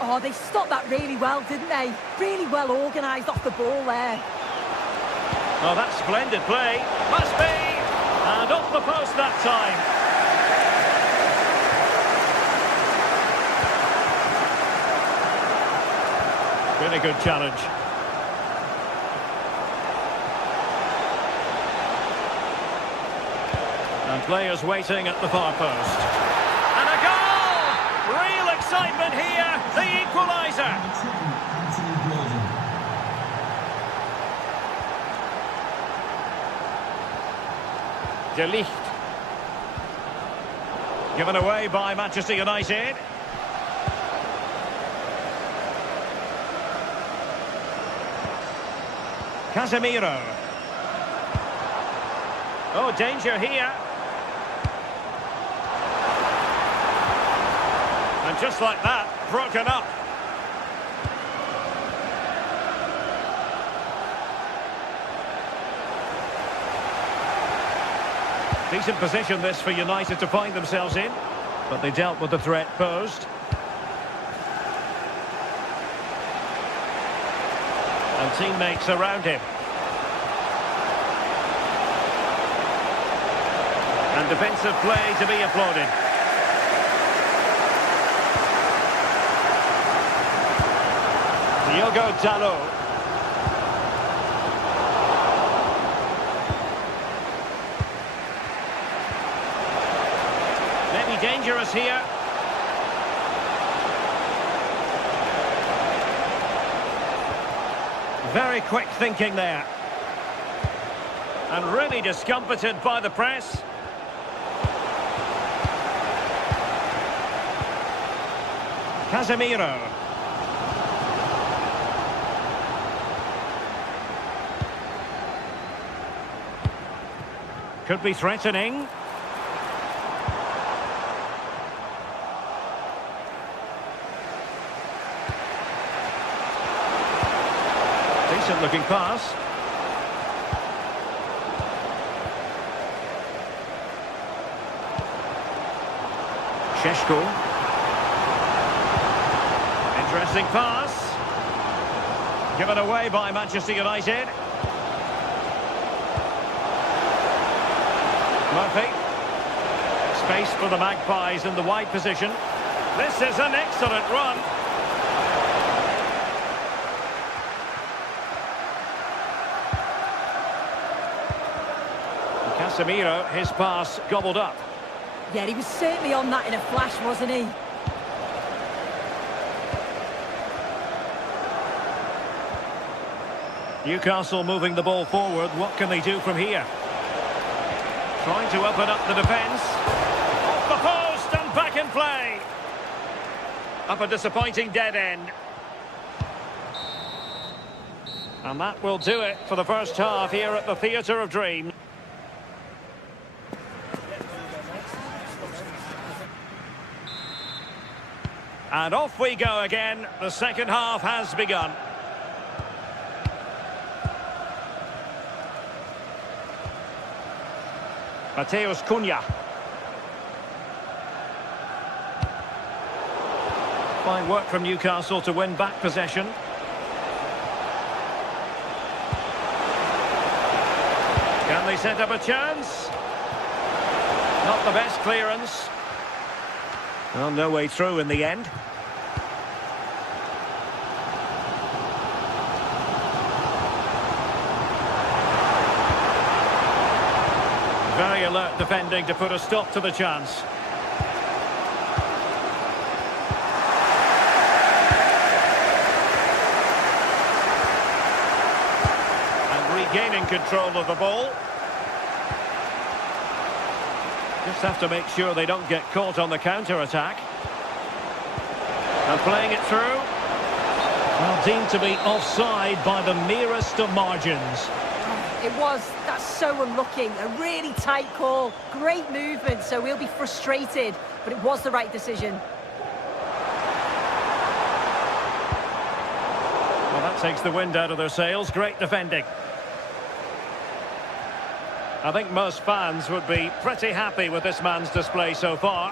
Oh, they stopped that really well, didn't they? Really well organised off the ball there. Oh, that's splendid play. Must be. And off the post that time. Really good challenge. And players waiting at the far post. And a goal! Real excitement here. The equaliser. De Ligt. Given away by Manchester United. Casemiro. Oh, danger here. And just like that, broken up. Decent position this for United to find themselves in, but they dealt with the threat posed. And teammates around him. And defensive play to be applauded. Diogo Dalot. Maybe dangerous here. Very quick thinking there. And really discomfited by the press. Casemiro. Could be threatening. Decent looking pass. Šeško. Promising pass. Given away by Manchester United. Murphy. Space for the Magpies in the wide position. This is an excellent run. Casemiro, his pass gobbled up. Yeah, he was certainly on that in a flash, wasn't he? Newcastle moving the ball forward. What can they do from here? Trying to open up the defence. Off the post and back in play. Up a disappointing dead end. And that will do it for the first half here at the Theatre of Dreams. And off we go again. The second half has begun. Matheus Cunha. Fine work from Newcastle to win back possession. Can they set up a chance? Not the best clearance. Well, no way through in the end. Very alert defending to put a stop to the chance. And regaining control of the ball. Just have to make sure they don't get caught on the counter-attack. And playing it through. Well, deemed to be offside by the merest of margins. It was. That's so unlucky. A really tight call. Great movement, so we'll be frustrated. But it was the right decision. Well, that takes the wind out of their sails. Great defending. I think most fans would be pretty happy with this man's display so far.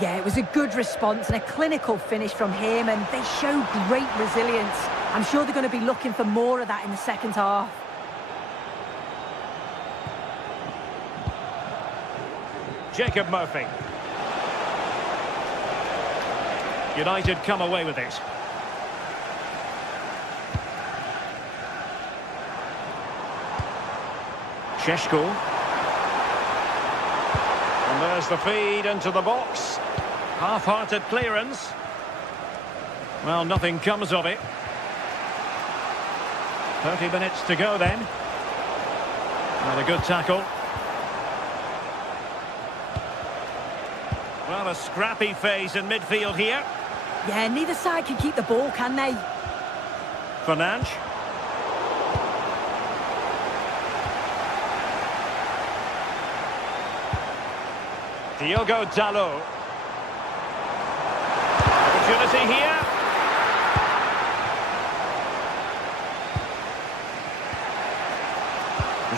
Yeah, it was a good response and a clinical finish from him, and they show great resilience. I'm sure they're going to be looking for more of that in the second half. Jacob Murphy. United come away with it. Šeško. And there's the feed into the box. Half-hearted clearance. Well, nothing comes of it. 30 minutes to go then. And a good tackle. Well, a scrappy phase in midfield here. Yeah, neither side can keep the ball, can they? Fernandes. Diogo Dalot. Opportunity here.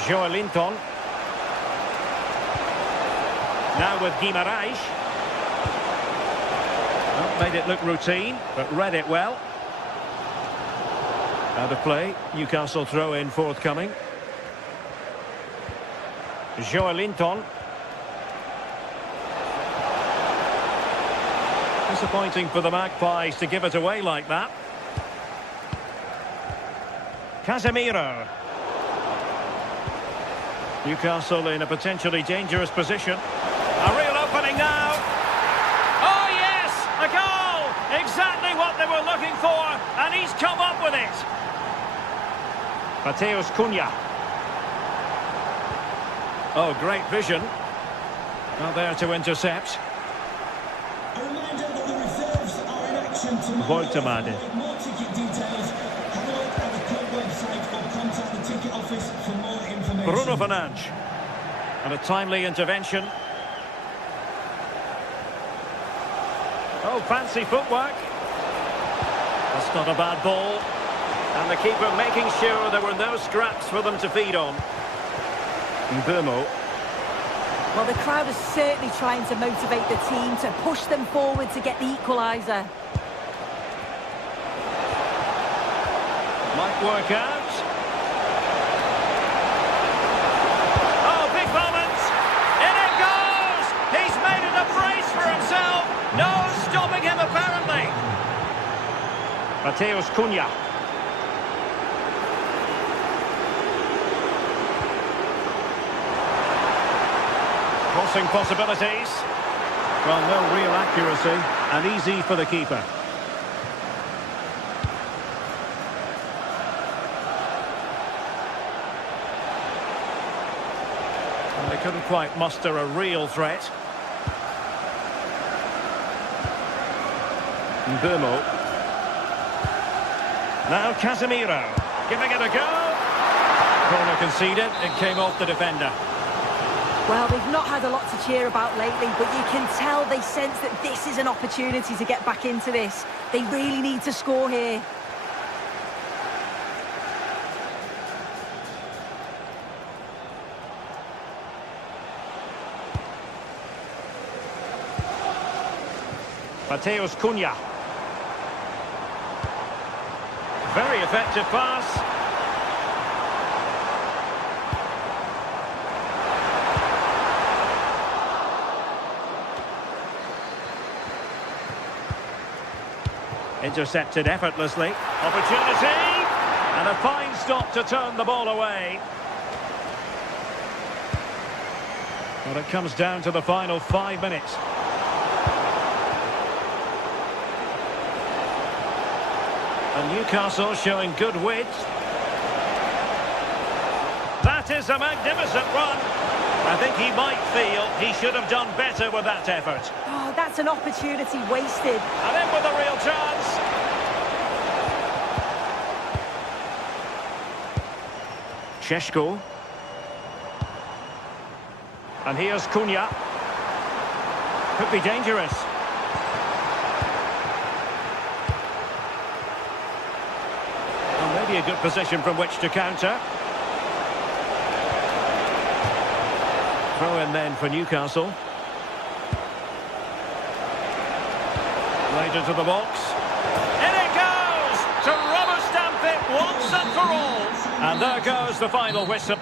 Joelinton. Now with Guimarães. Well, made it look routine, but read it well. Out of play. Newcastle throw in forthcoming. Joelinton. Disappointing for the Magpies to give it away like that. Casemiro. Newcastle in a potentially dangerous position. A real opening now. Oh yes, a goal! Exactly what they were looking for, and he's come up with it. Matheus Cunha. Oh, great vision. Not there to intercept. A reminder that the reserves are in action tomorrow. Voltemade. For more ticket details, have a look at the club website or contact the ticket office for more information. Bruno Fernandes. And a timely intervention. Oh, fancy footwork. That's not a bad ball. And the keeper making sure there were no scraps for them to feed on. Mbeumo. Well, the crowd is certainly trying to motivate the team to push them forward to get the equaliser. won't work out. Oh, big moment! In it goes! He's made it a brace for himself! No stopping him, apparently! Mateus Cunha. Crossing possibilities. Well, no real accuracy, and easy for the keeper. And they couldn't quite muster a real threat. Mbumo. Now Casemiro, giving it a go. Corner conceded, it came off the defender. Well, they've not had a lot to cheer about lately, but you can tell they sense that this is an opportunity to get back into this. They really need to score here. Mateus Cunha. Very effective pass. Intercepted effortlessly. Opportunity! And a fine stop to turn the ball away. Well, it comes down to the final 5 minutes. And Newcastle showing good width. That is a magnificent run. I think he might feel he should have done better with that effort. Oh, that's an opportunity wasted. And in with a real chance. Šeško. And here's Cunha. Could be dangerous. Well, maybe a good position from which to counter. Throw in then for Newcastle. Later to the box. In it goes! To rubber stamp it once and for all. And there goes the final whistle.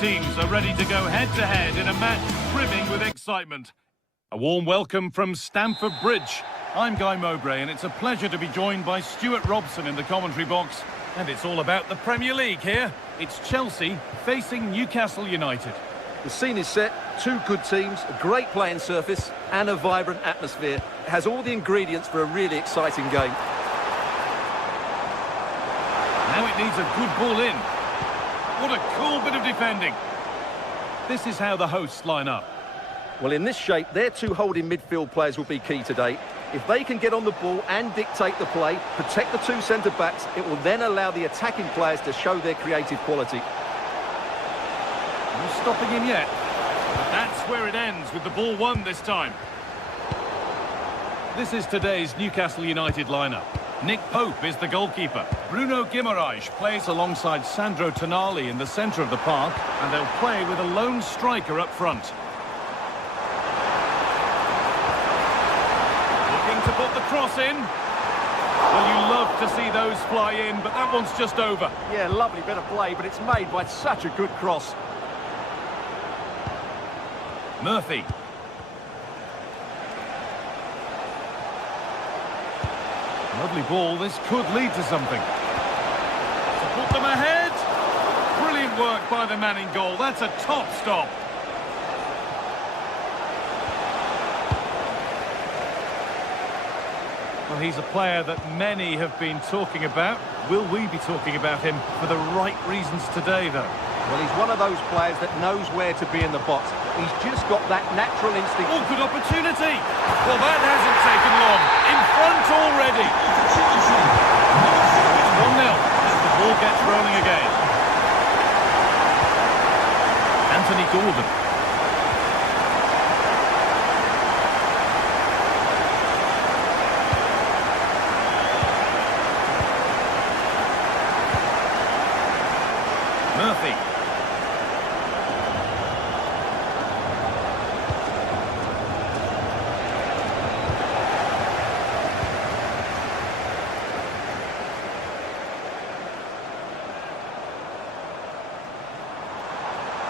Teams are ready to go head-to-head in a match brimming with excitement. A warm welcome from Stamford Bridge. I'm Guy Mowbray, and it's a pleasure to be joined by Stuart Robson in the commentary box. And it's all about the Premier League here. It's Chelsea facing Newcastle United. The scene is set, two good teams, a great playing surface and a vibrant atmosphere. It has all the ingredients for a really exciting game. Now it needs a good ball in. What a cool bit of defending. This is how the hosts line up. Well, in this shape, their two holding midfield players will be key today. If they can get on the ball and dictate the play, protect the two centre-backs, it will then allow the attacking players to show their creative quality. No stopping him yet. But that's where it ends, with the ball won this time. This is today's Newcastle United lineup. Nick Pope is the goalkeeper. Bruno Guimaraes plays alongside Sandro Tonali in the centre of the park, and they'll play with a lone striker up front. Looking to put the cross in. Well, you love to see those fly in, but that one's just over. Yeah, lovely bit of play, but it's made by such a good cross. Murphy. Lovely ball, this could lead to something. To put them ahead. Brilliant work by the man in goal, that's a top stop. Well, he's a player that many have been talking about. Will we be talking about him for the right reasons today, though? Well, he's one of those players that knows where to be in the box. He's just got that natural instinct. Oh, good opportunity. Well, that hasn't taken long. In front already. It's 1-0 as the ball gets rolling again. Anthony Gordon. Murphy.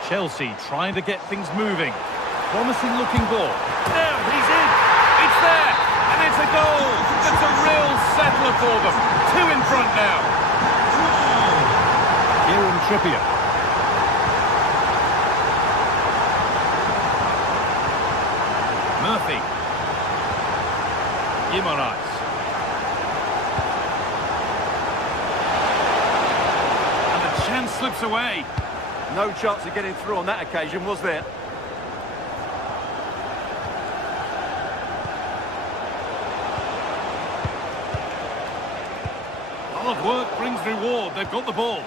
Chelsea trying to get things moving. Promising looking ball. Now he's in. It's there. And it's a goal. It's a real settler for them. Two in front now. Kieran Trippier. Murphy. Guimaraes. And the chance slips away. No chance of getting through on that occasion, was there? Hard work brings reward. They've got the ball.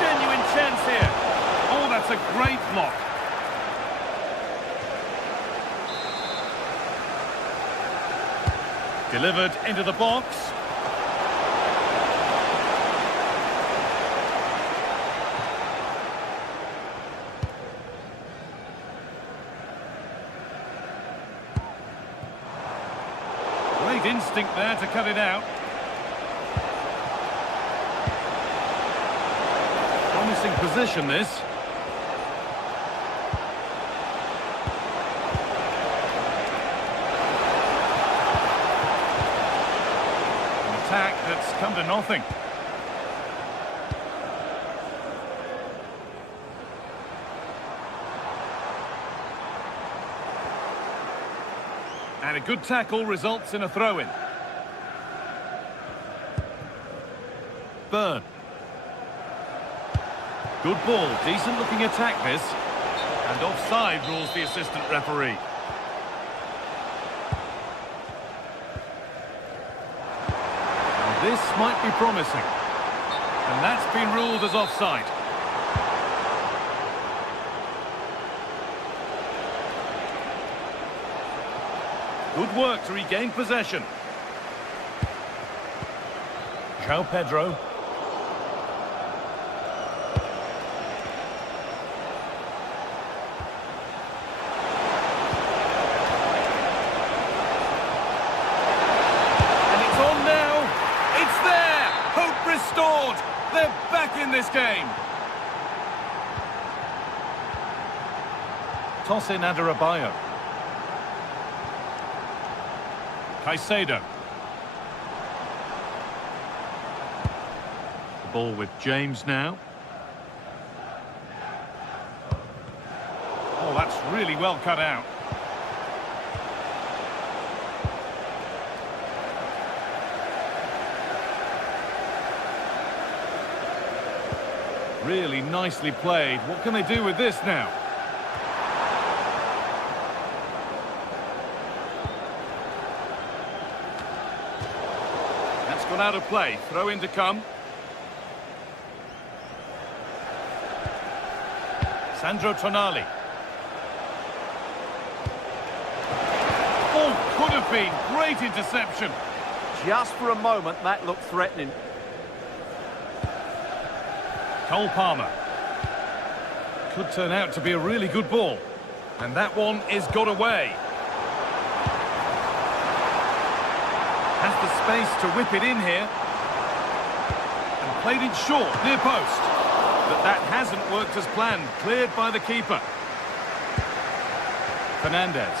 Genuine chance here. Oh, that's a great block. Delivered into the box. Great instinct there to cut it out. Promising position, this. An attack that's come to nothing. And a good tackle results in a throw-in. Burn. Good ball, decent looking attack this. And offside rules the assistant referee. And this might be promising. And that's been ruled as offside. Good work to regain possession. João Pedro. And it's on now. It's there. Hope restored. They're back in this game. Toss in Adarabioyo. Caicedo. The ball with James now. Oh, that's really well cut out. Really nicely played. What can they do with this now? That's gone out of play. Throw in to come. Sandro Tonali. Oh, could have been. Great interception. Just for a moment, that looked threatening. Cole Palmer. Could turn out to be a really good ball. And that one is got away. Has the space to whip it in here. And played it short, near post. But that hasn't worked as planned. Cleared by the keeper. Fernandez.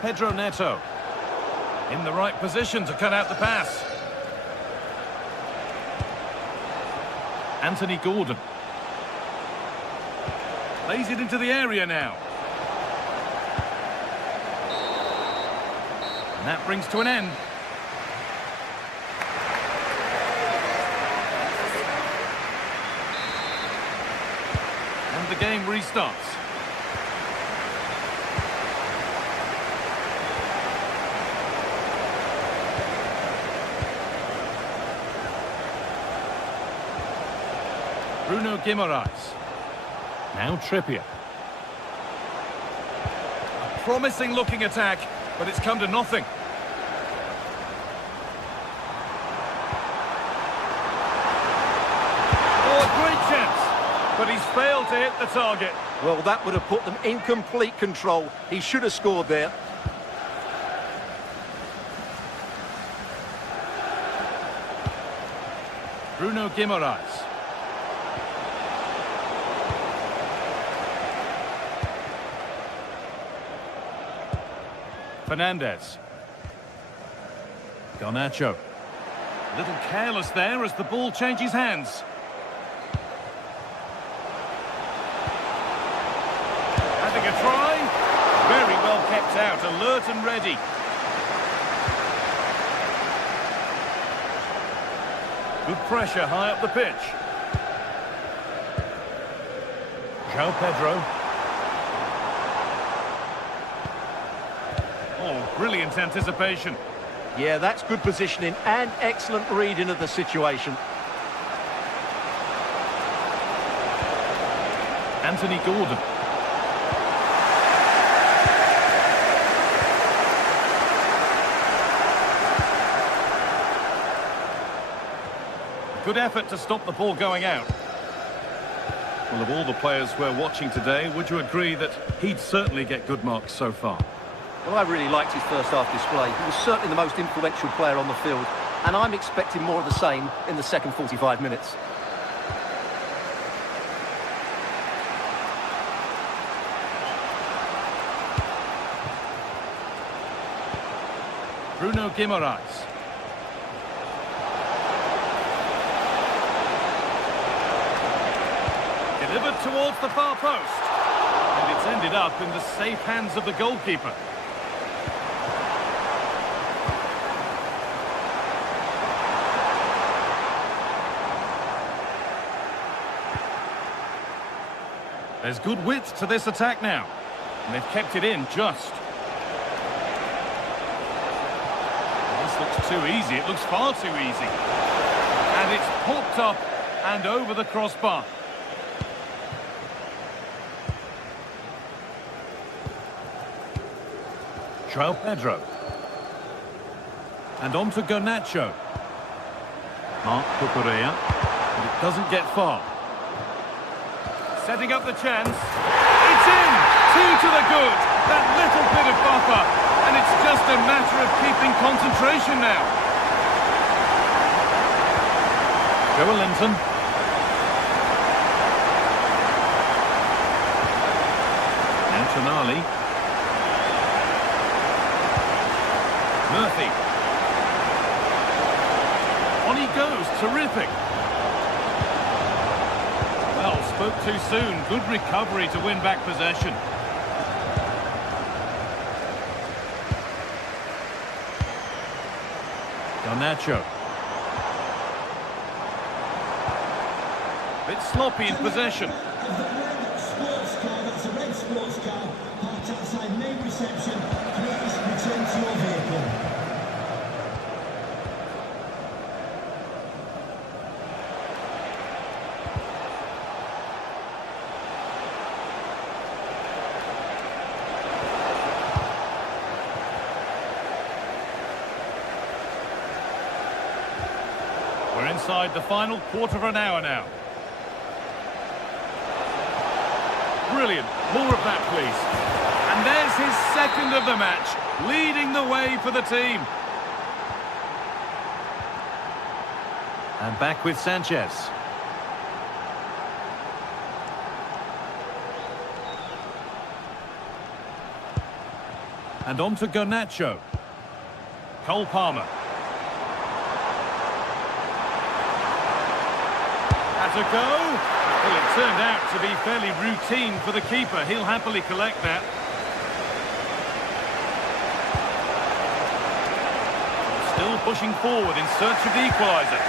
Pedro Neto. In the right position to cut out the pass. Anthony Gordon. Lays it into the area now. And that brings to an end. And the game restarts. Bruno Guimaraes. Now Trippier. A promising looking attack, but it's come to nothing. Oh, a great chance, but he's failed to hit the target. Well, that would have put them in complete control. He should have scored there. Bruno Guimaraes. Fernandez. Garnacho. A little careless there as the ball changes hands. Having a try. Very well kept out, alert and ready. Good pressure high up the pitch. João Pedro. Oh, brilliant anticipation. Yeah, that's good positioning and excellent reading of the situation. Anthony Gordon. Good effort to stop the ball going out. Well, of all the players we're watching today, would you agree that he'd certainly get good marks so far? Well, I really liked his first half display. He was certainly the most influential player on the field, and I'm expecting more of the same in the second 45 minutes. Bruno Guimaraes. Delivered towards the far post. And it's ended up in the safe hands of the goalkeeper. There's good width to this attack now. And they've kept it in just. This looks too easy. It looks far too easy. And it's popped up and over the crossbar. João Pedro. And on to Garnacho. Marc Cucurella. But it doesn't get far. Setting up the chance. It's in! 2 to the good. That little bit of buffer. And it's just a matter of keeping concentration now. Joe Linton. Now Tonali. Murphy. On he goes. Terrific. Well, spoke too soon. Good recovery to win back possession. Garnacho. Bit sloppy in possession. Sports car, that's a red sports car. Parked outside main reception. Please return to your vehicle. We're inside the final quarter of an hour now. Brilliant. More of that, please. And there's his second of the match, leading the way for the team. And back with Sanchez. And on to Garnacho. Cole Palmer. Has a go. Well, it turned out to be fairly routine for the keeper. He'll happily collect that. Still pushing forward in search of the equaliser.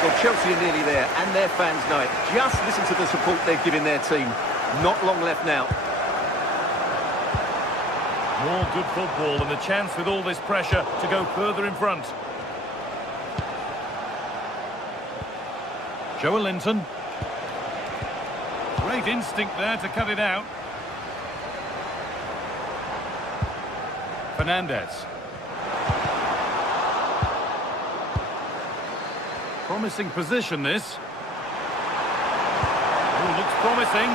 Well, Chelsea are nearly there, and their fans know it. Just listen to the support they're giving their team. Not long left now. More good football and the chance with all this pressure to go further in front. Joe Linton. Great instinct there to cut it out. Fernandez. Promising position, this. Oh, looks promising.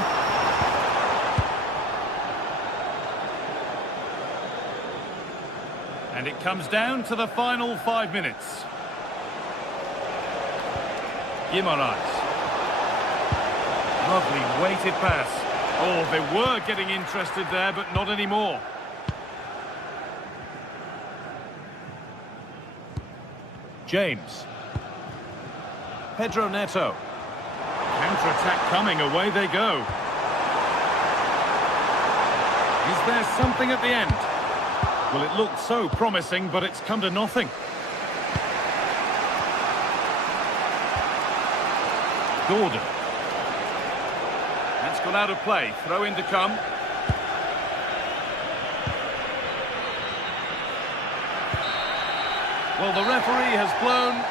And it comes down to the final 5 minutes. Guimaraes. Lovely weighted pass. Oh, they were getting interested there, but not anymore. James. Pedro Neto. Counter-attack coming, away they go. Is there something at the end? Well, it looked so promising, but it's come to nothing. Gordon. That's gone out of play. Throw in to come. Well, the referee has blown.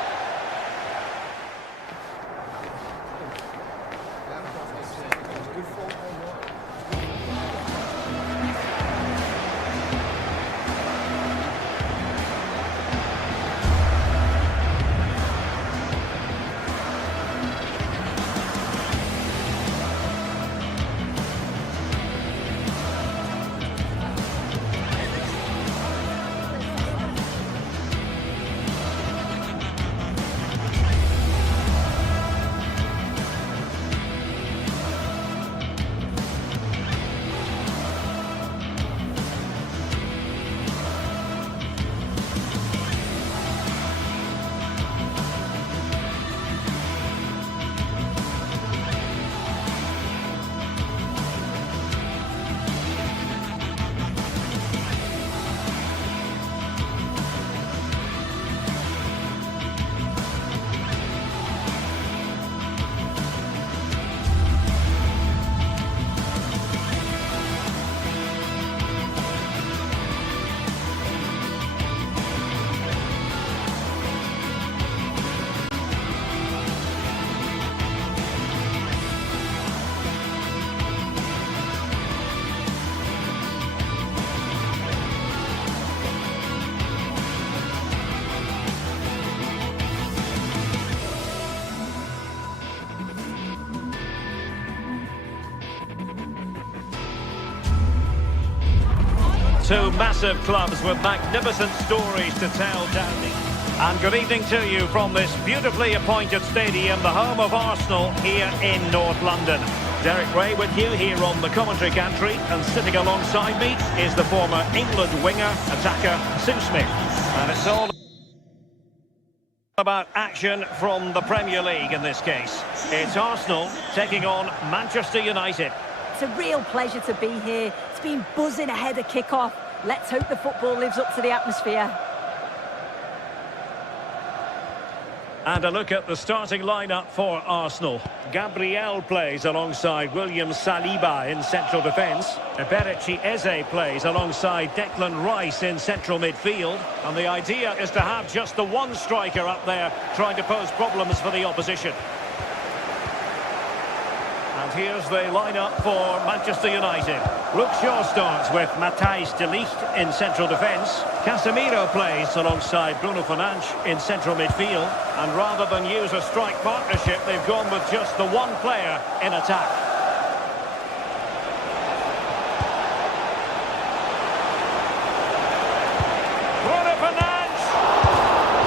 Two massive clubs with magnificent stories to tell down the... And good evening to you from this beautifully appointed stadium, the home of Arsenal here in North London. Derek Ray with you here on the commentary gantry, and sitting alongside me is the former England winger, attacker, Sue Smith. And it's all about action from the Premier League in this case. It's Arsenal taking on Manchester United. It's a real pleasure to be here. It's been buzzing ahead of kick-off. Let's hope the football lives up to the atmosphere. And a look at the starting lineup for Arsenal. Gabriel plays alongside William Saliba in central defence. Eberechi Eze plays alongside Declan Rice in central midfield. And the idea is to have just the one striker up there trying to pose problems for the opposition. And here's the lineup for Manchester United. Luke Shaw starts with Matthijs de Ligt in central defence. Casemiro plays alongside Bruno Fernandes in central midfield. And rather than use a strike partnership, they've gone with just the one player in attack. Bruno Fernandes!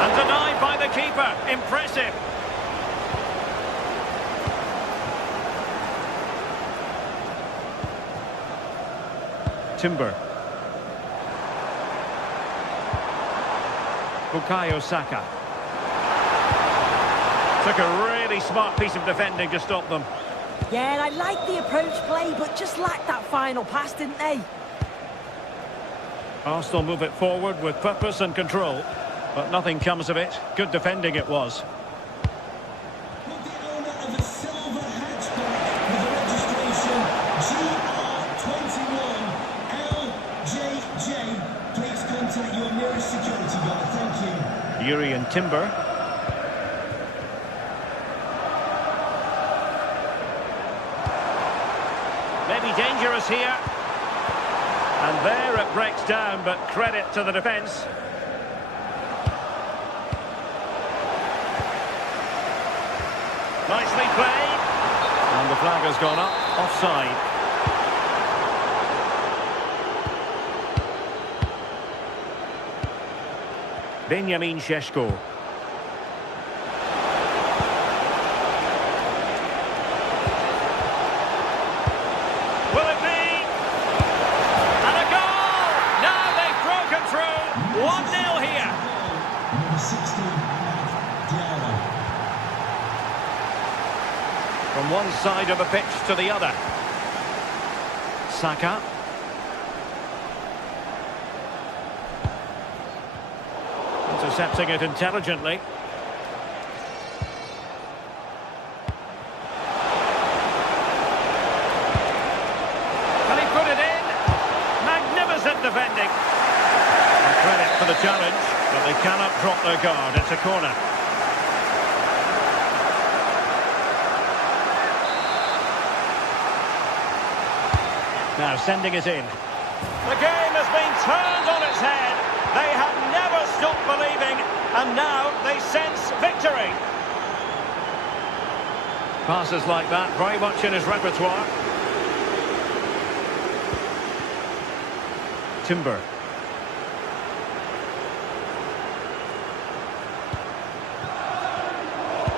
And denied by the keeper. Impressive. Timber. Bukayo Saka. Took a really smart piece of defending to stop them. Yeah, I like the approach play, but just lacked that final pass, didn't they? Arsenal move it forward with purpose and control, but nothing comes of it. Good defending it was. With the owner of a silver hatchback with the registration GR21 LJJ, please contact your nearest security guard. Thank you. Yuri and Timber. Maybe dangerous here. And there it breaks down, but credit to the defence. Nicely played. And the flag has gone up, offside. Benjamin Šeško. Will it be? And a goal! Now they've broken through. 1-0 here. Number 16, Diallo. From one side of the pitch to the other. Saka. Intercepting it intelligently. Can he put it in? Magnificent defending. And credit for the challenge, but they cannot drop their guard. It's a corner. Now sending it in. The game has been turned on its head. They have never stopped believing, and now they sense victory. Passes like that, very much in his repertoire. Timber.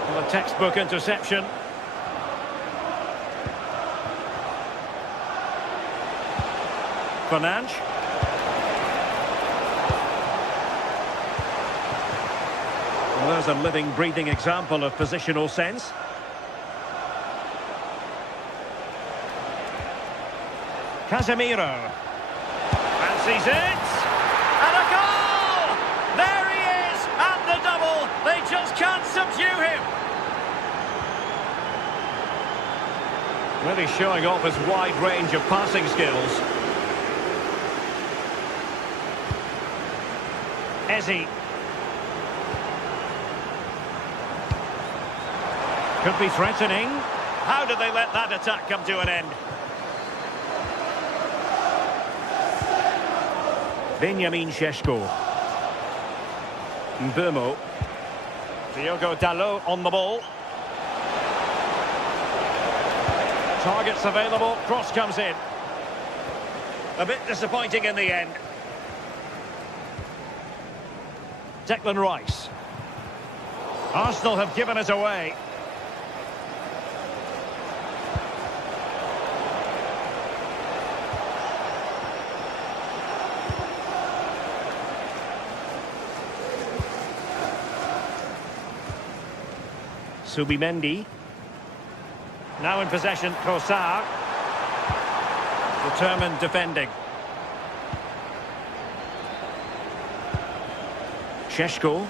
Well, a textbook interception. Fernandes. Well, there's a living, breathing example of positional sense. Casemiro. Fancies it. And a goal! There he is at the double. They just can't subdue him. Really showing off his wide range of passing skills. Eze. Could be threatening. How did they let that attack come to an end? Benjamin Šeško. Mbeumo. Diogo Dalot on the ball. Targets available, cross comes in. A bit disappointing in the end. Declan Rice. Arsenal have given it away. Subimendi. Now in possession, Trossard. Determined defending. Šeško.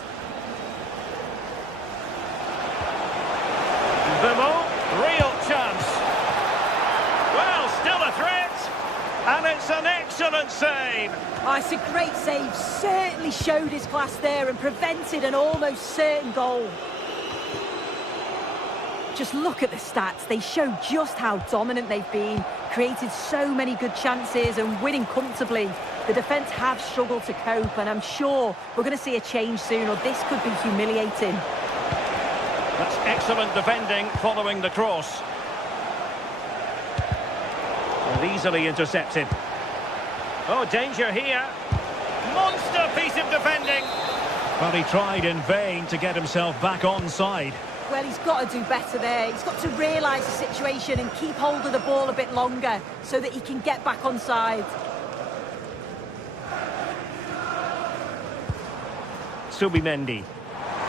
excellent save. Oh, it's a great save. Certainly showed his class there and prevented an almost certain goal. Just look at the stats. They show just how dominant they've been. Created so many good chances and winning comfortably. The defence have struggled to cope, and I'm sure we're going to see a change soon, or this could be humiliating. That's excellent defending following the cross. And easily intercepted. Oh, danger here. Monster piece of defending. Well, he tried in vain to get himself back onside. Well, he's got to do better there. He's got to realise the situation and keep hold of the ball a bit longer so that he can get back onside. Subimendi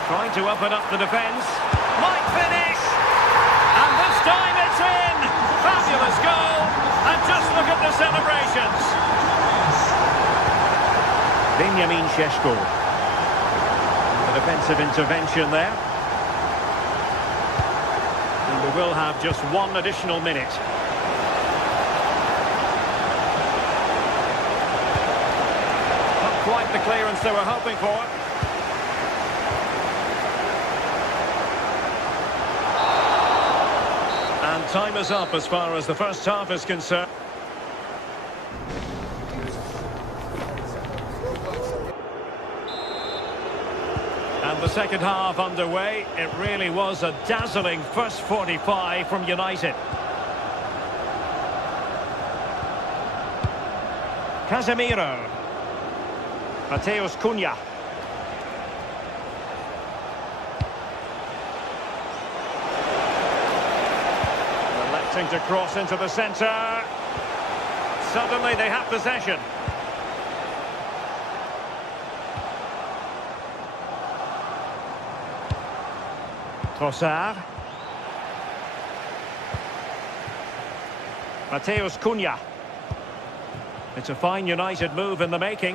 trying to open up the defence. Might finish! And this time it's in! Fabulous goal! And just look at the celebrations! Benjamin Šeško. The defensive intervention there. And we will have just one additional minute. Not quite the clearance they were hoping for. And time is up as far as the first half is concerned. And the second half underway. It really was a dazzling first 45 from United. Casemiro. Mateus Cunha. Electing to cross into the centre. Suddenly they have possession. Trossard. Mateus Cunha. It's a fine United move in the making.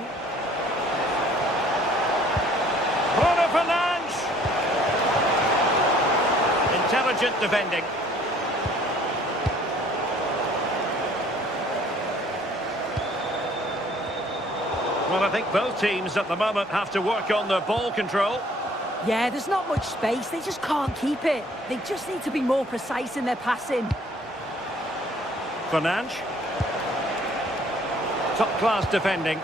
Bruno Fernandes. Intelligent defending. Well, I think both teams at the moment have to work on their ball control. Yeah, there's not much space. They just can't keep it. They just need to be more precise in their passing. Fernandes. Top-class defending.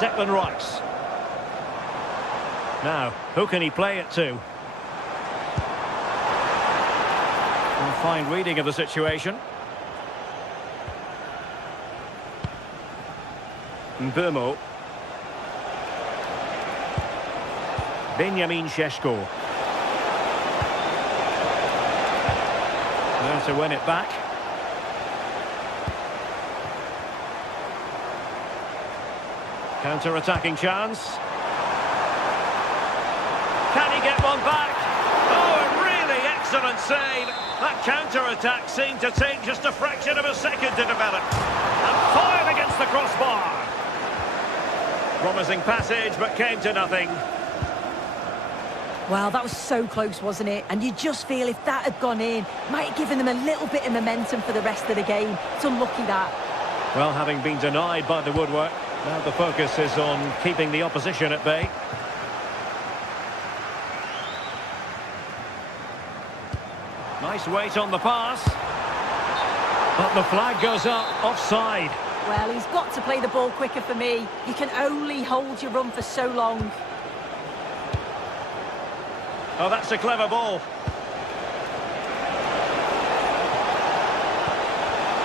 Declan Rice. Now, who can he play it to? A fine reading of the situation. Mbeumo. Benjamin Šeško. There to win it back. Counter-attacking chance. Can he get one back? Oh, a really excellent save. That counter-attack seemed to take just a fraction of a second to develop. And fired against the crossbar. Promising passage, but came to nothing. Well, that was so close, wasn't it? And you just feel if that had gone in, might have given them a little bit of momentum for the rest of the game. It's unlucky that. Well, having been denied by the woodwork, now the focus is on keeping the opposition at bay. Nice weight on the pass. But the flag goes up, offside. Well, he's got to play the ball quicker for me. You can only hold your run for so long. Oh, that's a clever ball.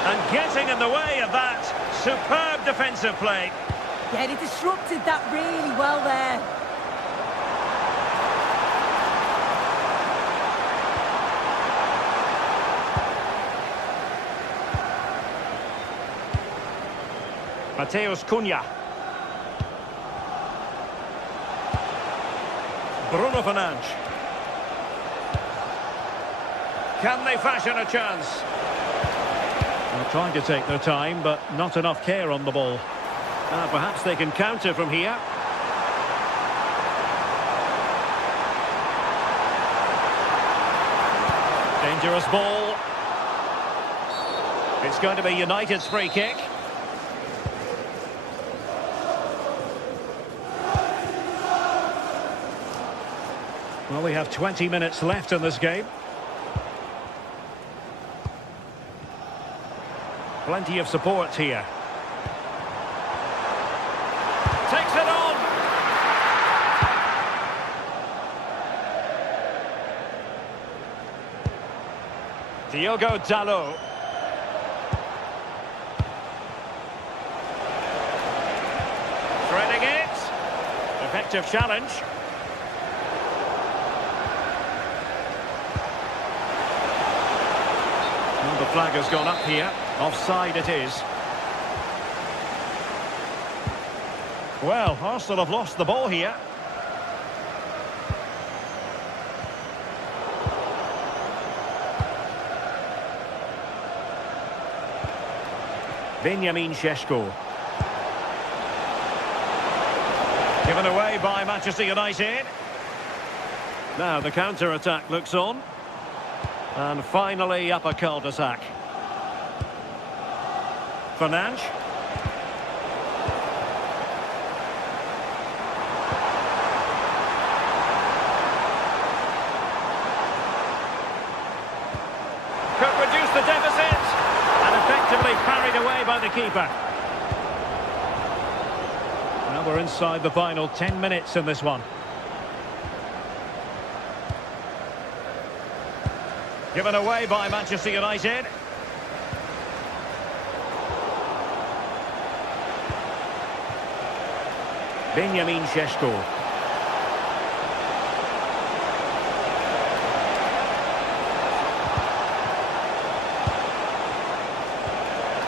And getting in the way of that. Superb defensive play. Yeah, he disrupted that really well there. Mateus Cunha. Bruno Fernandes. Can they fashion a chance? They're trying to take their time, but not enough care on the ball. Perhaps they can counter from here. Dangerous ball. It's going to be United's free kick. Well, we have 20 minutes left in this game. Plenty of support here. Takes it on. Diogo Dalot. Threading it. Effective challenge. Well, the flag has gone up here. Offside it is. Well, Arsenal have lost the ball here. Benjamin Šeško. Given away by Manchester United. Now the counter-attack looks on. And finally up a cul-de-sac. Fernandes. Could reduce the deficit. And effectively carried away by the keeper. Now we're inside the final 10 minutes in this one. Given away by Manchester United. Benjamin Šeško.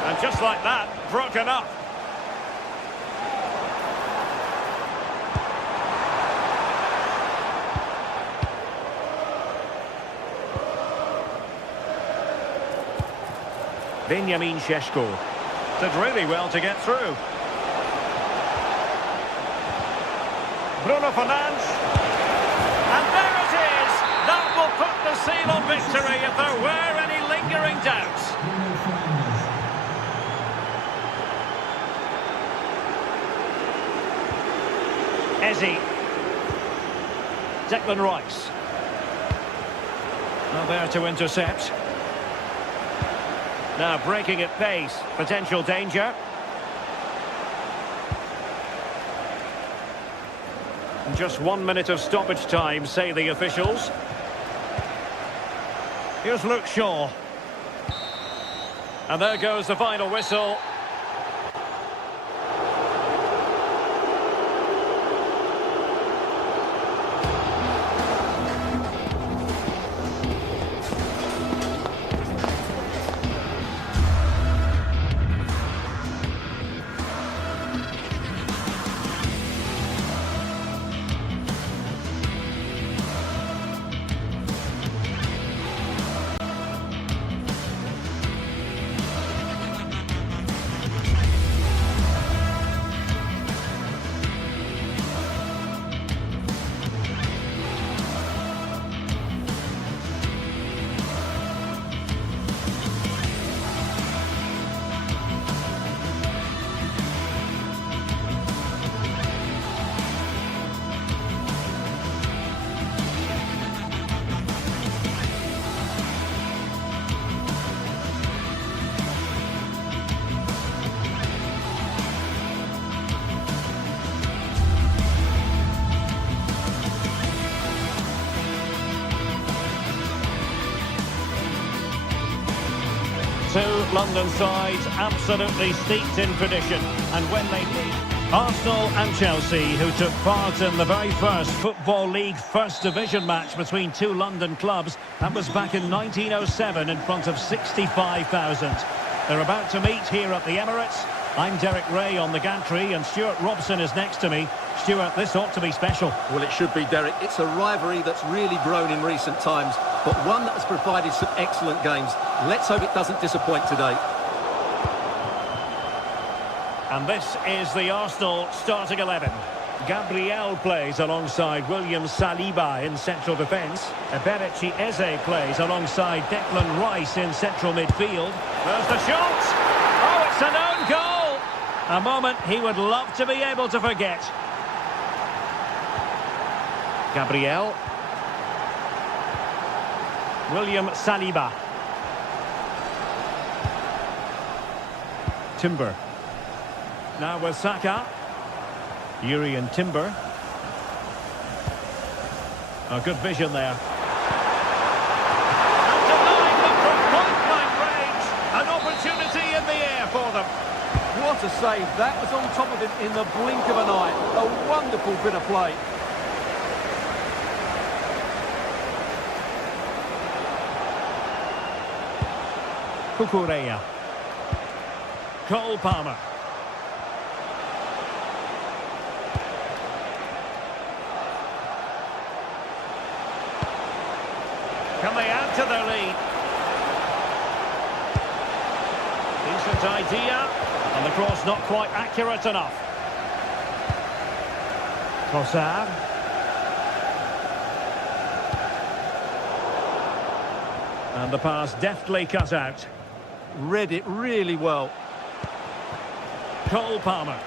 And just like that, broken up. Benjamin Šeško did really well to get through. Bruno Fernandes. And there it is! That will put the seal on victory if there were any lingering doubts. Eze. Declan Rice. Now there to intercept. Now breaking at pace, potential danger. Just 1 minute of stoppage time, say the officials. Here's Luke Shaw. And there goes the final whistle. Two London sides absolutely steeped in tradition, and when they meet, Arsenal and Chelsea, who took part in the very first Football League First Division match between two London clubs, that was back in 1907 in front of 65,000. They're about to meet here at the Emirates. I'm Derek Ray on the gantry, and Stuart Robson is next to me. Stuart, this ought to be special. Well, it should be, Derek. It's a rivalry that's really grown in recent times, but one that has provided some excellent games. Let's hope it doesn't disappoint today. And this is the Arsenal starting 11. Gabriel plays alongside William Saliba in central defence. Eberechi Eze plays alongside Declan Rice in central midfield. There's the shot! Oh, it's an own goal! A moment he would love to be able to forget. Gabriel. William Saliba. Timber. Now with Saka. Yuri and Timber. A good vision there. And denied them from point-blank range. An opportunity in the air for them. What a save. That was on top of him in the blink of an eye. A wonderful bit of play. Cucurella. Cole Palmer. Can they add to their lead? Decent idea. And the cross not quite accurate enough. Trossard. And the pass deftly cut out. Read it really well. Cole Palmer.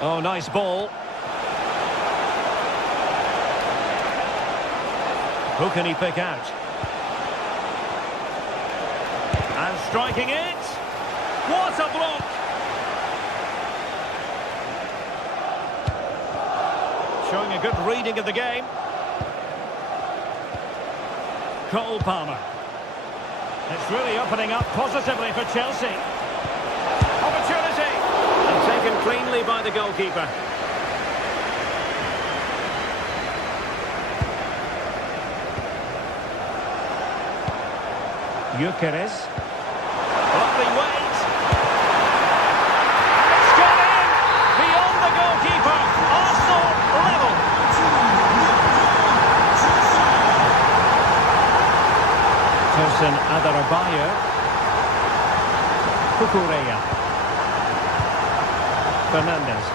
Oh, nice ball. Who can he pick out? And striking it. What a block! Showing a good reading of the game. Cole Palmer. It's really opening up positively for Chelsea. Opportunity! And taken cleanly by the goalkeeper. Gyökeres. Lovely weight. And it's gone in! Beyond the goalkeeper. Arsenal level. Tosin Adarabioyo. Cucurella. Fernandes.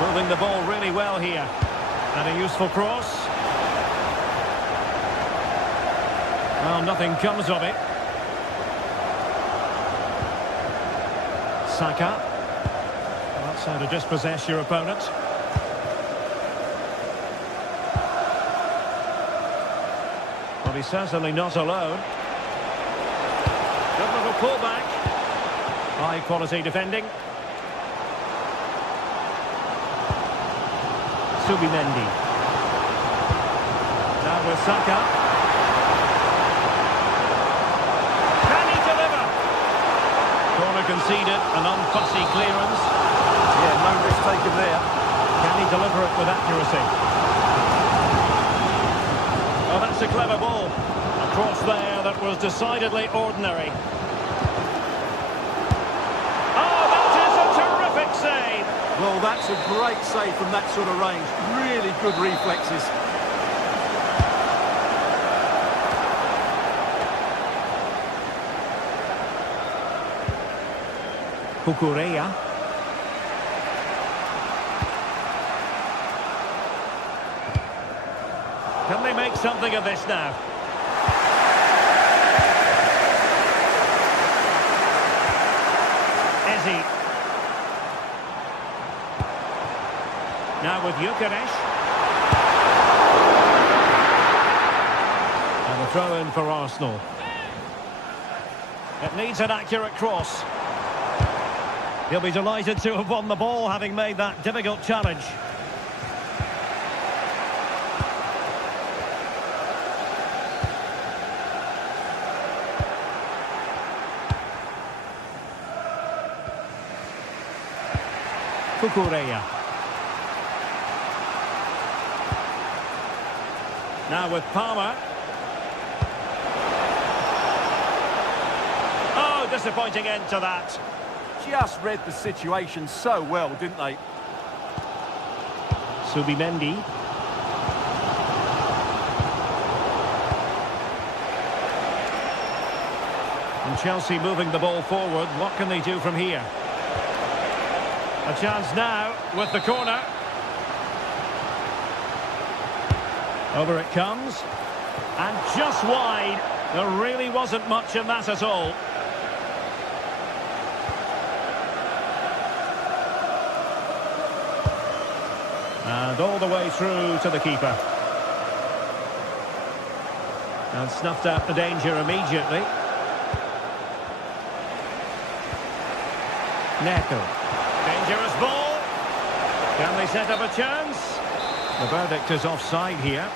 Moving the ball really well here. And a useful cross. Well, nothing comes of it. Saka. That's how to dispossess your opponent. Well, he's certainly not alone. Good little pullback. High quality defending. Subimendi. Now with Saka. Conceded, an unfussy clearance. Yeah, no risk taken there. Can he deliver it with accuracy? Oh, that's a clever ball. A cross there that was decidedly ordinary. Oh, that is a terrific save! Well, that's a great save from that sort of range. Really good reflexes. Cucurella. Can they make something of this now? Eze. Now with Gyökeres. And a throw in for Arsenal. It needs an accurate cross. He'll be delighted to have won the ball, having made that difficult challenge. Cucurella. Now with Palmer. Oh, disappointing end to that. Just read the situation so well, didn't they? Subimendi. And Chelsea moving the ball forward. What can they do from here? A chance now with the corner. Over it comes. And just wide. There really wasn't much in that at all. And all the way through to the keeper. And snuffed out the danger immediately. Neto. Dangerous ball. Can they set up a chance? The verdict is offside here.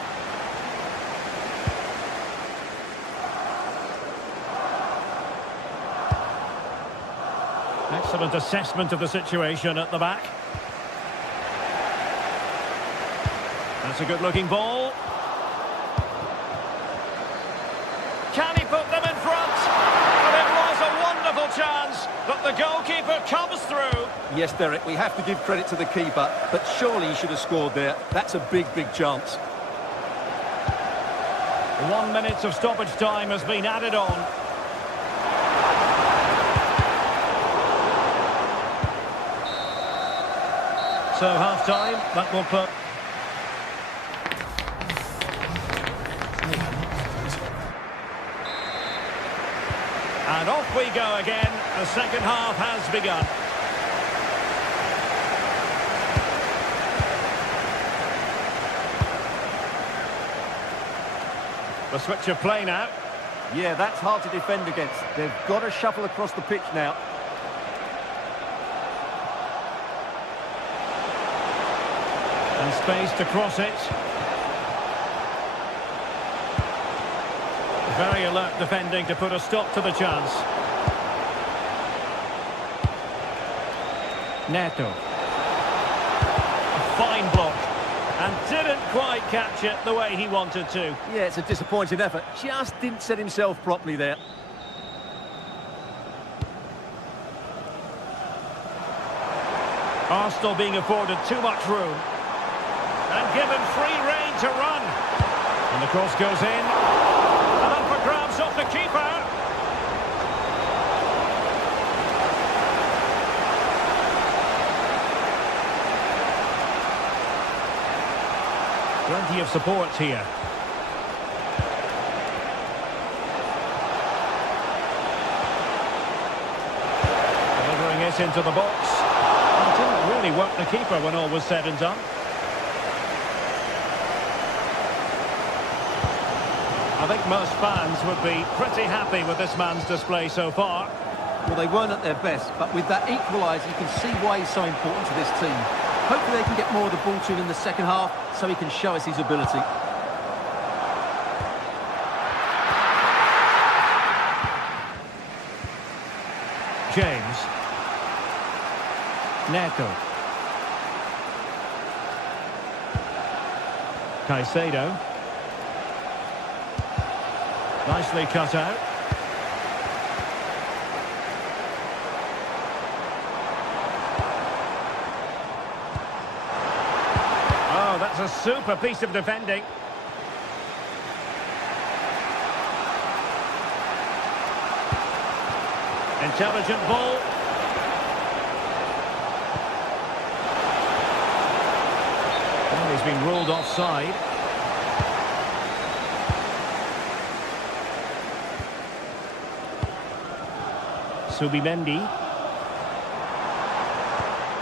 Excellent assessment of the situation at the back. That's a good-looking ball. Can he put them in front? But it was a wonderful chance, but the goalkeeper comes through. Yes, Derek, we have to give credit to the keeper, but surely he should have scored there. That's a big, big chance. 1 minute of stoppage time has been added on. So half-time, that will close. And off we go again. The second half has begun. The switch of play now. Yeah, that's hard to defend against. They've got to shuffle across the pitch now. And space to cross it. Very alert defending to put a stop to the chance. Neto. A fine block. And didn't quite catch it the way he wanted to. Yeah, it's a disappointing effort. Just didn't set himself properly there. Arsenal being afforded too much room. And given free rein to run. And the cross goes in. And up for grabs off the keeper. Plenty of support here. Delivering it into the box. And didn't really work the keeper when all was said and done. I think most fans would be pretty happy with this man's display so far. Well, they weren't at their best, but with that equaliser, you can see why he's so important to this team. Hopefully they can get more of the ball to him in the second half, so he can show us his ability. James. Neto. Caicedo. Nicely cut out. Oh, that's a super piece of defending. Intelligent ball. Oh, he's been ruled offside. Subimendi.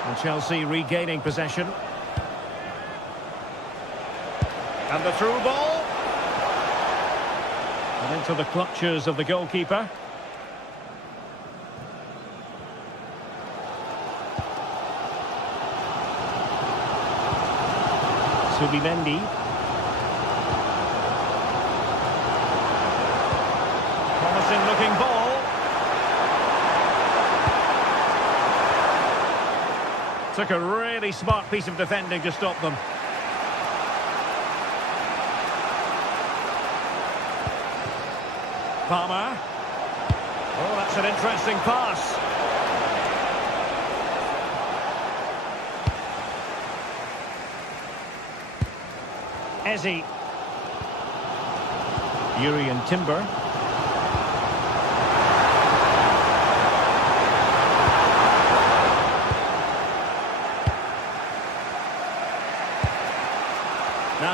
And Chelsea regaining possession. And the through ball. And into the clutches of the goalkeeper. Subimendi. Promising looking ball. Took a really smart piece of defending to stop them. Palmer. Oh, that's an interesting pass. Eze. Urian Timber.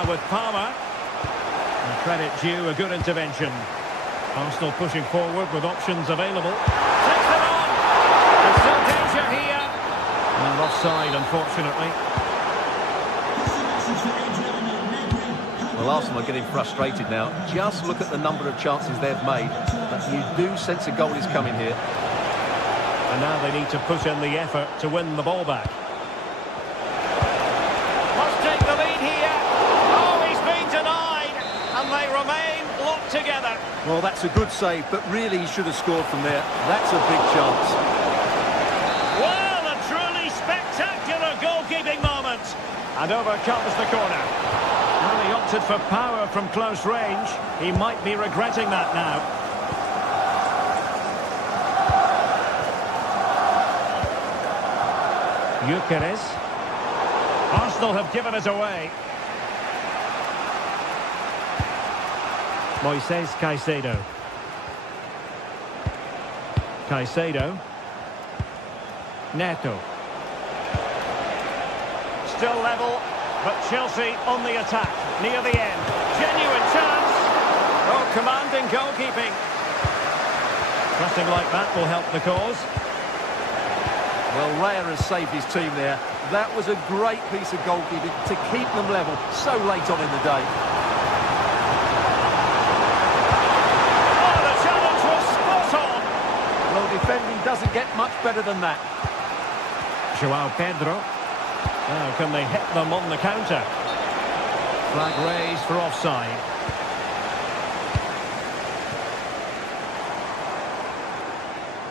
now with Palmer. And credit due, a good intervention. Arsenal pushing forward with options available. Takes them on! There's still danger here. And offside, unfortunately. Well, Arsenal are getting frustrated now. Just look at the number of chances they've made. But you do sense a goal is coming here. And now they need to put in the effort to win the ball back. Must take the lead here. Oh, he's been denied. And they remain locked together. Well, that's a good save, but really he should have scored from there. That's a big chance. Well, a truly spectacular goalkeeping moment. And over comes the corner. Well, he opted for power from close range. He might be regretting that now. Gyökeres. Arsenal have given it away. Moises Caicedo. Caicedo. Neto. Still level, but Chelsea on the attack, near the end. Genuine chance. Oh, commanding goalkeeping. Pressing like that will help the cause. Well, Rayo has saved his team there. That was a great piece of goalkeeping to keep them level so late on in the day. Oh, the challenge was spot on. Well, defending doesn't get much better than that. João Pedro. Now, can they hit them on the counter? Flag raised for offside.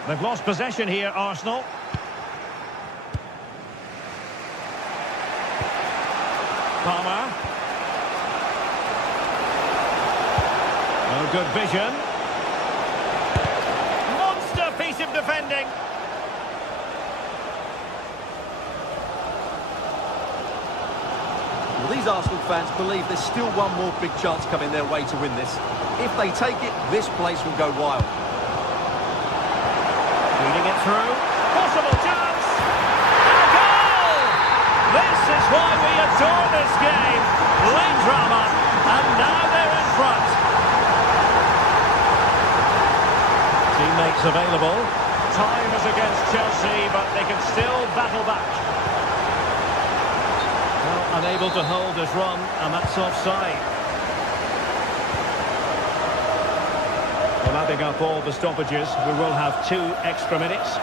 They've lost possession here, Arsenal. Palmer. Oh, good vision. Monster piece of defending. Well, these Arsenal fans believe there's still one more big chance coming their way to win this. If they take it, this place will go wild. Feeding it through. Possible chance. And a goal! This is why we adore this game. Late drama. And now they're in front. Teammates available. Time is against Chelsea, but they can still battle back. Well, unable to hold his run, and that's offside. Well, adding up all the stoppages, we will have 2 extra minutes.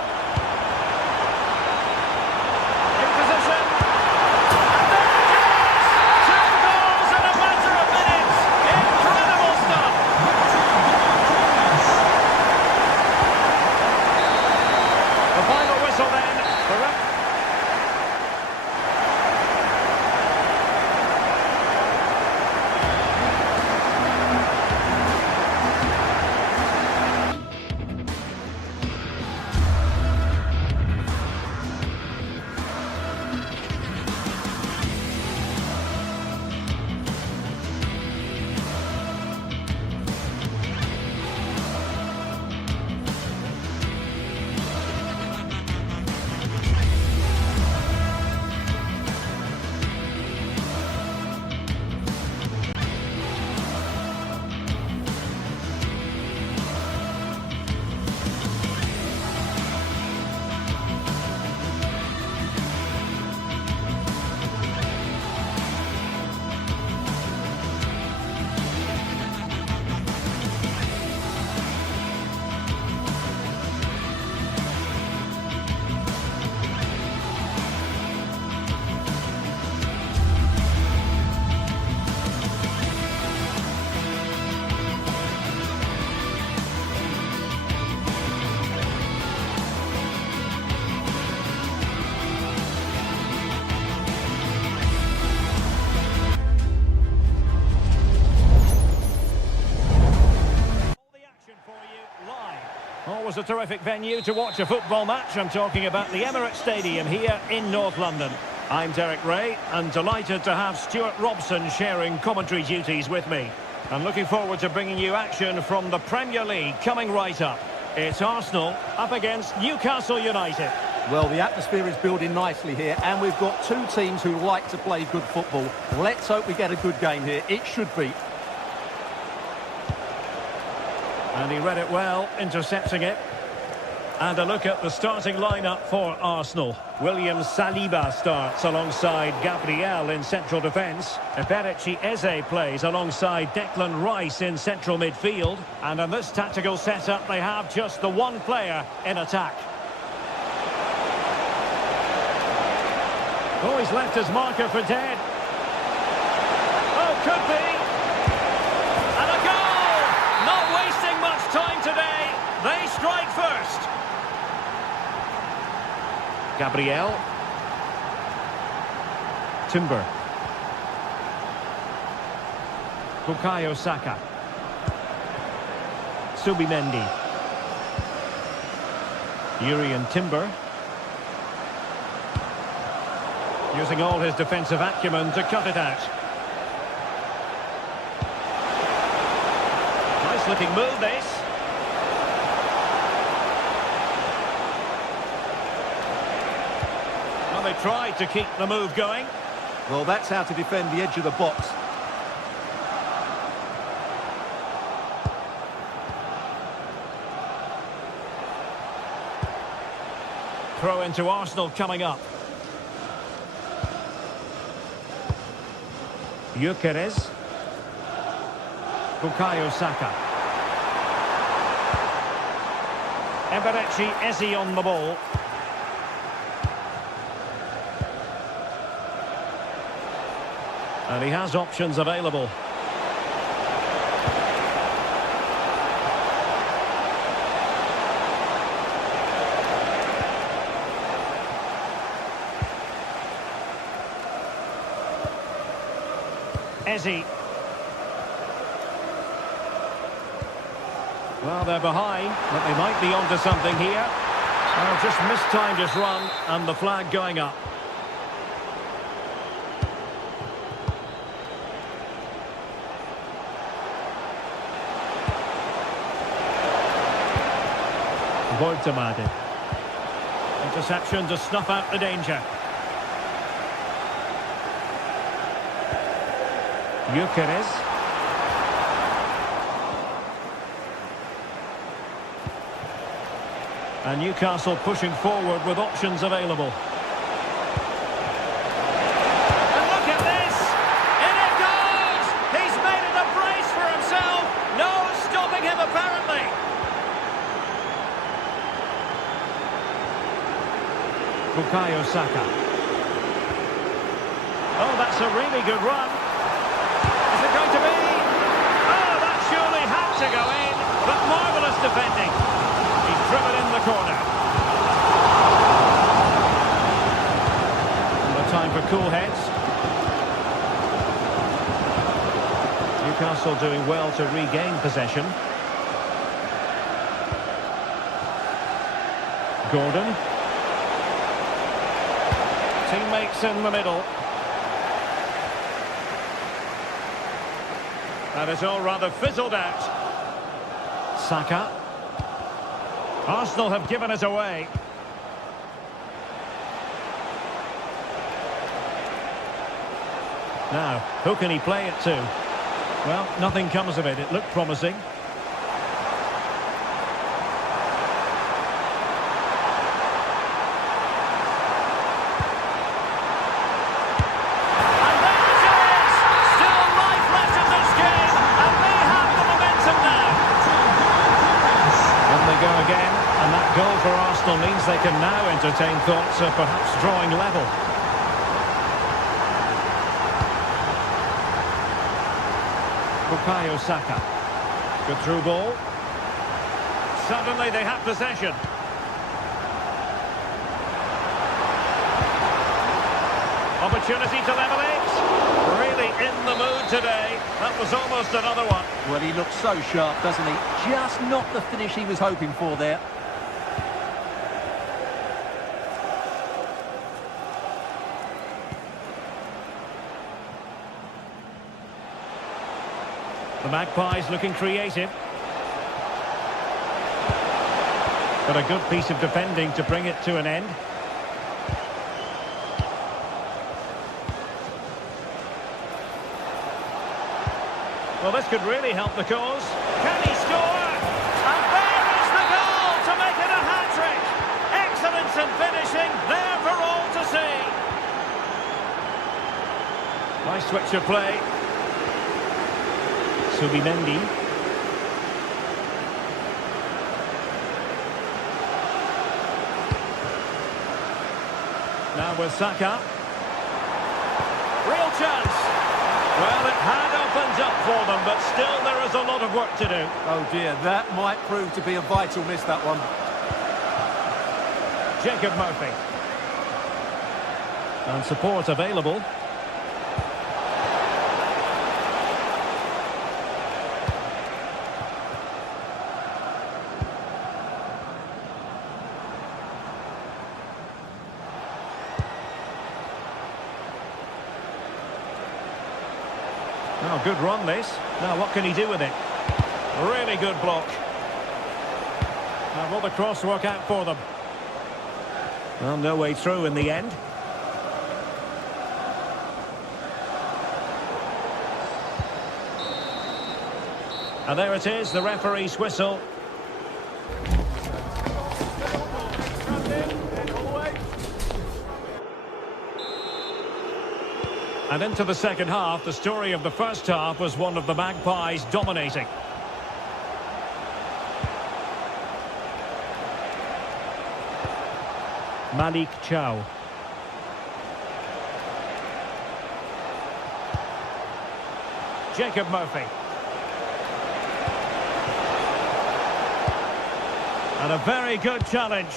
In position. And there it is! 2 goals in a matter of minutes. Incredible stuff. The final whistle then. Always a terrific venue to watch a football match. I'm talking about the Emirates Stadium here in North London. I'm Derek Ray, and delighted to have Stuart Robson sharing commentary duties with me. I'm looking forward to bringing you action from the Premier League coming right up. It's Arsenal up against Newcastle United. Well, the atmosphere is building nicely here, and we've got two teams who like to play good football. Let's hope we get a good game here. It should be. And he read it well, intercepting it. And a look at the starting lineup for Arsenal. William Saliba starts alongside Gabriel in central defence. Eberechi Eze plays alongside Declan Rice in central midfield. And in this tactical setup, they have just the one player in attack. Oh, he's left his marker for dead. Oh, could be. And a goal! Not wasting much time today. They strike first. Gabriel. Timber. Bukayo Saka. Subimendi. Urian Timber. Using all his defensive acumen to cut it out. Nice looking move, this. Well, they tried to keep the move going. Well, that's how to defend the edge of the box. Throw into Arsenal coming up. Gyökeres. Bukayo Saka. Eberechi Eze on the ball. And he has options available. Eze. Well, they're behind, but they might be onto something here. Oh, just mistimed his run, and the flag going up. Voigtemaden. Interception to snuff out the danger. Gyökeres. And Newcastle pushing forward with options available. And look at this! In it goes! He's made it a brace for himself! No stopping him, apparently! Bukayo Saka. Oh, that's a really good run. Is it going to be? Oh, that surely had to go in, but marvellous defending. He's driven in the corner. And the time for cool heads. Newcastle doing well to regain possession. Gordon. Teammates in the middle. That is all rather fizzled out. Saka. Arsenal have given it away. Now, who can he play it to? Well, nothing comes of it. It looked promising. Goal for Arsenal means they can now entertain thoughts of perhaps drawing level. Bukayo Saka. Good through ball. Suddenly they have possession. Opportunity to level it. Really in the mood today. That was almost another one. Well, he looks so sharp, doesn't he? Just not the finish he was hoping for there. The Magpies looking creative. But a good piece of defending to bring it to an end. Well, this could really help the cause. Can he score? And there is the goal to make it a hat-trick. Excellence in finishing, there for all to see. Nice switch of play. Subimendi. Now with Saka. Real chance. Well, it had opened up for them, but still there is a lot of work to do. Oh dear, that might prove to be a vital miss, that one. Jacob Murphy. And support available. Oh, good run this. Now what can he do with it? Really good block. Now will the cross work out for them? Well, no way through in the end. And there it is, the referee's whistle. And into the second half, the story of the first half was one of the Magpies dominating. Malik Chow. Jacob Murphy. And a very good challenge.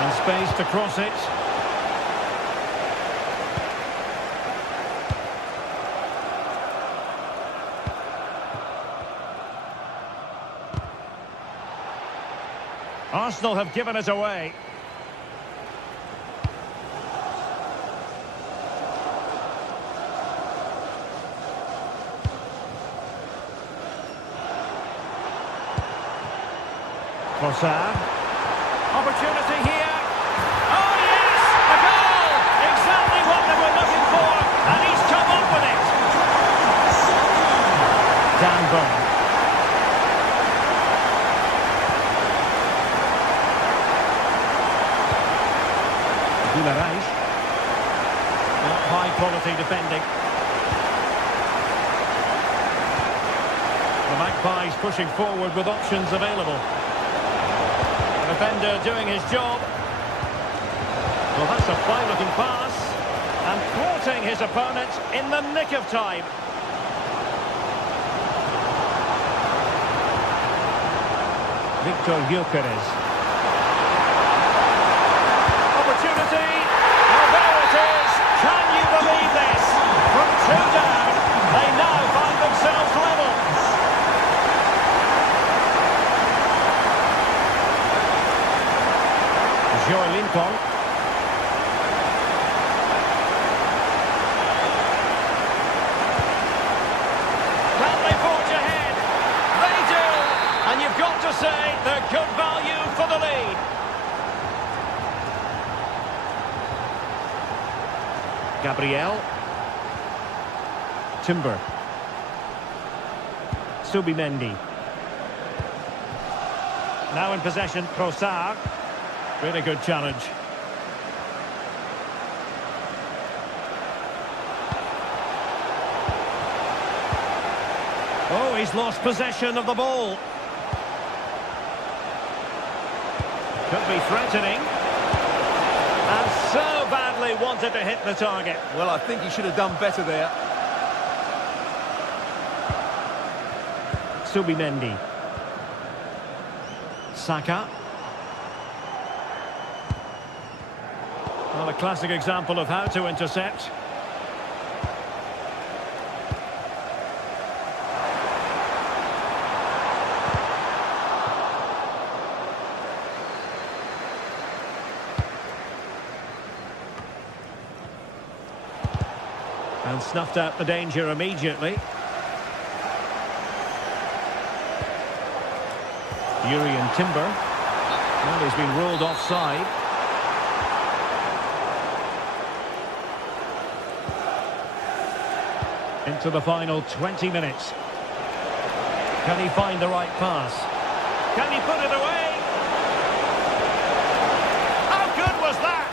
And space to cross it. Arsenal have given it away. Trossard. Opportunity here. Oh yes! A goal! Exactly what they were looking for, and he's come up with it. Dan Burn. High quality defending. The Magpies pushing forward with options available. The defender doing his job. Well, that's a fine looking pass. And thwarting his opponent in the nick of time. Victor Gyökeres. Opportunity. Oh, there it is. Can you believe this? From two down, they now find themselves level. Joe Linton. Can they forge ahead? They do. And you've got to say they're good value for the lead. Gabriel. Timber. Subimendi. Now in possession, Trossard. Really good challenge. Oh, he's lost possession of the ball. Could be threatening. And so badly wanted to hit the target. Well, I think he should have done better there. Subimendi. Saka. Well, a classic example of how to intercept. And snuffed out the danger immediately. Urian Timber. Well, he's been ruled offside. Into the final 20 minutes. Can he find the right pass? Can he put it away? How good was that?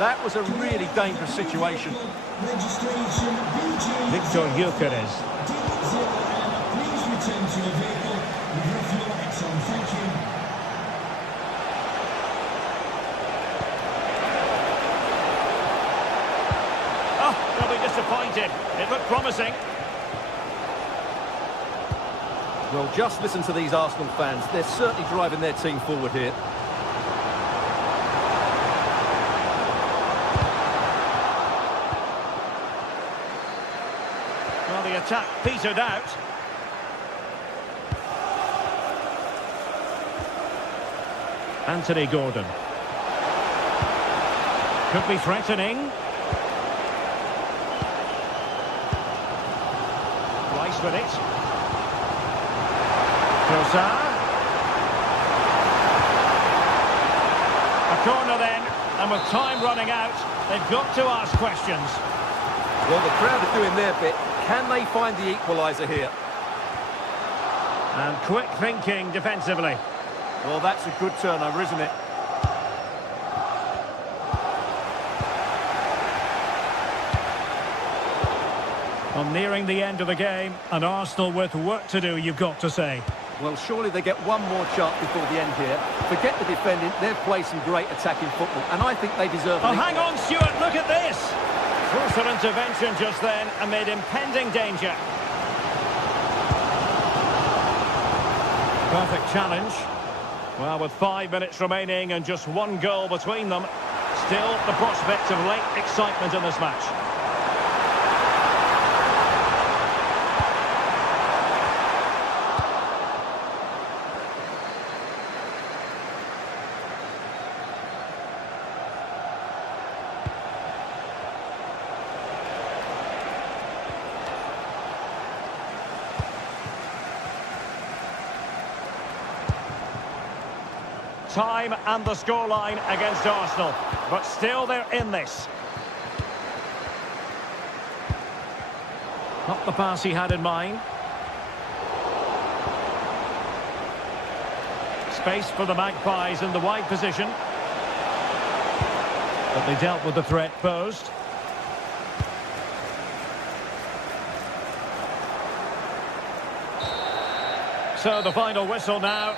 That was a really dangerous situation. Victor Gyökeres. Please return to your vehicle. We have your lights on. Thank you. Oh, they'll be disappointed. It looked promising. Well, just listen to these Arsenal fans. They're certainly driving their team forward here. Well, the attack petered out. Anthony Gordon. Could be threatening. Rice with it. Trossard. A corner then, and with time running out, they've got to ask questions. Well, the crowd are doing their bit. Can they find the equaliser here? And quick thinking defensively. Well, that's a good turnover, isn't it? Well, nearing the end of the game, and Arsenal with work to do, you've got to say. Well, surely they get one more chance before the end here. Forget the defending, they've played some great attacking football, and I think they deserve it. Oh, hang on, Stuart, look at this! Crucial intervention just then amid impending danger. Perfect challenge. Well, with 5 minutes remaining and just one goal between them, still the prospect of late excitement in this match. Time and the scoreline against Arsenal, but still they're in this. Not the pass he had in mind. Space for the Magpies in the wide position. But they dealt with the threat posed. So the final whistle now.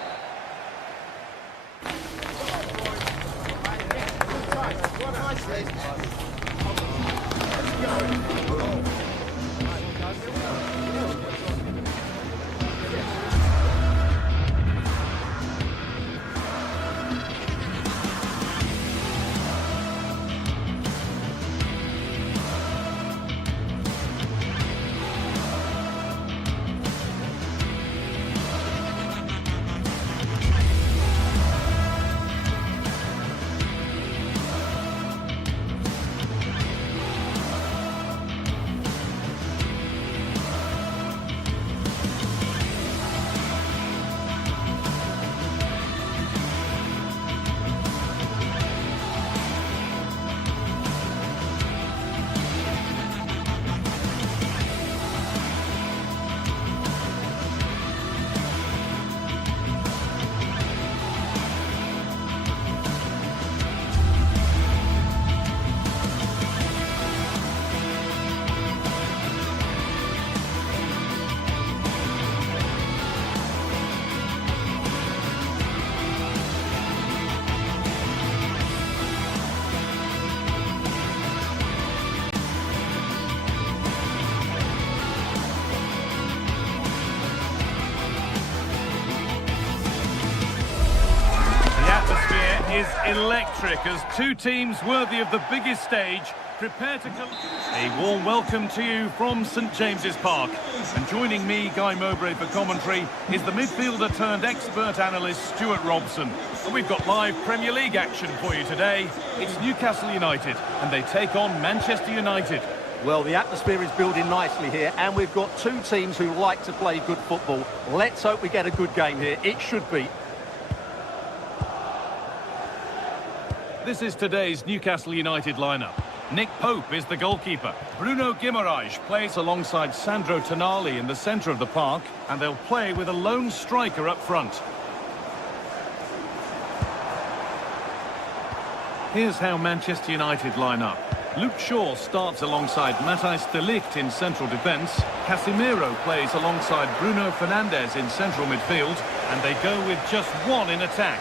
Is electric as two teams worthy of the biggest stage prepare to come. A warm welcome to you from St James's Park. And joining me, Guy Mowbray, for commentary is the midfielder turned expert analyst Stuart Robson. And we've got live Premier League action for you today. It's Newcastle United and they take on Manchester United. Well, the atmosphere is building nicely here, and we've got two teams who like to play good football. Let's hope we get a good game here. It should be. This is today's Newcastle United lineup. Nick Pope is the goalkeeper. Bruno Guimaraes plays alongside Sandro Tonali in the centre of the park, and they'll play with a lone striker up front. Here's how Manchester United line up. Luke Shaw starts alongside Matthijs de Ligt in central defence. Casemiro plays alongside Bruno Fernandes in central midfield, and they go with just one in attack.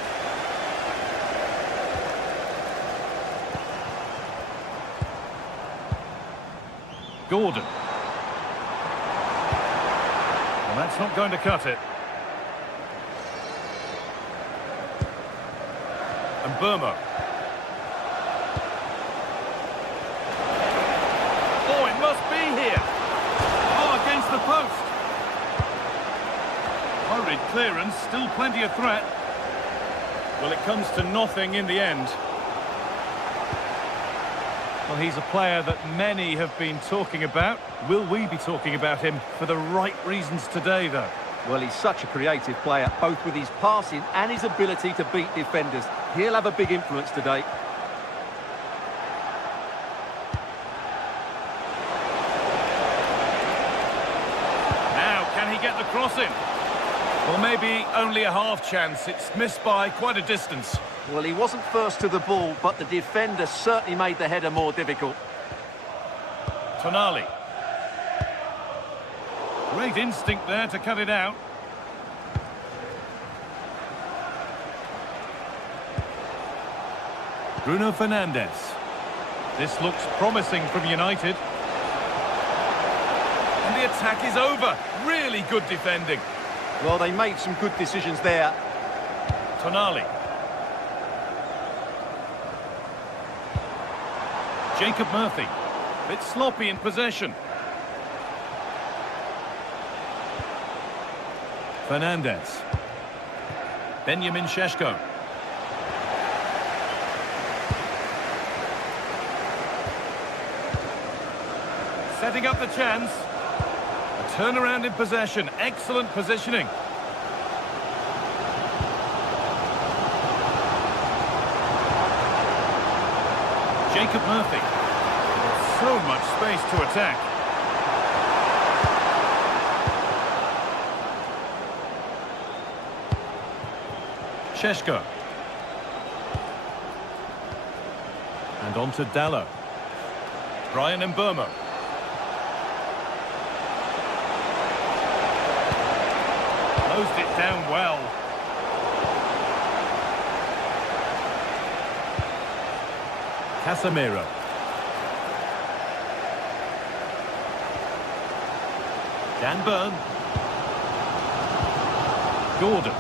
Gordon. Well, that's not going to cut it. And Burma. Oh, it must be here. Oh, against the post. Hurried clearance, still plenty of threat. Well, it comes to nothing in the end. Well, he's a player that many have been talking about. Will we be talking about him for the right reasons today, though? Well, he's such a creative player, both with his passing and his ability to beat defenders. He'll have a big influence today. Now, can he get the cross in? Well, maybe only a half chance. It's missed by quite a distance. Well, he wasn't first to the ball, but the defender certainly made the header more difficult. Tonali. Great instinct there to cut it out. Bruno Fernandes. This looks promising from United. And the attack is over. Really good defending. Well, they made some good decisions there. Tonali. Jacob Murphy. Bit sloppy in possession. Fernandes. Benjamin Šeško. Setting up the chance. A turnaround in possession. Excellent positioning. Jacob Murphy. So much space to attack. Šeško. And on to Dallo. Brian Mbeumo. Closed it down well. Casemiro. Dan Burn. Gordon.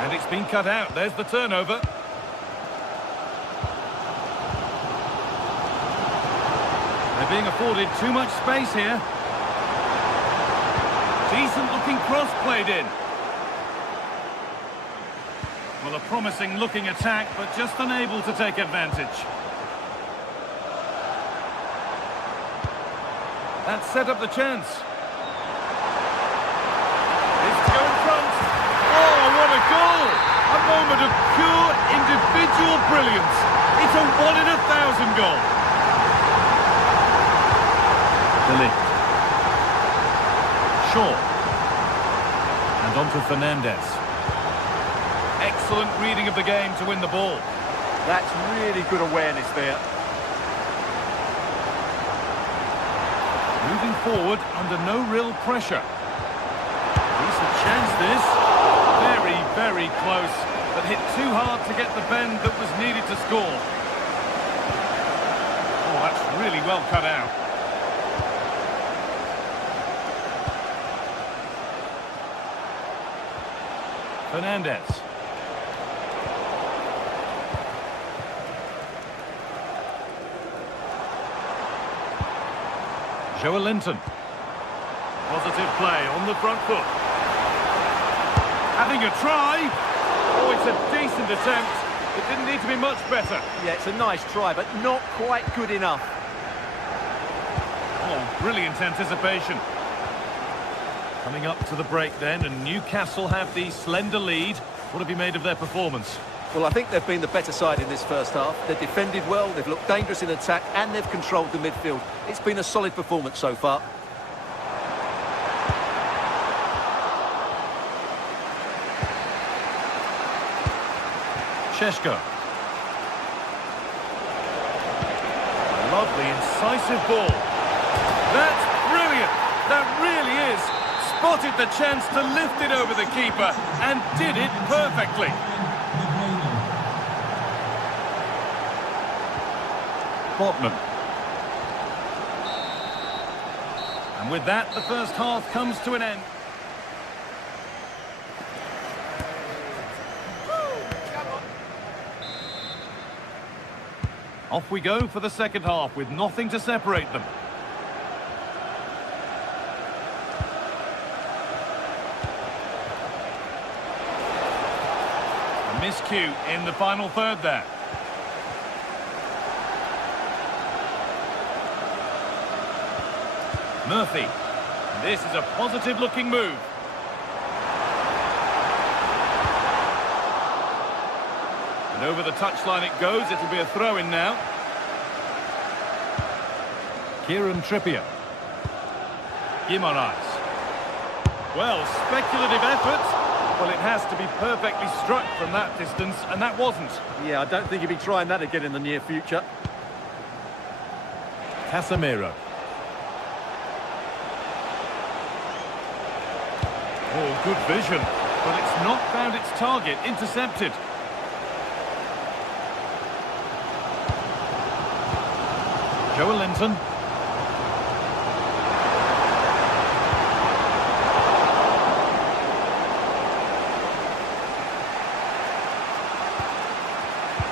And it's been cut out. There's the turnover. They're being afforded too much space here. Decent looking cross played in. Well, a promising looking attack, but just unable to take advantage. That set up the chance. It's to go in front. Oh, what a goal! A moment of pure individual brilliance. It's a 1 in 1,000 goal. De Ligt. Shaw. And on to Fernandes. Excellent reading of the game to win the ball. That's really good awareness there. Moving forward under no real pressure. Decent chance this. Very, very close. But hit too hard to get the bend that was needed to score. Oh, that's really well cut out. Fernandes. Joelinton. Positive play on the front foot. Having a try. Oh, it's a decent attempt. It didn't need to be much better. Yeah, it's a nice try, but not quite good enough. Oh, brilliant anticipation. Coming up to the break then, and Newcastle have the slender lead. What have you made of their performance? Well, I think they've been the better side in this first half. They've defended well, they've looked dangerous in attack, and they've controlled the midfield. It's been a solid performance so far. Šeško. Lovely, incisive ball. That's brilliant. That really is. Spotted the chance to lift it over the keeper and did it perfectly. Botman. And with that, the first half comes to an end. Off we go for the second half with nothing to separate them. A miscue in the final third there. Murphy. This is a positive-looking move. And over the touchline it goes. It'll be a throw-in now. Kieran Trippier. Guimaraes. Well, speculative effort. Well, it has to be perfectly struck from that distance, and that wasn't. Yeah, I don't think he'll be trying that again in the near future. Casemiro. Oh, good vision, but it's not found its target. Intercepted. Joe Linton.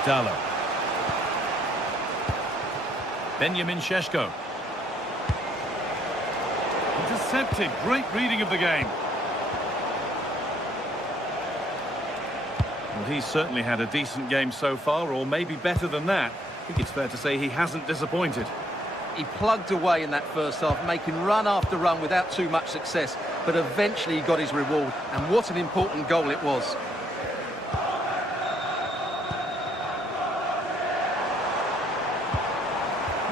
Dallo. Benjamin Šeško. Intercepted. Great reading of the game. Well, he's certainly had a decent game so far, or maybe better than that. I think it's fair to say he hasn't disappointed. He plugged away in that first half, making run after run without too much success, but eventually he got his reward, and what an important goal it was.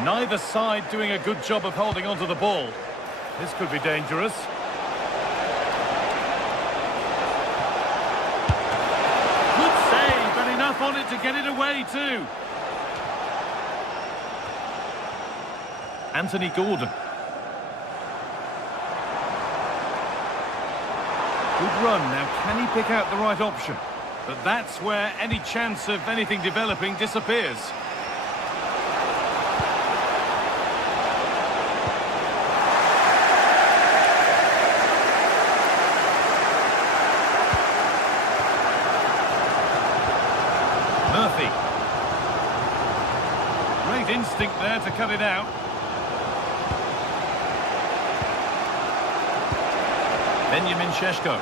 Neither side doing a good job of holding onto the ball. This could be dangerous. Good save, and enough on it to get it away too. Anthony Gordon. Good run. Now, can he pick out the right option? But that's where any chance of anything developing disappears. Murphy. Great instinct there to cut it out. Benjamin Šeško.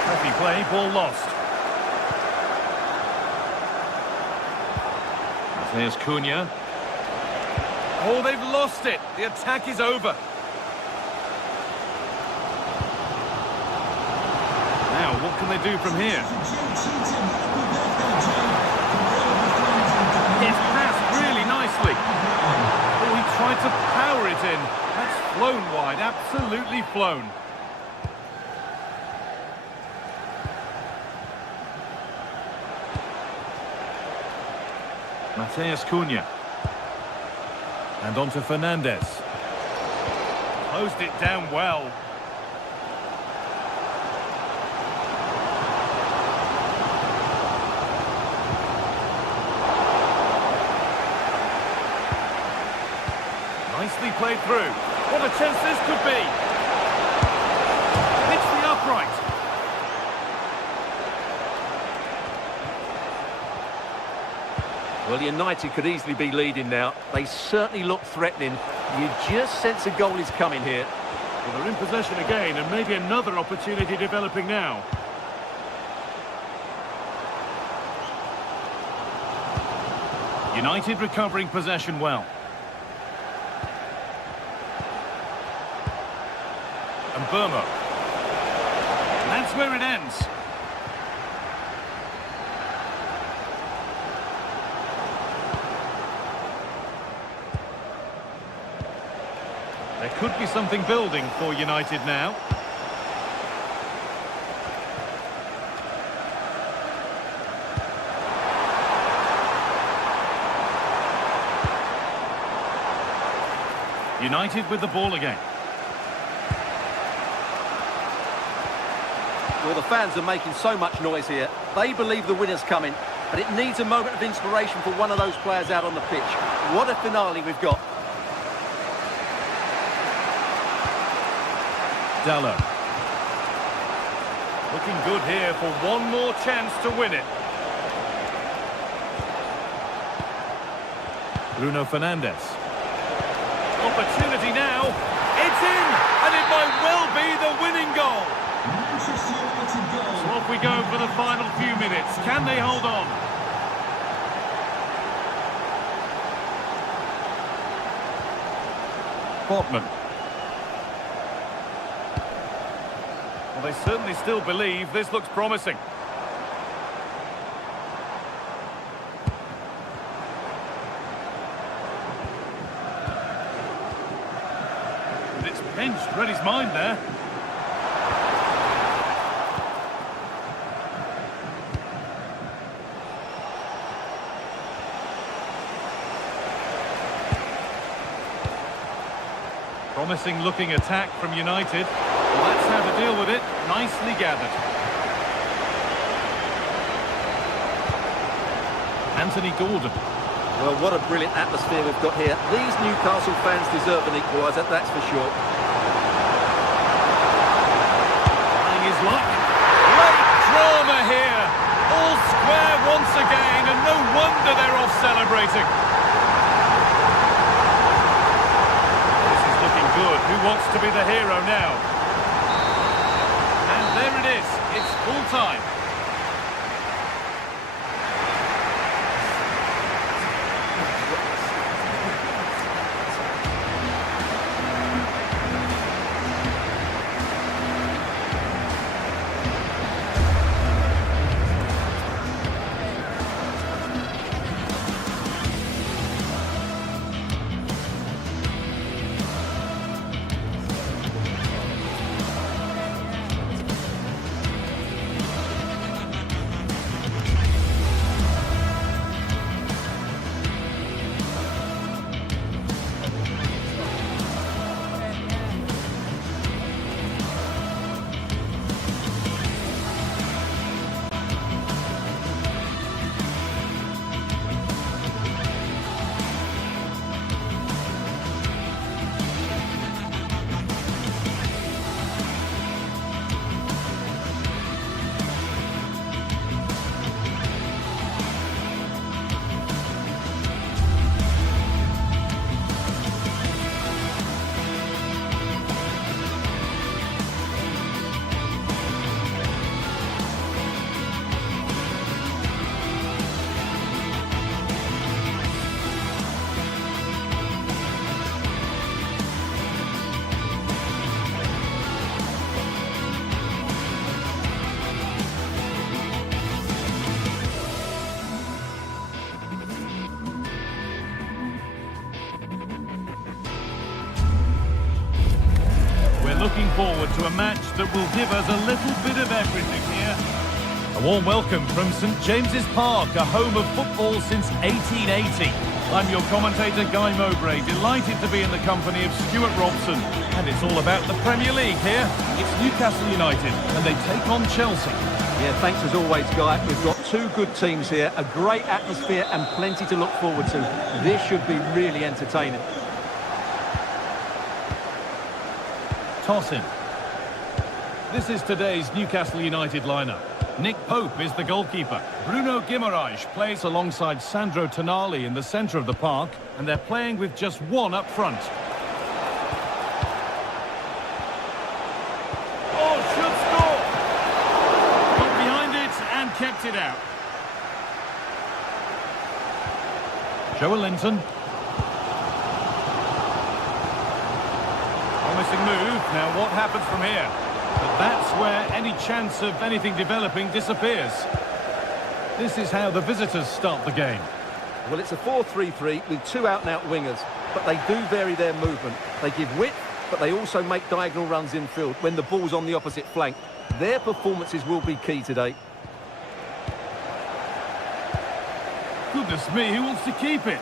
Scrappy play, ball lost. There's Cunha. Oh, they've lost it. The attack is over. Now, what can they do from here? It's passed really nicely. Oh, he tried to power it in. That's flown wide, absolutely flown. Matheus Cunha. And on to Fernandes. Closed it down well. Nicely played through. What a chance this could be. Hits the upright. Well, United could easily be leading now. They certainly look threatening. You just sense a goal is coming here. Well, they're in possession again, and maybe another opportunity developing now. United recovering possession well. And Burma. And that's where it ends. There could be something building for United now. United with the ball again. Well, the fans are making so much noise here. They believe the winner's coming, but it needs a moment of inspiration for one of those players out on the pitch. What a finale we've got. Dallo. Looking good here for one more chance to win it. Bruno Fernandes. Opportunity now. It's in, and it might well be the winning goal. Manchester United goal. So off we go for the final few minutes. Can they hold on? Botman. Well, they certainly still believe this looks promising. And it's pinched, read his mind there. Promising looking attack from United. Well, that's how to deal with it. Nicely gathered. Anthony Gordon. Well, what a brilliant atmosphere we've got here. These Newcastle fans deserve an equaliser, that's for sure. Trying his luck. Great drama here. All square once again, and no wonder they're off celebrating. This is looking good. Who wants to be the hero now? And there it is. It's full time. Looking forward to a match that will give us a little bit of everything here. A warm welcome from St James's Park, a home of football since 1880. I'm your commentator, Guy Mowbray, delighted to be in the company of Stuart Robson. And it's all about the Premier League here. It's Newcastle United, and they take on Chelsea. Yeah, thanks as always, Guy. We've got two good teams here, a great atmosphere and plenty to look forward to. This should be really entertaining. Toss-in. This is today's Newcastle United lineup. Nick Pope is the goalkeeper. Bruno Guimaraes plays alongside Sandro Tonali in the centre of the park, and they're playing with just one up front. Linton. Promising move. Now what happens from here? But that's where any chance of anything developing disappears. This is how the visitors start the game. Well, it's a 4-3-3 with two out-and-out wingers, but they do vary their movement. They give width, but they also make diagonal runs infield when the ball's on the opposite flank. Their performances will be key today. Goodness me, who wants to keep it?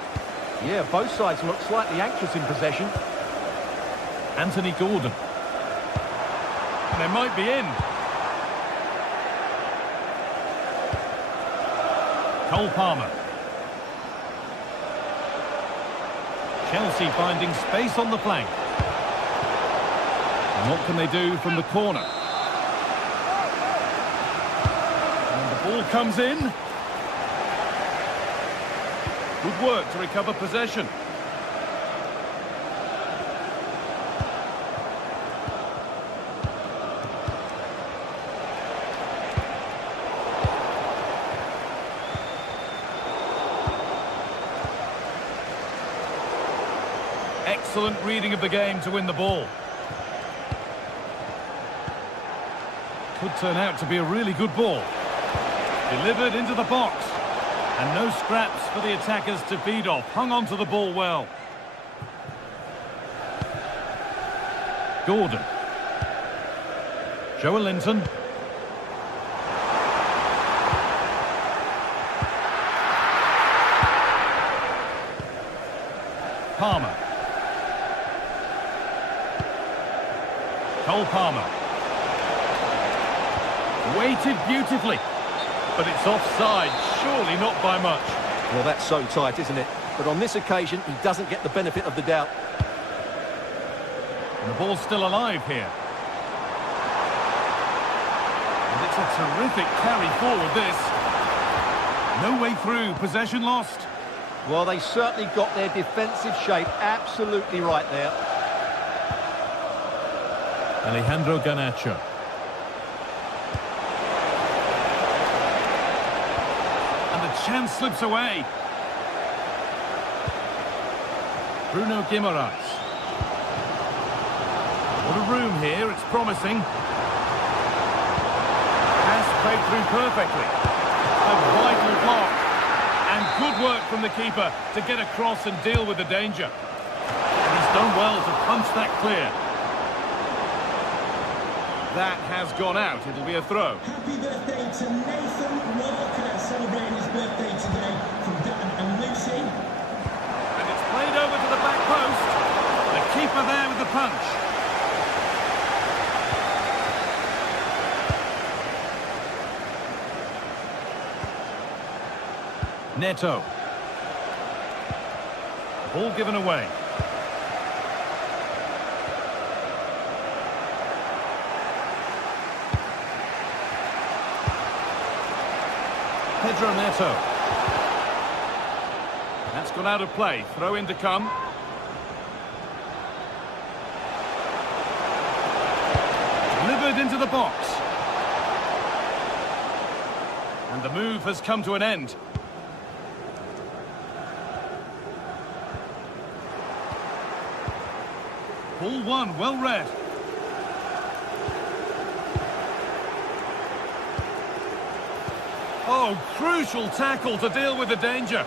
Yeah, both sides look slightly anxious in possession. Anthony Gordon. They might be in. Cole Palmer. Chelsea finding space on the flank. And what can they do from the corner? And the ball comes in. Good work to recover possession. Excellent reading of the game to win the ball. Could turn out to be a really good ball. Delivered into the box. And no scraps for the attackers to feed off. Hung on to the ball well. Gordon. Linton. Palmer. Cole Palmer. Weighted beautifully. But it's offside, surely not by much. Well, that's so tight, isn't it? But on this occasion, he doesn't get the benefit of the doubt. And the ball's still alive here. And it's a terrific carry forward, this. No way through, possession lost. Well, they certainly got their defensive shape absolutely right there. Alejandro Garnacho. Chance slips away. Bruno Guimaraes. What a room here, it's promising. Pass played through perfectly. A vital block. And good work from the keeper to get across and deal with the danger. And he's done well to punch that clear. That has gone out. It'll be a throw. Happy birthday to Nathan Walker, celebrating his birthday today from Dan and Lucy. And it's played over to the back post. The keeper there with the punch. Neto. Ball given away. Pedro Neto. That's gone out of play. Throw in to come. Delivered into the box. And the move has come to an end. Ball one, well read. Oh, crucial tackle to deal with the danger.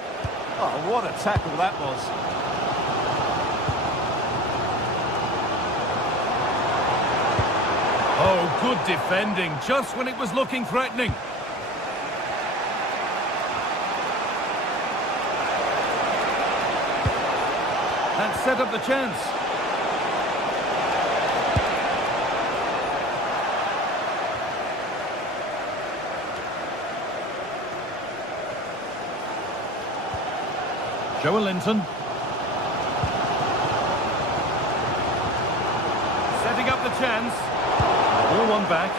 Oh, what a tackle that was. Oh, good defending, just when it was looking threatening. That set up the chance. Linton. Setting up the chance. Ball one back.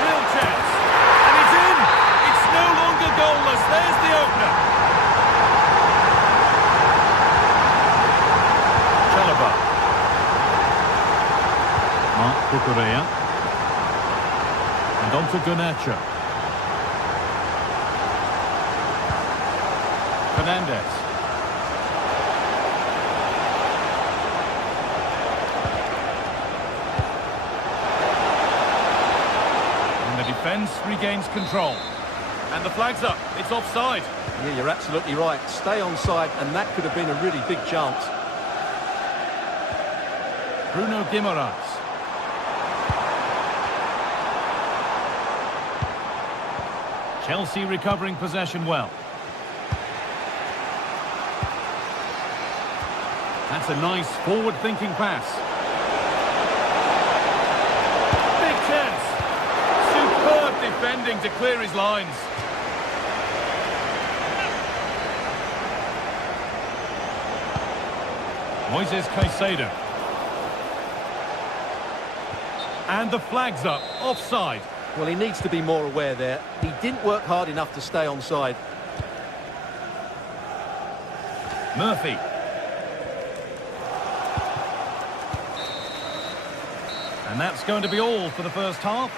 Real chance. And it's in. It's no longer goalless. There's the opener. Chalaba. Marc Cucurella. And on to Garnacho. Fernandez. And the defence regains control. And the flag's up. It's offside. Yeah, you're absolutely right. Stay onside, and that could have been a really big chance. Bruno Guimaraes. Chelsea recovering possession well. That's a nice forward-thinking pass. Big chance. Superb defending to clear his lines. Moises Caicedo. And the flag's up, offside. Well, he needs to be more aware there. He didn't work hard enough to stay onside. Murphy. And that's going to be all for the first half.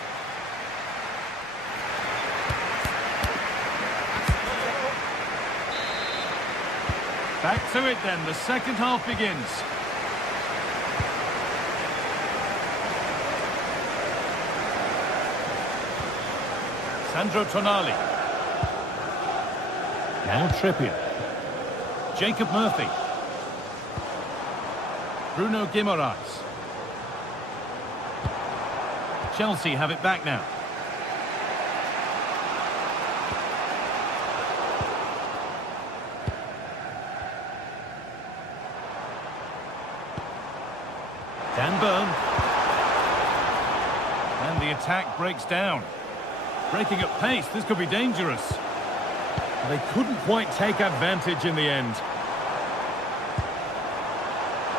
Back to it then, the second half begins. Sandro Tonali. Now Trippier. Jacob Murphy. Bruno Guimaraes. Chelsea have it back now. Dan Burn. And the attack breaks down. Breaking at pace, this could be dangerous. They couldn't quite take advantage in the end.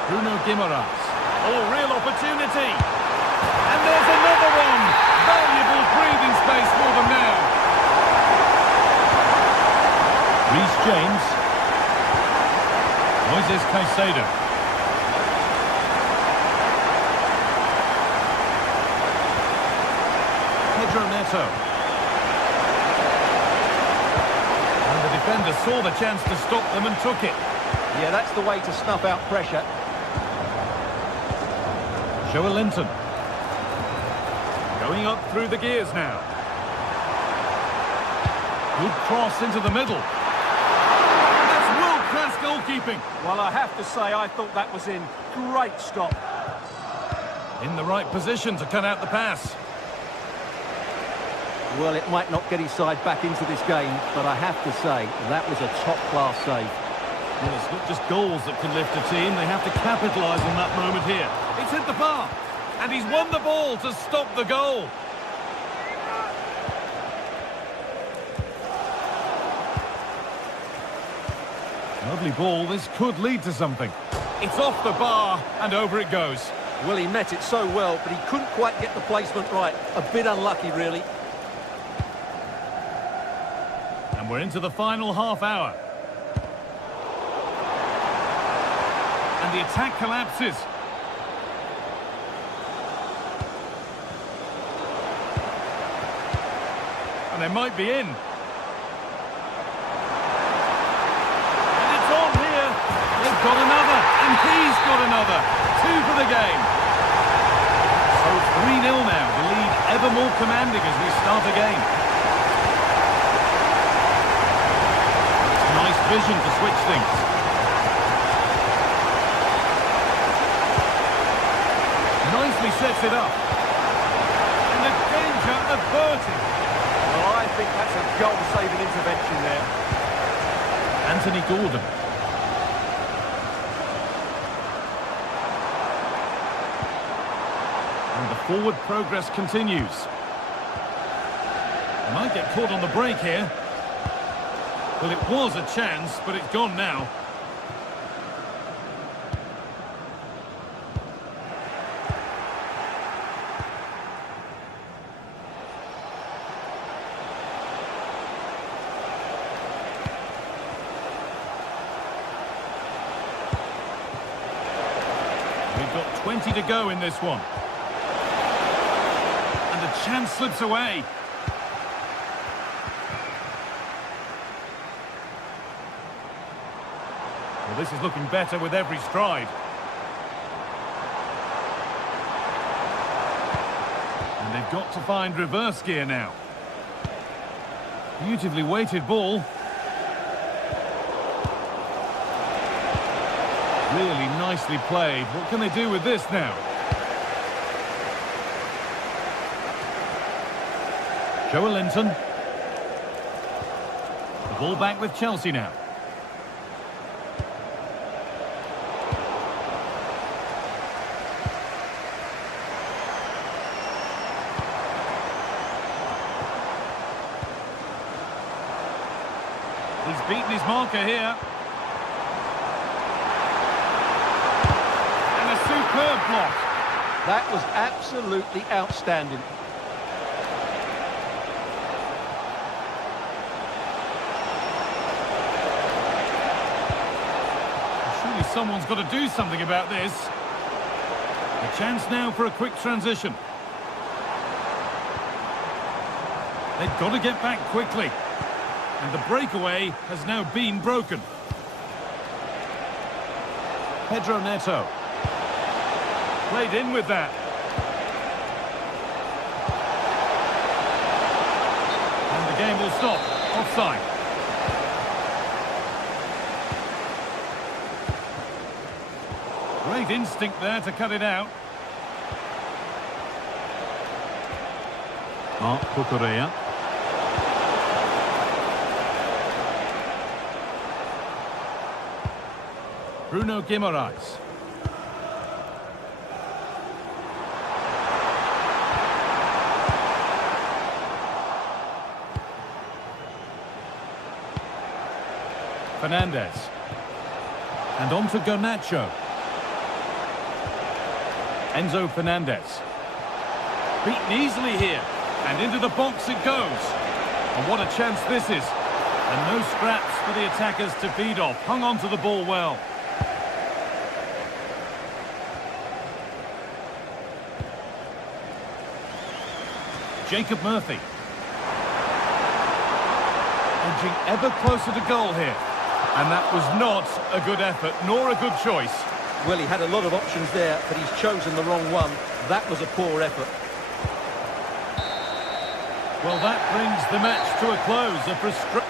Bruno Guimaraes. Oh, real opportunity. And there's another one. Valuable breathing space for them now. Reece James. Moises Caicedo. Pedro Neto. Defender saw the chance to stop them and took it. Yeah, that's the way to snuff out pressure. Joelinton. Going up through the gears now. Good cross into the middle. And that's world-class goalkeeping. Well, I have to say, I thought that was in. Great stop. In the right position to cut out the pass. Well, it might not get his side back into this game, but I have to say, that was a top-class save. Well, it's not just goals that can lift a team. They have to capitalise on that moment here. It's hit the bar, and he's won the ball to stop the goal. Lovely ball. This could lead to something. It's off the bar, and over it goes. Well, he met it so well, but he couldn't quite get the placement right. A bit unlucky, really. And we're into the final half hour. And the attack collapses. And they might be in. And it's on here. They've got another. And he's got another. 2 for the game. So 3-0 now. The lead ever more commanding as we start again. Nice vision to switch things. Nicely sets it up. And the danger averted. Well, I think that's a goal-saving intervention there. Anthony Gordon. And the forward progress continues. They might get caught on the break here. Well, it was a chance, but it's gone now. We've got 20 to go in this one. And the chance slips away. Well, this is looking better with every stride. And they've got to find reverse gear now. Beautifully weighted ball. Really nicely played. What can they do with this now? Joelinton. The ball back with Chelsea now. He's beaten his marker here. And a superb block. That was absolutely outstanding. Surely someone's got to do something about this. A chance now for a quick transition. They've got to get back quickly. And the breakaway has now been broken. Pedro Neto. Played in with that. And the game will stop. Offside. Great instinct there to cut it out. Marc Cucurella. Bruno Guimaraes. Fernandez. And on to Garnacho. Enzo Fernandez. Beaten easily here. And into the box it goes. And what a chance this is. And no scraps for the attackers to feed off. Hung on to the ball well. Jacob Murphy. Edging ever closer to goal here. And that was not a good effort, nor a good choice. Well, he had a lot of options there, but he's chosen the wrong one. That was a poor effort. Well, that brings the match to a close. A frustration.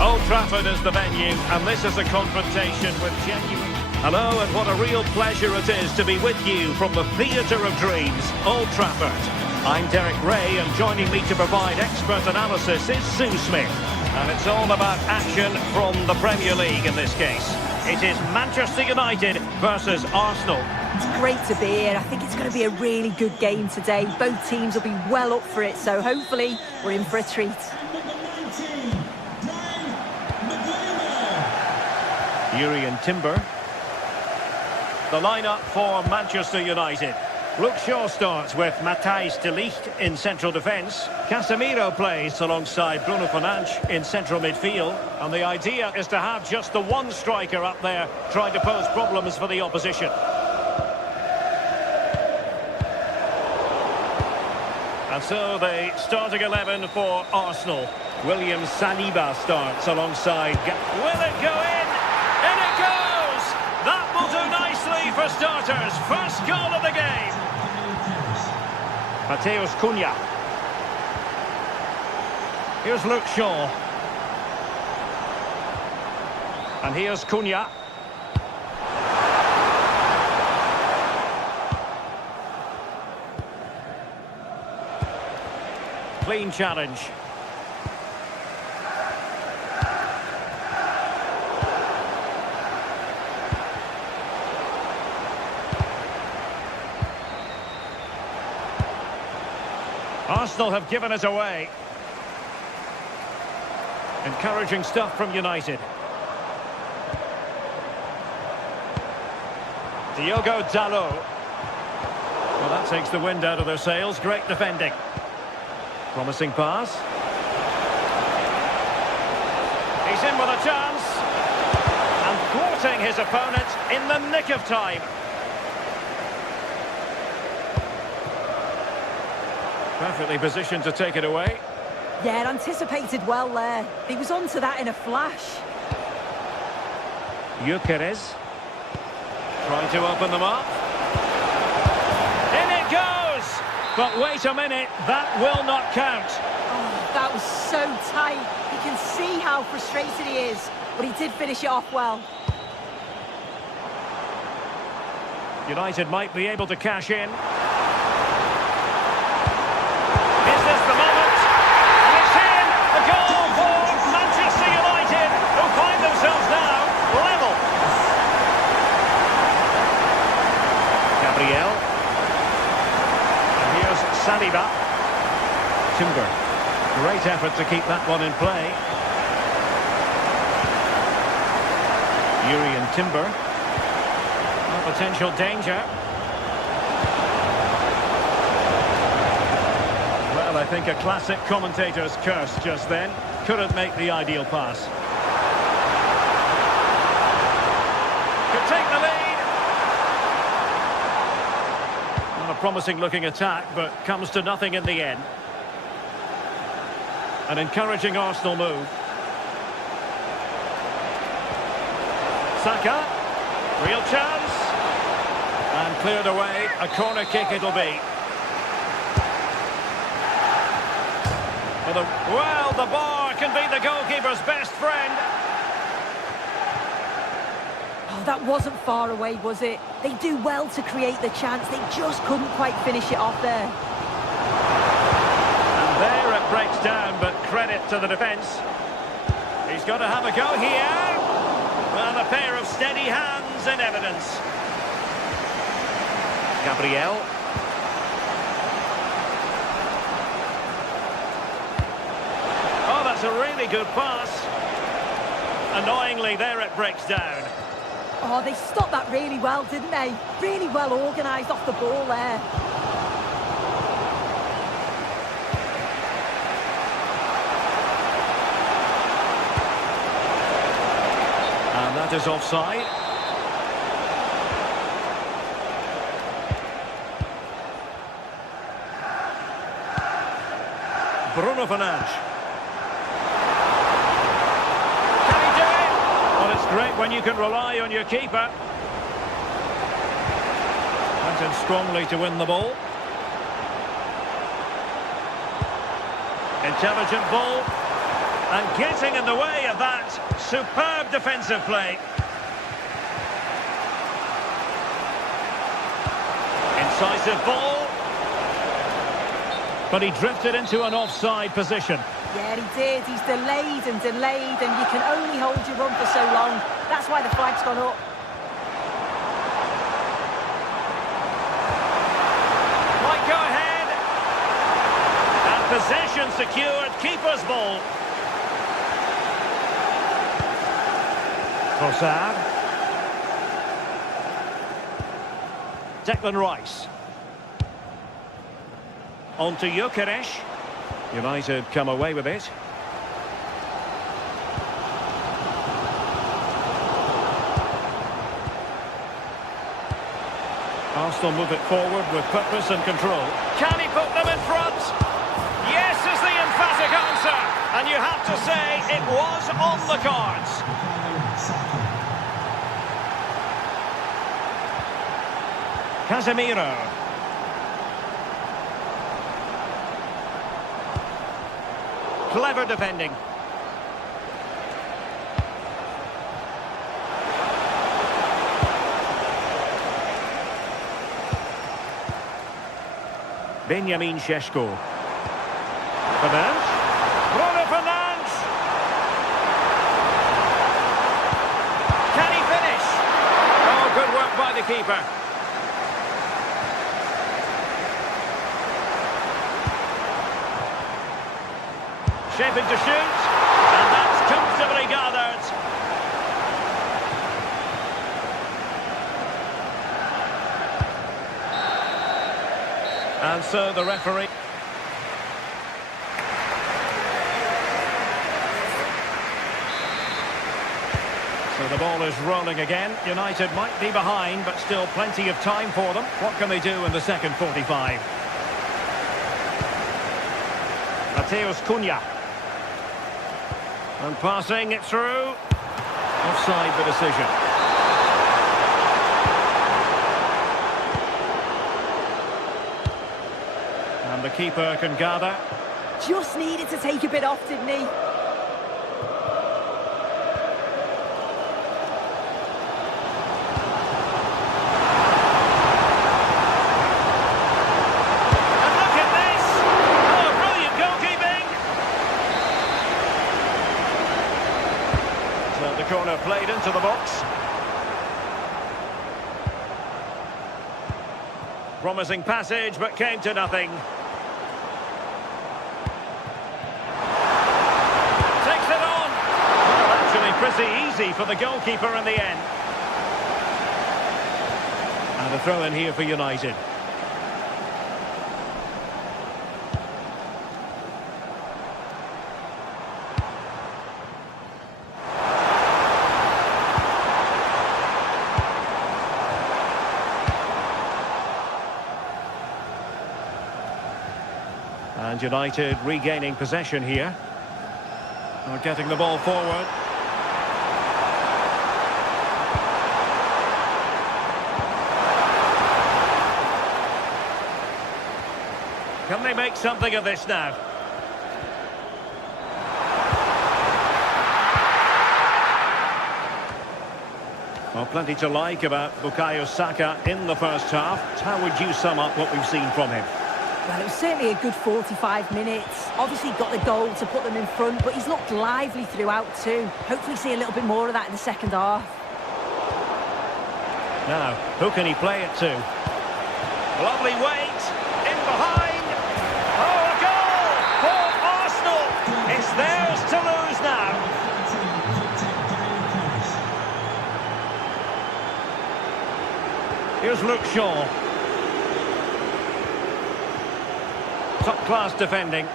Old Trafford is the venue, and this is a confrontation with genuine... Hello, and what a real pleasure it is to be with you from the theatre of dreams, Old Trafford. I'm Derek Ray, and joining me to provide expert analysis is Sue Smith. And it's all about action from the Premier League in this case. It is Manchester United versus Arsenal. It's great to be here. I think it's going to be a really good game today. Both teams will be well up for it, so hopefully we're in for a treat. Jurrien Timber. The lineup for Manchester United. Luke Shaw starts with Matthijs de Ligt in central defence. Casemiro plays alongside Bruno Fernandes in central midfield. And the idea is to have just the one striker up there trying to pose problems for the opposition. And so the starting 11 for Arsenal. William Saliba starts alongside... Will it go in? In it goes! That will do nicely for starters. First goal of the game. Mateus Cunha. Here's Luke Shaw. And here's Cunha. Clean challenge. Arsenal have given it away. Encouraging stuff from United. Diogo Dalot. Well, that takes the wind out of their sails. Great defending. Promising pass. He's in with a chance. And thwarting his opponent in the nick of time. Perfectly positioned to take it away. Yeah, anticipated well there. He was onto that in a flash. Gyökeres. Trying to open them up. In it goes! But wait a minute, that will not count. Oh, that was so tight. You can see how frustrated he is, but he did finish it off well. United might be able to cash in. Is this the moment? And it's in! The goal for Manchester United, who find themselves now level. Gabriel. And here's Saliba. Timber. Great effort to keep that one in play. Yuri and Timber. No potential danger. Well, I think a classic commentator's curse just then. Couldn't make the ideal pass. Could take the lead. Not a promising looking attack, but comes to nothing in the end. An encouraging Arsenal move. Saka. Real chance. And cleared away. A corner kick it'll be. Well, the bar can be the goalkeeper's best friend. Oh, that wasn't far away, was it? They do well to create the chance. They just couldn't quite finish it off there. And there it breaks down, but credit to the defence. He's got to have a go here. Well, a pair of steady hands in evidence. Gabriel. Oh, that's a really good pass. Annoyingly, there it breaks down. Oh, they stopped that really well, didn't they? Really well organised off the ball there. And that is offside. Bruno Fernandes. Can he do it? Well, it's great when you can rely on your keeper. Went in strongly to win the ball. Intelligent ball. And getting in the way of that. Superb defensive play. Incisive ball. But he drifted into an offside position. Yeah, he did. He's delayed, and you can only hold your run for so long. That's why the flag's gone up. Might go ahead. And possession secured. Keeper's ball. Trossard. Declan Rice. On to Gyökeres. United come away with it. Arsenal move it forward with purpose and control. Can he put them in front? Yes is the emphatic answer. And you have to say it was on the cards. Casemiro. Clever defending. Benjamin Šeško. Fernandes. Bruno Fernandes. Can he finish? Oh, good work by the keeper. Shaping to shoot. And that's comfortably gathered. And so the referee... So the ball is rolling again. United might be behind, but still plenty of time for them. What can they do in the second 45? Mateus Cunha. And passing it through. Offside the decision. And the keeper can gather. Just needed to take a bit off, didn't he? And look at this! Oh, brilliant goalkeeping! So the corner played into the box. Promising passage, but came to nothing. Takes it on. Well, actually pretty easy for the goalkeeper in the end. And a throw in here for United. And United regaining possession here. Or getting the ball forward. Can they make something of this now? Well, plenty to like about Bukayo Saka in the first half. How would you sum up what we've seen from him? Well, it was certainly a good 45 minutes. Obviously got the goal to put them in front, but he's looked lively throughout too. Hopefully see a little bit more of that in the second half. Now, who can he play it to? Lovely weight, in behind. Oh, a goal for Arsenal. It's theirs to lose now. Here's Luke Shaw. Top-class defending.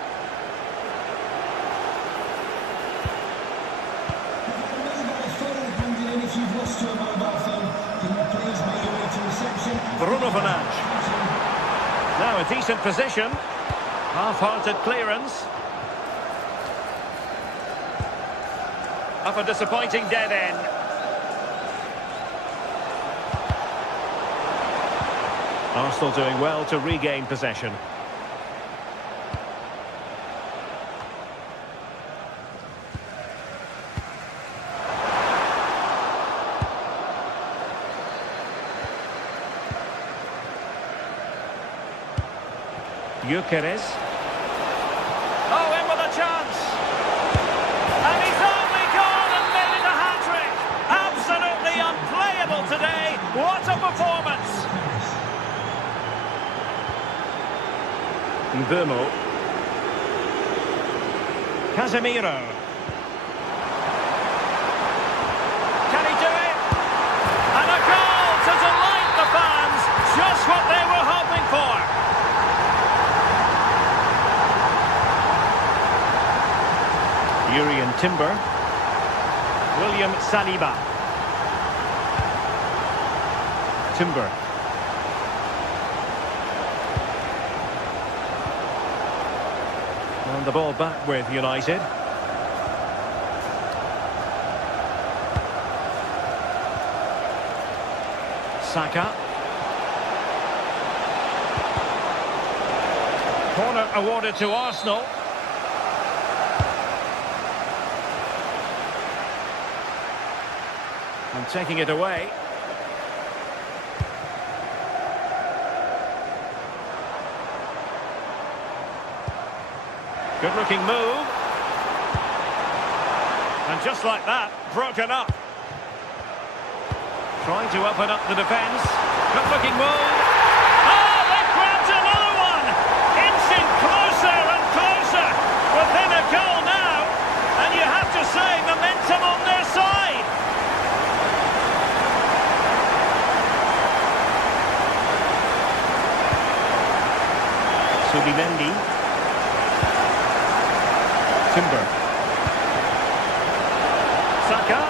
Bruno Fernandes. Now a decent position. Half-hearted clearance. Up a disappointing dead end. Arsenal doing well to regain possession. Gyökeres. Oh, in with a chance. And he's only gone and made it a hat-trick. Absolutely unplayable today. What a performance. Mbeumo. Casemiro. Can he do it? And a goal to delight the fans. Just what they were hoping for. Urian Timber. William Saliba. Timber. And the ball back with United. Saka. Corner awarded to Arsenal. And taking it away. Good looking move. And just like that, broken up. Trying to open up the defence. Good looking move. Oh, they've grabbed another one! Inching closer and closer. Within a goal now. And you have to say, momentum on their side. Subimendi. Timber. Saka.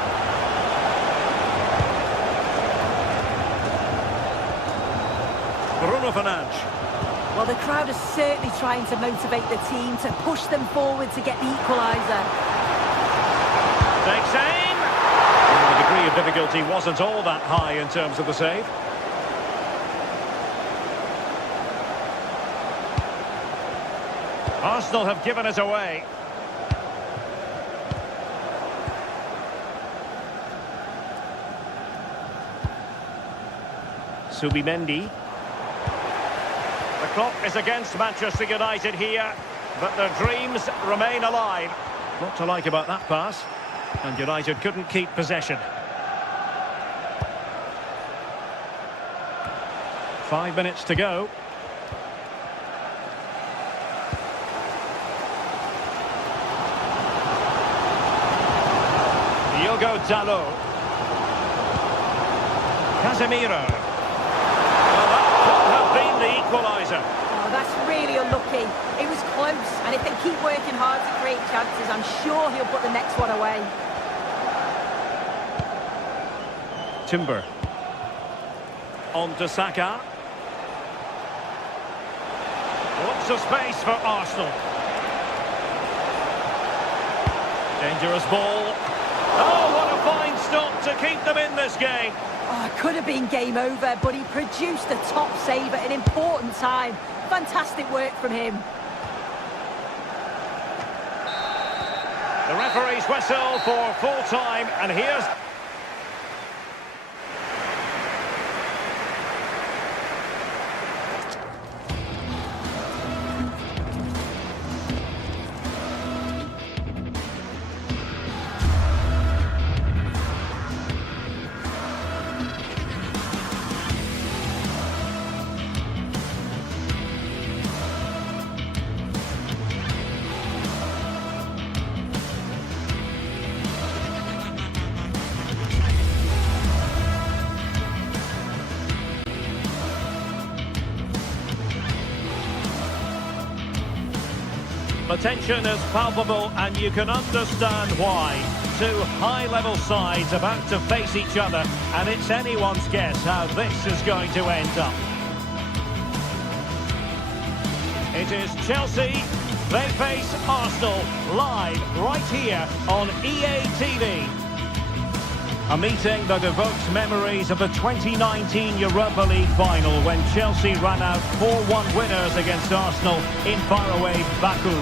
Bruno Fernandes. Well, the crowd is certainly trying to motivate the team to push them forward to get the equaliser. Takes aim. And the degree of difficulty wasn't all that high in terms of the save. Arsenal have given it away. Subimendi. The clock is against Manchester United here, but their dreams remain alive. What to like about that pass? And United couldn't keep possession. 5 minutes to go. Diogo Dalot. Casemiro. Well, that could have been the equaliser. Oh, that's really unlucky. It was close, and if they keep working hard to create chances, I'm sure he'll put the next one away. Timber. On to Saka. Lots of space for Arsenal. Dangerous ball. Oh, what a fine stop to keep them in this game. Oh, it could have been game over, but he produced the top save at an important time. Fantastic work from him. The referee's whistle for full time, and here's... The tension is palpable, and you can understand why. Two high-level sides about to face each other, and it's anyone's guess how this is going to end up. It is Chelsea. They face Arsenal live right here on EA TV. A meeting that evokes memories of the 2019 Europa League final when Chelsea ran out 4-1 winners against Arsenal in faraway Baku.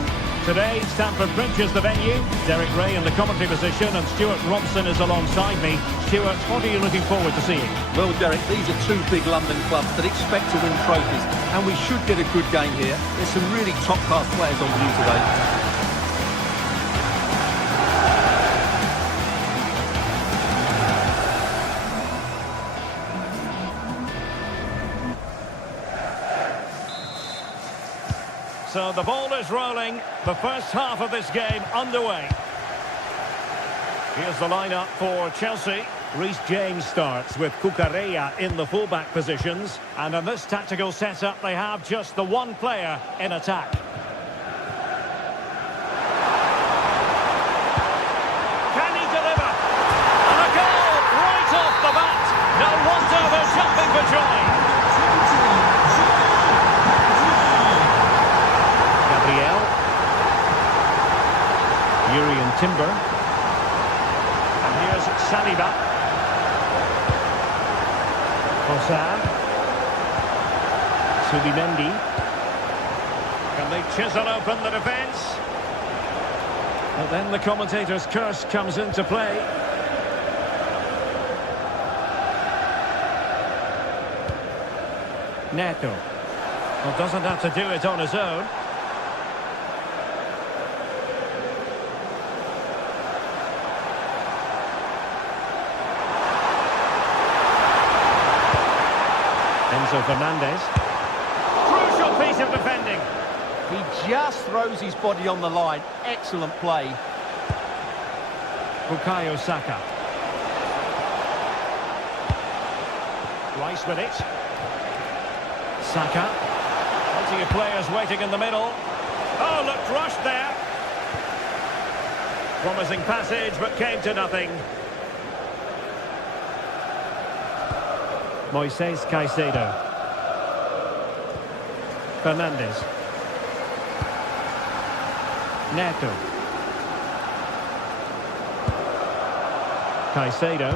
Today, Stamford Bridge is the venue. Derek Ray in the commentary position, and Stuart Robson is alongside me. Stuart, what are you looking forward to seeing? Well, Derek, these are two big London clubs that expect to win trophies, and we should get a good game here. There's some really top-class players on view today. So the ball is rolling, the first half of this game underway. Here's the lineup for Chelsea. Reece James starts with Cucurella in the fullback positions. And in this tactical setup, they have just the one player in attack. Can he deliver? And a goal right off the bat. No wonder they're jumping for joy. Timber. And here's Saliba. Osan. Subimendi. And they chisel open the defence. But then the commentator's curse comes into play. Neto. Well, doesn't have to do it on his own. Enzo Fernandez. Crucial piece of defending. He just throws his body on the line. Excellent play. Bukayo Saka. Rice with it. Saka. Plenty of players waiting in the middle. Oh, looked rushed there. Promising passage, but came to nothing. Moises Caicedo. Fernandez. Neto. Caicedo.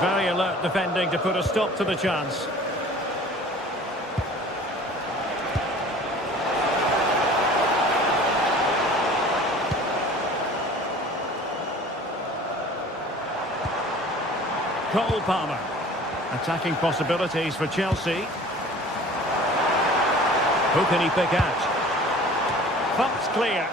Very alert defending to put a stop to the chance. Cole Palmer. Attacking possibilities for Chelsea. Who can he pick out? Bumps clear.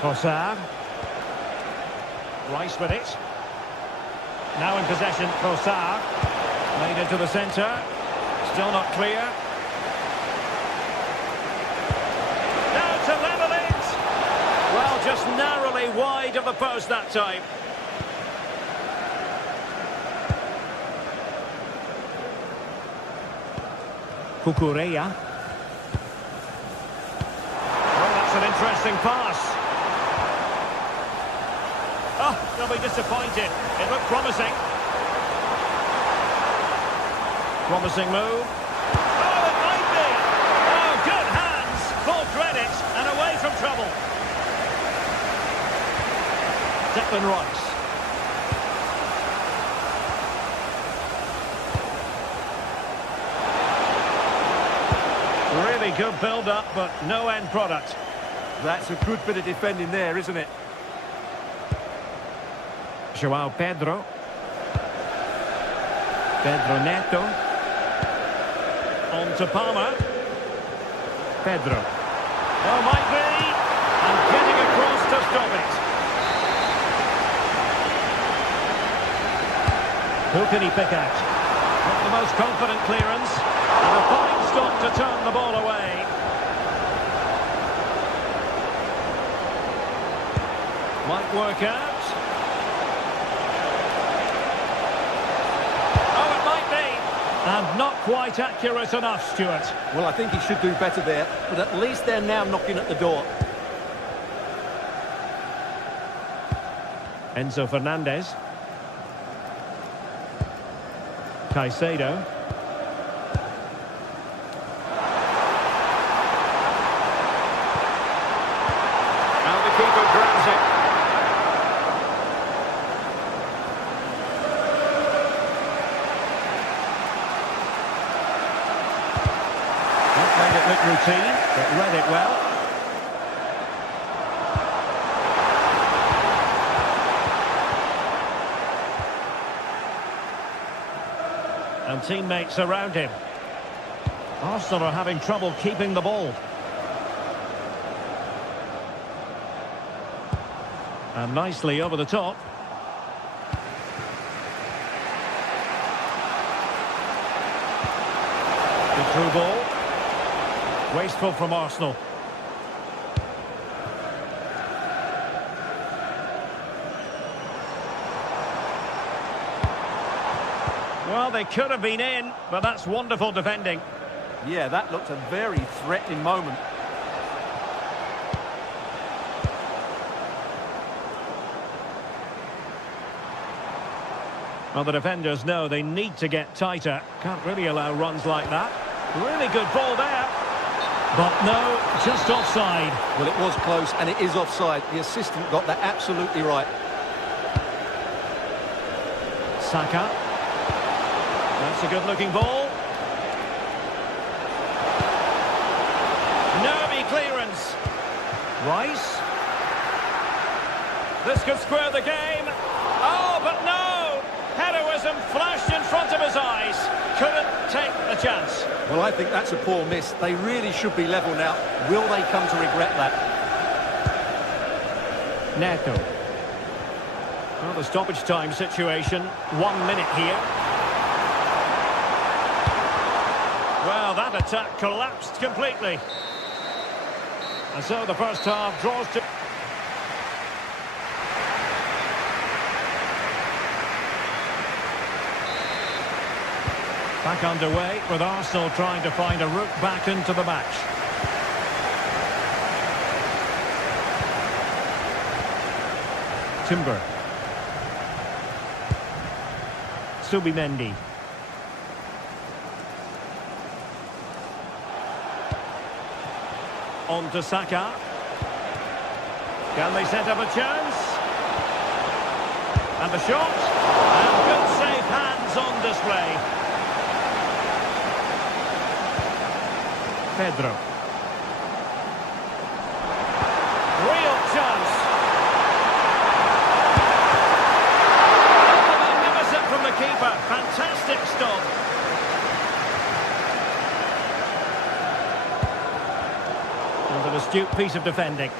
Trossard. Rice with it. Now in possession, Trossard. Made into the centre. Still not clear. Now to level it. Well, just narrowly wide of the post that time. Cucurella. Well, that's an interesting pass. Oh, they'll be disappointed. It looked promising. Promising move. Oh, it might be. Oh, good hands. Full credit and away from trouble. Declan Rice. Really good build-up, but no end product. That's a good bit of defending there, isn't it? João Pedro. Pedro Neto. On to Palmer. Pedro. Oh, might be. And getting across to stop it. Who can he pick out? Not the most confident clearance. And a fine stop to turn the ball away. Might work out. And not quite accurate enough, Stuart. Well, I think he should do better there, but at least they're now knocking at the door. Enzo Fernandez. Caicedo. And the keeper grabs it. Look routine, but read it well. And teammates around him. Arsenal are having trouble keeping the ball. And nicely over the top. Good through ball. Wasteful from Arsenal. Well, they could have been in, but that's wonderful defending. Yeah, that looked a very threatening moment. Well, the defenders know they need to get tighter. Can't really allow runs like that. Really good ball there. But no, just offside. Well, it was close, and it is offside. The assistant got that absolutely right. Saka. That's a good-looking ball. Nervy clearance. Rice. This could square the game. Oh, but no! Heroism flashed in front of his eyes. Couldn't take the chance. Well, I think that's a poor miss. They really should be level now. Will they come to regret that? Neto. Well, the stoppage time situation. 1 minute here. Well, that attack collapsed completely. And so the first half draws to... Back underway with Arsenal trying to find a route back into the match. Timber. Subimendi. On to Saka. Can they set up a chance? And the shot. And good safe hands on display. Pedro. Real chance. Magnificent from the keeper. Fantastic stop. And an astute piece of defending.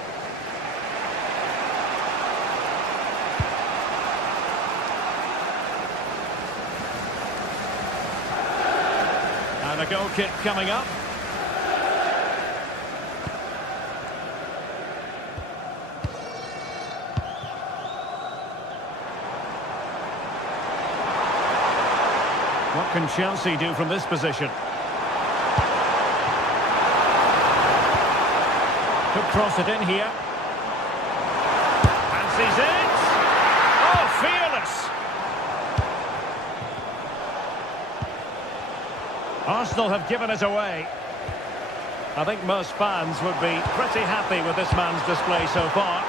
And a goal kick coming up. What can Chelsea do from this position? Could cross it in here. Fancies it. Oh, fearless. Arsenal have given it away. I think most fans would be pretty happy with this man's display so far.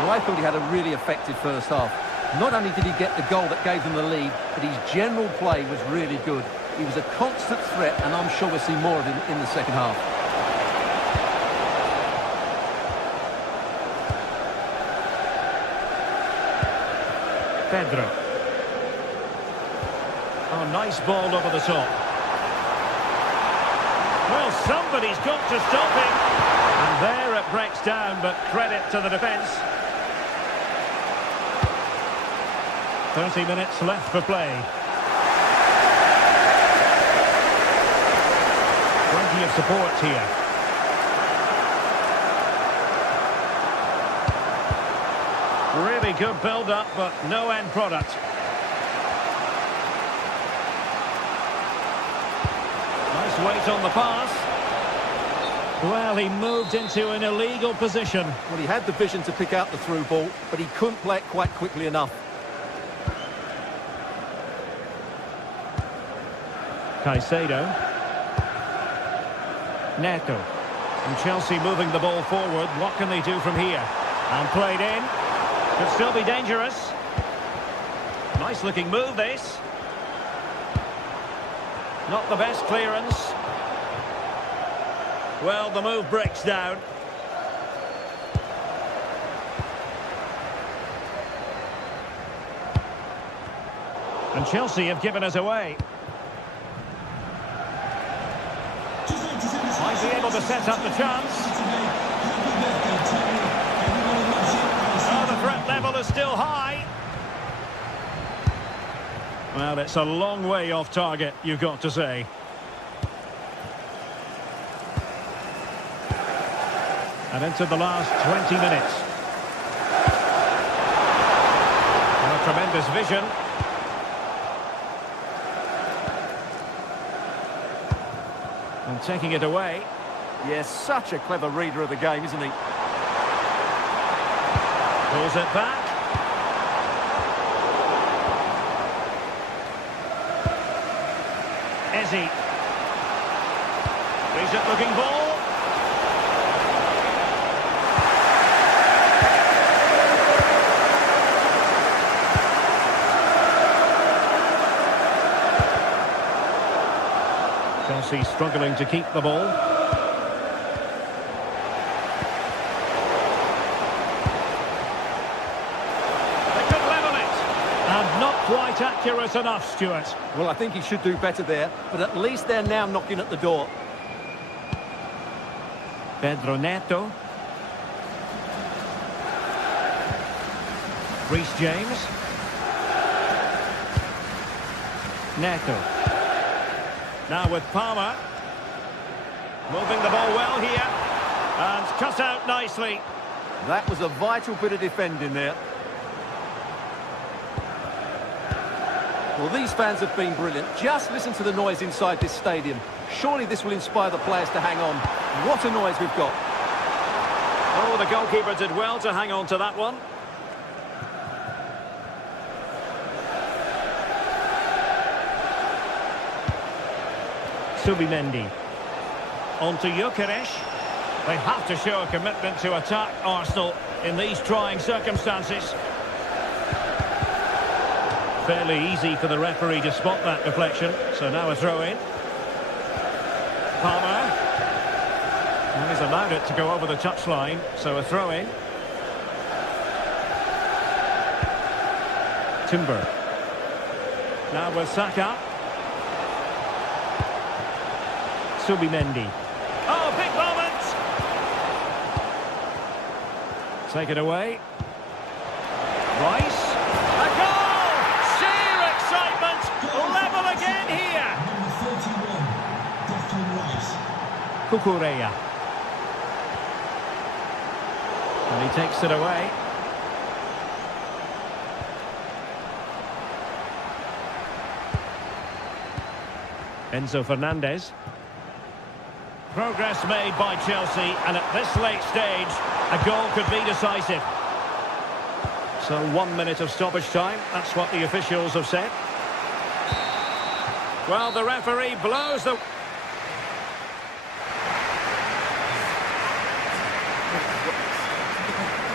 Well, I thought he had a really effective first half. Not only did he get the goal that gave them the lead, but his general play was really good. He was a constant threat, and I'm sure we'll see more of him in the second half. Pedro. Oh, nice ball over the top. Well, somebody's got to stop him. And there it breaks down, but credit to the defence. 30 minutes left for play. Plenty of support here. Really good build-up, but no end product. Nice weight on the pass. Well, he moved into an illegal position. Well, he had the vision to pick out the through ball, but he couldn't play it quite quickly enough. Caicedo. Neto. And Chelsea moving the ball forward. What can they do from here? And played in. Could still be dangerous. Nice looking move, this. Not the best clearance. Well, the move breaks down. And Chelsea have given us away. Might be able to set up the chance. Oh, the threat level is still high. Well, it's a long way off target, you've got to say. And into the last 20 minutes. And a tremendous vision. And taking it away. Yes, such a clever reader of the game, isn't he? Pulls it back. Ezzy. Decent looking ball. Chelsea struggling to keep the ball. They could level it. And not quite accurate enough, Stuart. Well, I think he should do better there, but at least they're now knocking at the door. Pedro Neto. Reece James. Neto. Now with Palmer. Moving the ball well here. And cut out nicely. That was a vital bit of defending there. Well, these fans have been brilliant. Just listen to the noise inside this stadium. Surely this will inspire the players to hang on. What a noise we've got. Oh, the goalkeeper did well to hang on to that one. Subimendi. On to Gyökeres. They have to show a commitment to attack Arsenal in these trying circumstances. Fairly easy for the referee to spot that deflection. So now a throw-in. Palmer. And he's allowed it to go over the touchline. So a throw-in. Timber. Now with Saka. Subimendi. Oh, big moment! Take it away. Rice. A goal! Sheer excitement! Level again here! Cucurella. And he takes it away. Enzo Fernandez. Progress made by Chelsea, and at this late stage, a goal could be decisive. So 1 minute of stoppage time, that's what the officials have said. Well, the referee blows the...